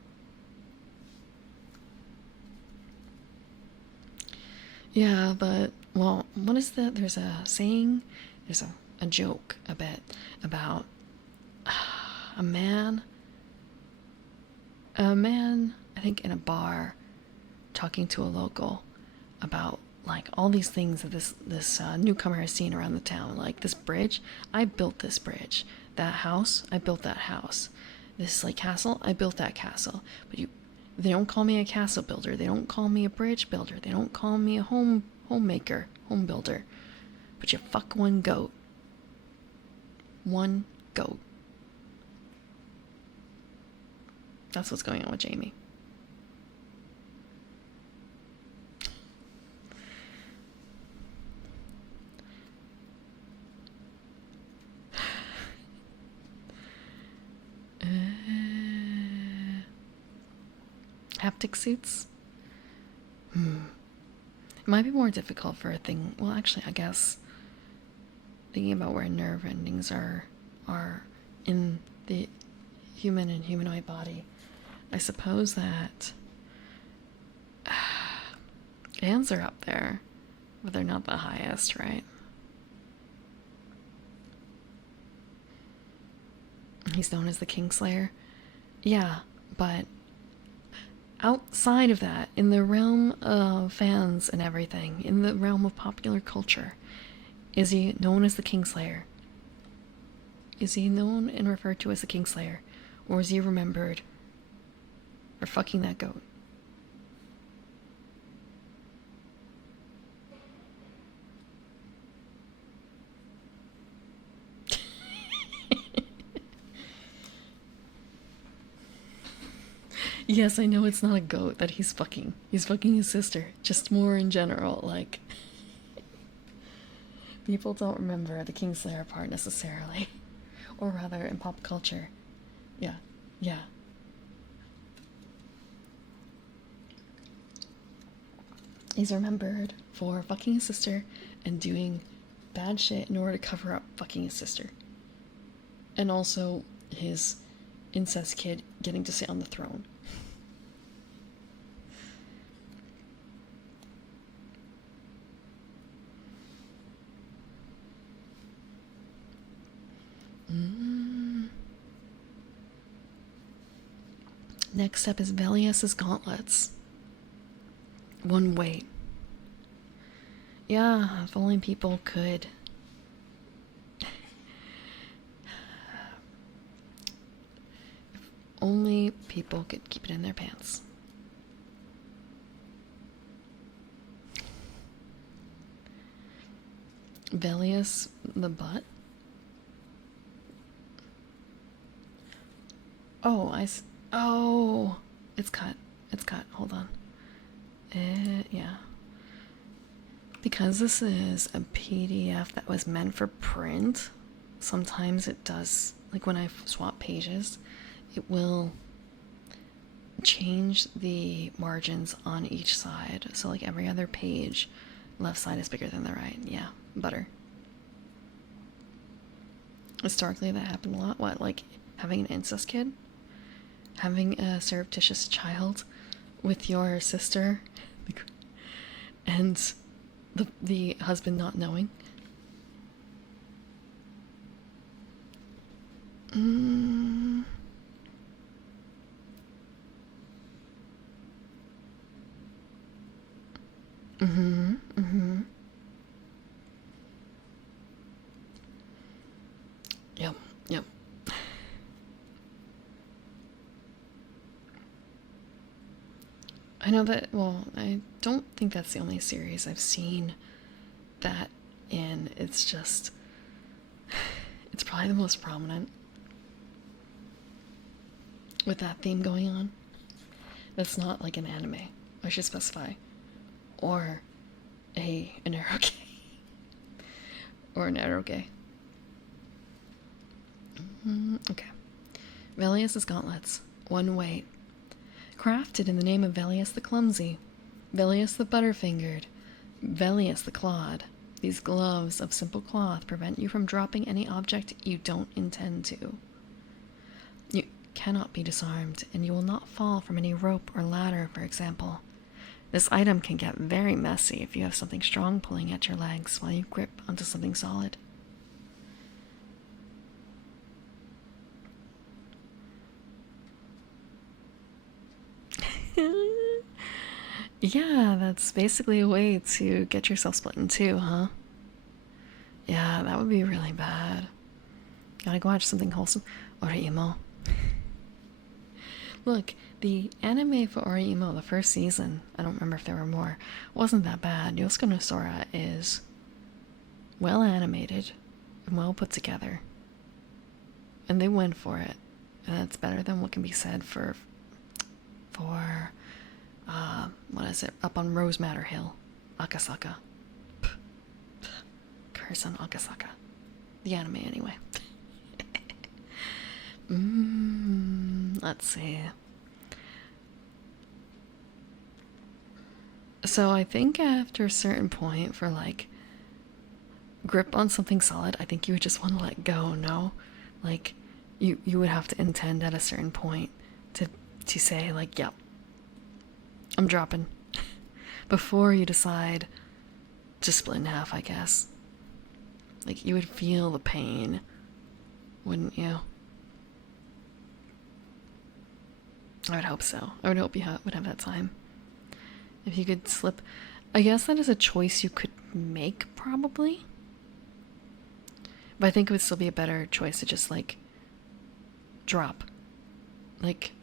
Yeah, but, well, what is that? There's a saying, there's a joke a bit about a man, I think in a bar, talking to a local about like all these things that this newcomer has seen around the town. Like this bridge, I built this bridge. That house, I built that house. This like castle, I built that castle. But they don't call me a castle builder. They don't call me a bridge builder. They don't call me a homemaker, home builder. But you fuck one goat. One goat. That's what's going on with Jamie. Haptic suits? It might be more difficult for a thing. Well, actually, I guess thinking about where nerve endings are in the human and humanoid body, I suppose that hands are up there, but they're not the highest, right? He's known as the Kingslayer. Yeah, but outside of that, in the realm of fans and everything, in the realm of popular culture, is he known as the Kingslayer? Is he known and referred to as the Kingslayer? Or is he remembered for fucking that goat? Yes, I know it's not a goat that he's fucking. He's fucking his sister. Just more in general, like... People don't remember the Kingslayer part necessarily. Or rather, in pop culture. Yeah. He's remembered for fucking his sister and doing bad shit in order to cover up fucking his sister. And also his incest kid getting to sit on the throne. Next up is Velius's gauntlets. One weight. Yeah, if only people could. If only people could keep it in their pants. Velius the butt. Oh, oh, it's cut. It's cut. Hold on. Yeah. Because this is a PDF that was meant for print, sometimes it does, like when I swap pages, it will change the margins on each side. So like every other page, left side is bigger than the right. Yeah, butter. Historically, that happened a lot. What, like having an incest kid? Having a surreptitious child with your sister? And the husband not knowing? Mm. Mm-hmm. Mm-hmm. Yep. Yep. I know that, well, I don't think that's the only series I've seen that in. It's just, it's probably the most prominent with that theme going on. That's not like an anime, I should specify. Or an eroge. Or an eroge. Okay. Velius' gauntlets. One weight. Crafted in the name of Velius the Clumsy, Velius the Butterfingered, Velius the Clawed. These gloves of simple cloth prevent you from dropping any object you don't intend to. You cannot be disarmed, and you will not fall from any rope or ladder, for example. This item can get very messy if you have something strong pulling at your legs while you grip onto something solid. Yeah, that's basically a way to get yourself split in two, huh? Yeah, that would be really bad. Gotta go watch something wholesome. Oreimo. Look, the anime for Oreimo, the first season, I don't remember if there were more, wasn't that bad. Yosuke no Sora is well animated and well put together. And they went for it. And that's better than what can be said for what is it, up on Rose Matter Hill, Akasaka. Curse on Akasaka. The anime, anyway. Let's see. So I think after a certain point, for like grip on something solid, I think you would just want to let go, no? Like you would have to intend at a certain point to say like, yep, I'm dropping. Before you decide to split in half, I guess. Like, you would feel the pain, wouldn't you? I would hope so. I would hope you would have that time. If you could slip. I guess that is a choice you could make, probably. But I think it would still be a better choice to just, like, drop. Like,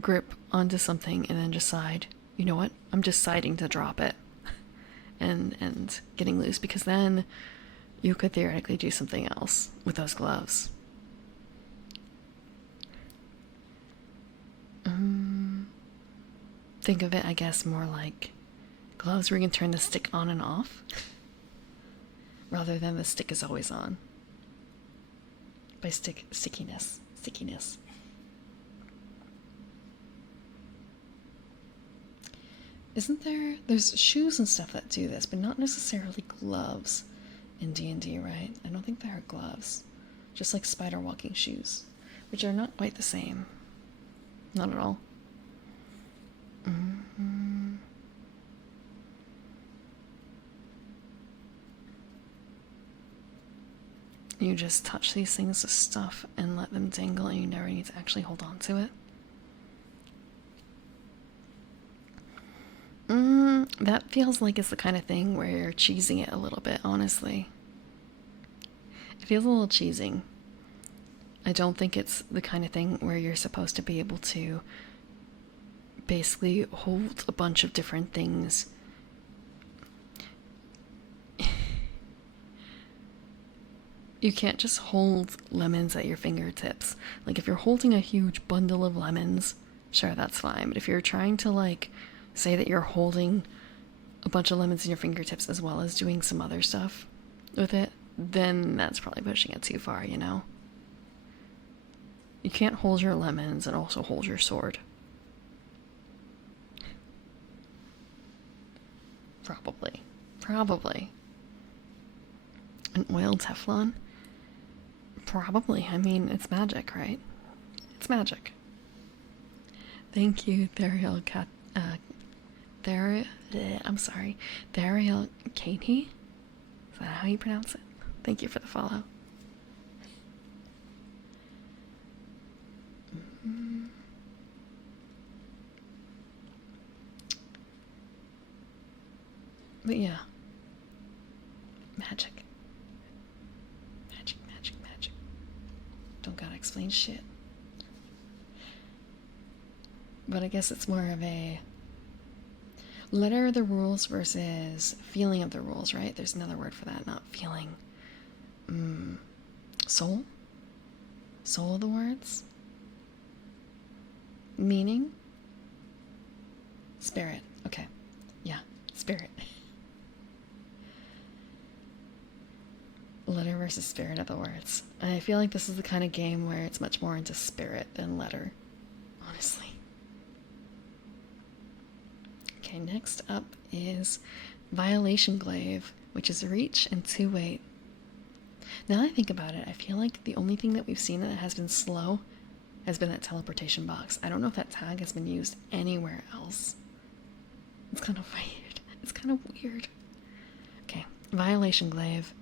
grip onto something and then decide, you know what, I'm deciding to drop it. and getting loose, because then you could theoretically do something else with those gloves. Think of it, I guess, more like gloves where you can turn the stick on and off, rather than the stick is always on. By stickiness. Isn't there's shoes and stuff that do this, but not necessarily gloves in D&D, right? I don't think there are gloves. Just like spider walking shoes, which are not quite the same. Not at all. You just touch these things with stuff and let them dangle, and you never need to actually hold on to it. That feels like it's the kind of thing where you're cheesing it a little bit, honestly. It feels a little cheesing. I don't think it's the kind of thing where you're supposed to be able to basically hold a bunch of different things. You can't just hold lemons at your fingertips. Like, if you're holding a huge bundle of lemons, sure, that's fine. But if you're trying to, like, say that you're holding a bunch of lemons in your fingertips as well as doing some other stuff with it, then that's probably pushing it too far, you know? You can't hold your lemons and also hold your sword. Probably. Probably. An oiled Teflon? Probably. I mean, it's magic, right? It's magic. Thank you, Theriel Cat. I'm sorry. Theriel Katie? Is that how you pronounce it? Thank you for the follow. But yeah. Magic. Magic, magic, magic. Don't gotta explain shit. But I guess it's more of a letter of the rules versus feeling of the rules, right? There's another word for that, not feeling. Soul? Soul of the words? Meaning? Spirit. Okay. Yeah, spirit. Letter versus spirit of the words. I feel like this is the kind of game where it's much more into spirit than letter, honestly. Okay, next up is Violation Glaive, which is reach and 2-weight. Now that I think about it, I feel like the only thing that we've seen that has been slow has been that teleportation box. I don't know if that tag has been used anywhere else. It's kind of weird. It's kind of weird. Okay, Violation Glaive.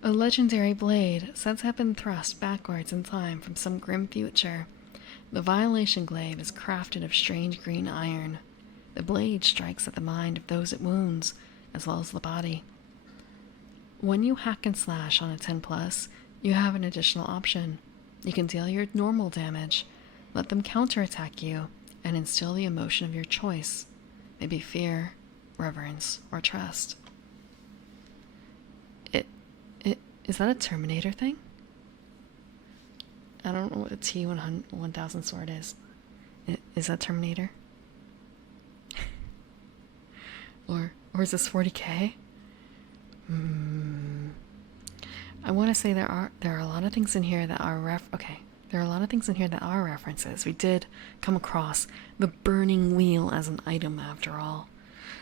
A legendary blade, said to have been thrust backwards in time from some grim future. The Violation Glaive is crafted of strange green iron. The blade strikes at the mind of those it wounds, as well as the body. When you hack and slash on a 10+, you have an additional option. You can deal your normal damage, let them counterattack you, and instill the emotion of your choice. Maybe fear, reverence, or trust. Is that a Terminator thing? I don't know what a T-1000 sword is. Is that Terminator? or is this 40k? I want to say there are a lot of things in here that are there are a lot of things in here that are references. We did come across the burning wheel as an item after all.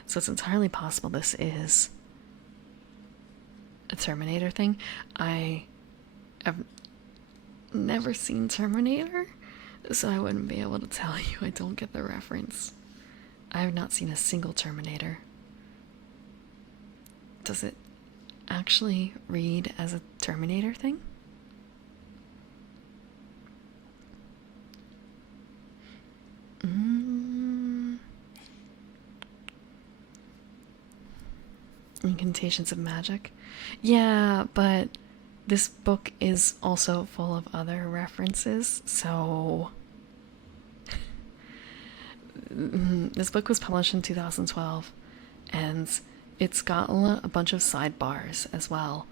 So it's entirely possible this is a Terminator thing. I have never seen Terminator, so I wouldn't be able to tell you. I don't get the reference. I have not seen a single Terminator. Does it actually read as a Terminator thing? Incantations of magic. Yeah, but this book is also full of other references, so this book was published in 2012, and it's got a bunch of sidebars as well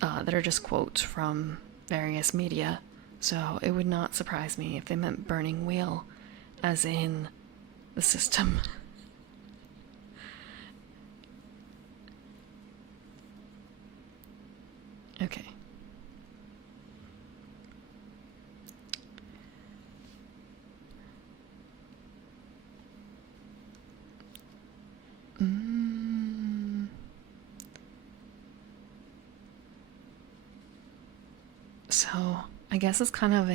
that are just quotes from various media, so it would not surprise me if they meant burning wheel as in the system. Okay. So, I guess it's kind of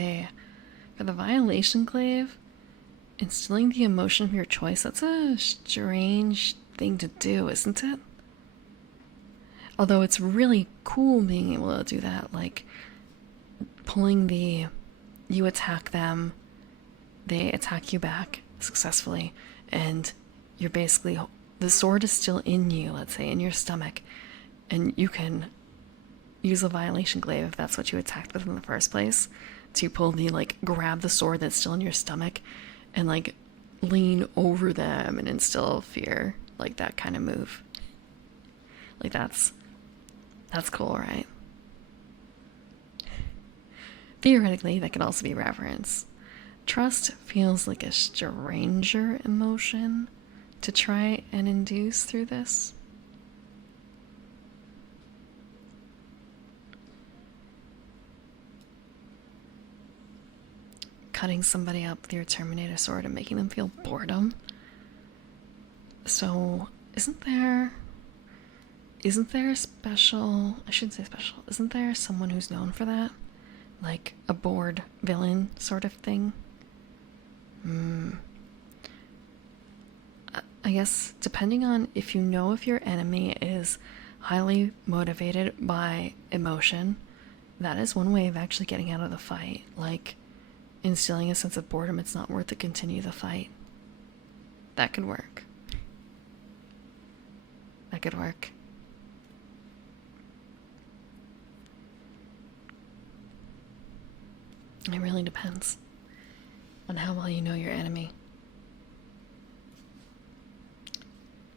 for the Violation Glaive, instilling the emotion of your choice, that's a strange thing to do, isn't it? Although it's really cool being able to do that, like pulling you attack them, they attack you back successfully, and you're basically, the sword is still in you, let's say, in your stomach, and you can use a Violation Glaive if that's what you attacked with in the first place, to pull grab the sword that's still in your stomach and lean over them and instill fear, like that kind of move. Like that's cool, right? theoretically, that could also be reverence. Trust feels like a stranger emotion to try and induce through this. Cutting somebody up with your Terminator sword and making them feel boredom. So, isn't there a special, I shouldn't say special, isn't there someone who's known for that? Like a bored villain sort of thing? I guess depending on if you know if your enemy is highly motivated by emotion, that is one way of actually getting out of the fight. Like instilling a sense of boredom, it's not worth to continue the fight. That could work. That could work. It really depends on how well you know your enemy.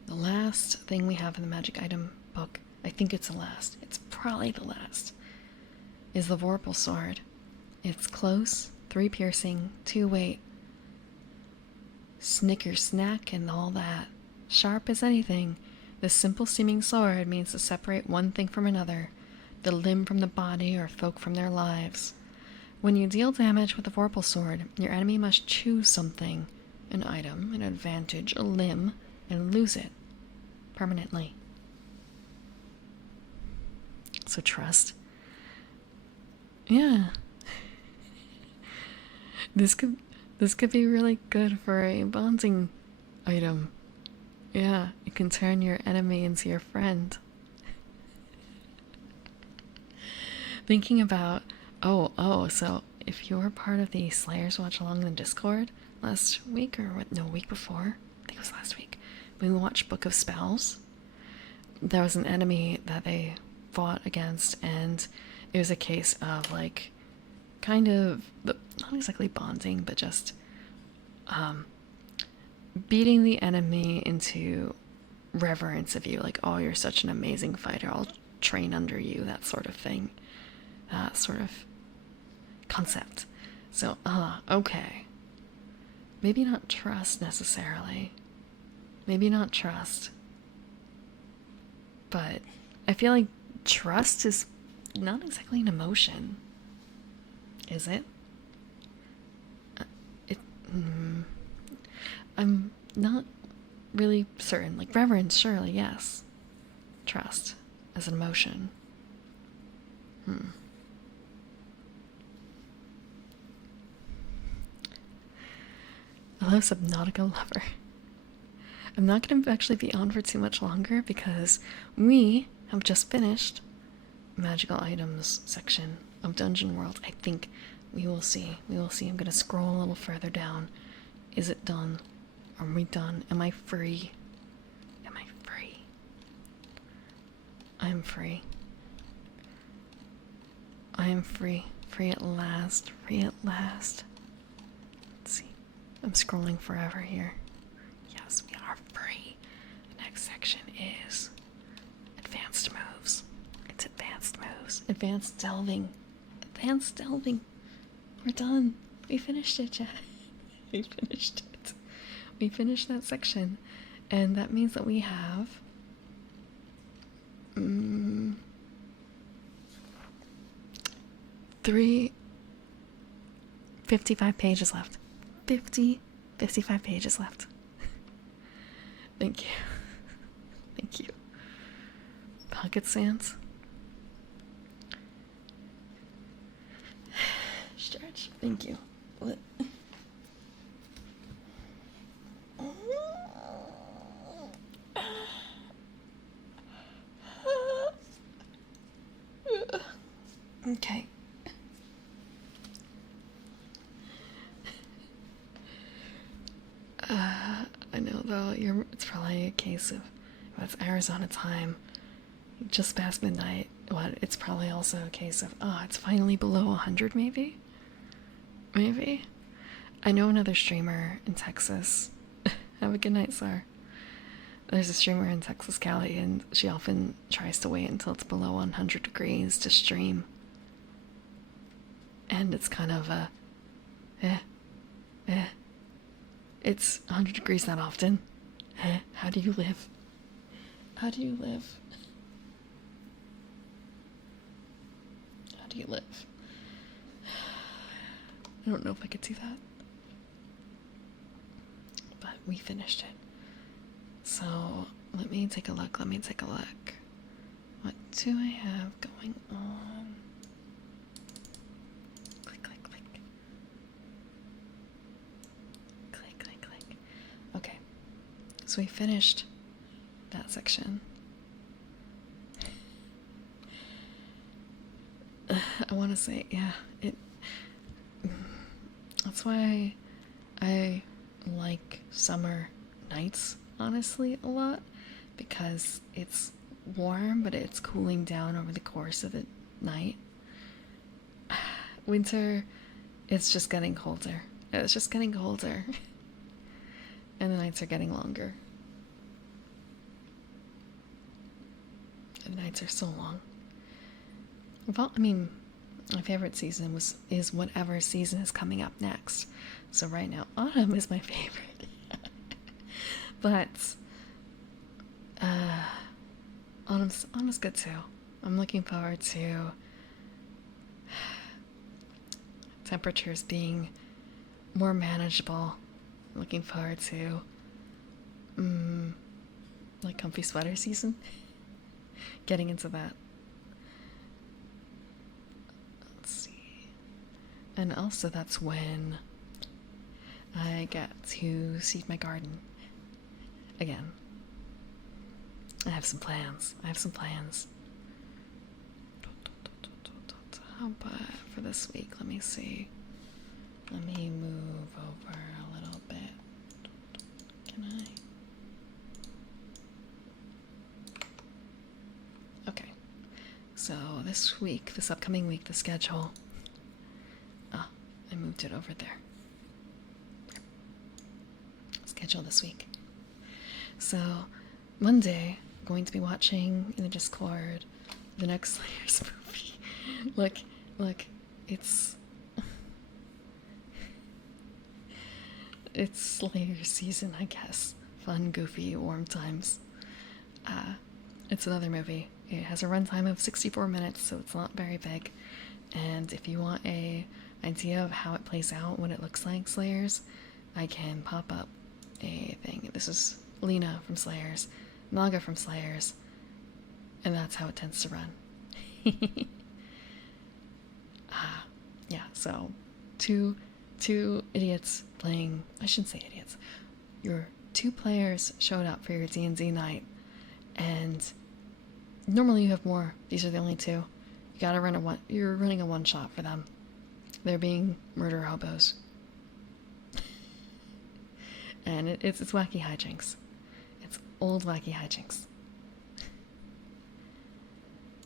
The last thing we have in the magic item book, I think it's the last, it's probably the last, is the Vorpal Sword. It's close, 3 piercing, 2 weight, snicker snack and all that. Sharp as anything, this simple seeming sword means to separate one thing from another, the limb from the body or folk from their lives. When you deal damage with the Vorpal Sword, your enemy must choose something, an item, an advantage, a limb, and lose it permanently. So trust. Yeah. This could be really good for a bonding item. Yeah, it can turn your enemy into your friend. Thinking about so if you're part of the Slayers Watch Along in Discord last week, or what, no, week before, I think it was last week, when we watched Book of Spells, there was an enemy that they fought against, and it was a case of like kind of not exactly bonding, but just beating the enemy into reverence of you, like, oh, you're such an amazing fighter, I'll train under you, that sort of thing, sort of concept. So okay, maybe not trust necessarily, maybe not trust, but I feel like trust is not exactly an emotion, is it? I'm not really certain. Like reverence, surely, yes. Trust as an emotion. Hello, Subnautica lover. I'm not going to actually be on for too much longer because we have just finished magical items section of Dungeon World. I think we will see. We will see. I'm going to scroll a little further down. Is it done? Are we done? Am I free? Am I free? I'm free. I am free. Free at last. Free at last. Let's see. I'm scrolling forever here. Yes, we are free. The next section is advanced moves. It's advanced moves. Advanced delving. Advanced delving. We're done. We finished it, Chad. We finished it. We finished that section. And that means that we have 55 pages left. 55 pages left. Thank you. Thank you. Pocket sands. Stretch. Thank you. What? Okay. I know though, it's probably a case of, well, it's Arizona time, just past midnight. It's probably also a case of, it's finally below 100 maybe? Maybe? I know another streamer in Texas. Have a good night, sir. There's a streamer in Texas, Cali, and she often tries to wait until it's below 100 degrees to stream. And it's kind of a, eh, eh. It's 100 degrees that often. Eh, how do you live? How do you live? How do you live? I don't know if I could do that. But we finished it. So let me take a look. What do I have going on? Click, click, click. Click, click, click. Okay. So we finished that section. I want to say, yeah, that's why I like summer nights, honestly, a lot, because it's warm, but it's cooling down over the course of the night. Winter, it's just getting colder. It's just getting colder. And the nights are getting longer. And the nights are so long. Well, I mean, my favorite season is whatever season is coming up next. So right now, autumn is my favorite. But autumn's good too. I'm looking forward to temperatures being more manageable. I'm looking forward to like comfy sweater season. Getting into that. Let's see. And also that's when I get to seed my garden again. I have some plans. How about for this week? Let me see. Let me move over a little bit. Can I? Okay. So this upcoming week, the schedule. I moved it over there. Schedule this week. So Monday, I'm going to be watching in the Discord the next Slayers movie. Look, it's Slayers season, I guess. Fun, goofy, warm times. It's another movie. It has a runtime of 64 minutes, so it's not very big. And if you want a idea of how it plays out, what it looks like, Slayers, I can pop up a thing. This is Lena from Slayers, Naga from Slayers, and that's how it tends to run. Yeah, so two idiots playing, I shouldn't say idiots, your two players showed up for your D&D night, and normally you have more. These are the only two. You're running a one shot for them. They're being murder hobos. And it's wacky hijinks. It's old wacky hijinks.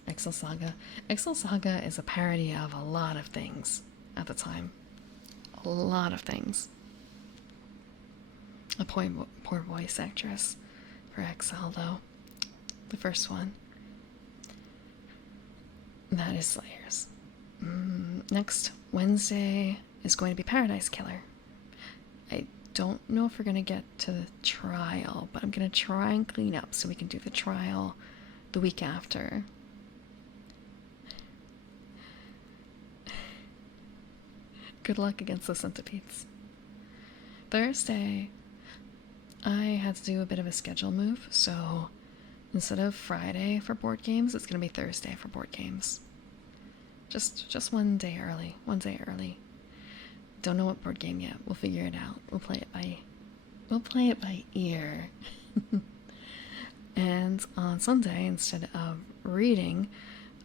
Exile Saga. Exile Saga is a parody of a lot of things at the time. A lot of things. A poor voice actress for Exile, though. The first one. That is Slayers. Next Wednesday is going to be Paradise Killer. I don't know if we're going to get to the trial, but I'm going to try and clean up so we can do the trial the week after. Good luck against the centipedes. Thursday, I had to do a bit of a schedule move, so instead of Friday for board games, it's going to be Thursday for board games. Just one day early. Don't know what board game yet. We'll figure it out. We'll play it by ear. And on Sunday, instead of reading,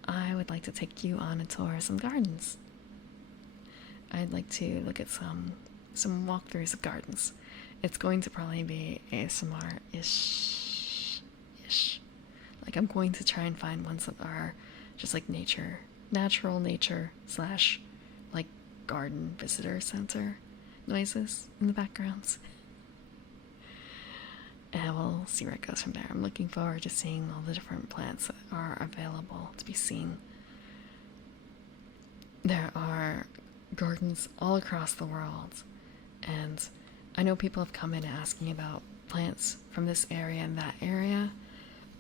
I would like to take you on a tour of some gardens. I'd like to look at some walkthroughs of gardens. It's going to probably be ASMR-ish. Like, I'm going to try and find ones that are just like natural nature / like garden visitor center noises in the backgrounds. And we'll see where it goes from there. I'm looking forward to seeing all the different plants that are available to be seen. There are gardens all across the world. And I know people have come in asking about plants from this area and that area.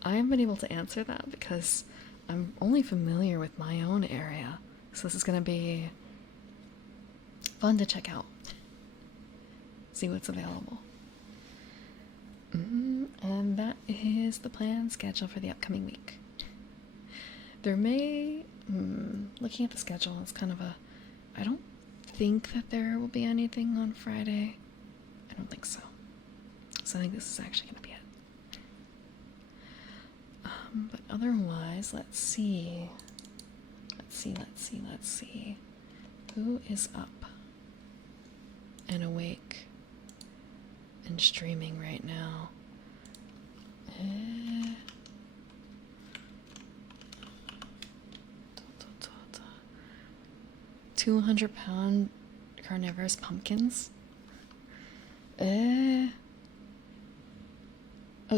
I haven't been able to answer that because I'm only familiar with my own area. So this is going to be fun to check out. See what's available. And that is the planned schedule for the upcoming week. There may, looking at the schedule, it's kind of a, I don't think that there will be anything on Friday. I don't think so. So I think this is actually going to be it. But otherwise, let's see. Let's see. Who is up and awake and streaming right now? 200-pound carnivorous pumpkins. Oh,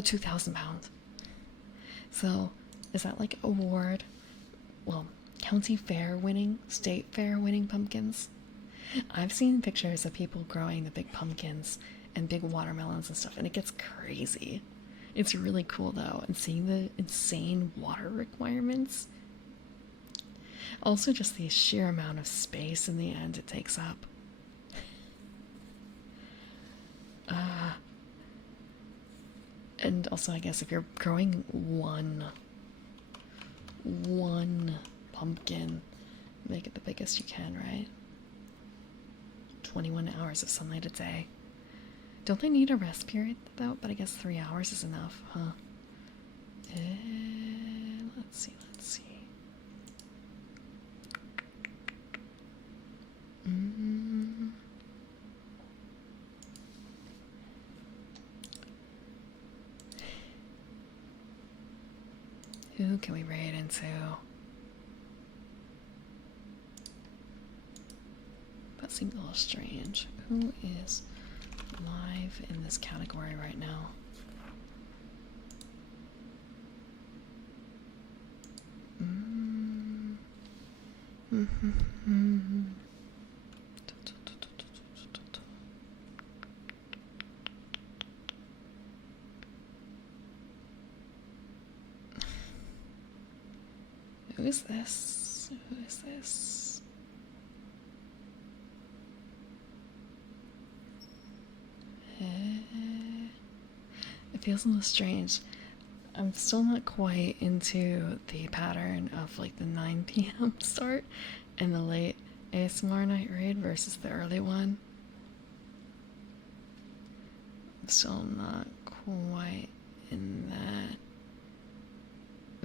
2,000 pounds. So, is that like award? Well, county fair winning, state fair winning pumpkins? I've seen pictures of people growing the big pumpkins and big watermelons and stuff, and it gets crazy. It's really cool though, and seeing the insane water requirements. Also, just the sheer amount of space in the end it takes up. And also, I guess if you're growing one pumpkin, make it the biggest you can, right? 21 hours of sunlight a day. Don't they need a rest period though? But I guess 3 hours is enough, huh? Let's see. Who can we raid into? That seems a little strange. Who is live in this category right now? Who is this? It feels a little strange. I'm still not quite into the pattern of like the 9 p.m. start and the late ASMR night raid versus the early one. I'm still not quite in that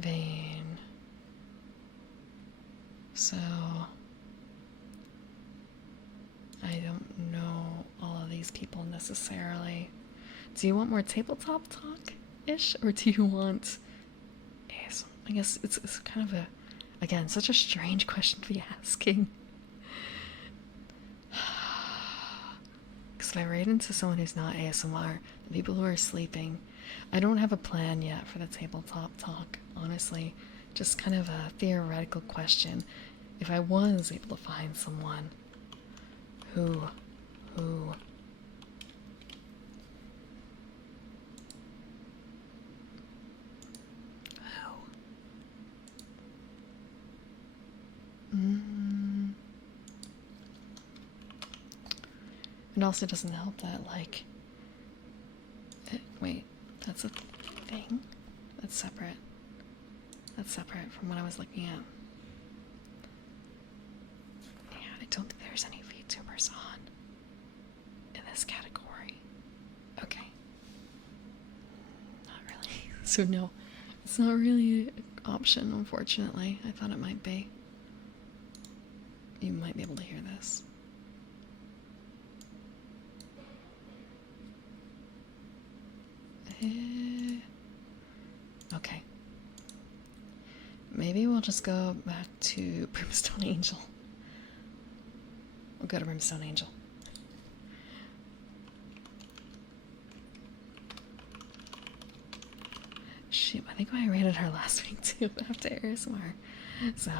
vein. So I don't know all of these people necessarily. Do you want more tabletop talk-ish, or do you want ASMR? I guess it's kind of a, again, such a strange question to be asking. Because if I raid into someone who's not ASMR, the people who are sleeping, I don't have a plan yet for the tabletop talk, honestly. Just kind of a theoretical question. If I was able to find someone who It also doesn't help that, like, wait, that's a thing? That's separate. That's separate from what I was looking at. Yeah, I don't think there's any VTubers on in this category. Okay. Not really. So no, it's not really an option, unfortunately. I thought it might be. You might be able to hear this. Okay. Maybe we'll just go back to Brimstone Angel. We'll go to Brimstone Angel. Shoot, I think I rated her last week too after ASMR. So,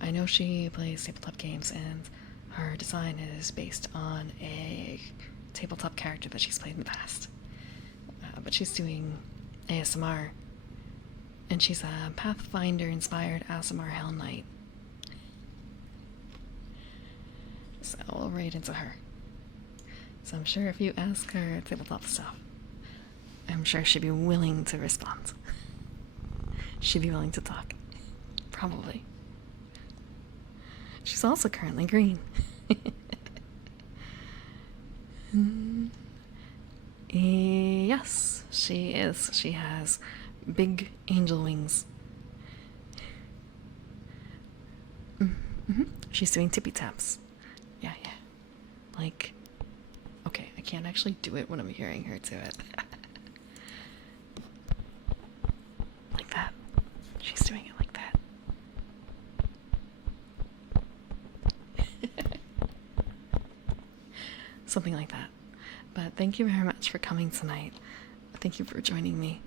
I know she plays tabletop games, and Her design is based on a tabletop character that she's played in the past. But she's doing ASMR. And she's a Pathfinder inspired ASMR Hell Knight. So we'll raid into her. So I'm sure if you ask her tabletop stuff, I'm sure she'd be willing to respond. She'd be willing to talk. Probably. She's also currently green. Yes, she is. She has big angel wings. She's doing tippy taps. Yeah. Like, okay, I can't actually do it when I'm hearing her do it. Like that. She's doing it like that. Something like that. But thank you very much for coming tonight. Thank you for joining me.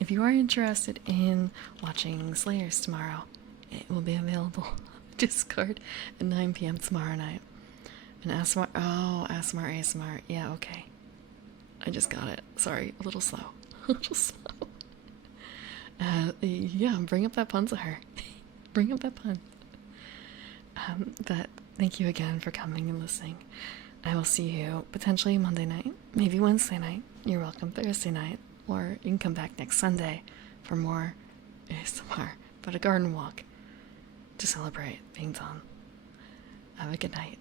If you are interested in watching Slayers tomorrow, it will be available on Discord at 9 p.m. tomorrow night. And ASMR, ASMR, yeah, okay. I just got it. Sorry, a little slow. A little slow. Yeah, bring up that pun to her. Bring up that pun. But thank you again for coming and listening. I will see you potentially Monday night, maybe Wednesday night. You're welcome Thursday night, or you can come back next Sunday for more ASMR, but a garden walk to celebrate being done. Have a good night.